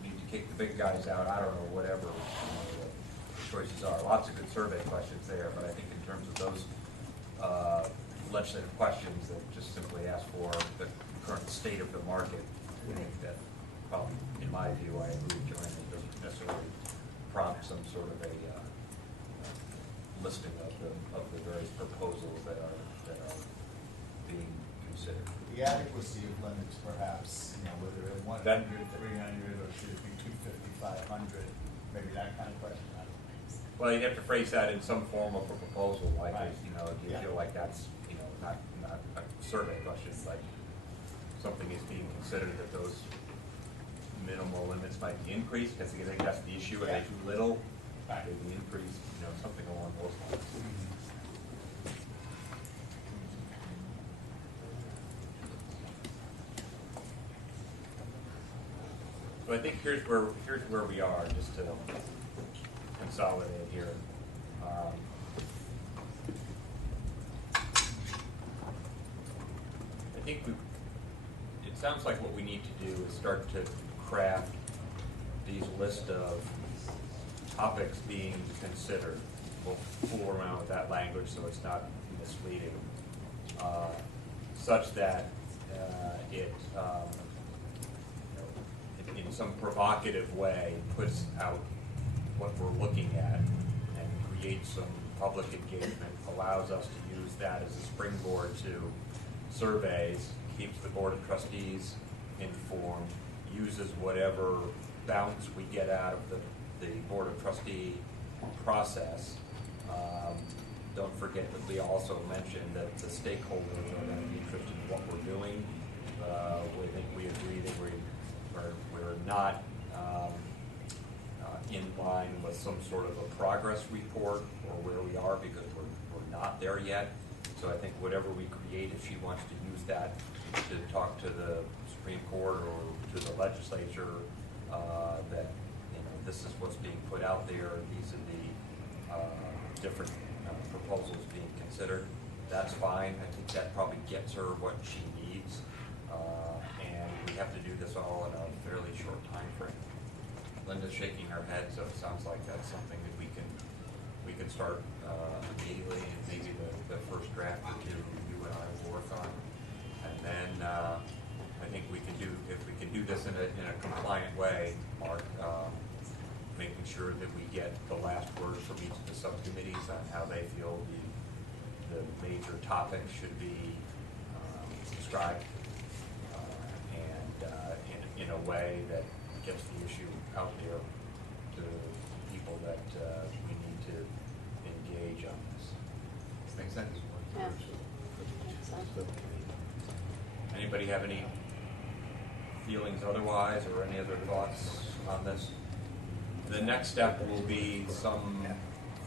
We need to kick the big guys out? I don't know, whatever the choices are. Lots of good survey questions there, but I think in terms of those legislative questions that just simply ask for the current state of the market, I think that probably, in my view, I agree with Joanne, it doesn't necessarily prompt some sort of a listing of the various proposals that are being considered. The adequacy of limits, perhaps, whether it's 100, 300, or should it be 250, 500, maybe that kind of question. I don't know. Well, you have to phrase that in some form of a proposal, like, Right. do you feel like that's, not a survey question, like something is being considered that those minimal limits might be increased, because I think that's the issue, are they too little? Right. Maybe increased, something along those lines. So I think here's where we are, just to consolidate here. I think it sounds like what we need to do is start to craft these list of topics being considered. We'll fool around with that language so it's not misleading, such that it in some provocative way puts out what we're looking at and creates some public engagement, allows us to use that as a springboard to surveys, keeps the Board of Trustees informed, uses whatever bounce we get out of the Board of Trustee process. Don't forget that we also mentioned that the stakeholders are going to be interested in what we're doing. We think we agree that we're not in line with some sort of a progress report or where we are, because we're not there yet. So I think whatever we create, if she wants to use that to talk to the Supreme Court or to the legislature, that this is what's being put out there, these are the different proposals being considered, that's fine. I think that probably gets her what she needs, and we have to do this all in a fairly short time frame. Linda's shaking her head, so it sounds like that's something that we can start immediately, and maybe the first draft or two you and I will work on, and then I think we can do, if we can do this in a compliant way, Mark, making sure that we get the last word from each of the subcommittees on how they feel the major topics should be described, and in a way that gets the issue out there to people that we need to engage on this. Does that make sense? Yeah. Anybody have any feelings otherwise, or any other thoughts on this? The next step will be some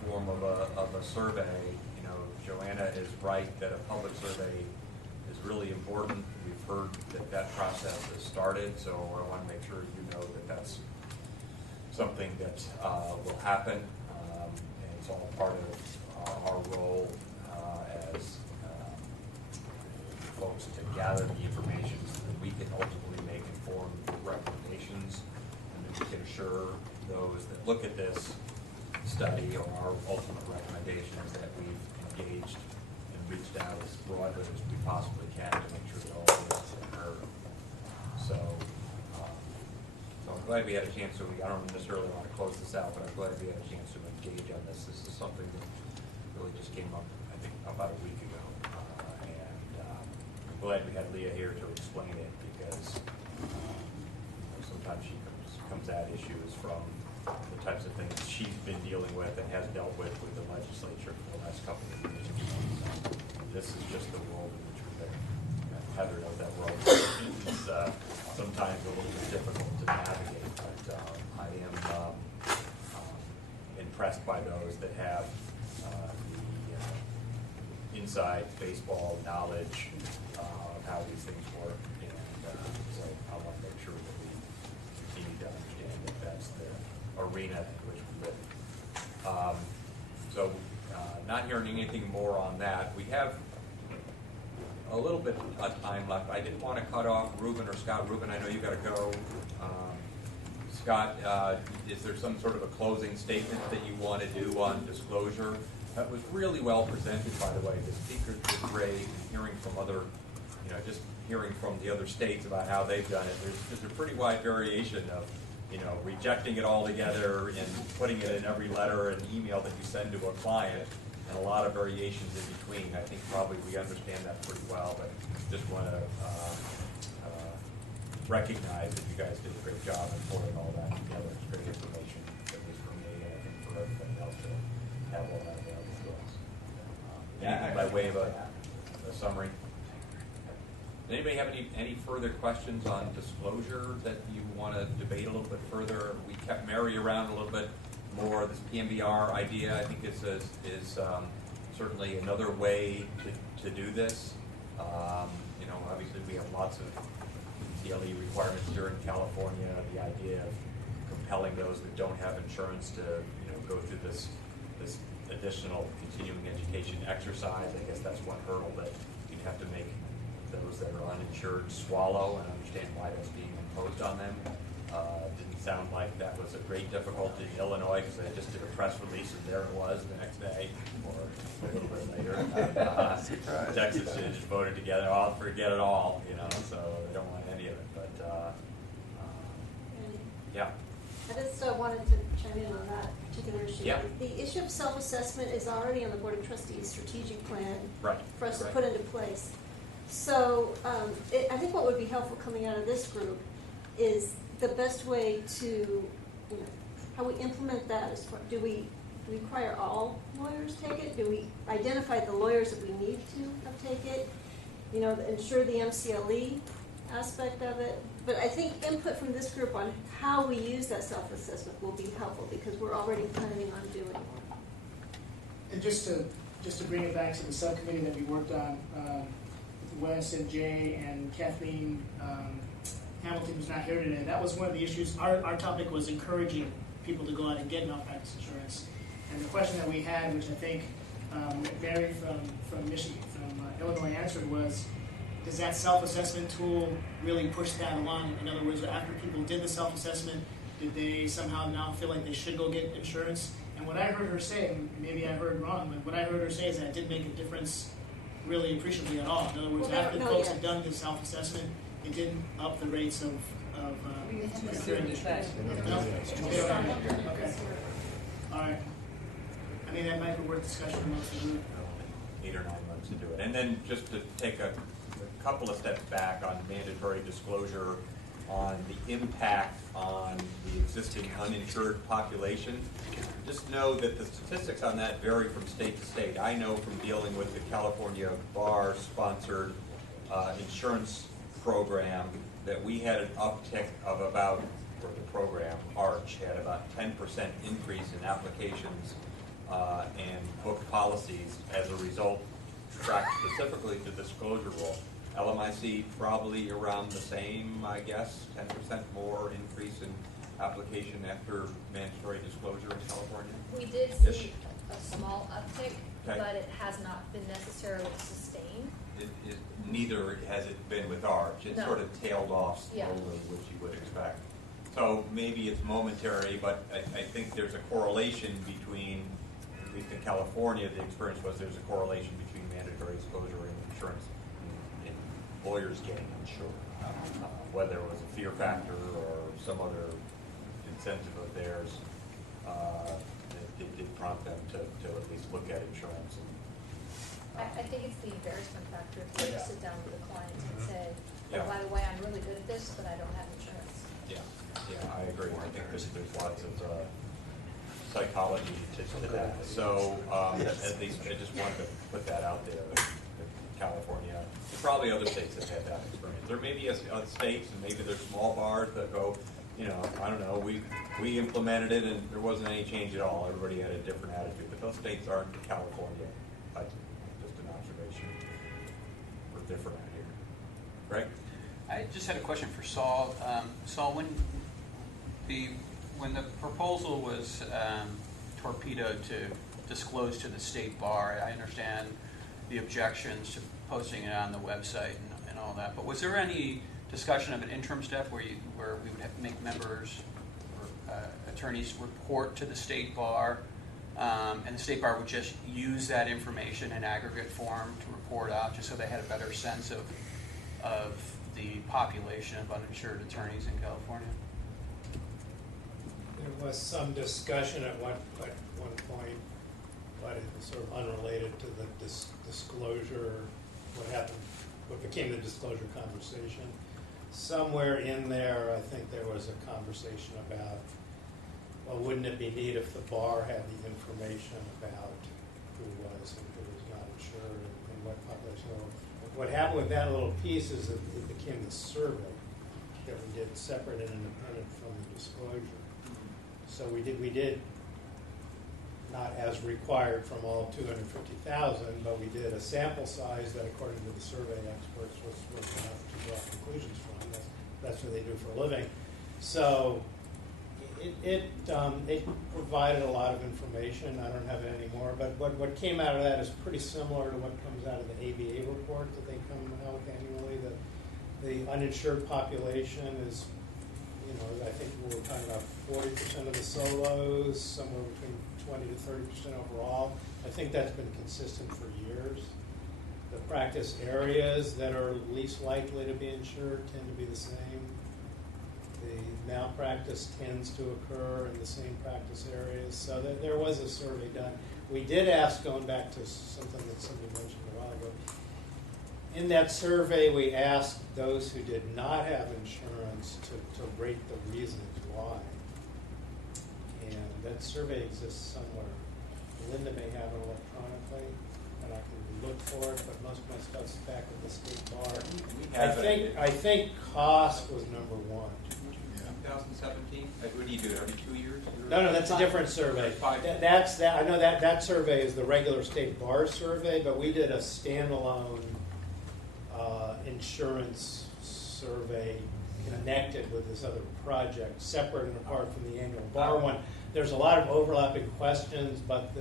form of a survey. Joanna is right that a public survey is really important. We've heard that process has started, so I want to make sure you know that that's something that will happen, and it's all part of our role as folks to gather the information so that we can ultimately make informed recommendations, and then we can assure those that look at this study or our ultimate recommendations that we've engaged and reached out as broadly as we possibly can to make sure that all of this is heard. So I'm glad we had a chance to, I don't necessarily want to close this out, but I'm glad we had a chance to engage on this. This is something that really just came up, I think, about a week ago. And I'm glad we had Leah here to explain it, because sometimes she comes at issues from the types of things she's been dealing with and has dealt with the legislature for the last couple of years. This is just the world in which we've been. Heather knows that world. It's sometimes a little bit difficult to navigate, but I am impressed by those that have the inside baseball knowledge of how these things work, and so I want to make sure that we continue to understand that that's the arena in which we live. Not hearing anything more on that. We have a little bit of time left. I didn't want to cut off Ruben or Scott. Ruben, I know you got to go. Scott, is there some sort of a closing statement that you want to do on disclosure? That was really well presented, by the way. The speakers were great, and hearing from other, just hearing from the other states about how they've done it. There's a pretty wide variation of rejecting it altogether and putting it in every letter and email that you send to a client, and a lot of variations in between. I think probably we understand that pretty well, but just want to recognize that you guys did a great job in pulling all that together. It's great information, at least for me, and I think for everybody else to have all that available to us. Anything by way of a summary? Does anybody have any further questions on disclosure that you want to debate a little bit further? We kept Mary around a little bit more. This PMBR idea, I think, is certainly another way to do this. Obviously we have lots of CLE requirements here in California. The idea of compelling those that don't have insurance to go through this additional continuing education exercise. I guess that's one hurdle that you'd have to make those that are uninsured swallow and understand why that's being imposed on them. Didn't sound like that was a great difficulty in Illinois, because they just did a press release and there it was the next day or a little bit later. Texas just voted together, I'll forget it all, so they don't want any of it. But yeah. I just wanted to chime in on that particular issue. Yeah. The issue of self-assessment is already on the Board of Trustees' strategic plan for us to put into place. So I think what would be helpful coming out of this group is the best way to, how we implement that. Do we require all lawyers take it? Do we identify the lawyers that we need to take it? Ensure the MCLE aspect of it. But I think input from this group on how we use that self-assessment will be helpful, because we're already planning on doing one. And just to bring it back to the subcommittee that we worked on, Wes and Jay and Kathleen Hamilton, who's not here today, that was one of the issues. Our topic was encouraging people to go out and get malpractice insurance. And the question that we had, which I think Mary from Michigan, from Illinois answered, was, does that self-assessment tool really push that along? In other words, after people did the self-assessment, did they somehow now feel like they should go get insurance? And what I heard her say, and maybe I heard wrong, but what I heard her say is that it didn't make a difference really appreciably at all. In other words, after the folks had done the self-assessment, it didn't up the rates of procuring insurance. No? Okay. All right. I mean, that might be worth discussion amongst the group. 8 or 9 months to do it. And then just to take a couple of steps back on mandatory disclosure on the impact on the existing uninsured population. Just know that the statistics on that vary from state to state. I know from dealing with the California Bar-sponsored insurance program that we had an uptick of about, for the program, ARCH, had about 10% increase in applications and booked policies as a result, tracked specifically to disclosure rule. LMIC probably around the same, I guess, 10% more increase in application after mandatory disclosure in California. We did see a small uptick, but it has not been necessarily sustained. Neither has it been with ARCH. It sort of tailed off slowly, which you would expect. So maybe it's momentary, but I think there's a correlation between, at least in California, the experience was there's a correlation between mandatory disclosure and insurance and lawyers getting insured. Whether it was a fear factor or some other incentive of theirs, it did prompt them to at least look at insurance. I think it's the embarrassment factor if you sit down with a client and say, oh, Yeah. by the way, I'm really good at this, but I don't have insurance. Yeah, I agree. I think there's lots of psychology to that. So at least I just wanted to put that out there. That California, probably other states have had that experience. There may be other states, and maybe there's small bars that go, I don't know, we implemented it and there wasn't any change at all. Everybody had a different attitude. But those states aren't California. Just an observation. We're different out here. Greg? I just had a question for Saul. Saul, when the proposal was torpedoed to disclose to the state bar, I understand the objections to posting it on the website and all that. But was there any discussion of an interim step where we would have to make members or attorneys report to the state bar, and the state bar would just use that information in aggregate form to report out, just so they had a better sense of the population of uninsured attorneys in California? was some discussion at one point, but it was sort of unrelated to the disclosure, what became the disclosure conversation. Somewhere in there, I think there was a conversation about, well, wouldn't it be neat if the bar had the information about who was and who was not insured and what population. What happened with that little piece is that it became the survey that we did separate and independent from the disclosure. So we did not as required from all 250,000, but we did a sample size that, according to the survey experts, was enough to draw conclusions from. That's what they do for a living. So it provided a lot of information. I don't have it anymore, but what came out of that is pretty similar to what comes out of the ABA report that they come out with annually. The uninsured population is, I think we were talking about 40% of the solos, somewhere between 20 to 30% overall. I think that's been consistent for years. The practice areas that are least likely to be insured tend to be the same. The malpractice tends to occur in the same practice areas. So there was a survey done. We did ask, going back to something that somebody mentioned a while ago, in that survey we asked those who did not have insurance to rate the reasons why. And that survey exists somewhere. Linda may have it electronically, and I can look for it, but most of my stuff's back at the state bar. I think cost was number one. 2017? What do you do, every 2 years? No, that's a different survey. I know that survey is the regular state bar survey, but we did a standalone insurance survey connected with this other project, separate and apart from the annual bar one. There's a lot of overlapping questions, but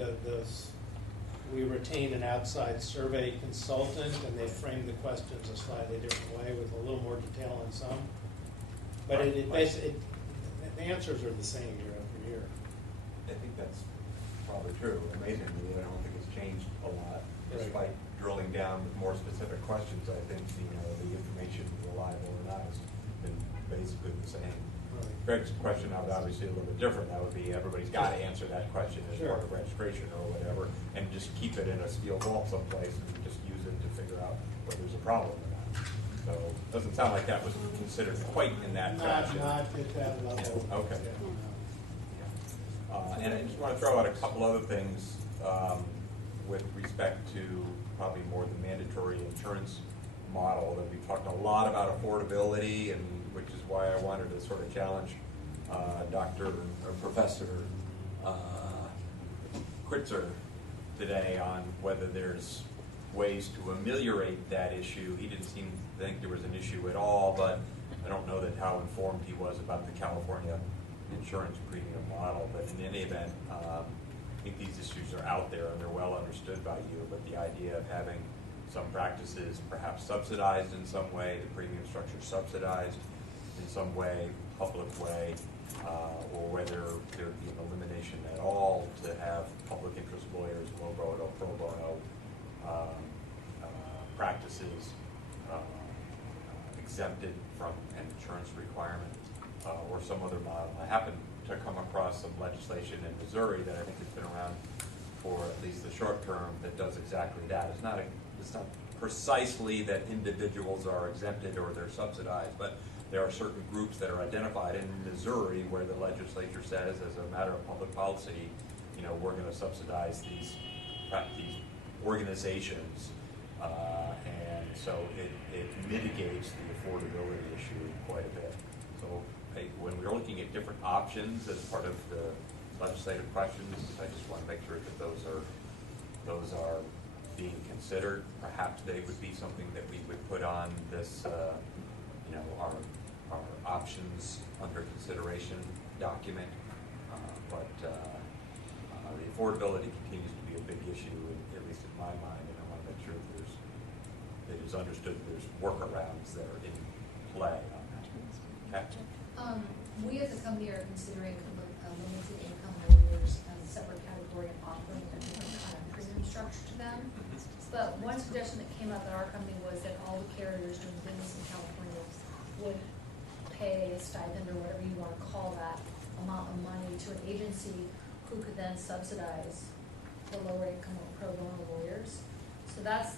we retained an outside survey consultant, and they framed the questions a slightly different way with a little more detail on some. But the answers are the same year after year. I think that's probably true. Amazingly, I don't think it's changed a lot. Despite drilling down with more specific questions, I think the information, reliable or not, has been basically the same. Greg's question now is obviously a little bit different. That would be everybody's got to answer that question as part of registration or whatever, and just keep it in a steel vault someplace and just use it to figure out whether there's a problem or not. So it doesn't sound like that was considered quite in that fashion. Not at that level. Yeah. Okay. And I just want to throw out a couple other things with respect to probably more the mandatory insurance model. That we talked a lot about affordability, and which is why I wanted to sort of challenge Professor Kritzer today on whether there's ways to ameliorate that issue. He didn't seem to think there was an issue at all, but I don't know that how informed he was about the California insurance premium model. But in any event, I think these issues are out there and they're well understood by you, but the idea of having some practices perhaps subsidized in some way, the premium structure subsidized in some way, public way, or whether there would be an elimination at all to have public interest lawyers, pro bono practices exempted from an insurance requirement or some other model. I happen to come across some legislation in Missouri that I think has been around for at least the short term that does exactly that. It's not precisely that individuals are exempted or they're subsidized, but there are certain groups that are identified in Missouri where the legislature says, as a matter of public policy, we're going to subsidize these organizations, and so it mitigates the affordability issue quite a bit. So when we're looking at different options as part of the legislative questions, I just want to make sure that those are being considered. Perhaps they would be something that we would put on this, our options under consideration document. But the affordability continues to be a big issue, at least in my mind, and I want to make sure that it is understood that there's workarounds that are in play on that. Okay. We as a company are considering limited income lawyers as a separate category and offering a different kind of premium structure to them. But one suggestion that came up at our company was that all the carriers doing business in California would pay a stipend or whatever you want to call that amount of money money to an agency who could then subsidize the lower income or pro bono lawyers. So that's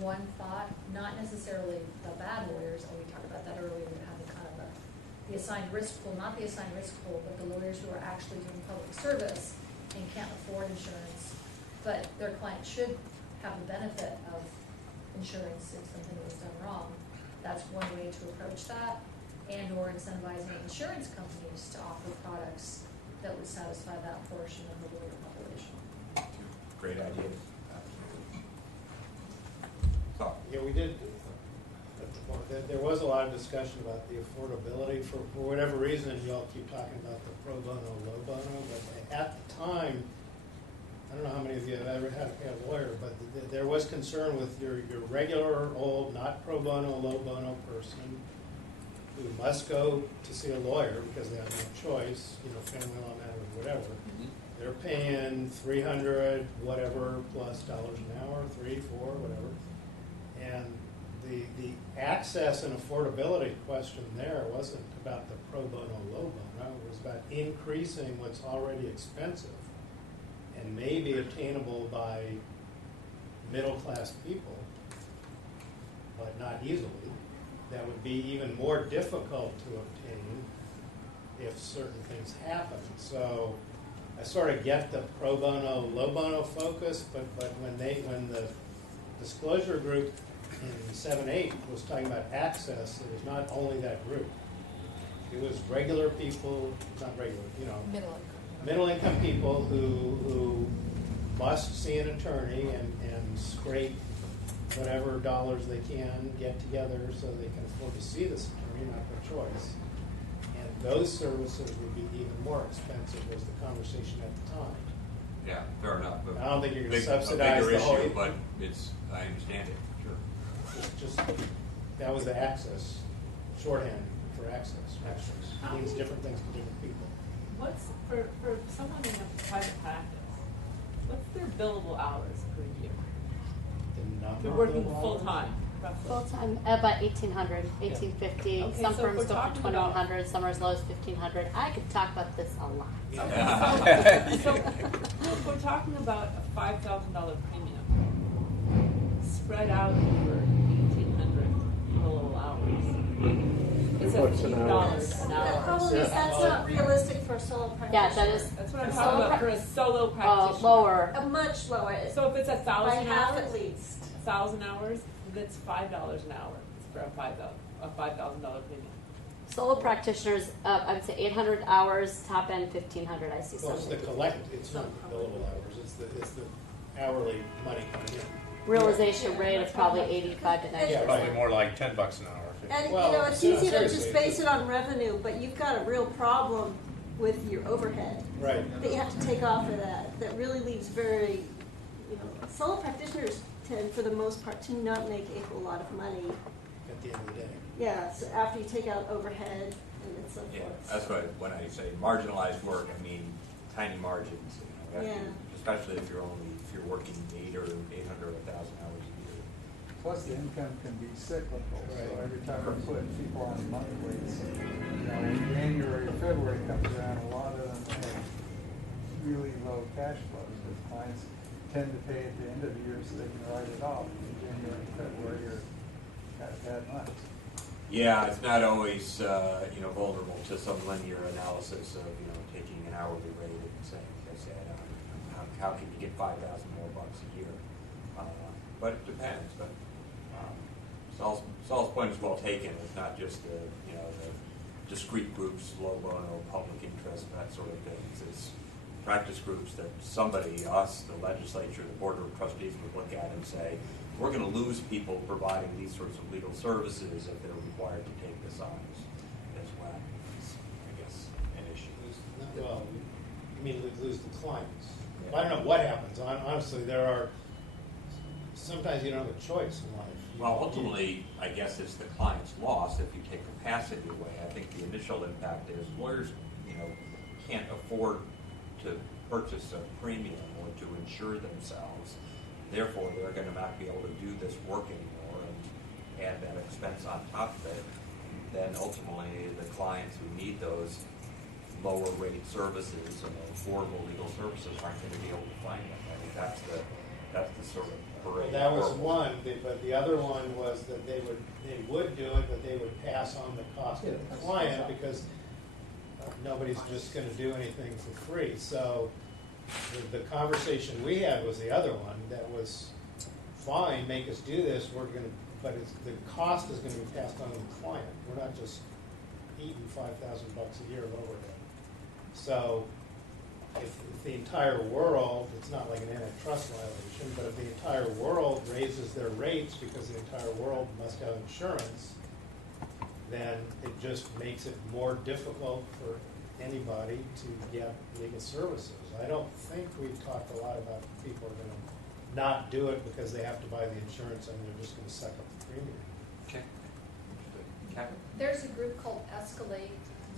one thought, not necessarily the bad lawyers, and we talked about that earlier, having kind of the assigned risk pool, not the assigned risk pool, but the lawyers who are actually doing public service and can't afford insurance, but their client should have the benefit of insurance if something was done wrong. That's one way to approach that, and or incentivizing insurance companies to offer products that would satisfy that portion of the lawyer population. Great idea. So, Yeah, we did, there was a lot of discussion about the affordability. For whatever reason, you all keep talking about the pro bono, low bono, but at the time, I don't know how many of you have ever had a lawyer, but there was concern with your regular old, not pro bono, low bono person who must go to see a lawyer because they have no choice, family law matters, whatever. They're paying $300 whatever plus dollars an hour, 3, 4, whatever. And the access and affordability question there wasn't about the pro bono, low bono. It was about increasing what's already expensive and maybe attainable by middle-class people, but not easily. That would be even more difficult to obtain if certain things happen. So I sort of get the pro bono, low bono focus, but when the disclosure group in 7-8 was talking about access, it was not only that group. It was regular people, not regular, middle income people who must see an attorney and scrape whatever dollars they can get together so they can afford to see this attorney, not their choice. And those services would be even more expensive was the conversation at the time. yeah, fair enough. I don't think you're going to A subsidize bigger the whole issue, but I understand it, sure. Just that was the access, shorthand for access. Access means different things to different people. What's, for someone in a private practice, what's their billable hours per year? They're working full-time, roughly. Full-time, about 1,800, 1,850. Okay, Some so if firms we're go for talking about- 2,100, some are as low as 1,500. I could talk about this a lot. So if we're talking about a $5,000 premium spread out over 1,800 billable hours, it's at What's an hour? $8 an The hour. problem is that's not realistic for a solo practitioner. Yeah, that is. That's what I'm talking about for a solo practitioner. Lower. A much lower. So if it's 1,000 by half hours, at least. 1,000 hours, that's $5 an hour for a $5,000 premium. Solo practitioners, I would say 800 hours, top end 1,500. I see Well, it's some. the it's not the billable hours, it's the hourly money coming in. Realization rate is probably 85 to 90. Yeah, Probably more like $10 an hour. And, Well, it's easy to just seriously, base it on revenue, but you've got a real problem with your overhead. Right. That you have to take off of that really leaves very, solo practitioners tend, for the most part, to not make a whole lot of money. At the end of the day. Yeah, so after you take out overhead and so Yeah, forth. that's what, when I say marginalized work, I mean tiny margins, Yeah. especially if you're working 800 or 1,000 hours a year. Plus, the income can be cyclical, so Right. every time we put people on monthlies, when January or February comes around, a lot of them have really low cash flows, because clients tend to pay at the end of the year so they can write it off in January and February or got bad months. Yeah, it's not always, vulnerable to some linear analysis of, taking an hourly rate and saying, as I said, how can you get 5,000 more bucks a year? But it depends, but, Saul's point is well taken. It's not just the discrete groups, low bono, public interest, that sort of things. It's practice groups that somebody, us, the legislature, the board of trustees would look at and say, we're going to lose people providing these sorts of legal services if they're required to take this on as well. It's, I guess, an issue. Well, you mean lose the clients. I don't know what happens. Honestly, sometimes you don't have a choice in life. Well, ultimately, I guess it's the client's loss if you take capacity away. I think the initial impact is lawyers, can't afford to purchase a premium or to insure themselves. Therefore, they're going to not be able to do this work anymore and add that expense on top of it. Then ultimately, the clients who need those lower rate services and affordable legal services aren't going to be able to find them. I think that's the sort of parade. That was one, but the other one was that they would do it, but they would pass on the cost to the client because nobody's just going to do anything for free. So the conversation we had was the other one that was fine, make us do this, but the cost is going to be passed on to the client. We're not just eating $5,000 a year of overhead. So if the entire world, it's not like an antitrust violation, but if the entire world raises their rates because the entire world must have insurance, then it just makes it more difficult for anybody to get legal services. I don't think we've talked a lot about people are going to not do it because they have to buy the insurance and they're just going to suck up the premium. Okay. Kevin? There's a group called Escalate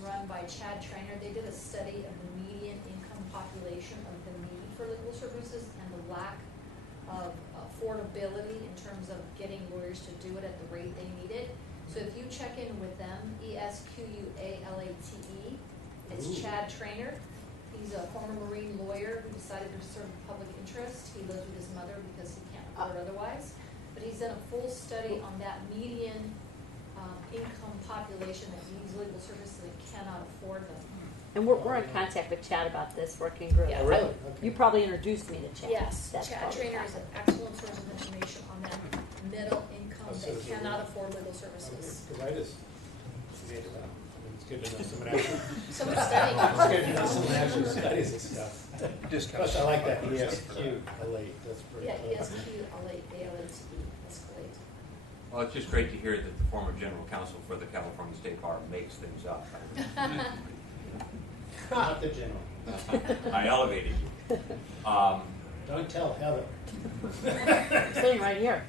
run by Chad Trainer. They did a study of the median income population of the need for legal services and the lack of affordability in terms of getting lawyers to do it at the rate they need it. So if you check in with them, ESQUALATE, it's Ooh. Chad Trainer. He's a former Marine lawyer who decided to serve the public interest. He lives with his mother because he can't afford otherwise. But he's done a full study on that median income population that needs legal services and cannot afford them. And we're in contact with Chad about this working group. Yeah. Oh, really? Okay. You probably introduced me to Chad. Yes, That's Chad probably Trainer is an excellent source of information on that middle income So that is it cannot really? afford legal services. Because I just made it up. I mean, it's good to know someone actually. Someone studying it. It's good to know someone actually studies this stuff. Discount. Plus, I like that ESQALATE. That's pretty Yeah, clever. ESQALATE, Escalate. Well, it's just great to hear that the former general counsel for the California State Bar makes things up. Not the general. I elevated you. Don't tell Heather. I'm sitting right here.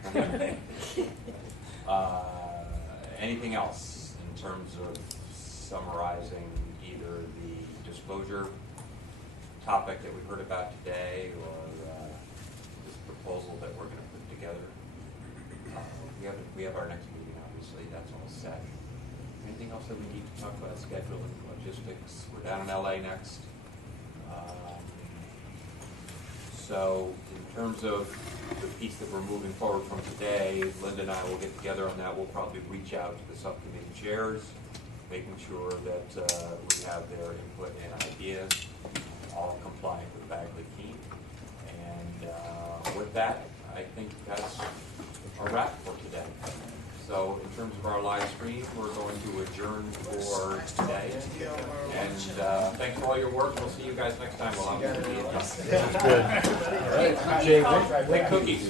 Anything else in terms of summarizing either the disclosure topic that we heard about today or this proposal that we're going to put together? We have our next meeting, obviously. That's all set. Anything else that we need to talk about? Scheduling, logistics. We're down in LA next. So in terms of the piece that we're moving forward from today, Linda and I will get together on that. We'll probably reach out to the subcommittee chairs, making sure that we have their input and ideas, all compliant with Bagley-Keene. And with that, I think that's a wrap for today. So in terms of our live stream, we're going to adjourn for today. And thanks for all your work. We'll see you guys next time. We'll have a Good. All right. Jay, cookies.